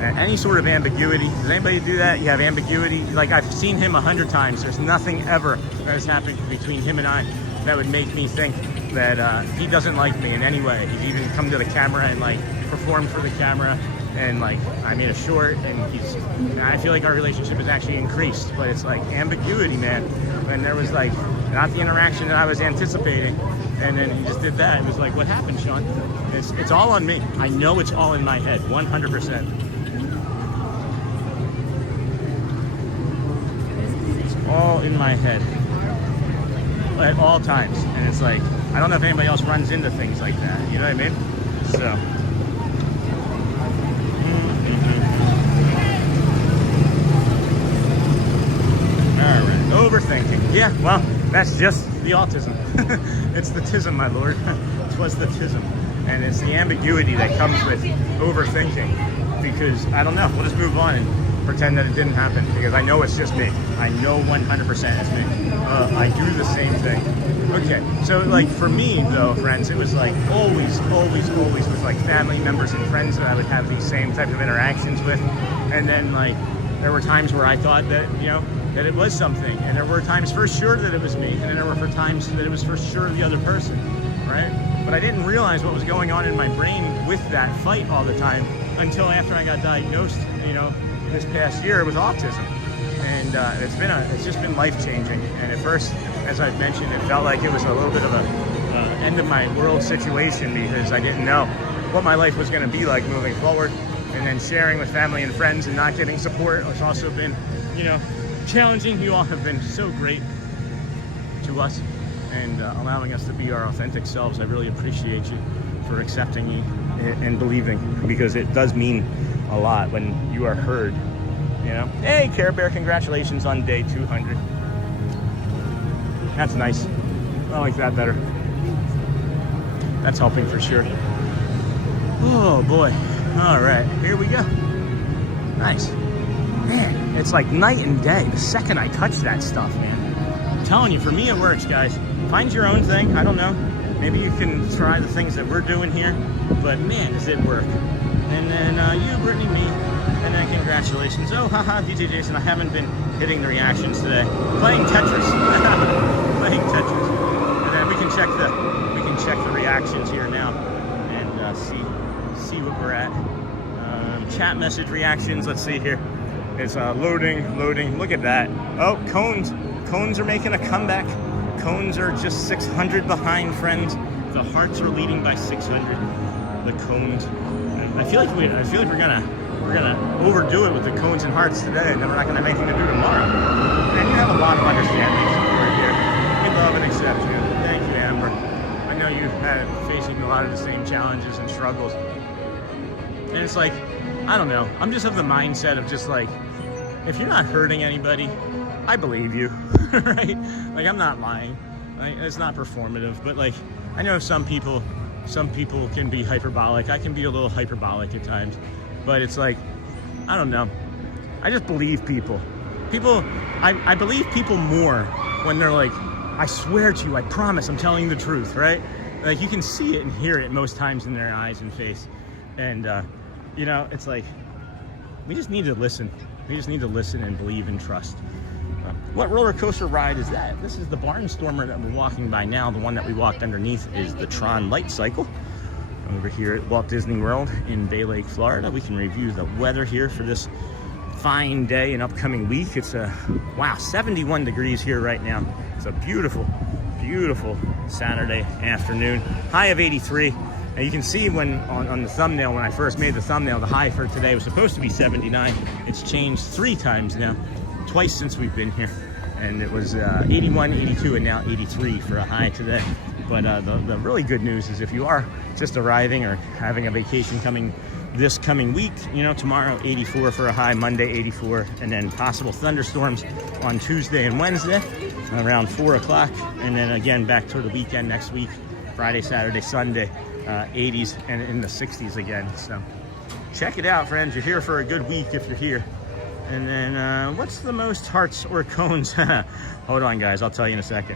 And any sort of ambiguity. Does anybody do that? You have ambiguity? Like, I've seen him 100 times. There's nothing ever that has happened between him and I that would make me think that he doesn't like me in any way. He's even come to the camera and like performed for the camera, and like I made a short, and I feel like our relationship has actually increased. But it's like ambiguity, man. And there was like not the interaction that I was anticipating, and then he just did that. It was like, what happened, Sean? It's all on me. I know it's all in my head, 100%. All in my head at all times, and it's like, I don't know if anybody else runs into things like that, you know what I mean? So all right, overthinking. Yeah, well, that's just the autism. It's the tism, my lord. Twas the tism. And it's the ambiguity that comes with overthinking, because I don't know, we'll just move on and pretend that it didn't happen, because I know it's just me. I know 100% it's me. I do the same thing. Okay, so like for me though, friends, it was like always with like family members and friends that I would have these same type of interactions with. And then like there were times where I thought that, you know, that it was something, and there were times for sure that it was me, and then there were for times that it was for sure the other person, right? But I didn't realize what was going on in my brain with that fight all the time until after I got diagnosed, you know, this past year with autism. And it's just been life-changing. And at first, as I've mentioned, it felt like it was a little bit of a end of my world situation, because I didn't know what my life was going to be like moving forward. And then sharing with family and friends and not getting support has also been, you know, challenging. You all have been so great to us and allowing us to be our authentic selves. I really appreciate you for accepting me and believing, because it does mean a lot when you are heard, you know. Hey, Care Bear, congratulations on day 200. That's nice. I like that better. That's helping for sure. Oh boy. All right, here we go. Nice. Man, it's like night and day the second I touch that stuff, man. I'm telling you, for me it works, guys. Find your own thing. I don't know. Maybe you can try the things that we're doing here, but man, does it work. And then you, Brittany, me, and then congratulations. Oh, haha, DJ Jason, I haven't been hitting the reactions today. Playing Tetris. Playing Tetris. And then we can check the reactions here now and see what we're at. Chat message reactions. Let's see here. It's loading. Look at that. Oh, cones. Cones are making a comeback. Cones are just 600 behind, friends. The hearts are leading by 600. The cones. I feel like we're gonna overdo it with the cones and hearts today, and then we're not gonna have anything to do tomorrow. And you have a lot of understanding support here. We love and accept you. Thank you, Amber. I know you had facing a lot of the same challenges and struggles. And it's like, I don't know. I'm just of the mindset of just like, if you're not hurting anybody, I believe you, right? Like, I'm not lying. Like, it's not performative, but like, I know some people can be hyperbolic. I can be a little hyperbolic at times, but it's like, I don't know. I just believe people. I believe people more when they're like, I swear to you, I promise, I'm telling you the truth, right? Like, you can see it and hear it most times in their eyes and face. And, you know, it's like, we just need to listen. We just need to listen and believe and trust. What roller coaster ride is that? This is the Barnstormer that we're walking by now. The one that we walked underneath is the Tron Light Cycle. Over here at Walt Disney World in Bay Lake, Florida. We can review the weather here for this fine day and upcoming week. It's wow, 71 degrees here right now. It's a beautiful, beautiful Saturday afternoon. High of 83. And you can see when on the thumbnail, when I first made the thumbnail, the high for today was supposed to be 79. It's changed 3 times now, twice since we've been here. And it was 81, 82, and now 83 for a high today. But the really good news is if you are just arriving or having a vacation coming this coming week, you know, tomorrow 84 for a high, Monday 84, and then possible thunderstorms on Tuesday and Wednesday around 4 o'clock. And then again, back to the weekend next week, Friday, Saturday, Sunday, 80s and in the 60s again. So check it out, friends. You're here for a good week if you're here. And then what's the most hearts or cones? Hold on, guys, I'll tell you in a second.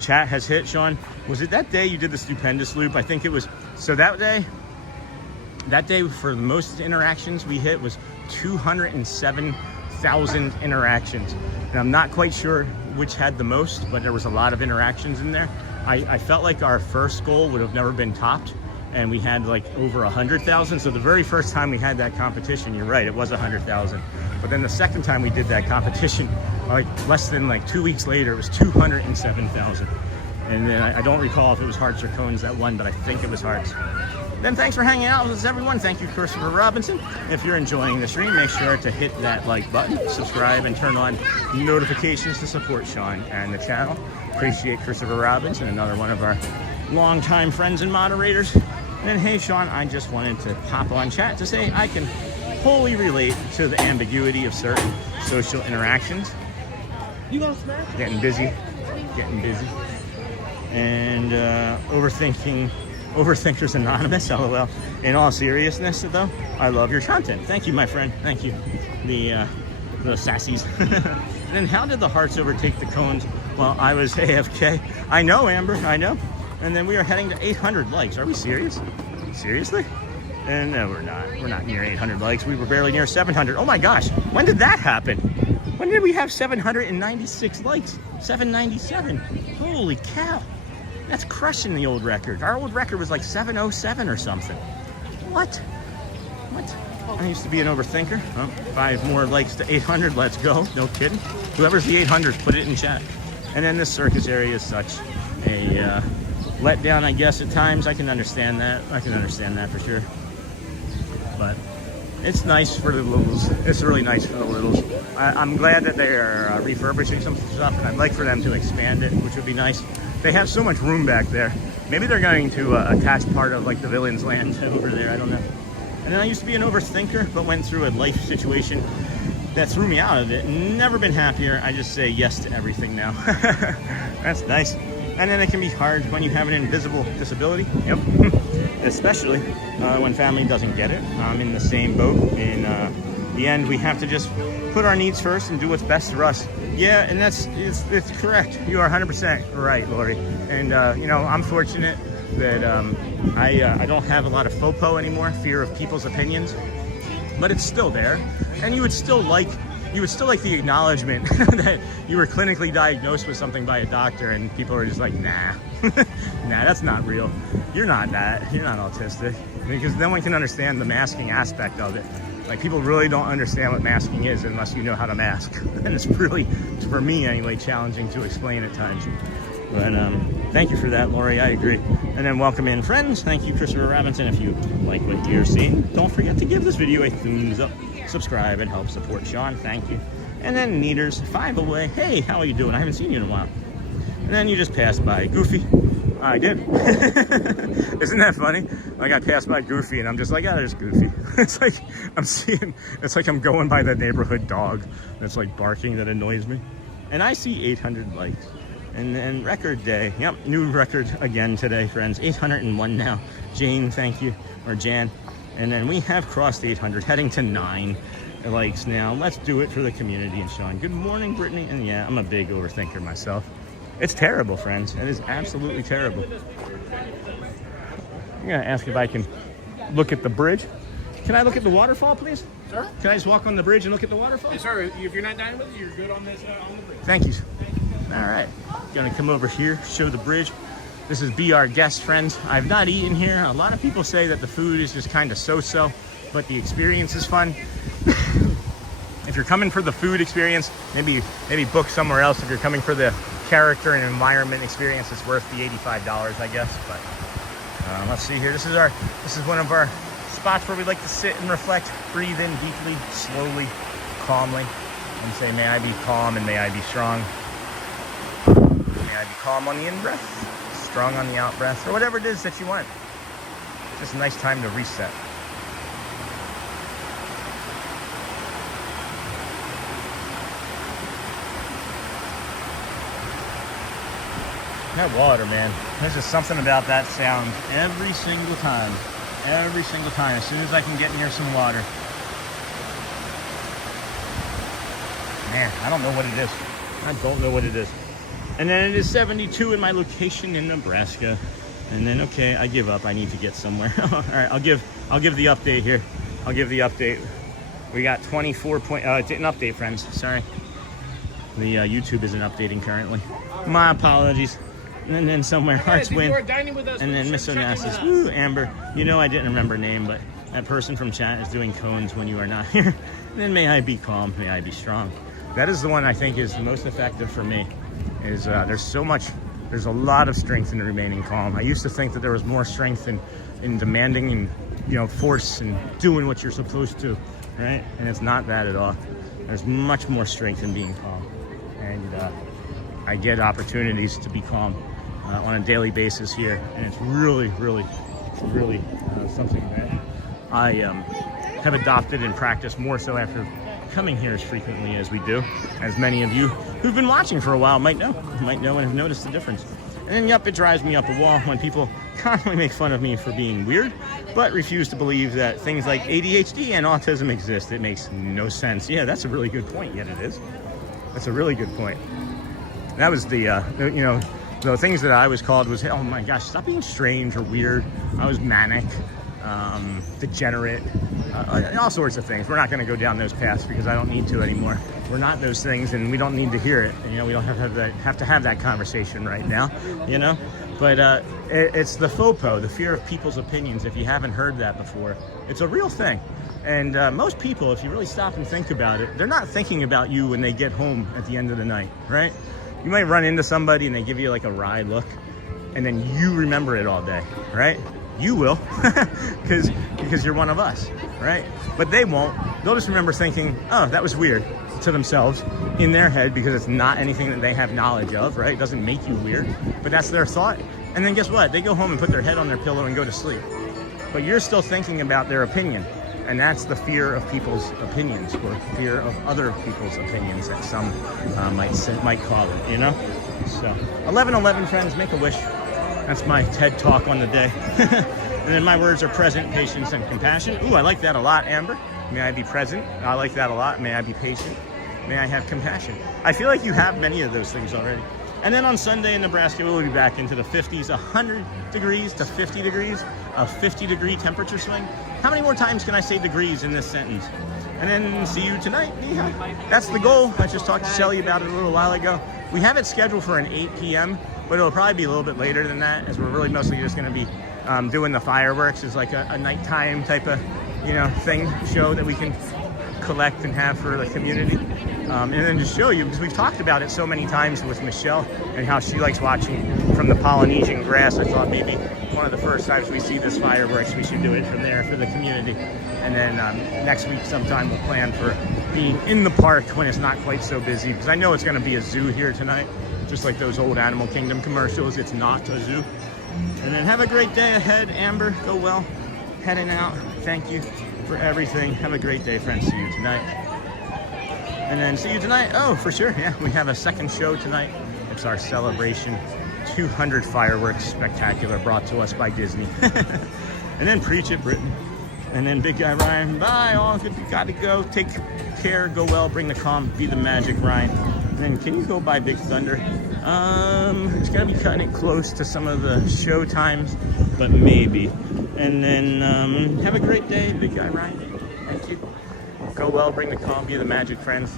Chat has hit, Sean. Was it that day you did the stupendous loop? I think it was. So that day for the most interactions we hit was 207,000 interactions. And I'm not quite sure which had the most, but there was a lot of interactions in there. I felt like our first goal would have never been topped, and we had like over 100,000. So the very first time we had that competition, you're right, it was 100,000. But then the second time we did that competition, like less than like 2 weeks later, it was 207,000. And then I don't recall if it was hearts or cones that won, but I think it was hearts. Then thanks for hanging out with us, everyone. Thank you, Christopher Robinson. If you're enjoying the stream, make sure to hit that like button, subscribe, and turn on notifications to support Sean and the channel. Appreciate Christopher Robinson, another one of our longtime friends and moderators. And then, hey, Sean, I just wanted to pop on chat to say I can wholly relate to the ambiguity of certain social interactions. You gonna smash? Getting busy. And Overthinkers Anonymous, LOL. In all seriousness, though, I love your content. Thank you, my friend. Thank you. The sassies. And then how did the hearts overtake the cones? Well, I was AFK. I know, Amber, I know. And then we are heading to 800 likes. Are we serious? Seriously? And no, we're not. We're not near 800 likes. We were barely near 700. Oh my gosh, when did that happen? When did we have 796 likes? 797. Holy cow. That's crushing the old record. Our old record was like 707 or something. What? I used to be an overthinker. Oh, 5 more likes to 800. Let's go. No kidding. Whoever's the 800, put it in chat. And then this circus area is such a letdown, I guess, at times. I can understand that. For sure. But it's nice for the littles. It's really nice for the littles. I'm glad that they are refurbishing some stuff, and I'd like for them to expand it, which would be nice. They have so much room back there. Maybe they're going to attach part of like the Villain's Land over there. I don't know. And then I used to be an overthinker, but went through a life situation that threw me out of it. Never been happier. I just say yes to everything now. That's nice. And then it can be hard when you have an invisible disability. Yep. Especially when family doesn't get it. I'm in the same boat. In the end, we have to just put our needs first and do what's best for us. Yeah, and it's correct. You are 100% right, Lori. And you know, I'm fortunate that I don't have a lot of FOPO anymore, fear of people's opinions, but it's still there. And you would still like the acknowledgement that you were clinically diagnosed with something by a doctor and people are just like, nah, nah, that's not real. You're not that. You're not autistic. Because then one can understand the masking aspect of it. Like, people really don't understand what masking is unless you know how to mask. And it's really, for me anyway, challenging to explain at times. But thank you for that, Lori. I agree. And then welcome in friends. Thank you, Christopher Robinson. If you like what you're seeing, don't forget to give this video a thumbs up. Subscribe and help support Sean. Thank you. And then Neaters, 5 away. Hey, how are you doing? I haven't seen you in a while. And then you just passed by Goofy. I did. Isn't that funny? Like, I passed by Goofy and I'm just like, oh, there's Goofy. It's like I'm going by the neighborhood dog that's like barking that annoys me. And I see 800 likes. And then record day. Yep, new record again today, friends. 801 now. Jane, thank you. Or Jan. And then we have crossed 800, heading to 9 likes now. Let's do it for the community and Sean. Good morning, Brittany. And yeah, I'm a big overthinker myself. It's terrible, friends. It is absolutely terrible. I'm gonna ask if I can look at the bridge. Can I look at the waterfall, please? Sir? Can I just walk on the bridge and look at the waterfall? Yes, sir. If you're not dining with it, you're good on this on the bridge. Thank you. All right. Gonna come over here, show the bridge. This is Be Our Guest, friends. I've not eaten here. A lot of people say that the food is just kind of so-so, but the experience is fun. If you're coming for the food experience, maybe book somewhere else. If you're coming for the character and environment experience, it's worth the $85, I guess. But let's see here. This is one of our spots where we like to sit and reflect, breathe in deeply, slowly, calmly, and say, may I be calm and may I be strong. May I be calm on the in-breath, strong on the out-breath, or whatever it is that you want. Just a nice time to reset. That water, man. There's just something about that sound every single time. Every single time. As soon as I can get near some water. Man, I don't know what it is. I don't know what it is. And then it is 72 in my location in Nebraska. And then, okay, I give up. I need to get somewhere. All right, I'll give the update here. I'll give the update. We got 24 point. It didn't update, friends. Sorry. The YouTube isn't updating currently. My apologies. And then somewhere, Hearts Win. And then Miss Onassis. Woo, Amber. You know I didn't remember name, but that person from chat is doing cones when you are not here. And then may I be calm, may I be strong. That is the one I think is the most effective for me. Is there's a lot of strength in remaining calm. I used to think that there was more strength in demanding and, you know, force and doing what you're supposed to, right? And it's not that at all. There's much more strength in being calm. And I get opportunities to be calm on a daily basis here, and it's really something that I have adopted and practiced more so after coming here as frequently as we do, as many of you who've been watching for a while might know and have noticed the difference. And then, yep, it drives me up a wall when people constantly make fun of me for being weird, but refuse to believe that things like ADHD and autism exist. It makes no sense. Yeah, that's a really good point. Yet it is. That's a really good point. That was the things that I was called was, oh my gosh, stop being strange or weird. I was manic, degenerate, all sorts of things. We're not going to go down those paths because I don't need to anymore. We're not those things, and we don't need to hear it. You know, we don't have to have that conversation right now, you know? But it's the FOPO, the fear of people's opinions. If you haven't heard that before, it's a real thing. And most people, if you really stop and think about it, they're not thinking about you when they get home at the end of the night, right? You might run into somebody and they give you like a wry look, and then you remember it all day, right? You will, because you're one of us, right? But they won't. They'll just remember thinking, oh, that was weird, to themselves in their head, because it's not anything that they have knowledge of, right? It doesn't make you weird, but that's their thought. And then guess what? They go home and put their head on their pillow and go to sleep. But you're still thinking about their opinion. And that's the fear of people's opinions, or fear of other people's opinions that some might call it, you know? So 11/11, friends, make a wish. That's my TED talk on the day. And then my words are present, patience, and compassion. Ooh, I like that a lot, Amber. May I be present? I like that a lot. May I be patient? May I have compassion? I feel like you have many of those things already. And then on Sunday in Nebraska, we'll be back into the 50s, 100 degrees to 50 degrees, a 50-degree temperature swing. How many more times can I say degrees in this sentence? And then see you tonight. Yeah. That's the goal. I just talked to Shelly about it a little while ago. We have it scheduled for an 8 p.m., but it'll probably be a little bit later than that, as we're really mostly just going to be doing the fireworks as like a nighttime type of, thing, show that we can collect and have for the community. And then to show you, because we've talked about it so many times with Michelle and how she likes watching from the Polynesian grass. I thought maybe one of the first times we see this fireworks, we should do it from there for the community. And then next week sometime we'll plan for being in the park when it's not quite so busy, because I know it's going to be a zoo here tonight, just like those old Animal Kingdom commercials. It's not a zoo. And then have a great day ahead, Amber. Go well. Heading out. Thank you for everything. Have a great day, friends. See you tonight. And then see you tonight. Oh, for sure. Yeah, we have a second show tonight. It's our celebration 200 fireworks spectacular brought to us by Disney. And then Preach It, Britain. And then Big Guy Ryan. Bye, all. Good. You got to go. Take care. Go well. Bring the calm. Be the magic, Ryan. And then can you go by Big Thunder? It's gonna be cutting it close to some of the show times, but maybe. And then have a great day, Big Guy Ryan. Thank you. Go well, bring the calm, be the magic, friends.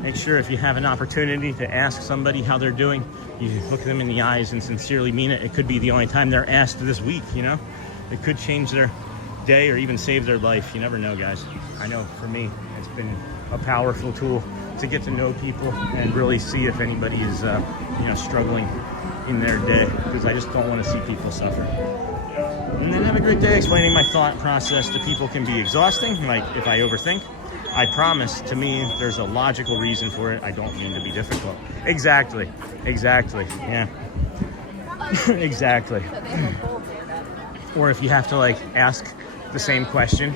Make sure if you have an opportunity to ask somebody how they're doing, you look them in the eyes and sincerely mean it. It could be the only time they're asked this week, It could change their day or even save their life. You never know, guys. I know for me, it's been a powerful tool to get to know people and really see if anybody is, struggling in their day, because I just don't want to see people suffer. And then have a great day. Explaining my thought process to people can be exhausting, like if I overthink. I promise, to me, there's a logical reason for it. I don't mean to be difficult. Exactly. Yeah. Exactly. Or if you have to ask the same question,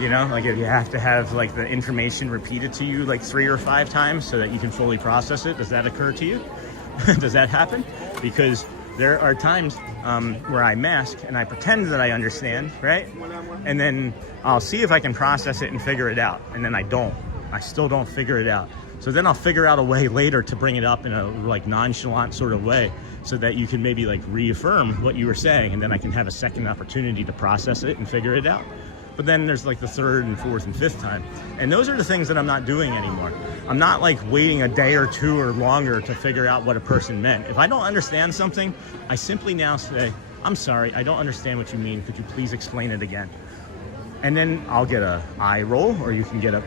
like if you have to have the information repeated to you 3 or 5 times so that you can fully process it. Does that occur to you? Does that happen? Because there are times where I mask and I pretend that I understand, right? And then I'll see if I can process it and figure it out. And then I don't. I still don't figure it out. So then I'll figure out a way later to bring it up in a nonchalant sort of way so that you can maybe reaffirm what you were saying, and then I can have a second opportunity to process it and figure it out. But then there's the 3rd and 4th and 5th time. And those are the things that I'm not doing anymore. I'm not waiting a day or 2 or longer to figure out what a person meant. If I don't understand something, I simply now say, I'm sorry, I don't understand what you mean. Could you please explain it again? And then I'll get a eye roll, or you can get a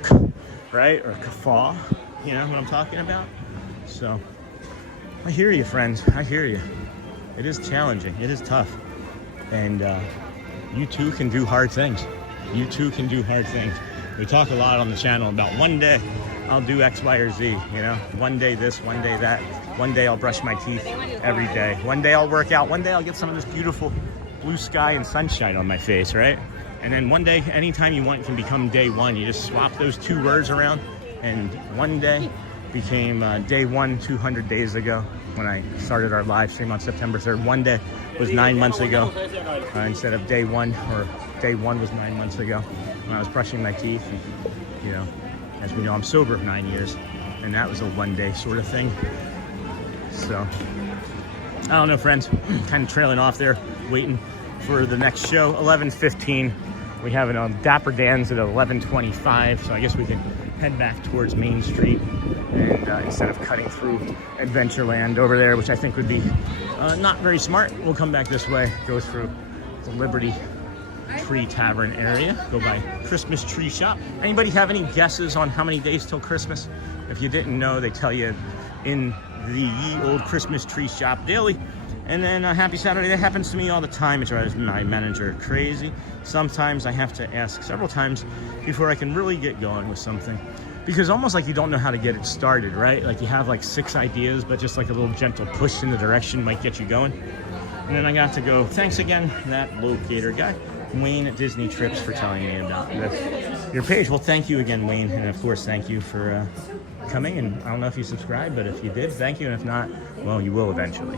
right, or guffaw. You know what I'm talking about? So I hear you, friends. I hear you. It is challenging. It is tough. And you too can do hard things. You too can do hard things. We talk a lot on the channel about one day I'll do X, Y, or Z, one day this, one day that. One day I'll brush my teeth every day. One day I'll work out. One day I'll get some of this beautiful blue sky and sunshine on my face, right? And then one day, anytime you want, can become day one. You just swap those 2 words around, and one day became day 1 200 days ago when I started our live stream on September 3rd. One day was 9 months ago instead of day 1, or day 1 was 9 months ago when I was brushing my teeth. And, as we know, I'm sober 9 years, and that was a one-day sort of thing. So, I don't know, friends, kind of trailing off there, waiting for the next show, 11:15. We have it on Dapper Dans at 11:25, so I guess we can head back towards Main Street, and instead of cutting through Adventureland over there, which I think would be not very smart, we'll come back this way, go through the Liberty Tree Tavern area, go by Christmas Tree Shop. Anybody have any guesses on how many days till Christmas? If you didn't know, they tell you in the Ye Old Christmas Tree Shop daily. And then Happy Saturday. That happens to me all the time. It drives my manager crazy. Sometimes I have to ask several times before I can really get going with something, because almost like you don't know how to get it started, right? Like you have 6 ideas, but just a little gentle push in the direction might get you going. And then I got to go, thanks again, that locator guy, Wayne at Disney Trips, for telling me about this. your page. Well, thank you again, Wayne, and of course, thank you for coming. And I don't know if you subscribed, but if you did, thank you. And if not, well, you will eventually.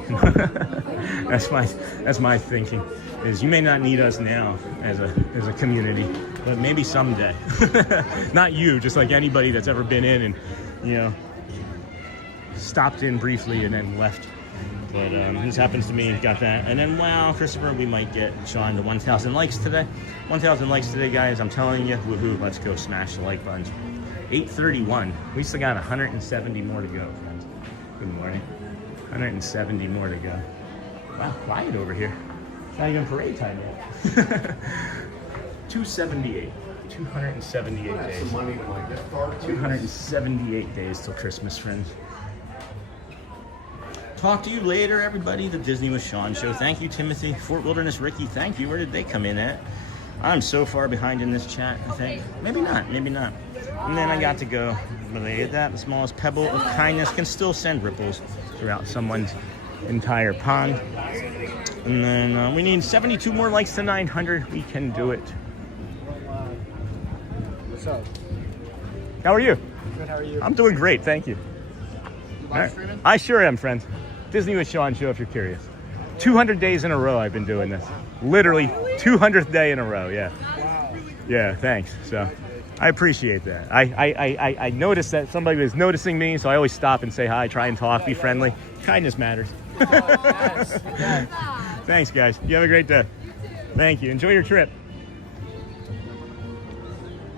that's my thinking. Is you may not need us now as a community, but maybe someday. Not you, just like anybody that's ever been in and, you know, stopped in briefly and then left. But this happens to me, got that. And then, wow, Christopher, we might get Sean to 1,000 likes today. 1,000 likes today, guys. I'm telling you, woohoo, let's go smash the like button. 8:31. We still got 170 more to go, friends. Good morning. 170 more to go. Wow, quiet over here. It's not even parade time yet. 278. 278 days. Some money to my gift card. 278 days till Christmas, friends. Talk to you later, everybody. The Disney with Sean show. Thank you, Timothy. Fort Wilderness Ricky, thank you. Where did they come in at? I'm so far behind in this chat, I think. Maybe not, maybe not. And then I got to go. Related that, the smallest pebble of kindness can still send ripples throughout someone's entire pond. And then we need 72 more likes to 900. We can do it. What's up? How are you? Good, how are you? I'm doing great, thank you. You live streaming? I sure am, friends. Disney with Sean show, if you're curious. 200 days in a row I've been doing this. Literally 200th day in a row, yeah. Yeah, thanks. So I appreciate that. I noticed that somebody was noticing me, so I always stop and say hi, try and talk, be friendly. Kindness matters. Thanks, guys. You have a great day. Thank you. Enjoy your trip.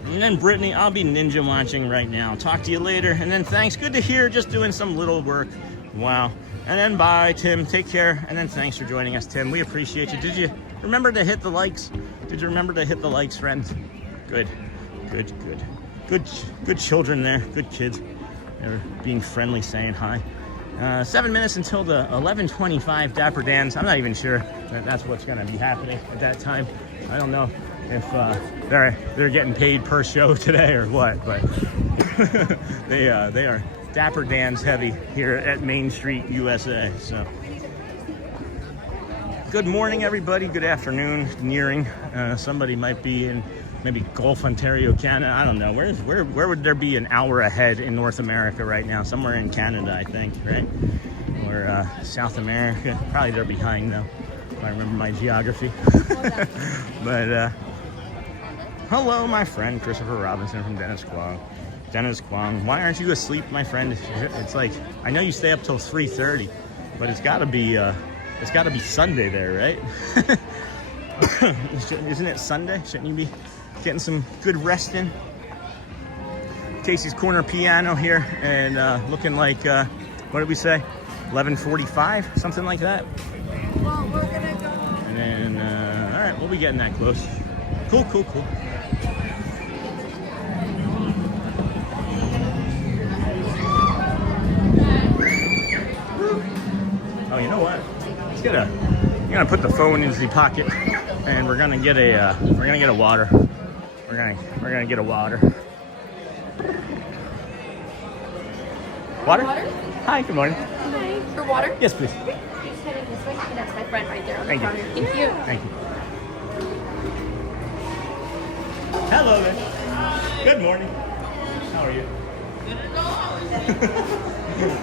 And then Brittany, I'll be ninja watching right now. Talk to you later. And then thanks. Good to hear. Just doing some little work. Wow. And then bye, Tim. Take care. And then thanks for joining us, Tim. We appreciate you. Did you remember to hit the likes? Did you remember to hit the likes, friends? Good. Good, good. Good children there. Good kids. They're being friendly, saying hi. 7 minutes until the 11:25 Dapper Dans. I'm not even sure that that's what's going to be happening at that time. I don't know if they're getting paid per show today or what, but they are Dapper Dans heavy here at Main Street USA. So good morning, everybody. Good afternoon. Nearing. Somebody might be in maybe Gulf, Ontario, Canada. I don't know. Where would there be an hour ahead in North America right now? Somewhere in Canada, I think, right? Or South America. Probably they're behind though, if I remember my geography. But hello, my friend Christopher Robinson from Dennis Quang. Dennis Quang, why aren't you asleep, my friend? It's like, I know you stay up till 3:30, but it's got to be Sunday there, right? Isn't it Sunday? Shouldn't you be getting some good rest in? Casey's Corner Piano here, and looking like, what did we say? 11:45, something like that. Well, we're gonna go. And then, all right, we'll be getting that close. Cool. Oh, you know what? You're gonna put the phone into the pocket, and we're gonna get a water. We're gonna get a water. Water? Hi. Good morning. Hi. For water? Yes, please. You're just heading this way. That's my friend right there on Thank the you. counter. Thank you. Thank you. Hello there. Good morning. How are you?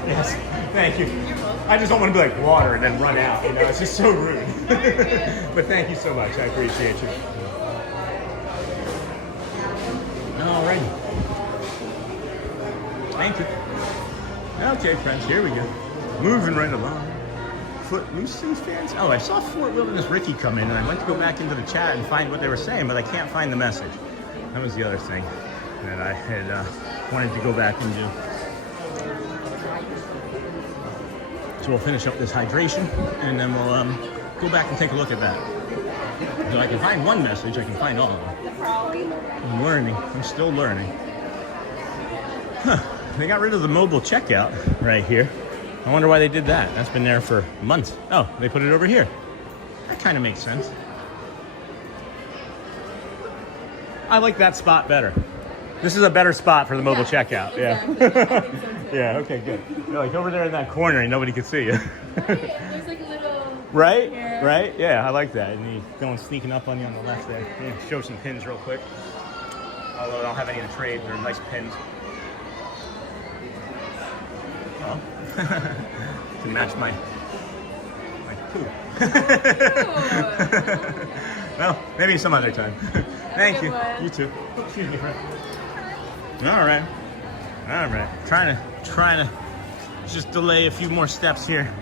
Yes. Thank you. I just don't want to be like water and then run out. You know, it's just so rude. But thank you so much. I appreciate you. All right. Thank you. Okay, friends. Here we go. Moving right along. Footloose fans. Oh, I saw Fort Wilderness Ricky come in, and I went to go back into the chat and find what they were saying, but I can't find the message. That was the other thing that I had wanted to go back and do. So we'll finish up this hydration, and then we'll go back and take a look at that. So I can find one message, I can find all of them. I'm learning. I'm still learning. Huh. They got rid of the mobile checkout right here. I wonder why they did that. That's been there for months. Oh, they put it over here. That kind of makes sense. I like that spot better. This is a better spot for the mobile checkout. Exactly. Yeah. Yeah, okay, good. You're like over there in that corner and nobody could see you. There's like a little... Right? here. Right? Yeah, I like that. And he's going sneaking up on you on the left there. Show some pins real quick. Although I don't have any to trade. They're nice pins. Oh. To match my poo. Well, maybe some other time. Thank you. You too. Excuse me, friend. All right. Trying to just delay a few more steps here.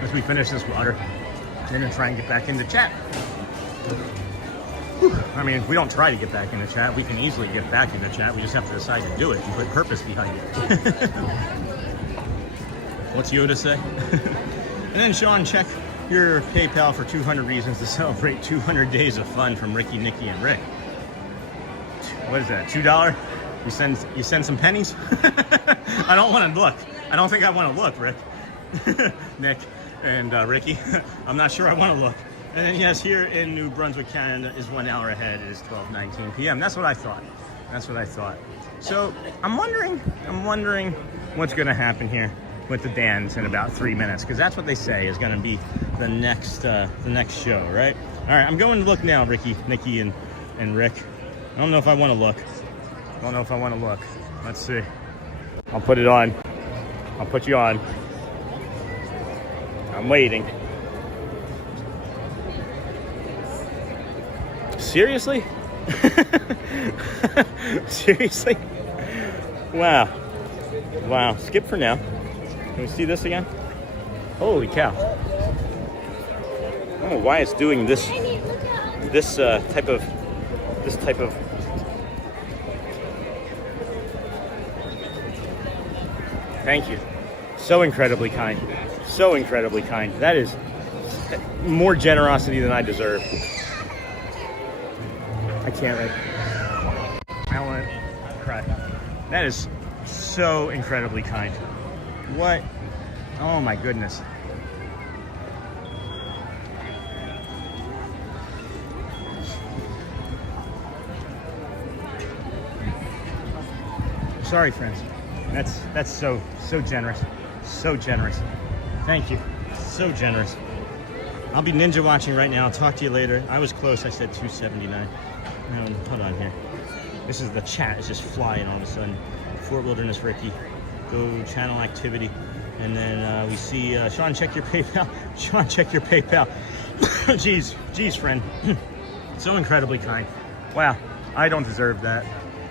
As we finish this water, we're gonna try and get back into chat. Whew. I mean, if we don't try to get back into chat, we can easily get back into chat. We just have to decide to do it and put purpose behind it. What's Yoda say? And then Sean, check your PayPal for 200 reasons to celebrate 200 days of fun from Ricky, Nikki, and Rick. What is that, $2? You send some pennies? I don't want to look. I don't think I want to look, Rick. Nick and Ricky. I'm not sure I want to look. And then yes, here in New Brunswick, Canada is 1 hour ahead. It is 12:19 p.m. That's what I thought. So I'm wondering what's going to happen here with the Dans in about 3 minutes, because that's what they say is going to be the next show, right? All right, I'm going to look now, Ricky, Nikki, and Rick. I don't know if I want to look. Let's see. I'll put it on. I'll put you on. I'm waiting. Seriously? Seriously? Wow. Skip for now. Can we see this again? Holy cow. I don't know why it's doing this type of Thank you. So incredibly kind. That is more generosity than I deserve. I can't wait. I want to cry. That is so incredibly kind. What? Oh my goodness. Sorry, friends. That's so generous. So generous. Thank you. So generous. I'll be ninja watching right now. I'll talk to you later. I was close. I said 279. Hold on here. This is the chat. It's just flying all of a sudden. Fort Wilderness Ricky. Go channel activity. And then we see Sean, check your PayPal. Jeez, friend. So incredibly kind. Wow. I don't deserve that.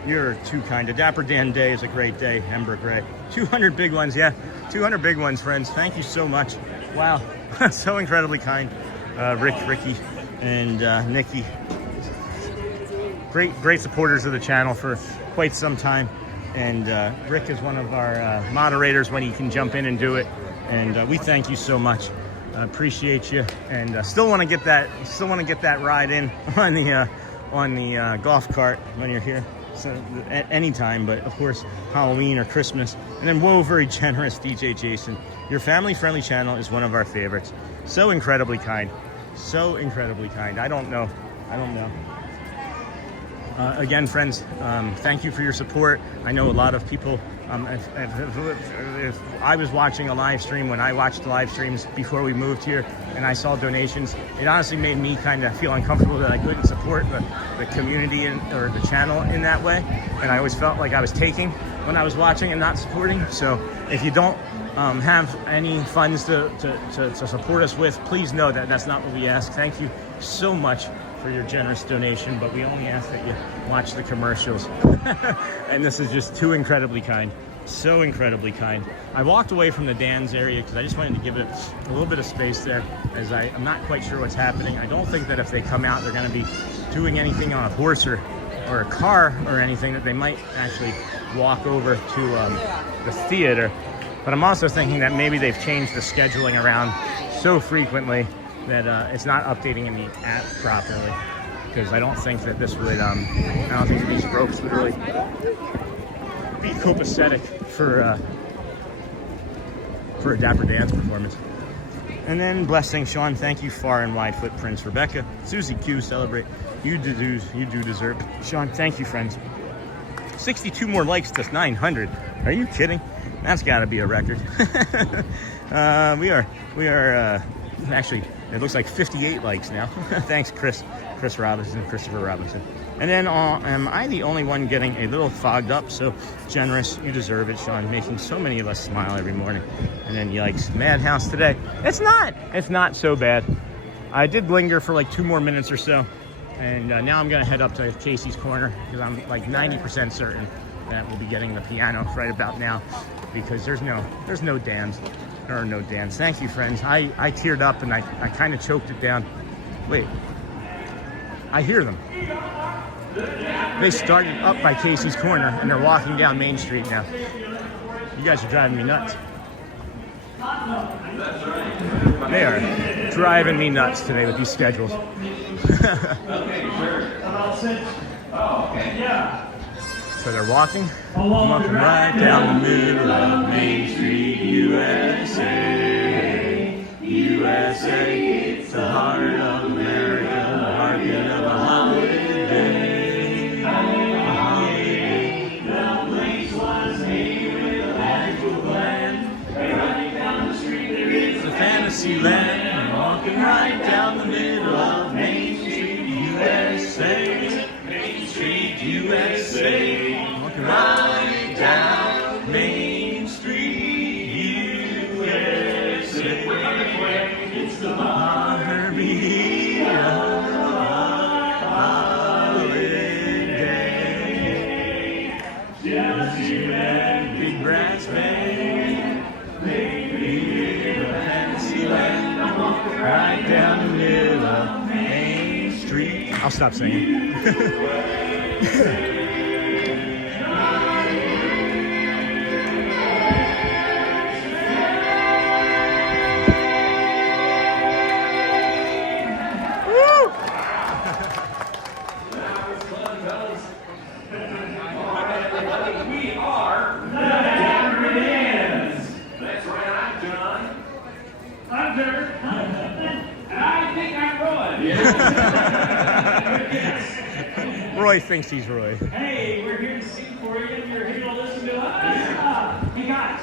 You're too kind. A Dapper Dan day is a great day. Ember Gray. 200 big ones, yeah. 200 big ones, friends. Thank you so much. Wow. So incredibly kind. Ricky, and Nikki. Great supporters of the channel for quite some time. And Rick is one of our moderators when he can jump in and do it. And we thank you so much. Appreciate you. And still want to get that ride in on the golf cart when you're here. So at any time, but of course Halloween or Christmas. And then whoa, very generous DJ Jason. Your family-friendly channel is one of our favorites. So incredibly kind. I don't know. Again, friends, thank you for your support. I know a lot of people, if I was watching a live stream, when I watched the live streams before we moved here and I saw donations, it honestly made me kind of feel uncomfortable that I couldn't support the community or the channel in that way. And I always felt like I was taking when I was watching and not supporting. So if you don't have any funds to support us with, please know that that's not what we ask. Thank you so much for your generous donation, but we only ask that you watch the commercials. And this is just too incredibly kind. So incredibly kind. I walked away from the Dans area because I just wanted to give it a little bit of space there, as I'm not quite sure what's happening. I don't think that if they come out, they're going to be doing anything on a horse or a car or anything, that they might actually walk over to the theater. But I'm also thinking that maybe they've changed the scheduling around so frequently that it's not updating in the app properly, because I don't think that this would, I don't think these ropes would really be copacetic for a Dapper Dans performance. And then blessing, Sean, thank you, far and wide footprints. Rebecca, Susie Q, celebrate. You do deserve. Sean, thank you, friends. 62 more likes to 900. Are you kidding? That's got to be a record. We are actually It looks like 58 likes now. Thanks, Christopher Robinson. And then am I the only one getting a little fogged up? So generous, you deserve it, Sean, making so many of us smile every morning. And then yikes, Madhouse today. It's not so bad. I did linger for like 2 more minutes or so. And now I'm gonna head up to Casey's Corner because I'm like 90% certain that we'll be getting the piano right about now because there's no Dans. There are no Dans. Thank you, friends. I teared up and I kind of choked it down. Wait, I hear them. They started up by Casey's Corner and they're walking down Main Street now. You guys are driving me nuts. They are driving me nuts today with these schedules. So they're walking right down the middle of Main Street, USA. USA, it's the heart of America, the heartbeat of a holiday. The place was made with a magical plan. Running down the street, there is a fantasy land. Walking right down the middle of Main Street, USA. Main Street, USA. Walking right down Main Street, USA. It's the heartbeat of holiday. Just you and big brass band, baby, fantasy land. Right down the middle of Main Street. I'll stop singing. We are the Dapper Dans. That's right, I'm John. I'm Dirk. And I think I'm Roy. Roy thinks he's Roy. Hey, we're here to sing for you, and you're here to listen to us. Hey guys,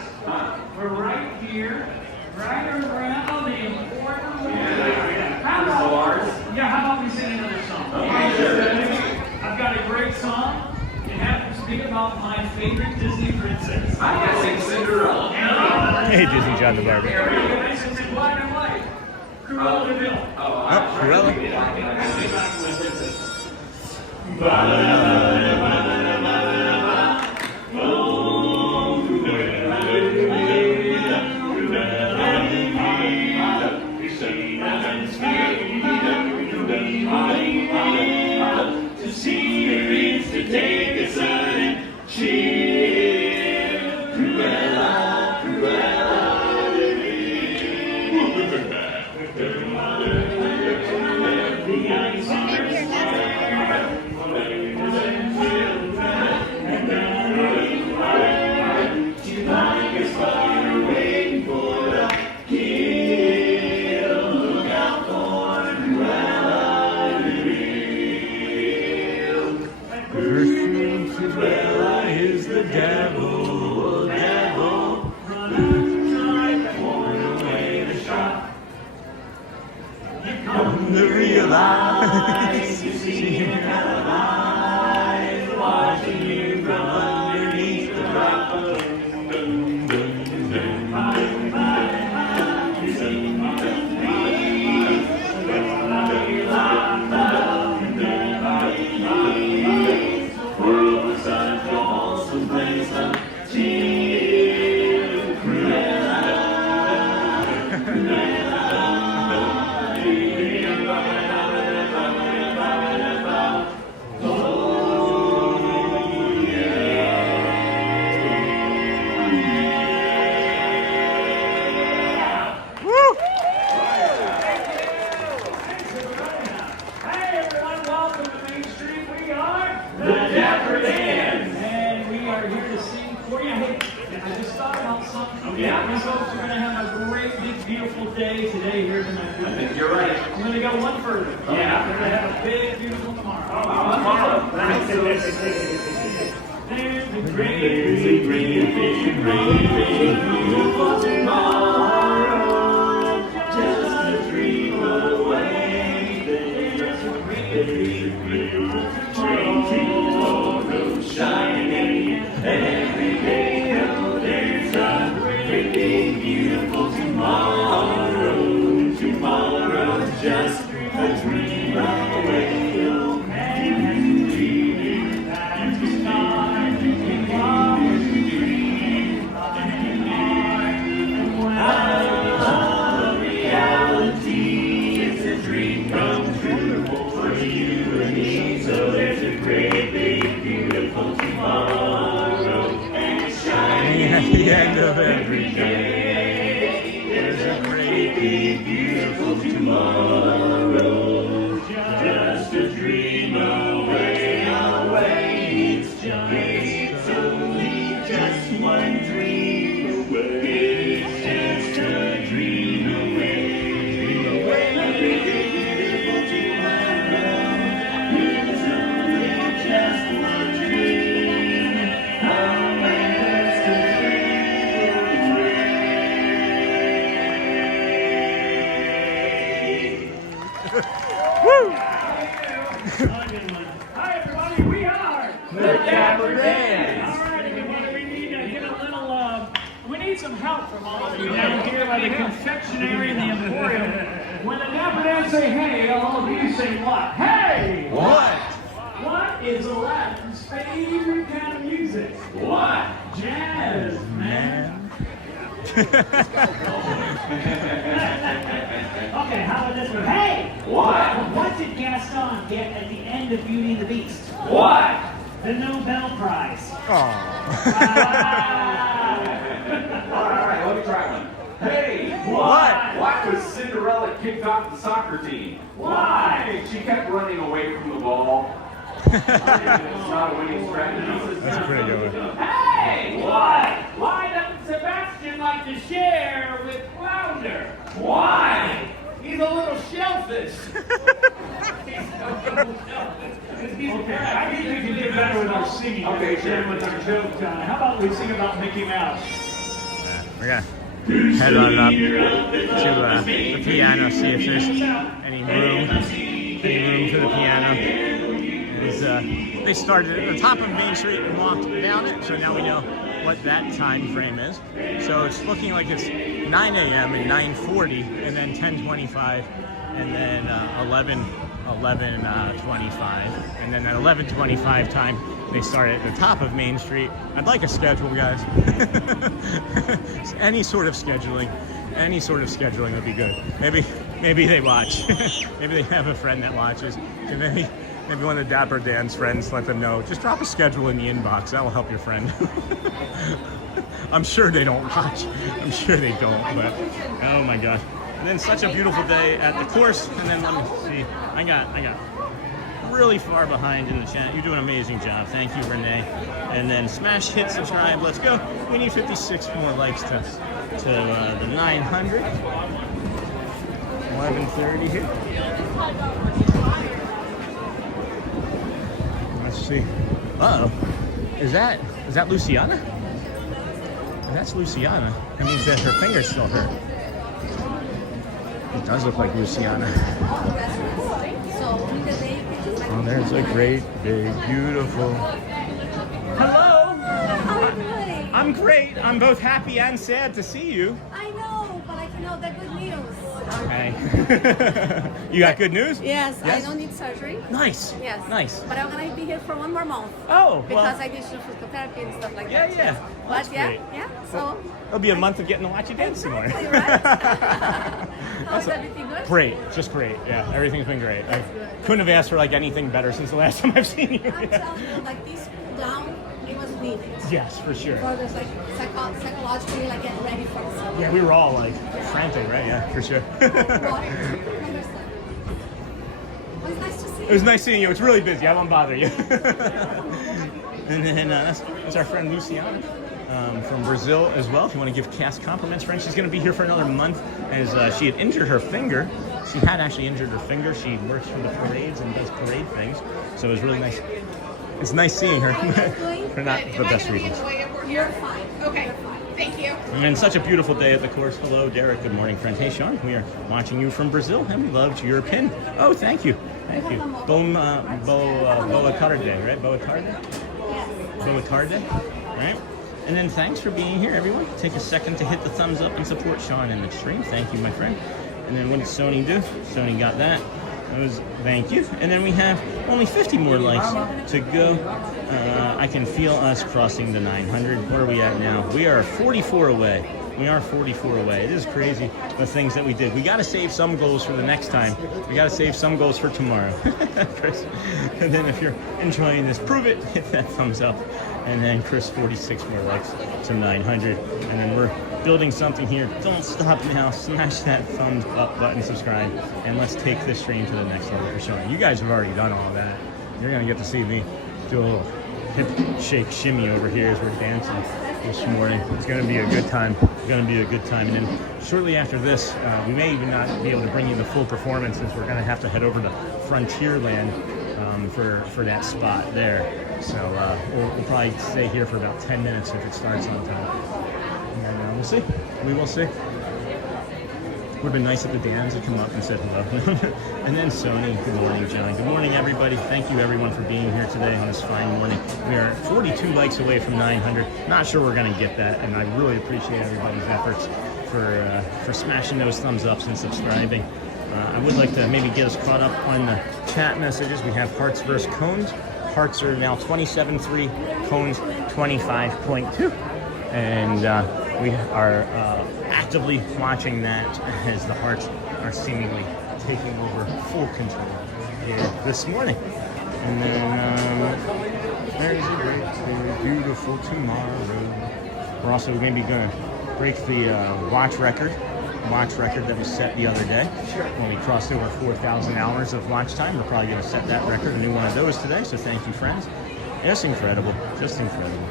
we're right here, right around the important How about we sing another song? I've got a great song. It happens to be about my favorite Disney princess. I can sing Cinderella. Hey, Disney John the Barber. Nice and black and white. Cruella de Vil. Cruella. To see her is to take a sudden chill. Cruella, Cruella de Vil. The ice on her she like us far waiting for the kill. Look out for Cruella de Vil. Cruella is the devil, running away to shop. You come to realize you see him alive, watching you from underneath the rock. Yeah, these folks are going to have a great, big, beautiful day today here tonight. I think you're right. I'm going to go one further. Yeah. They're going to have a big, beautiful tomorrow. Tomorrow. There's the great, beautiful tomorrow. Just a dream of help from all of you down here by the confectionery and the emporium. When the Dapper Dans say hey, all of you say what? Hey! What? What is Aladdin's favorite kind of music? What? Jazz, man. Okay, how about this one? Hey! What? What did Gaston get at the end of Beauty and the Beast? What? The Nobel Prize. Oh. All right, let me try one. Hey, What? Why was Cinderella kicked off the soccer team? Why? She kept running away from the ball. It's not a winning strategy. That's a pretty good one. Hey! What? Why doesn't Sebastian like to share with Flounder? Why? He's a little shellfish. Okay, I think we can get better with our singing. Okay, sure. With our joke, John. How about we sing about Mickey Mouse? We're gonna head on up to the piano, see if there's any room for the piano. They started at the top of Main Street and walked down it, so now we know what that time frame is. So it's looking like it's 9 a.m. and 9:40, and then 10:25, and then 11:25, and then at 11:25 time they start at the top of Main Street. I'd like a schedule, guys. Any sort of scheduling would be good. Maybe they watch. Maybe they have a friend that watches. And maybe one of the Dapper Dans friends let them know. Just drop a schedule in the inbox. That will help your friend. I'm sure they don't watch. I'm sure they don't. But oh my gosh! And then such a beautiful day at the course. And then let me see. I got really far behind in the chat. You're doing an amazing job. Thank you, Renee. And then smash, hit, subscribe. Let's go. We need 56 more likes to the 900. 11:30 here. Let's see. Uh-oh. Is that Luciana? If that's Luciana, that means that her finger's still hurt. It does look like Luciana. Oh, there's a great, big, beautiful. Hello! How are you doing? I'm great. I'm both happy and sad to see you. I know, but I know the good news. Okay. You got good news? Yes, I don't need surgery. Nice. Yes. Nice. But I'm gonna be here for 1 more month. Oh, because I did physical therapy and stuff like that. Yeah. But That's great. So it'll be a month of getting to watch you dance some more. exactly, right? How's everything good? Great, just great. Yeah, everything's been great. I couldn't have asked for like anything better since the last time I've seen you. I'm telling you, like this cool down, it was needed. Yes, for sure. For just like psychologically, like get ready for the summer. Yeah, we were all like frantic, right? Yeah, for sure. It was nice to see you. It was nice seeing you. It's really busy. I won't bother you. And then that's our friend Luciana from Brazil as well. If you want to give Cass compliments, friend, she's going to be here for another month as she had injured her finger. She had actually injured her finger. She works for the parades and does parade things. So it was really nice. It's nice seeing her for not the best reasons. You're fine. Okay. Thank you. And then such a beautiful day at the course. Hello, Derek. Good morning, friend. Hey, Sean. We are watching you from Brazil, and we loved your pin. Oh, thank you. Thank you. Boa Tarde, right? Boa Tarde? Yes. Boa Tarde. All right. And then thanks for being here, everyone. Take a second to hit the thumbs up and support Sean in the stream. Thank you, my friend. And then what did Sony do? Sony got that. Thank you. And then we have only 50 more likes to go. I can feel us crossing the 900. Where are we at now? We are 44 away. We are 44 away. It is crazy the things that we did. We got to save some goals for the next time. We got to save some goals for tomorrow. Chris. And then if you're enjoying this, prove it. Hit that thumbs up. And then Chris, 46 more likes to 900. And then we're building something here. Don't stop now. Smash that thumbs up button, subscribe, and let's take this stream to the next level for Sean. You guys have already done all that. You're gonna get to see me do a little hip shake shimmy over here as we're dancing this morning. It's gonna be a good time. It's gonna be a good time. And then shortly after this, we may even not be able to bring you the full performance since we're gonna have to head over to Frontierland for that spot there. So we'll probably stay here for about 10 minutes if it starts on time. And we'll see. We will see. have been nice at the Dans and come up and said hello. And then Sony, good morning, John. Good morning, everybody. Thank you, everyone, for being here today on this fine morning. We are 42 likes away from 900. Not sure we're going to get that, and I really appreciate everybody's efforts for smashing those thumbs ups and subscribing. I would like to maybe get us caught up on the chat messages. We have hearts versus cones. Hearts are now 27.3, cones 25.2. And we are actively watching that as the hearts are seemingly taking over full control here this morning. And then there's a great, beautiful tomorrow. We're also maybe going to break the watch record that we set the other day when we crossed over 4,000 hours of watch time. We're probably going to set that record, a new one of those today. So thank you, friends. Just incredible, just incredible.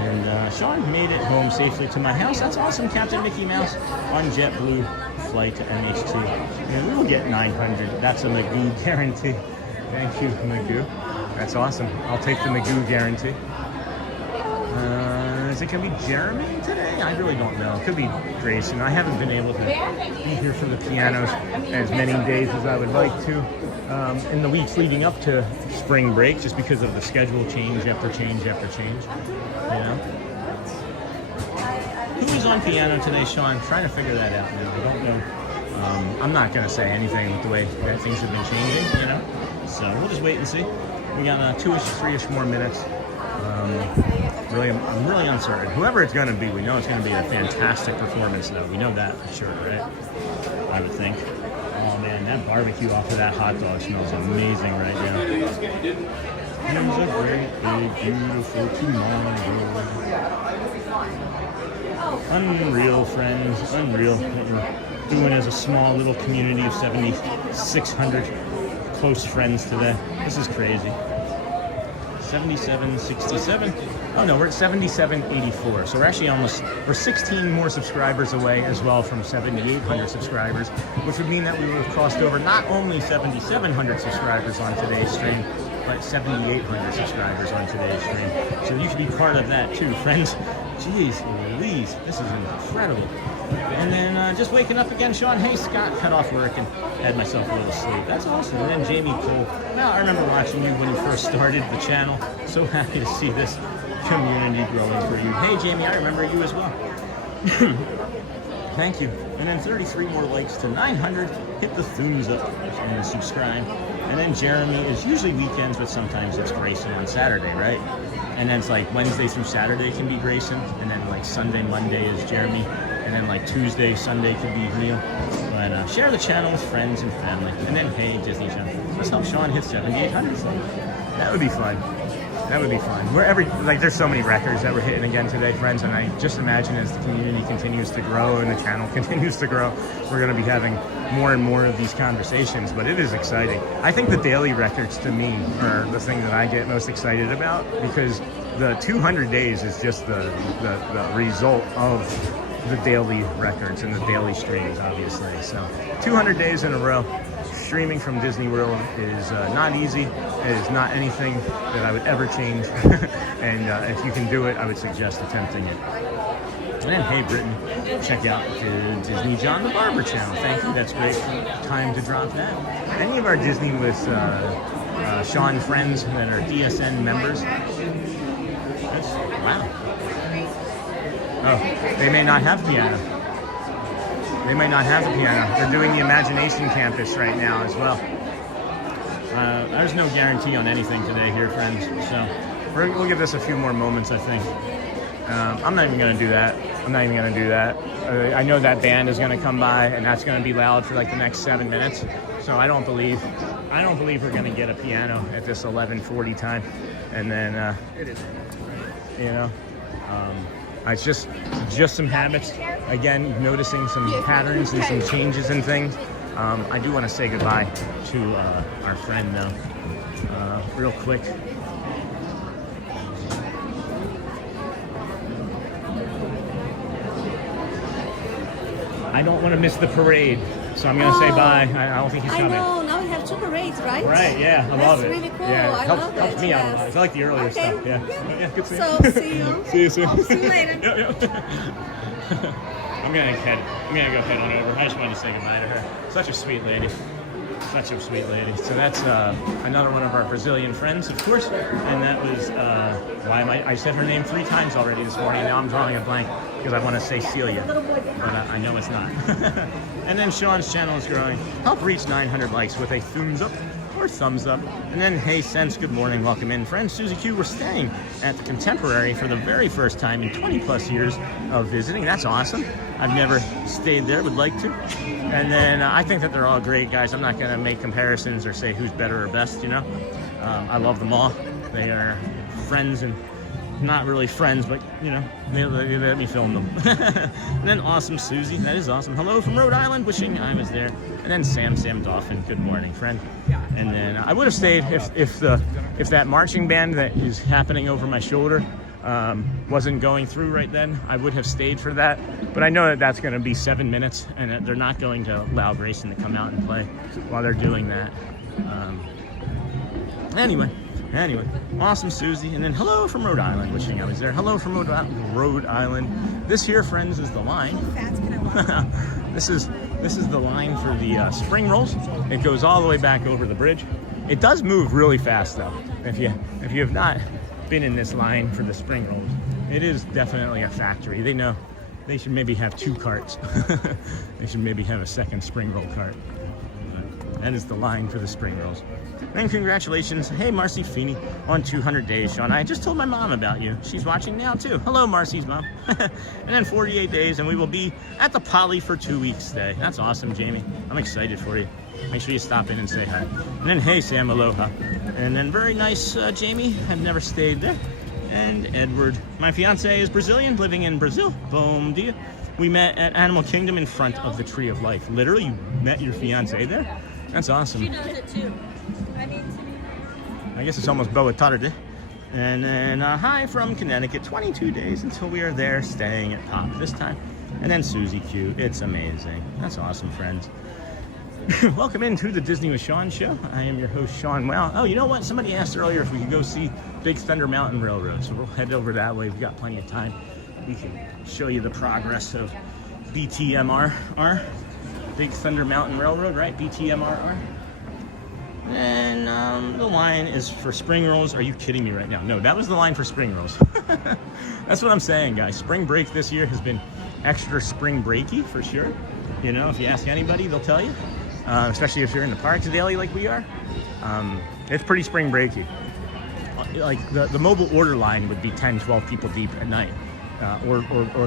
And Sean made it home safely to my house. That's awesome, Captain Mickey Mouse on JetBlue flight to MH2. And we will get 900. That's a Magoo guarantee. Thank you, Magoo. That's awesome. I'll take the Magoo guarantee. Is it going to be Jeremy today? I really don't know. It could be Grayson. I haven't been able to be here for the pianos as many days as I would like to in the weeks leading up to spring break, just because of the schedule change after change after change. You know? Who is on piano today, Sean? I'm trying to figure that out now. I don't know. I'm not going to say anything with the way that things have been changing, you know? So we'll just wait and see. We got 2-ish, 3-ish more minutes. I'm really uncertain. Whoever it's going to be, we know it's going to be a fantastic performance, though. We know that for sure, right? I would think. Oh, man, that barbecue off of that hot dog smells amazing right now. Here's a great, big, beautiful tomorrow. Unreal, friends. Unreal what we're doing as a small little community of 7,600 close friends today. This is crazy. 7767. Oh no, we're at 7784. So we're actually we're 16 more subscribers away as well from 7,800 subscribers, which would mean that we would have crossed over not only 7,700 subscribers on today's stream, but 7,800 subscribers on today's stream. So you should be part of that too, friends. Jeez Louise, this is incredible. And then just waking up again, Sean. Hey, Scott, cut off work and had myself a little sleep. That's awesome. And then Jamie Cole. Now, I remember watching you when you first started the channel. So happy to see this community growing for you. Hey, Jamie, I remember you as well. Thank you. And then 33 more likes to 900. Hit the thumbs up and subscribe. And then Jeremy is usually weekends, but sometimes it's Grayson on Saturday, right? And then it's like Wednesday through Saturday can be Grayson. And then like Sunday, Monday is Jeremy. And then like Tuesday, Sunday could be Neil. But share the channel with friends and family. And then, hey, Disney Channel. Let's help Sean hit 7,800. That would be fun. That would be fun. There's so many records that we're hitting again today, friends. And I just imagine as the community continues to grow and the channel continues to grow, we're going to be having more and more of these conversations. But it is exciting. I think the daily records to me are the thing that I get most excited about, because the 200 days is just the result of the daily records and the daily streams, obviously. So 200 days in a row streaming from Disney World is not easy. It is not anything that I would ever change. And if you can do it, I would suggest attempting it. And hey, Britain, check out the Disney John the Barber channel. Thank you. That's great time to drop that. Any of our Disney with Sean friends that are DSN members. Wow. Oh, they may not have piano. They might not have the piano. They're doing the Imagination Campus right now as well. There's no guarantee on anything today here, friends. So we'll give this a few more moments, I think. I'm not even going to do that. I know that band is going to come by, and that's going to be loud for like the next 7 minutes. So I don't believe we're going to get a piano at this 11:40 time. And then it is, you know. It's just some habits. Again, noticing some patterns and some changes in things. I do want to say goodbye to our friend though, real quick. I don't want to miss the parade, so I'm going to say bye. I don't think he's coming. I know, now we have two parades, right? Right, yeah, I love it. That's really cool, yeah, I love it. Helps me out a lot. I like the earlier stuff, yeah. Yeah, good seeing you. So, see you. See you soon. I'll see you later. Yep. I'm gonna go head on over. I just wanted to say goodbye to her. Such a sweet lady. Such a sweet lady. So that's another one of our Brazilian friends, of course. And that was why I said her name 3 times already this morning. Now I'm drawing a blank because I want to say Celia, but I know it's not. And then Sean's channel is growing. Help reach 900 likes with a thumbs up or thumbs up. And then Hey Sense, good morning, welcome in. Friend Susie Q, we're staying at the Contemporary for the very first time in 20 plus years of visiting. That's awesome. I've never stayed there, would like to. And then I think that they're all great, guys. I'm not gonna make comparisons or say who's better or best, you know. I love them all. They are friends and not really friends, but you know, they let me film them. And then awesome Susie, that is awesome. Hello from Rhode Island, wishing I was there. And then Sam Dolphin, good morning, friend. And then I would have stayed if that marching band that is happening over my shoulder wasn't going through right then. I would have stayed for that, but I know that that's going to be 7 minutes, and that they're not going to allow Grayson to come out and play while they're doing that. Anyway, awesome Susie, and then hello from Rhode Island, wishing I was there. Hello from Rhode Island. This here, friends, is the line. This is the line for the spring rolls. It goes all the way back over the bridge. It does move really fast though. If you have not been in this line for the spring rolls, it is definitely a factory. They know they should maybe have 2 carts. They should maybe have a second spring roll cart. That is the line for the spring rolls. And congratulations, hey Marcy Feeney, on 200 days, Sean. I just told my mom about you. She's watching now too. Hello, Marcy's mom. And then 48 days, and we will be at the Poly for 2 weeks stay. That's awesome, Jamie. I'm excited for you. Make sure you stop in and say hi. And then hey Sam, aloha. And then very nice, Jamie. I've never stayed there. And Edward, my fiance is Brazilian, living in Brazil. Bom dia. We met at Animal Kingdom in front of the Tree of Life. Literally, you met your fiance there? That's awesome. She knows it too. I guess it's almost boa tarde. And then hi from Connecticut, 22 days until we are there staying at Pop this time. And then Susie Q, it's amazing. That's awesome, friends. Welcome into the Disney with Sean show. I am your host, Sean Wow. Oh, you know what? Somebody asked earlier if we could go see Big Thunder Mountain Railroad. So we'll head over that way. We've got plenty of time. We can show you the progress of BTMR. Big Thunder Mountain Railroad, right? BTMRR. And the line is for spring rolls. Are you kidding me right now? No, that was the line for spring rolls. That's what I'm saying, guys. Spring break this year has been extra spring breaky for sure. You know, if you ask anybody, they'll tell you. Especially if you're in the parks daily like we are. It's pretty spring breaky. Like the mobile order line would be 10, 12 people deep at night, or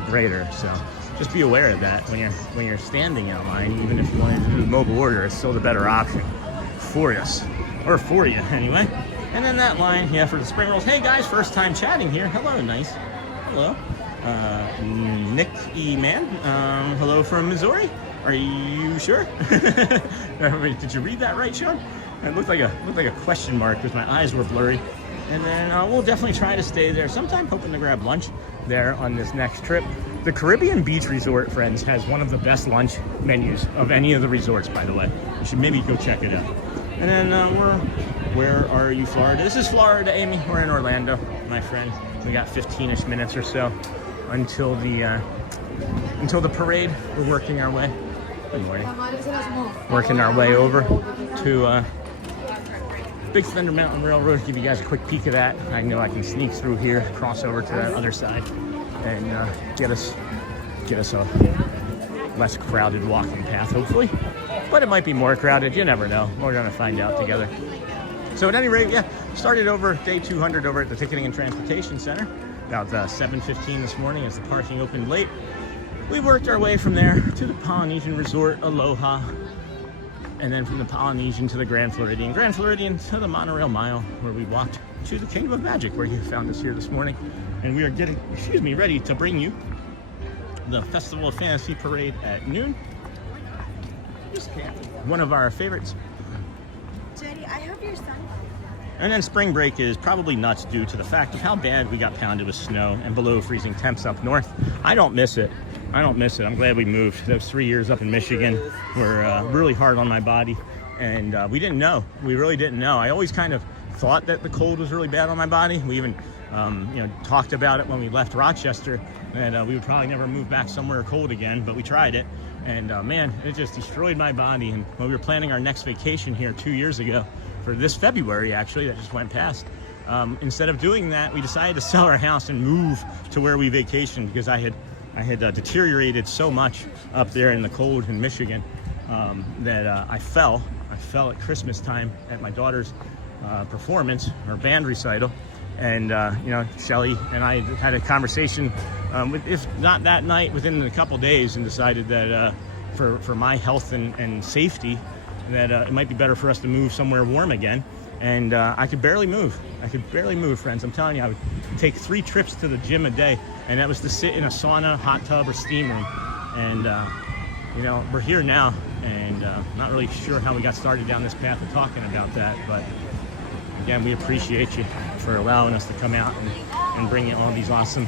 greater. So just be aware of that when you're standing in a line. Even if you wanted to do mobile order, it's still the better option for us, or for you anyway. And then that line, yeah, for the spring rolls. Hey guys, first time chatting here. Hello, nice. Hello, Nick E. Man. Hello from Missouri. Are you sure? Did you read that right, Sean? It looked like a question mark because my eyes were blurry. And then we'll definitely try to stay there sometime, hoping to grab lunch there on this next trip. The Caribbean Beach Resort, friends, has one of the best lunch menus of any of the resorts, by the way. You should maybe go check it out. And then where are you, Florida? This is Florida, Amy. We're in Orlando, my friend. We got 15-ish minutes or so until the parade. We're working our way. Good morning. Working our way over to Big Thunder Mountain Railroad. Give you guys a quick peek of that. I know I can sneak through here, cross over to the other side, and get us a less crowded walking path, hopefully. But it might be more crowded. You never know. We're gonna find out together. So at any rate, yeah, started over day 200 over at the Ticketing and Transportation Center about 7:15 this morning as the parking opened late. We worked our way from there to the Polynesian Resort, Aloha, and then from the Polynesian to the Grand Floridian to the Monorail Mile, where we walked to the Kingdom of Magic, where you found us here this morning. And we are getting, ready to bring you the Festival of Fantasy Parade at noon. One of our favorites. Jenny, I hope your son. And then spring break is probably nuts due to the fact of how bad we got pounded with snow and below freezing temps up north. I don't miss it. I'm glad we moved. Those 3 years up in Michigan were really hard on my body, and we didn't know. We really didn't know. I always kind of thought that the cold was really bad on my body. We even talked about it when we left Rochester, and we would probably never move back somewhere cold again, but we tried it, and man, it just destroyed my body. And when we were planning our next vacation here 2 years ago, for this February actually, that just went past, instead of doing that, we decided to sell our house and move to where we vacationed, because I had deteriorated so much up there in the cold in Michigan that I fell at Christmas time at my daughter's performance, her band recital. And Shelly and I had a conversation, if not that night, within a couple days, and decided that for my health and safety, that it might be better for us to move somewhere warm again. And I could barely move. Friends. I'm telling you, I would take 3 trips to the gym a day, and that was to sit in a sauna, hot tub, or steam room. And we're here now, and not really sure how we got started down this path of talking about that, but again, we appreciate you for allowing us to come out and bring you all these awesome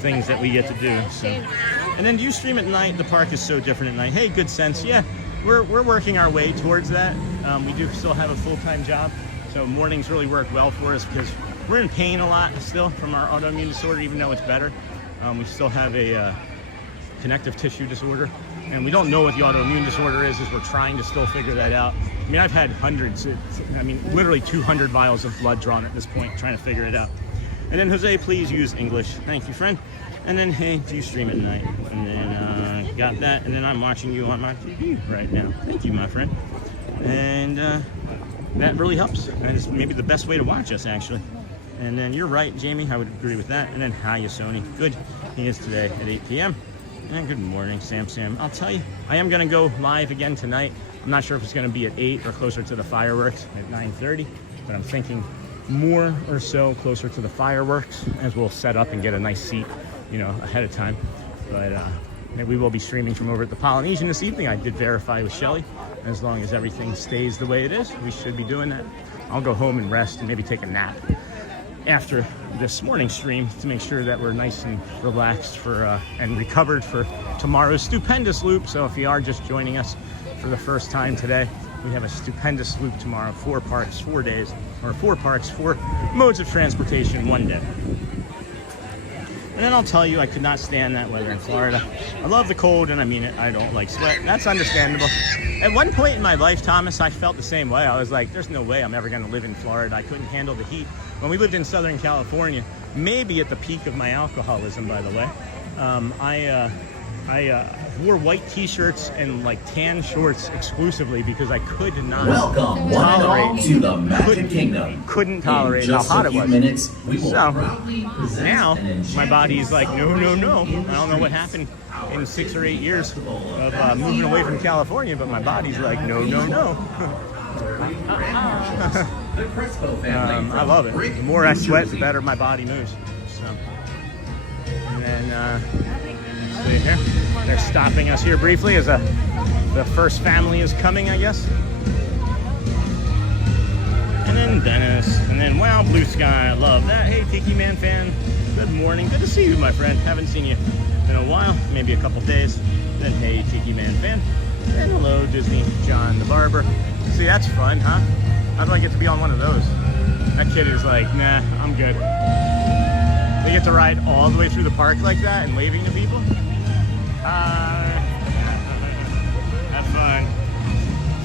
things that we get to do. So, and then do you stream at night? The park is so different at night. Hey, good sense. Yeah, we're working our way towards that. We do still have a full-time job, so mornings really work well for us, because we're in pain a lot still from our autoimmune disorder, even though it's better. We still have a connective tissue disorder, and we don't know what the autoimmune disorder is, as we're trying to still figure that out. I mean, I've had hundreds, literally 200 vials of blood drawn at this point, trying to figure it out. And then, Jose, please use English. Thank you, friend. And then, hey, do you stream at night? And then, got that. And then I'm watching you on my TV right now. Thank you, my friend. And that really helps. And it's maybe the best way to watch us, actually. And then you're right, Jamie. I would agree with that. And then, hiya, Sony. Good. He is today at 8 p.m. And good morning, Sam. I'll tell you, I am going to go live again tonight. I'm not sure if it's going to be at 8 or closer to the fireworks at 9:30, but I'm thinking more or so closer to the fireworks, as we'll set up and get a nice seat, ahead of time. But we will be streaming from over at the Polynesian this evening. I did verify with Shelly. As long as everything stays the way it is, we should be doing that. I'll go home and rest and maybe take a nap after this morning's stream to make sure that we're nice and relaxed and recovered for tomorrow's stupendous loop. So if you are just joining us for the first time today, we have a stupendous loop tomorrow, 4 parks, 4 days, or 4 parks, 4 modes of transportation, 1 day. And then I'll tell you, I could not stand that weather in Florida. I love the cold, and I mean it. I don't like sweat. That's understandable. At one point in my life, Thomas, I felt the same way. I was like, there's no way I'm ever going to live in Florida. I couldn't handle the heat. When we lived in Southern California, maybe at the peak of my alcoholism, by the way, I wore white t-shirts and like tan shorts exclusively, because I could not couldn't tolerate how hot it was. So now my body's like, no. I don't know what happened in 6 or 8 years of moving away from California, but my body's like, no. I love it. The more I sweat, the better my body moves. So, and then see here, they're stopping us here briefly as the first family is coming, I guess. And then Dennis, and then wow, blue sky. I love that. Hey, Tiki Man fan. Good morning. Good to see you, my friend. Haven't seen you in a while, maybe a couple days. Then hey, Tiki Man fan. And hello, Disney John the Barber. See, that's fun, huh? How do I get to be on one of those? That kid is like, nah, I'm good. They get to ride all the way through the park like that and waving to people. Have fun.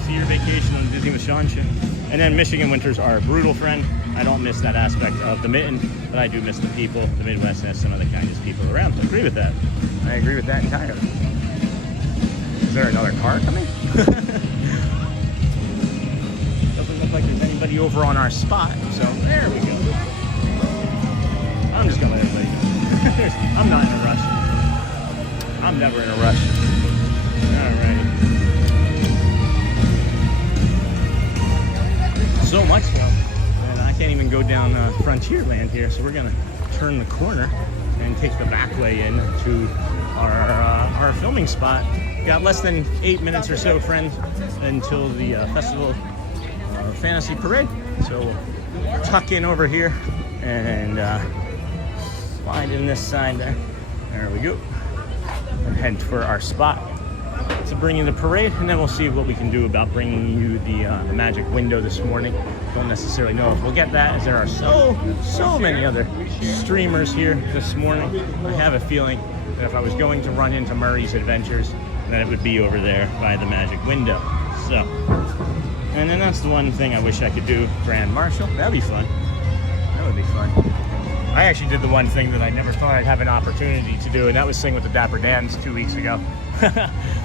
See your vacation on Disney with Sean. And then Michigan winters are brutal, friend. I don't miss that aspect of the mitten, but I do miss the people. The Midwest has some of the kindest people around. I agree with that. I agree with that entirely. Is there another car coming? Doesn't look like there's anybody over on our spot, so there we go. I'm just gonna let everybody go. I'm not in a rush. I'm never in a rush. Alright. So much so that I can't even go down Frontierland here, so we're gonna turn the corner and take the back way in to our filming spot. Got less than 8 minutes or so, friends, until the Festival of Fantasy Parade. So we'll tuck in over here and slide in this side there. There we go. And head for our spot. to bring you the parade, and then we'll see what we can do about bringing you the magic window this morning. Don't necessarily know if we'll get that, as there are so many other streamers here this morning. I have a feeling that if I was going to run into Murray's Adventures, then it would be over there by the magic window. So, and then that's the one thing I wish I could do, Grand Marshal. That'd be fun. That would be fun. I actually did the one thing that I never thought I'd have an opportunity to do, and that was sing with the Dapper Dans 2 weeks ago.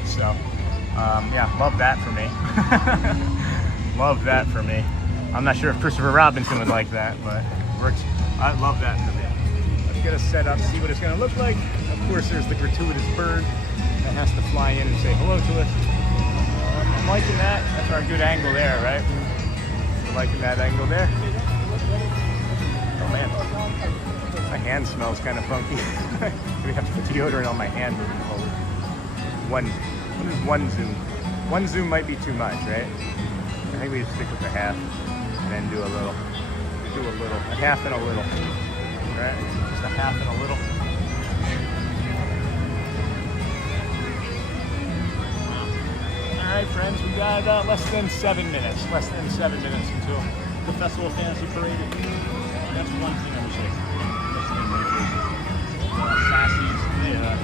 So, yeah, love that for me. Love that for me. I'm not sure if Christopher Robinson would like that, but I love that for me. Let's get us set up, see what it's going to look like. Of course, there's the gratuitous bird that has to fly in and say hello to us. I'm liking that. That's our good angle there, right? I'm liking that angle there. Oh man, my hand smells kind of funky. We have to put deodorant on my hand moving forward. What is one zoom? One zoom might be too much, right? I think we just stick with a half and then do a little. Do a little. A half and a little. Right? Just a half and a little. Alright friends, we got less than 7 minutes. Less than 7 minutes until the Festival of Fantasy Parade. That's one thing I wish I sassies, they are.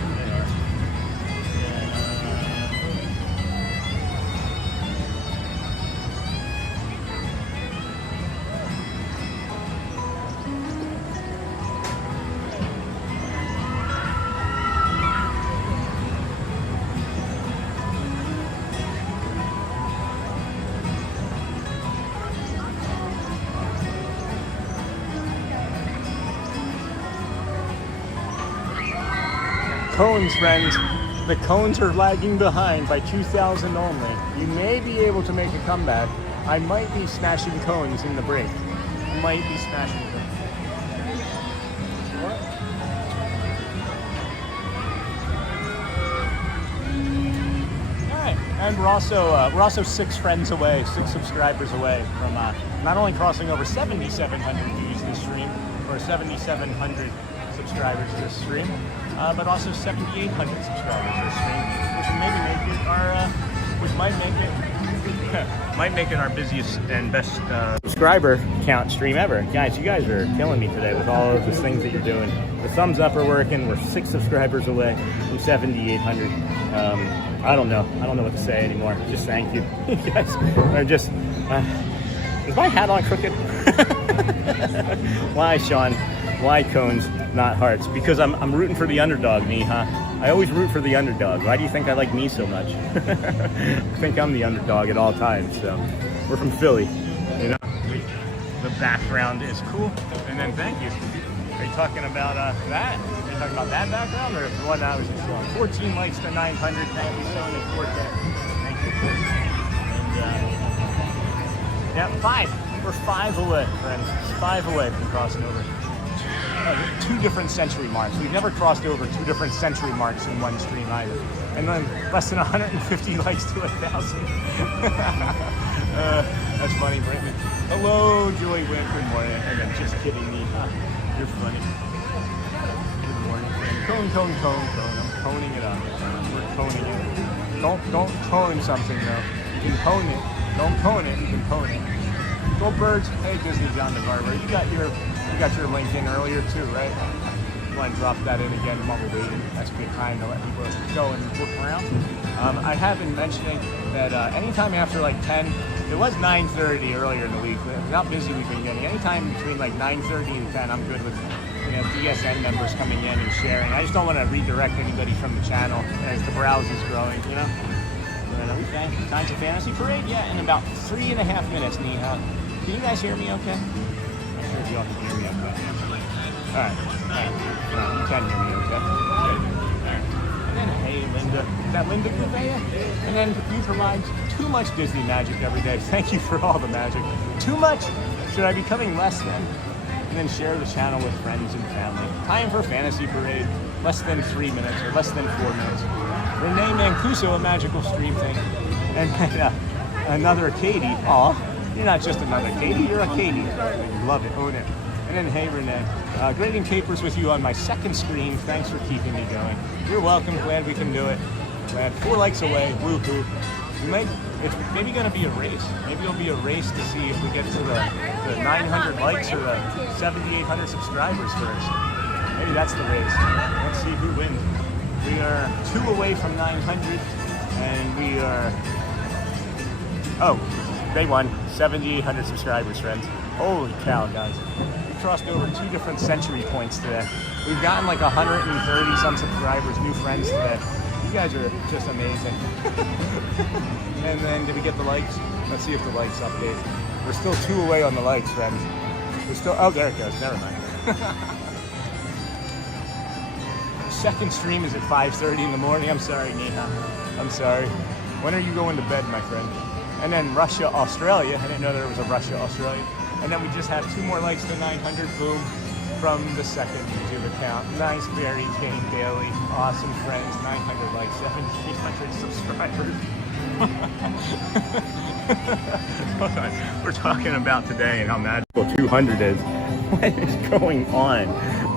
Cones, friends. The cones are lagging behind by 2,000 only. You may be able to make a comeback. I might be smashing cones in the break. Might be smashing them. What? All right, and we're also 6 friends away, 6 subscribers away from not only crossing over 7,700 views this stream, or 7,700 subscribers this stream, but also 7,800 subscribers this stream, which will maybe make it our, which might make it our busiest and best subscriber count stream ever. Guys, you guys are killing me today with all of the things that you're doing. The thumbs up are working. We're 6 subscribers away from 7,800. I don't know what to say anymore. Just thank you. You guys are just. Is my hat on crooked? Why, Sean? Why cones, not hearts? Because I'm rooting for the underdog, me, huh? I always root for the underdog. Why do you think I like me so much? I think I'm the underdog at all times. So we're from Philly, you know. The background is cool, and then thank you. Are you talking about that? Are you talking about that background, or the one I was just on? 14 likes to 900. Thank you, Sean. 4K. Thank you. And yeah, 5. We're 5 away, friends. 5 away from crossing over. 2 different century marks. We've never crossed over 2 different century marks in one stream either. And then less than 150 likes to 1,000. That's funny, Brittany. Hello, Joy Wynn. Good morning. And I'm just kidding me. You're funny. Good morning, friend. Cone. I'm coning it up. We're coning it. Don't cone something though. You can cone it. Don't cone it. You can cone it. Go Birds. Hey, Disney John DeVarber. You got your link in earlier too, right? You want to drop that in again while we're waiting. That's good time to let people go and look around. I have been mentioning that anytime after like 10, it was 9:30 earlier in the week. How busy we've been getting. Anytime between like 9:30 and 10, I'm good with DSN members coming in and sharing. I just don't want to redirect anybody from the channel as the browse is growing, you know? Okay, time to Fantasy Parade? Yeah, in about 3.5 minutes, Neha. Can you guys hear me okay? I'm not sure if y'all can hear me okay. Alright. You can hear me okay. Good. Alright. And then, hey, Linda. Is that Linda Gouveia? And then you provide too much Disney magic every day. Thank you for all the magic. Too much? Should I be coming less then? And then share the channel with friends and family. Time for Fantasy Parade. Less than 3 minutes or less than 4 minutes. Renee Mancuso, a magical stream thing. And then another Katie. Aw, you're not just another Katie, you're a Katie. Love it, own it. And then, hey Renee, grading papers with you on my second screen. Thanks for keeping me going. You're welcome, glad we can do it. Land. 4 likes away. Woohoo! It's maybe going to be a race. Maybe it'll be a race to see if we get to the 900 likes or the 7,800 subscribers first. Maybe that's the race. Let's see who wins. We are 2 away from 900, and we are. Oh, they won. 7,800 subscribers, friends. Holy cow, guys! We crossed over 2 different century points today. We've gotten like 130 some subscribers, new friends today. You guys are just amazing. And then did we get the likes? Let's see if the likes update. We're still 2 away on the likes, friends. We're still, oh, there it goes, never mind. Second stream is at 5:30 in the morning. I'm sorry, Neha. I'm sorry. When are you going to bed, my friend? And then Russia, Australia. I didn't know there was a Russia, Australia. And then we just have 2 more likes to 900, boom. From the second YouTube account. Nice, Barry, Jane, Bailey, awesome friends, 900 likes, 7,800 subscribers. Hold on. We're talking about today and how magical 200 is. What is going on?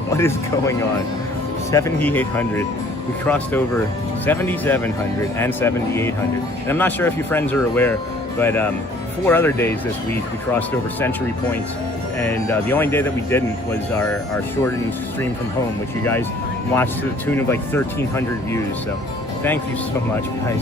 What is going on? 7,800. We crossed over 7,700 and 7,800. And I'm not sure if you friends are aware, but 4 other days this week we crossed over century points. And the only day that we didn't was our shortened stream from home, which you guys watched to the tune of like 1,300 views. So thank you so much, guys.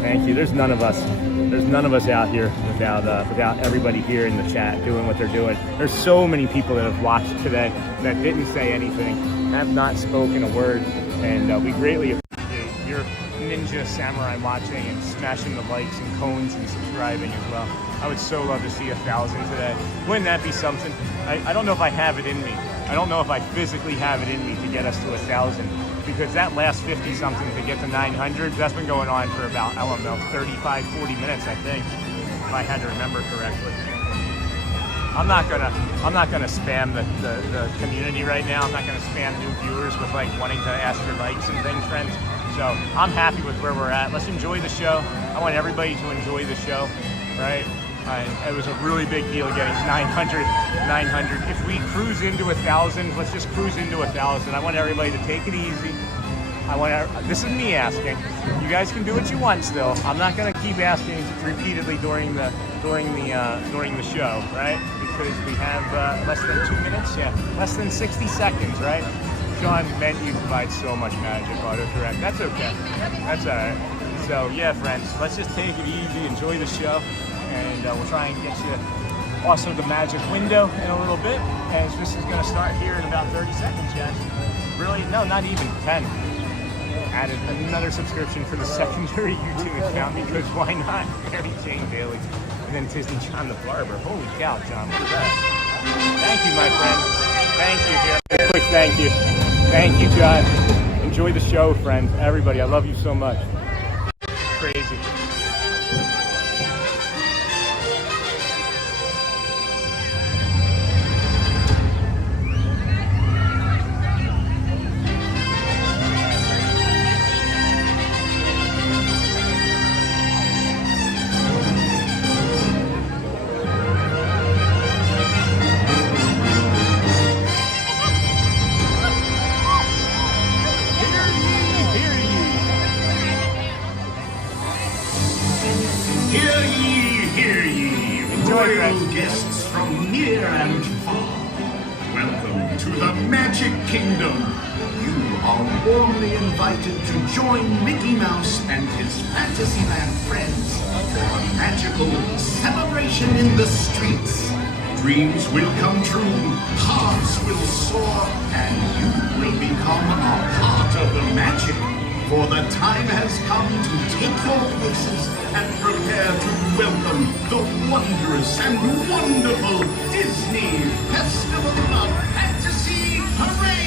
Thank you. There's none of us out here without everybody here in the chat doing what they're doing. There's so many people that have watched today that didn't say anything, have not spoken a word, and we greatly appreciate your ninja samurai watching and smashing the likes and cones and subscribing as well. I would so love to see 1,000 today. Wouldn't that be something? I don't know if I have it in me. I don't know if I physically have it in me to get us to 1,000, because that last 50 something to get to 900, that's been going on for about, I don't know, 35, 40 minutes, I think, if I had to remember correctly. I'm not gonna spam the community right now. I'm not gonna spam new viewers with like wanting to ask for likes and things, friends. So I'm happy with where we're at. Let's enjoy the show. I want everybody to enjoy the show, right? It was a really big deal getting 900. If we cruise into 1,000, let's just cruise into 1,000. I want everybody to take it easy. This is me asking. You guys can do what you want still. I'm not going to keep asking repeatedly during the show, right? Because we have less than 2 minutes, less than 60 seconds, right? Sean meant you provide so much magic autocorrect. That's okay. That's all right. So yeah, friends, let's just take it easy, enjoy the show, and we'll try and get you also the magic window in a little bit. And this is going to start here in about 30 seconds, guys. Really? No, not even 10. Added another subscription for the secondary YouTube account, because why not? Mary Jane Bailey, and then Disney John the Barber. Holy cow, John, what is that? Thank you, my friend. Thank you, dear. Quick thank you. Thank you, John. Enjoy the show, friends. Everybody, I love you so much. Crazy. Guests from near and far, welcome to the Magic Kingdom. You are warmly invited to join Mickey Mouse and his Fantasyland friends for a magical celebration in the streets. Dreams will come true, hearts will soar, and you will become a part of the magic. For the time has come to take your places and prepare to welcome the wondrous and wonderful Disney Festival of Fantasy Parade!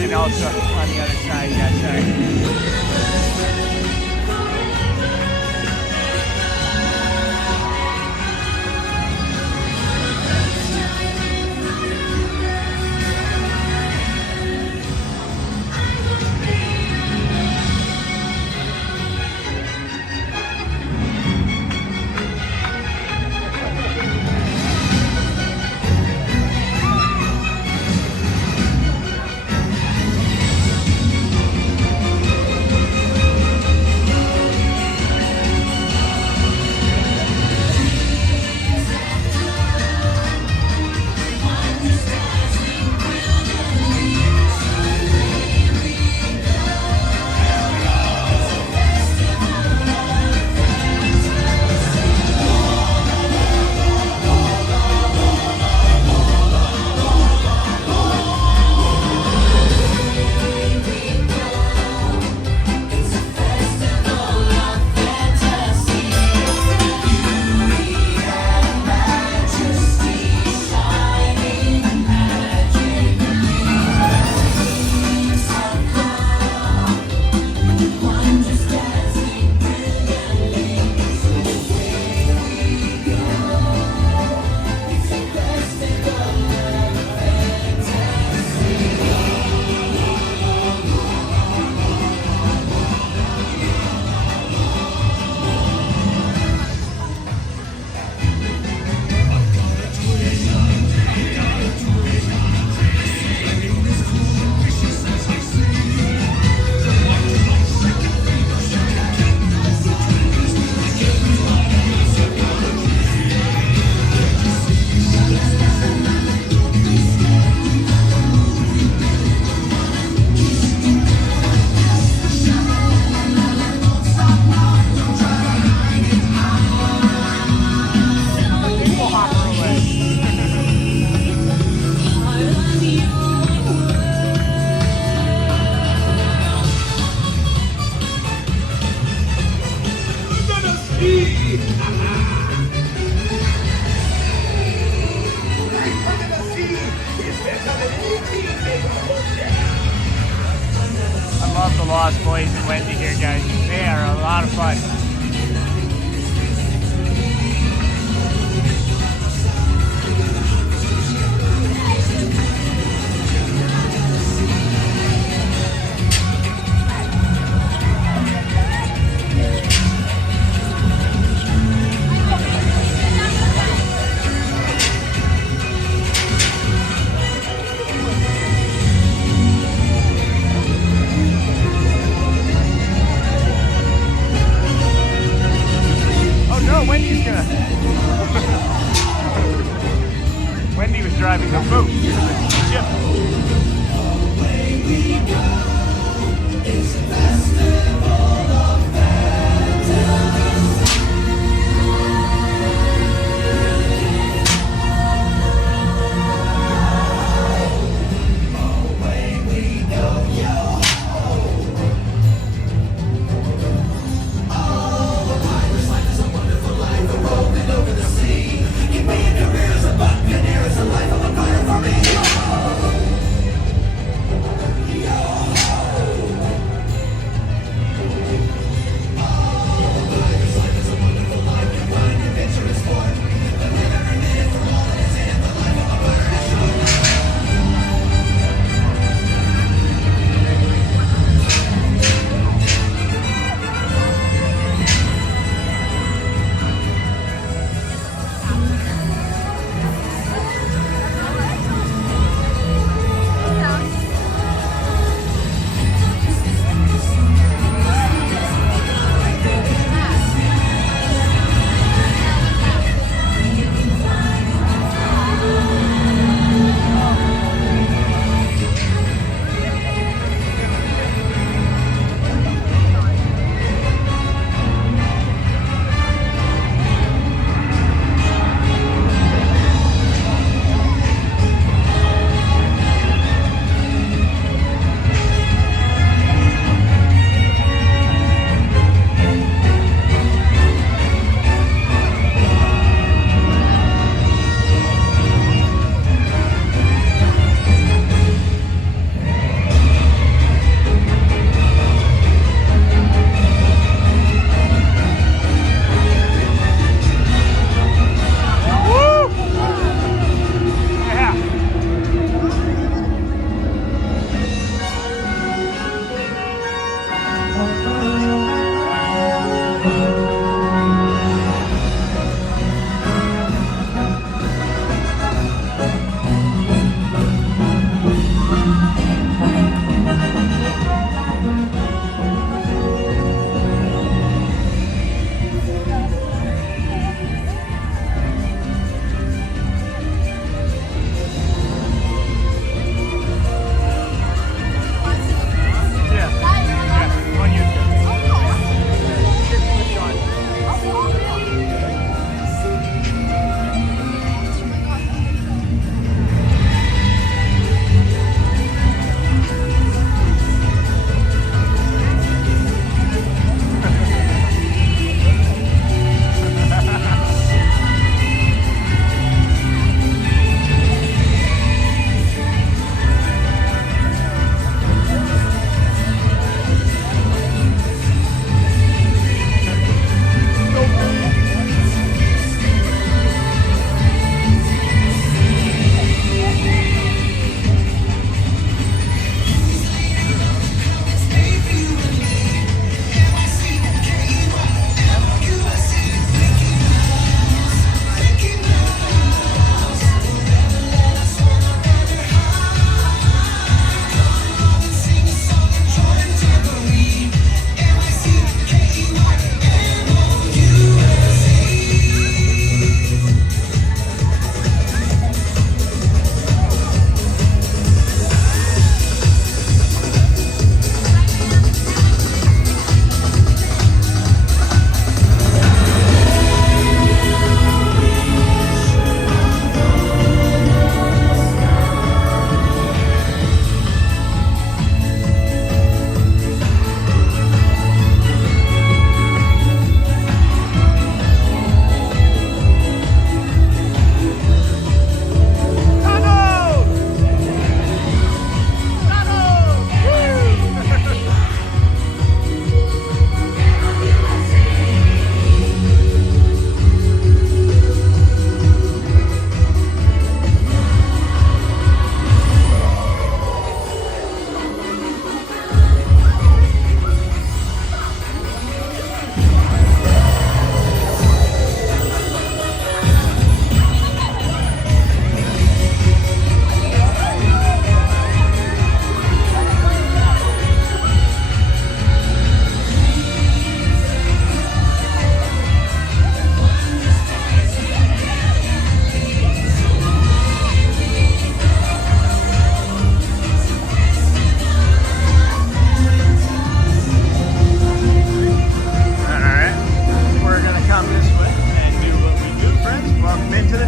and also on the other side, that side. I love the Lost Boys and Wendy here, guys. They are a lot of fun. Wendy was driving the boat, the ship.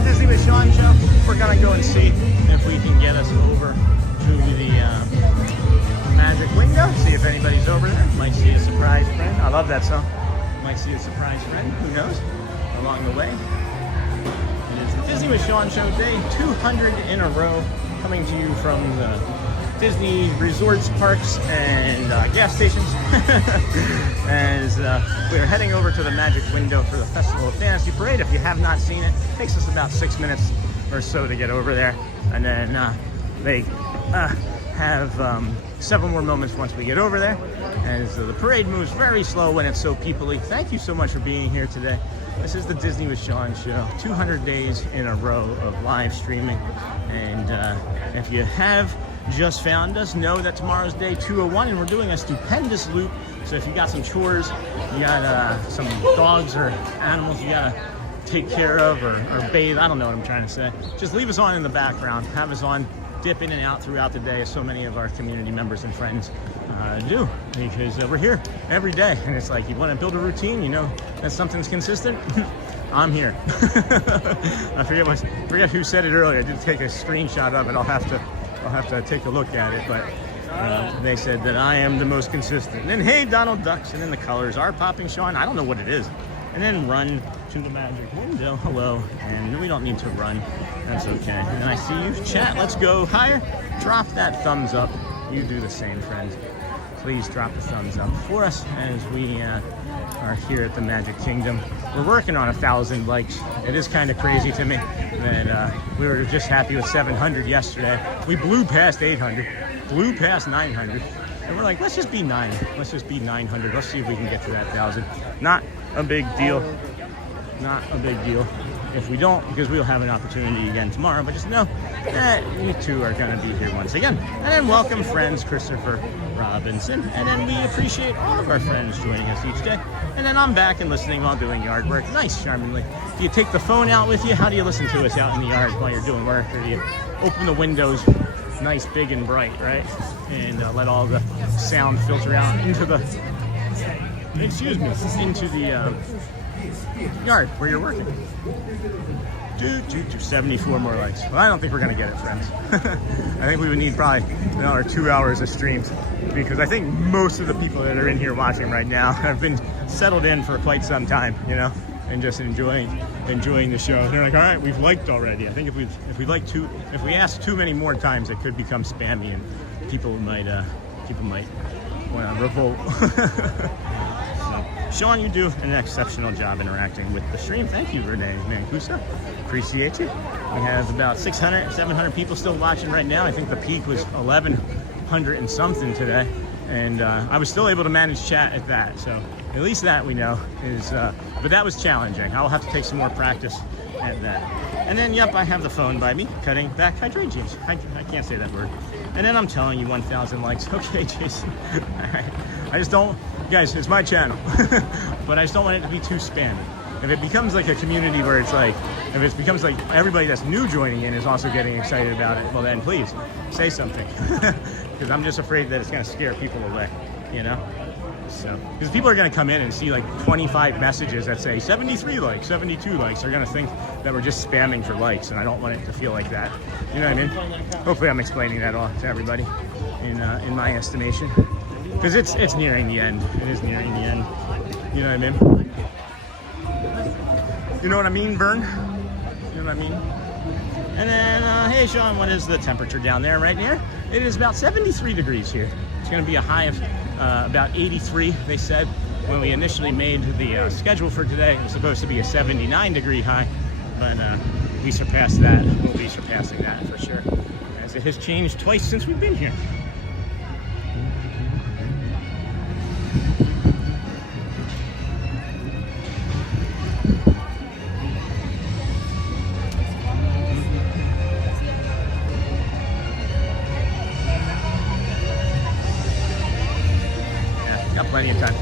Disney with Sean show. We're gonna go and see if we can get us over to the magic window. See if anybody's over there. Might see a surprise friend. I love that song. Might see a surprise friend. Who knows? Along the way. It is the Disney with Sean show, day 200 in a row, coming to you from the Disney resorts, parks, and gas stations. As we're heading over to the magic window for the Festival of Fantasy Parade. If you have not seen it, it takes us about 6 minutes or so to get over there, and then they have several more moments once we get over there, as the parade moves very slow when it's so peoply. Thank you so much for being here today. This is the Disney with Sean show, 200 days in a row of live streaming, and if you have just found us, know that tomorrow's day 201, and we're doing a stupendous loop. So if you got some chores, you got some dogs or animals you gotta take care of or bathe, I don't know what I'm trying to say, just leave us on in the background, have us on, dip in and out throughout the day, as so many of our community members and friends do, because we're here every day, and it's like, you want to build a routine, you know that something's consistent. I'm here. I forget who said it earlier. I did take a screenshot of it. I'll have to take a look at it, but they said that I am the most consistent. And then, hey, Donald Ducks, and then the colors are popping, Sean. I don't know what it is. And then run to the magic window. Hello. And we don't need to run. That's okay. And then I see you. Chat, let's go higher. Drop that thumbs up. You do the same, friends. Please drop the thumbs up for us as we are here at the Magic Kingdom. We're working on 1,000 likes. It is kind of crazy to me that we were just happy with 700 yesterday. We blew past 800, blew past 900, and we're like, let's just be 9. Let's just be 900. Let's see if we can get to that 1,000. Not a big deal. Not a big deal if we don't, because we'll have an opportunity again tomorrow. But just know that you two are going to be here once again. And then welcome friends Christopher Robinson. And then we appreciate all of our friends joining us each day. And then I'm back and listening while doing yard work. Nice, charmingly. Do you take the phone out with you? How do you listen to us out in the yard while you're doing work? Or do you open the windows nice, big, and bright, right? And let all the sound filter out into the, into the yard where you're working. 74 more likes. Well, I don't think we're gonna get it, friends. I think we would need probably another 2 hours of streams, because I think most of the people that are in here watching right now have been settled in for quite some time, you know, and just enjoying the show. They're like, all right, we've liked already. I think if we ask too many more times, it could become spammy, and people might want to revolt. Sean, you do an exceptional job interacting with the stream. Thank you, Renee Mancuso. Appreciate you. We have about 600, 700 people still watching right now. I think the peak was 1,100 and something today. And I was still able to manage chat at that. So at least that we know is, but that was challenging. I'll have to take some more practice at that. And then, yep, I have the phone by me, cutting back hydrangeas. I can't say that word. And then I'm telling you 1,000 likes. Okay, Jason. All right. I just don't, guys, it's my channel, but I just don't want it to be too spammy. If it becomes like a community where it's like, if it becomes like everybody that's new joining in is also getting excited about it, well then please say something, because I'm just afraid that it's going to scare people away, you know? So, because people are going to come in and see like 25 messages that say 73 likes, 72 likes. They're going to think that we're just spamming for likes, and I don't want it to feel like that. You know what I mean? Hopefully I'm explaining that all to everybody in my estimation. Because it's nearing the end. It is nearing the end. You know what I mean? You know what I mean, Vern? You know what I mean? And then, hey, Sean, what is the temperature down there right here? It is about 73 degrees here. It's going to be a high of about 83, they said. When we initially made the schedule for today, it was supposed to be a 79-degree high. But we surpassed that. We'll be surpassing that for sure, as it has changed twice since we've been here. Plenty of time.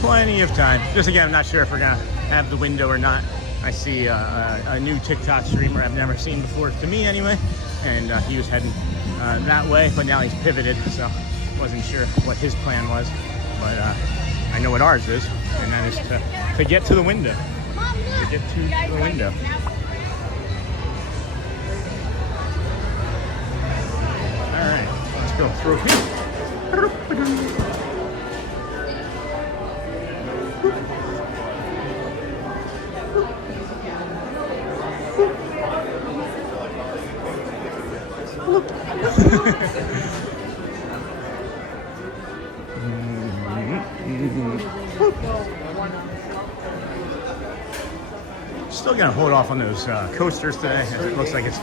Plenty of time. Just again, I'm not sure if we're gonna have the window or not. I see a new TikTok streamer I've never seen before, to me anyway, and he was heading that way, but now he's pivoted, so wasn't sure what his plan was, but I know what ours is, and that is to get to the window. To get to the window. through here. Still gonna hold off on those coasters today. It looks like it's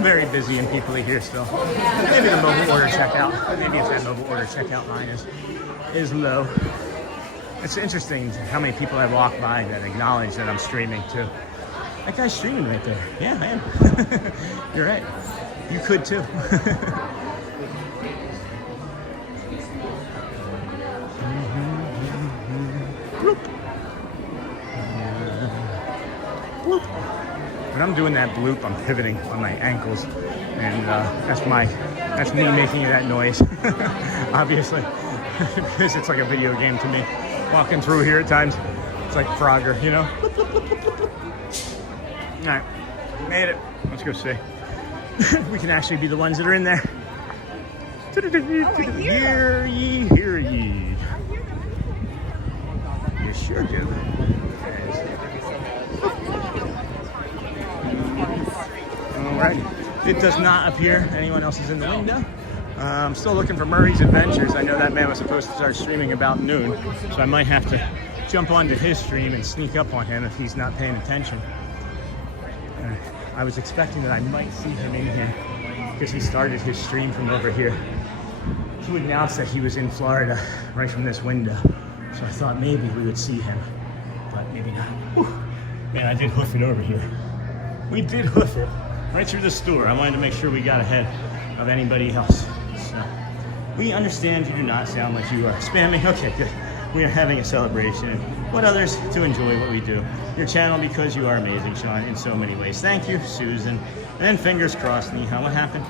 very busy and people here still. Maybe the mobile order checkout. Maybe if that mobile order checkout line is low. It's interesting how many people I walk by that acknowledge that I'm streaming too. That guy's streaming right there. Yeah, I am. You're right. You could too. When I'm doing that bloop, I'm pivoting on my ankles, and that's me making that noise. Obviously, because it's like a video game to me. Walking through here at times, it's like Frogger, you know. All right, made it. Let's go see. We can actually be the ones that are in there. Hear ye, hear ye. You sure do. Alright, it does not appear anyone else is in the window. I'm still looking for Murray's Adventures. I know that man was supposed to start streaming about noon, so I might have to jump onto his stream and sneak up on him if he's not paying attention. I was expecting that I might see him in here because he started his stream from over here. He announced that he was in Florida right from this window, so I thought maybe we would see him, but maybe not. Whew. Man, I did hoof it over here. We did hoof it right through the store. I wanted to make sure we got ahead of anybody else. So we understand you do not sound like you are spamming. Okay, good. We are having a celebration and want others to enjoy what we do. Your channel because you are amazing, Sean, in so many ways. Thank you, Susan. And then fingers crossed, Neha. What happened?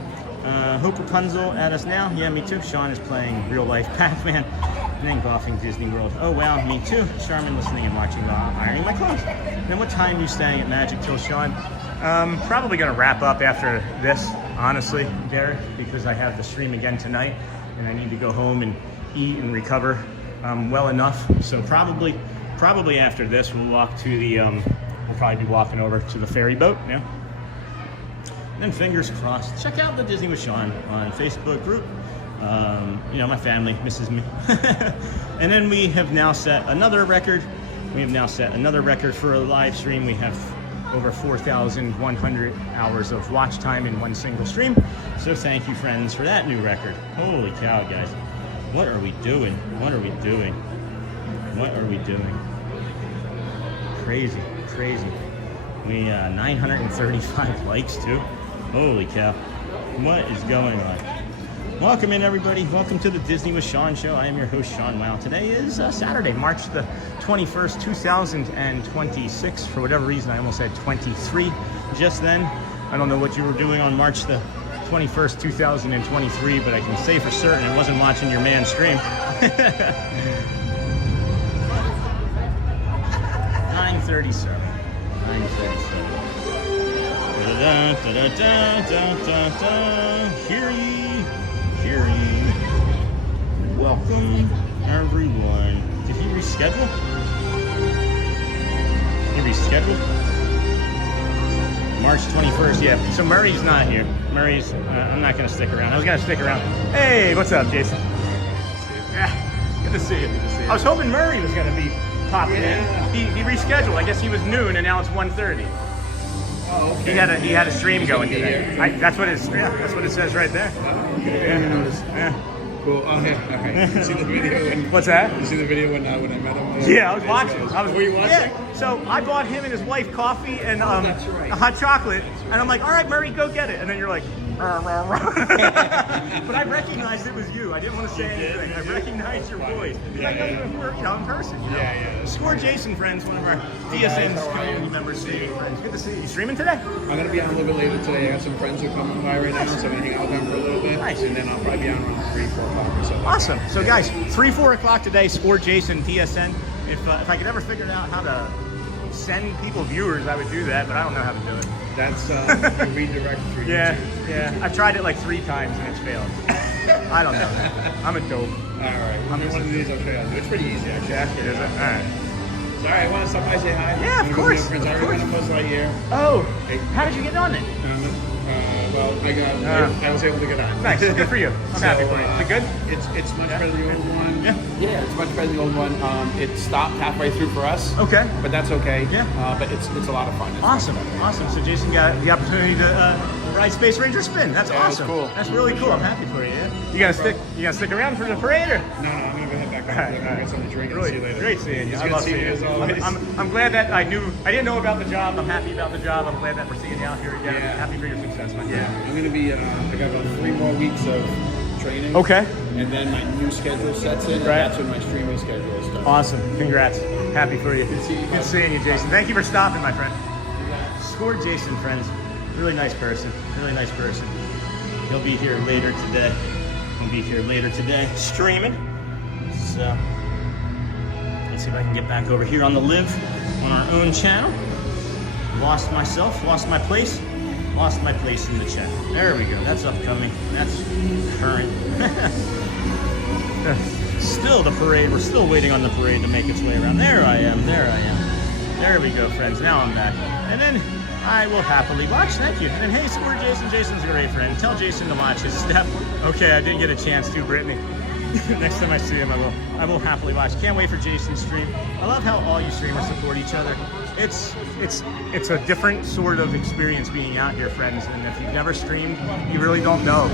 Hope Rapunzel at us now. Yeah, me too. Sean is playing real life Pac-Man and then golfing Disney World. Oh wow, me too. Charmin listening and watching while ironing my clothes. And then what time are you staying at Magic till, Sean? Probably gonna wrap up after this, honestly, Derek, because I have the stream again tonight and I need to go home and eat and recover well enough. So probably after this we'll walk to the we'll probably be walking over to the ferry boat. Yeah. And then fingers crossed, check out the Disney with Sean on Facebook group. You know, my family misses me. And then we have now set another record. We have now set another record for a live stream. We have over 4,100 hours of watch time in one single stream. So thank you, friends, for that new record. Holy cow, guys. What are we doing? What are we doing? What are we doing? Crazy, crazy. We 935 likes too. Holy cow. What is going on? Welcome in, everybody. Welcome to the Disney with Sean show. I am your host, Sean Wow. Today is Saturday, March the 21st, 2026. For whatever reason, I almost said 23 just then. I don't know what you were doing on March the 21st, 2023, but I can say for certain it wasn't watching your man stream. 9:37. 9:37. Hear ye, hear ye. Welcome, everyone. Did he reschedule? He rescheduled? March 21st, yeah. So Murray's not here. Murray's, I'm not going to stick around. I was going to stick around. Hey, what's up, Jason? Yeah, good to see you. Good to see you. I was hoping Murray was going to be popping in. He rescheduled. I guess he was noon, and now it's 1:30. Oh, okay. He had a stream going today. That's what it says right there. Yeah. Cool. Oh, yeah. Okay. You see the video? What's that? You see the video when I met him? Yeah, I was watching. Were you watching? Yeah. So I bought him and his wife coffee and that's right. a hot chocolate, and I'm like, all right, Murray, go get it. And then you're like, but I recognized it was you. I didn't want to say anything. I recognized your voice. I know you were, in person. You know? Yeah. Score Jason, friends, one of our DSN's community members. Friends. Good to see you. You streaming today? I'm going to be on a little bit later today. I got some friends who are coming by right now, so I'm going to hang out with them for a little bit. Nice. And then I'll probably be on around 3, 4 o'clock or so. Awesome. So guys, 3-4 o'clock today, Score Jason, TSN. If I could ever figure out how to send people viewers, I would do that, but I don't know how to do it. That's redirect through YouTube. Yeah. I've tried it like 3 times and it's failed. I don't know. I'm a dope. All right. One of these I'll show you how to do. It's pretty easy, actually. It is. All right. So, all right, I want to stop by and say hi. Yeah, of course. I already went on Buzz Lightyear. Oh, how did you get on it? Well, I was able to get on. Nice, good for you. I'm happy for you. Is it good? It's much better than the old one. Yeah, it's much better than the old one. It stopped halfway through for us. Okay, but that's okay. Yeah, but it's a lot of fun. It's awesome. So Jason got the opportunity to ride Space Ranger Spin. That's awesome. Cool. That's really cool. I'm happy for you. Yeah? You gonna stick around for the parade or? No, I'm gonna go head back home. I'm gonna get something to drink and see you later. Great seeing you. It's I good love seeing seeing you as always. I'm glad that I didn't know about the job. I'm happy about the job. I'm glad that we're seeing you out here again. Yeah. Happy for your success, man. Yeah, I'm gonna be. I got about 3 more weeks of training. Okay. And then my new schedule sets in. And that's when my streaming schedule starts. Awesome. Congrats. Happy for you. Good seeing you. Good seeing you, Jason. Thank you for stopping, my friend. Score Jason, friends. Really nice person. Really nice person. He'll be here later today. Streaming. So let's see if I can get back over here on the live on our own channel. Lost myself. Lost my place in the chat. There we go. That's upcoming. That's current. Still the parade. We're still waiting on the parade to make its way around. There I am. There we go, friends. Now I'm back. And then I will happily watch. Thank you. And hey, score Jason. Jason's a great friend. Tell Jason to watch his step. Okay, I did get a chance to, Brittany. Next time I see him, I will happily watch. Can't wait for Jason's stream. I love how all you streamers support each other. It's a different sort of experience being out here, friends. And if you've never streamed, you really don't know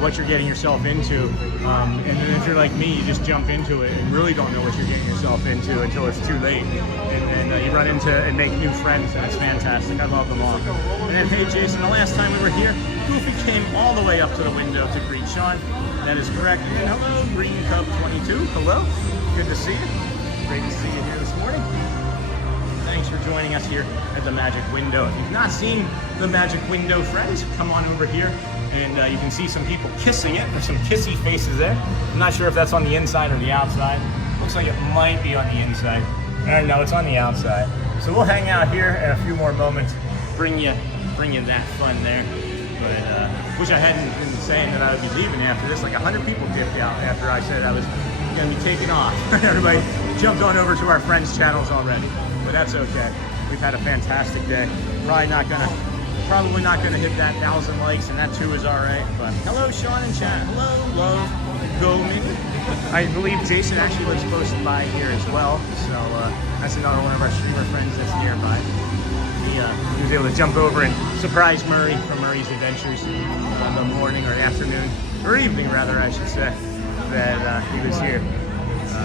what you're getting yourself into. And then if you're like me, you just jump into it and really don't know what you're getting yourself into until it's too late. And you run into and make new friends, and it's fantastic. I love them all. And then, hey, Jason, the last time we were here, Goofy came all the way up to the window to greet Sean. That is correct. And hello, Green Cub 22. Hello. Good to see you. Great to see you here this morning. Thanks for joining us here at the Magic Window. If you've not seen the Magic Window, friends, come on over here and you can see some people kissing it. There's some kissy faces there. I'm not sure if that's on the inside or the outside. Looks like it might be on the inside. No, it's on the outside. So we'll hang out here in a few more moments, bring you that fun there. But wish I hadn't been saying that I would be leaving after this. Like 100 people dipped out after I said I was going to be taking off. Everybody jumped on over to our friends' channels already. But that's okay. We've had a fantastic day. Probably not gonna hit that 1,000 likes, and that too is all right. But hello, Sean in chat. Hello, love, go me. I believe Jason actually lives close by here as well. So that's another one of our streamer friends that's nearby. He was able to jump over and surprise Murray from Murray's Adventures in the morning or afternoon, or evening rather, I should say, that he was here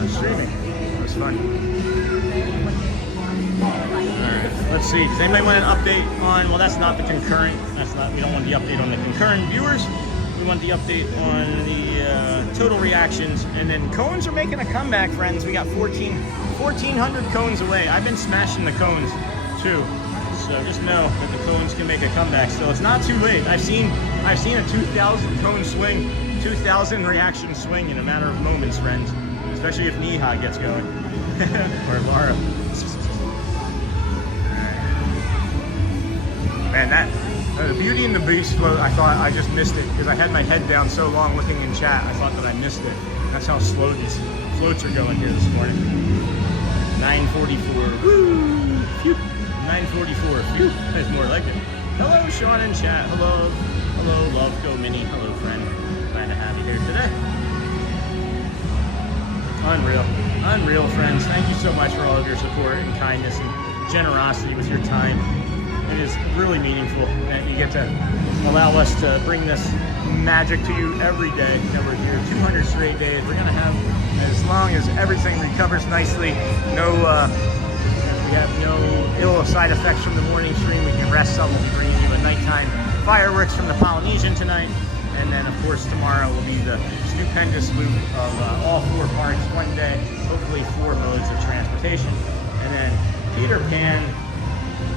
streaming. It was fun. Alright, let's see. Does anybody want an update on, well, that's not the concurrent. We don't want the update on the concurrent viewers. We want the update on the total reactions. And then cones are making a comeback, friends. We got 1,400 cones away. I've been smashing the cones too. So just know that the cones can make a comeback. So it's not too late. I've seen a 2,000 cone swing, 2,000 reaction swing in a matter of moments, friends. Especially if Neha gets going. Or Laura. Man, that the Beauty and the Beast float, I thought I just missed it because I had my head down so long looking in chat. I thought that I missed it. That's how slow these floats are going here this morning. 9:44. Woo! Phew. 9:44. Phew. That's more like it. Hello, Sean in chat. Hello. Hello, Love Go Mini. Hello, friend. Glad to have you here today. Unreal, friends. Thank you so much for all of your support and kindness and generosity with your time. It is really meaningful that you get to allow us to bring this magic to you every day that we're here. 200 straight days. We're gonna have, as long as everything recovers nicely, we have no ill side effects from the morning stream. We can rest some. We'll be bringing you a nighttime fireworks from the Polynesian tonight. And then, of course, tomorrow will be the stupendous loop of all 4 parks one day, hopefully 4 modes of transportation. And then Peter Pan,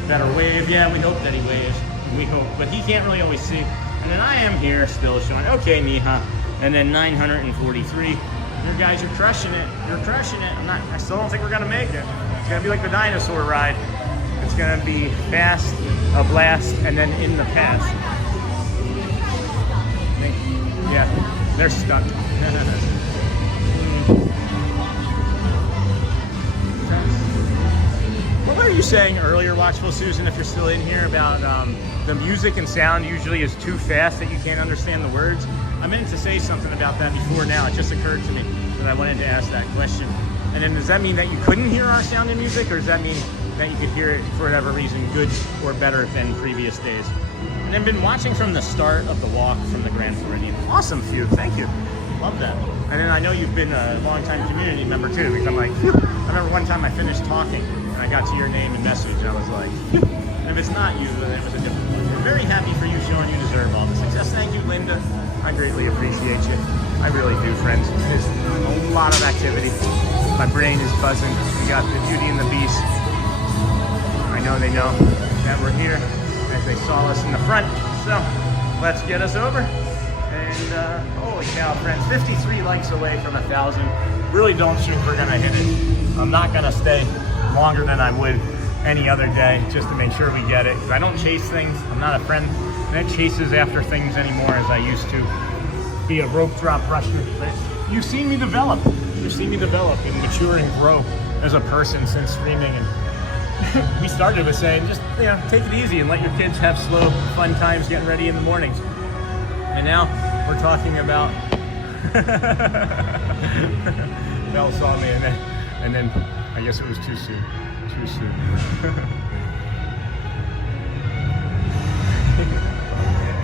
better wave. Yeah, we hope that he waves. We hope, but he can't really always see. And then I am here still showing, okay, Neha. And then 943. You guys are crushing it. You're crushing it. I still don't think we're going to make it. It's going to be like the dinosaur ride. It's going to be fast, a blast, and then in the past. Yeah, They're stuck. What were you saying earlier, Watchful Susan, if you're still in here, about the music and sound usually is too fast that you can't understand the words? I meant to say something about that before now. It just occurred to me that I wanted to ask that question. And then does that mean that you couldn't hear our sound and music, or does that mean that you could hear it for whatever reason good or better than previous days? And I've been watching from the start of the walk from the Grand Floridian. Awesome view, thank you. Love that. And then I know you've been a long-time community member too, because I'm like, phew. I remember one time I finished talking and I got to your name and message and I was like, phew. And if it's not you, then it was a different one. We're very happy for you, showing you deserve all the success. Thank you, Linda. I greatly appreciate you. I really do, friends. There's a lot of activity. My brain is buzzing. We got the Beauty and the Beast. I know they know that we're here as they saw us in the front. So let's get us over. And holy cow, friends, 53 likes away from 1,000. Really don't think we're gonna hit it. I'm not gonna stay longer than I would any other day just to make sure we get it. Because I don't chase things. I'm not a friend that chases after things anymore as I used to be a rope drop rusher. But you've seen me develop. You've seen me develop and mature and grow as a person since streaming. And we started with saying, just take it easy and let your kids have slow, fun times getting ready in the mornings. And now we're talking about Belle saw me and then I guess it was too soon. Too soon.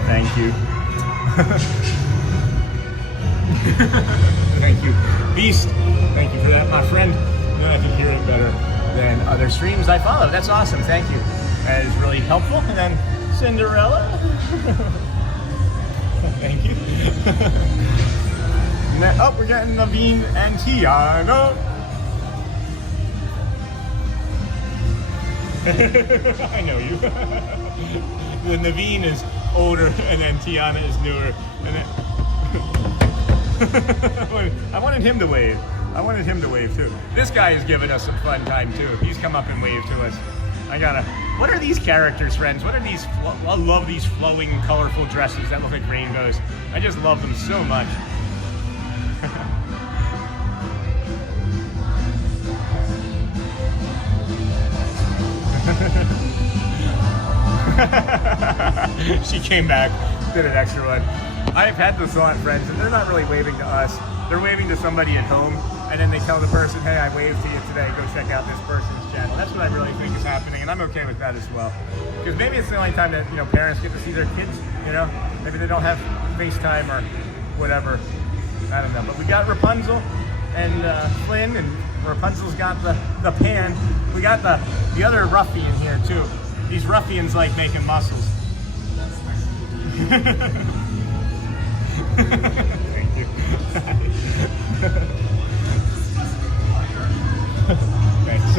Thank you. Thank you. Beast, thank you for that, my friend. Then I can hear it better than other streams I follow. That's awesome, thank you. That is really helpful. And then Cinderella. Thank you. And then, oh, we're getting Naveen and Tiana. I know you. The Naveen is older, and then Tiana is newer. And then I wanted him to wave. I wanted him to wave too. This guy is giving us some fun time too. He's come up and waved to us. What are these characters, friends? What are these? I love these flowing, colorful dresses that look like rainbows. I just love them so much. She came back, did an extra one. I've had this thought, friends, and they're not really waving to us. They're waving to somebody at home, and then they tell the person, hey, I waved to you today, go check out this person's channel. That's what I really think is happening, and I'm okay with that as well. Because maybe it's the only time that, parents get to see their kids, Maybe they don't have FaceTime or whatever. I don't know. But we got Rapunzel and Flynn, and Rapunzel's got the pan. We got the other ruffian here, too. These ruffians like making muscles. Thank you. Thanks.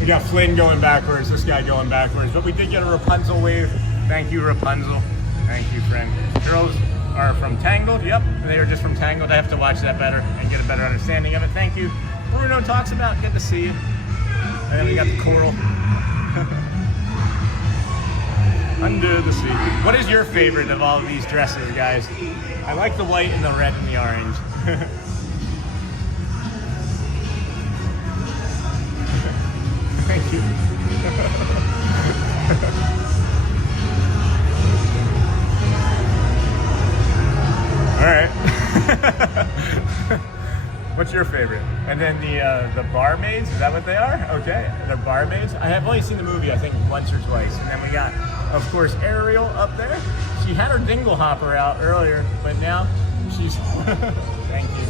We got Flynn going backwards, this guy going backwards, but we did get a Rapunzel wave. Thank you, Rapunzel. Thank you, friend. Girls are from Tangled. Yep, they are just from Tangled. I have to watch that better and get a better understanding of it. Thank you. Bruno talks about, good to see you. And then we got the coral. Under the sea. What is your favorite of all of these dresses, guys? I like the white and the red and the orange. Thank you. All right. What's your favorite? And then the barmaids, is that what they are? Okay, the barmaids. I have only seen the movie, I think, once or twice. And then we got, of course, Ariel up there. She had her dingle hopper out earlier, but now she's, thank you.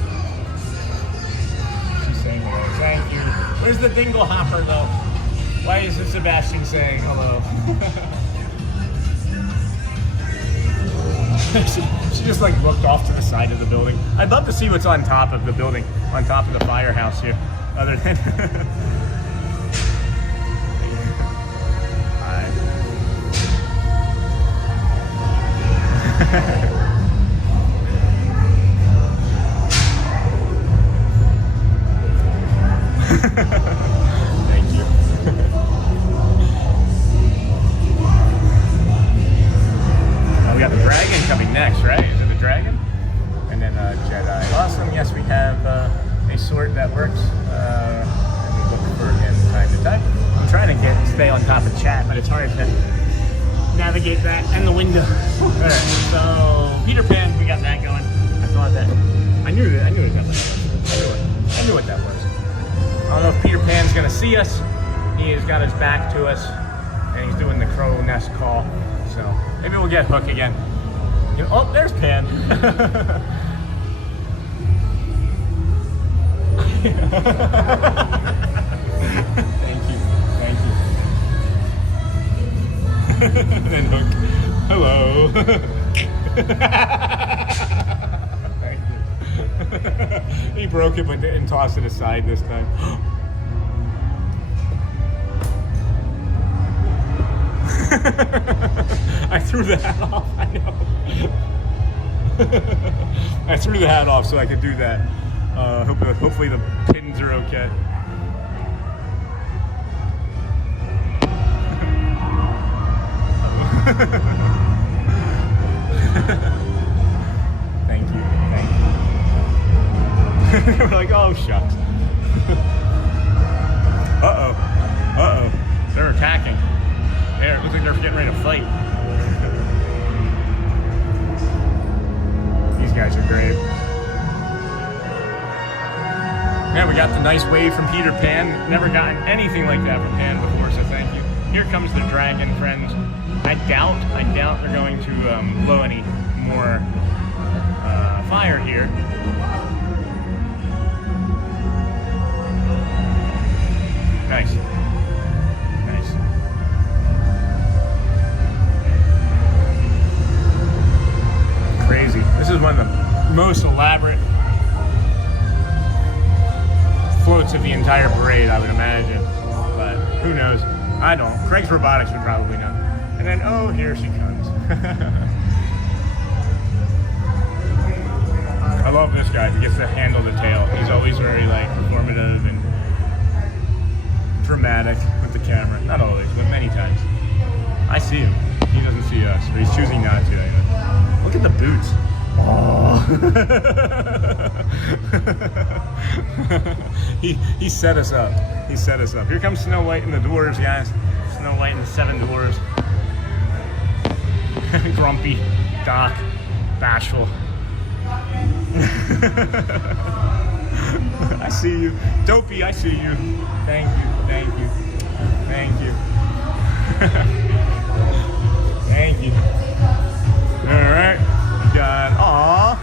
She's saying hello, thank you. Where's the dingle hopper though? Why isn't Sebastian saying hello? She just like looked off to the side of the building. I'd love to see what's on top of the building, on top of the firehouse here, other than. Thank you. Oh, we got the dragon coming next, right? Is it the dragon? works. And we look for it again from time to time. I'm trying to stay on top of chat, but it's hard to navigate that and the window. Alright, so Peter Pan, we got that going. I thought that. I knew it got that. I knew what that was. I don't know if Peter Pan's gonna see us. He has got his back to us, and he's doing the crow nest call. So maybe we'll get Hook again. You know, oh, there's Pan. Thank you. And Hook, hello. Thank you. He broke it but didn't toss it aside this time. I threw the hat off, I know. I threw the hat off so I could do that. Hopefully the pins are okay. Thank you. We're like, oh shucks. Uh-oh. They're attacking. It looks like they're getting ready to fight. These guys are great. Yeah, we got the nice wave from Peter Pan. Never gotten anything like that from Pan before, so thank you. Here comes the dragon, friends. I doubt they're going to blow any more fire here. Nice. Crazy. This is one of the most elaborate floats of the entire parade, I would imagine. But who knows? I don't. Craig's Robotics would probably know. And then, oh, here she comes. I love this guy. He gets to handle the tail. He's always very, like, performative and dramatic with the camera. Not always, but many times. I see him. He doesn't see us, but he's choosing not to anyway. Look at the boots. Oh. He set us up. Here comes Snow White and the dwarves, guys. Snow White and the 7 dwarves. Grumpy, Doc, bashful. I see you. Dopey, I see you. Thank you. Thank you. Alright. Done. Aww.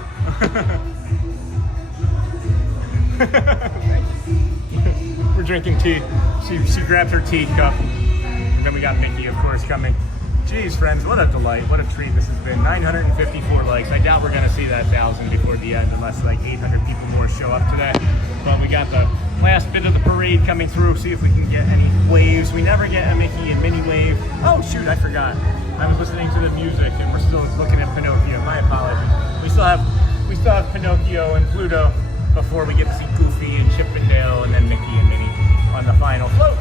We're drinking tea. She grabbed her teacup. And then we got Mickey, of course, coming. Jeez, friends, what a delight. What a treat this has been. 954 likes. I doubt we're going to see that 1,000 before the end unless like 800 people more show up today. But we got the last bit of the parade coming through. See if we can get any waves. We never get a Mickey and Minnie wave. Oh, shoot, I forgot. I was listening to the music and we're still looking at Pinocchio. My apologies. We still have Pinocchio and Pluto before we get to see Goofy and Chip and Dale and then Mickey and Minnie on the final float.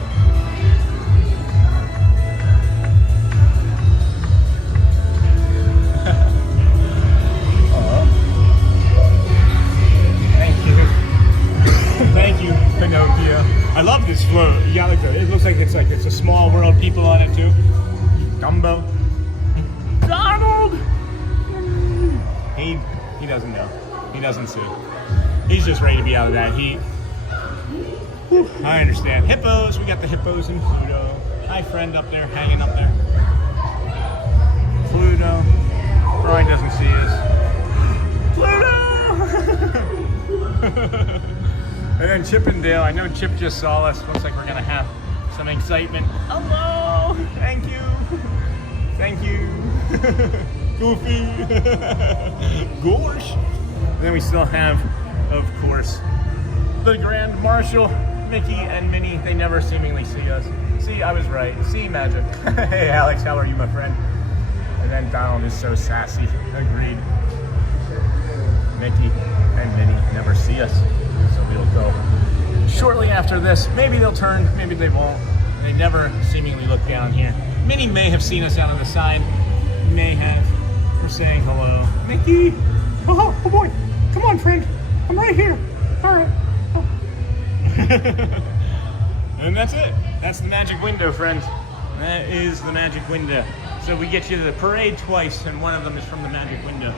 Thank you, Pinocchio. I love this float. You got like it looks like it's a small world. People on it too. Dumbo. Donald. He doesn't know. He doesn't see. He's just ready to be out of that heat. Whew, I understand. Hippos. We got the hippos and Pluto. Hi, friend up there, hanging up there. Pluto. Brian doesn't see us. Pluto. And then Chip and Dale. I know Chip just saw us. Looks like we're gonna have some excitement. Hello! Thank you! Thank you! Goofy! Gosh! And then we still have, of course, the Grand Marshal, Mickey and Minnie. They never seemingly see us. See, I was right. See, magic. Hey, Alex, how are you, my friend? And then Donald is so sassy. Agreed. Mickey and Minnie never see us. So we'll go shortly after this. Maybe they'll turn, maybe they won't. They never seemingly look down here. Minnie may have seen us out on the side. May have. We're saying hello. Mickey! Oh boy! Come on, friend! I'm right here! Alright. Oh. And that's it. That's the magic window, friends. That is the magic window. So we get you to the parade twice, and one of them is from the magic window,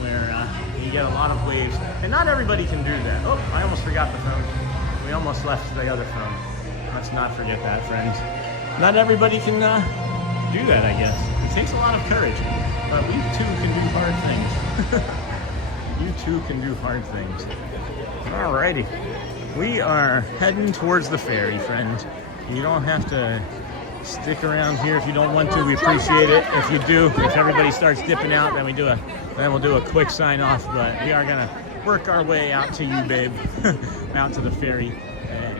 where you get a lot of waves. And not everybody can do that. Oh, I almost forgot the phone. We almost left the other phone. Let's not forget that, friends. Not everybody can do that, I guess. It takes a lot of courage, but we too can do hard things. You too can do hard things. Alrighty. We are heading towards the ferry, friends. You don't have to stick around here if you don't want to. We appreciate it. If you do, if everybody starts dipping out, then we'll do a quick sign off. But we are gonna work our way out to you, babe, out to the ferry, and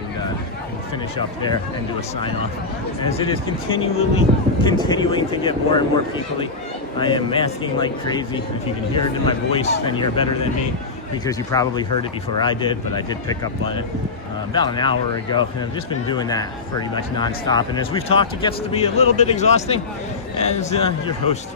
finish up there and do a sign off. As it is continuing to get more and more peoply. I am masking like crazy. If you can hear it in my voice, then you're better than me, because you probably heard it before I did, but I did pick up on it about an hour ago, and I've just been doing that pretty much nonstop. And as we've talked, it gets to be a little bit exhausting, as your host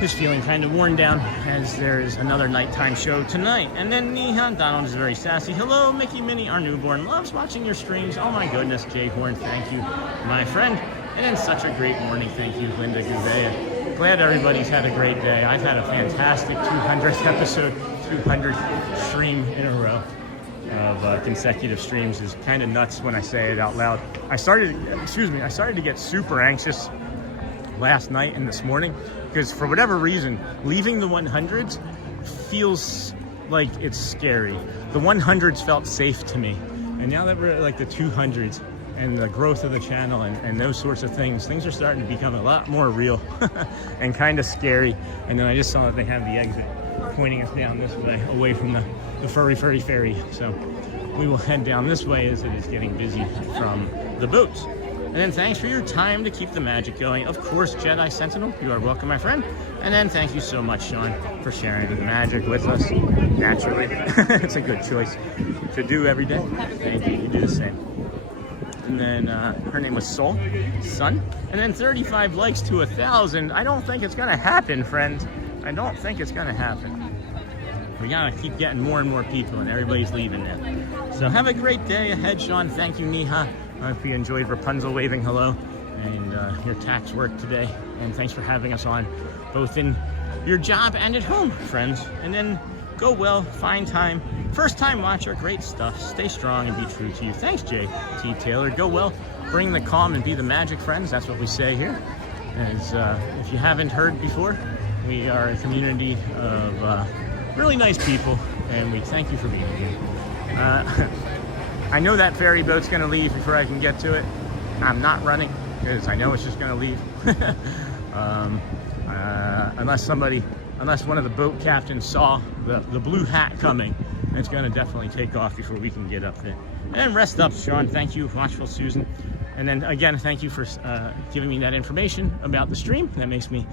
is feeling kind of worn down, as there is another nighttime show tonight. And then Nihan Donald is very sassy. Hello, Mickey Minnie, our newborn, loves watching your streams. Oh my goodness, Jay Horn, thank you, my friend. And then such a great morning, thank you, Linda Gouveia. Glad everybody's had a great day. I've had a fantastic 200th episode, 200th stream in a row of consecutive streams. Is kind of nuts when I say it out loud. I started to get super anxious last night and this morning, because for whatever reason, leaving the 100s feels like it's scary. The 100s felt safe to me, and now that we're at like the 200s and the growth of the channel and those sorts of things are starting to become a lot more real and kind of scary. And then I just saw that they have the exit pointing us down this way, away from the furry ferry. So we will head down this way as it is getting busy from the boats. And then thanks for your time to keep the magic going. Of course, Jedi Sentinel, you are welcome, my friend. And then thank you so much, Sean, for sharing the magic with us. Naturally, it's a good choice to do every day. Thank you. You do the same. And then her name was Soul Sun. And then 35 likes to 1,000. I don't think it's gonna happen, friends. I don't think it's gonna happen. We gotta keep getting more and more people, and everybody's leaving now. So have a great day ahead, Sean. Thank you, Niha. I hope you enjoyed Rapunzel waving hello and your tax work today. And thanks for having us on, both in your job and at home, friends. And then go well, find time. First time watcher, great stuff. Stay strong and be true to you. Thanks, Jay T. Taylor. Go well, bring the calm and be the magic, friends. That's what we say here. As if you haven't heard before, we are a community of really nice people, and we thank you for being here. I know that ferry boat's gonna leave before I can get to it. I'm not running, because I know it's just gonna leave. Unless one of the boat captains saw the blue hat coming, it's gonna definitely take off before we can get up there. And rest up, Sean. Thank you, Watchful Susan. And then again, thank you for giving me that information about the stream. That makes me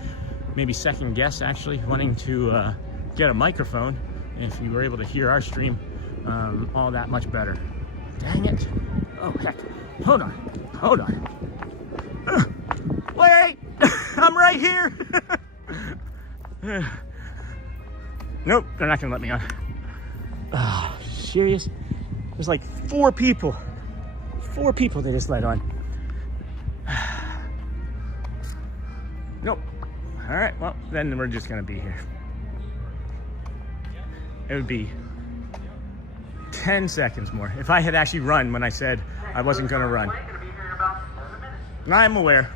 maybe second guess, actually, wanting to get a microphone, if you were able to hear our stream all that much better. Dang it. Oh, heck. Hold on. Wait! I'm right here! Nope, they're not gonna let me on. Oh, serious? There's like 4 people. 4 people they just let on. Nope. All right, well, then we're just gonna be here. It would be 10 seconds more. If I had actually run when I said I wasn't gonna run. I'm aware.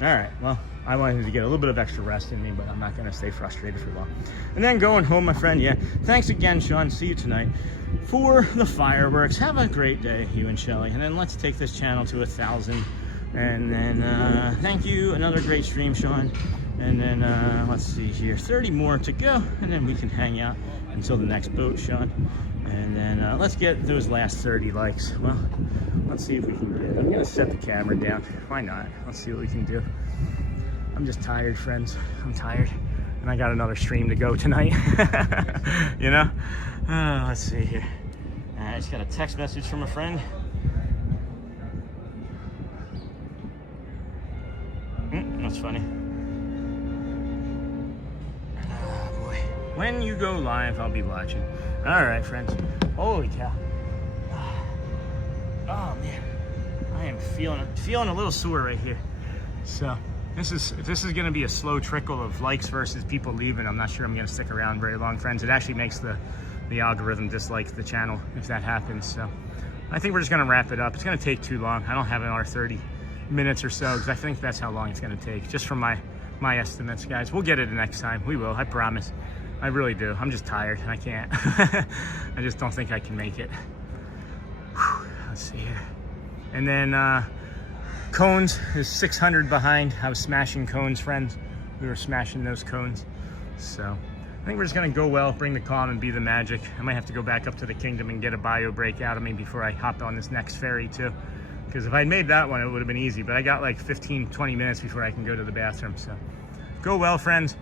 All right, well, I wanted to get a little bit of extra rest in me, but I'm not gonna stay frustrated for long. And then going home, my friend, yeah. Thanks again, Sean. See you tonight for the fireworks. Have a great day, you and Shelly. And then let's take this channel to 1,000. And then thank you, another great stream, Sean. And then let's see here, 30 more to go, and then we can hang out until the next boat, Sean. And then let's get those last 30 likes. Well, let's see if we can get it. I'm gonna set the camera down. Why not? Let's see what we can do. I'm just tired, friends. I'm tired. And I got another stream to go tonight. You know? Let's see here. I just got a text message from a friend. That's funny. When you go live, I'll be watching. All right, friends. Holy cow. Oh man, I am feeling a little sore right here. So this is going to be a slow trickle of likes versus people leaving. I'm not sure I'm going to stick around very long, friends. It actually makes the algorithm dislike the channel if that happens. So I think we're just going to wrap it up. It's going to take too long. I don't have another 30 minutes or so because I think that's how long it's going to take, just from my estimates, guys. We'll get it the next time. We will. I promise. I really do. I'm just tired. I can't. I just don't think I can make it. Whew. Let's see here. And then cones is 600 behind. I was smashing cones, friends. We were smashing those cones. So I think we're just gonna go well, bring the calm and be the magic. I might have to go back up to the kingdom and get a bio break out of me before I hop on this next ferry too. Because if I made that one, it would have been easy, but I got like 15, 20 minutes before I can go to the bathroom. So go well, friends.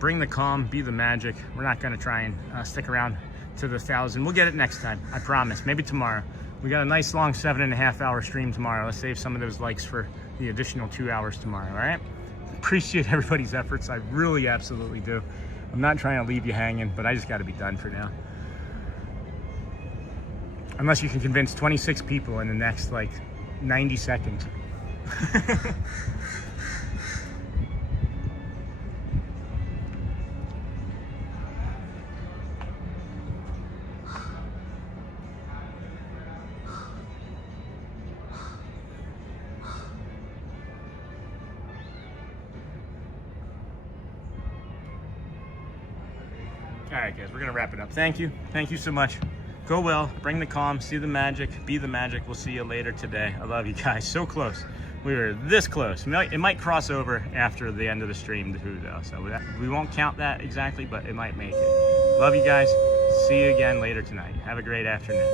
Bring the calm, be the magic. We're not gonna try and stick around to the 1,000. We'll get it next time, I promise. Maybe tomorrow. We got a nice long 7.5 hour stream tomorrow. Let's save some of those likes for the additional 2 hours tomorrow, all right? Appreciate everybody's efforts. I really absolutely do. I'm not trying to leave you hanging, but I just got to be done for now. Unless you can convince 26 people in the next like 90 seconds. All right, guys, we're gonna wrap it up. Thank you so much. Go well, bring the calm, see the magic, be the magic. We'll see you later today. I love you guys, so close. We were this close. It might cross over after the end of the stream too, though, so we won't count that exactly, but it might make it. Love you guys. See you again later tonight. Have a great afternoon.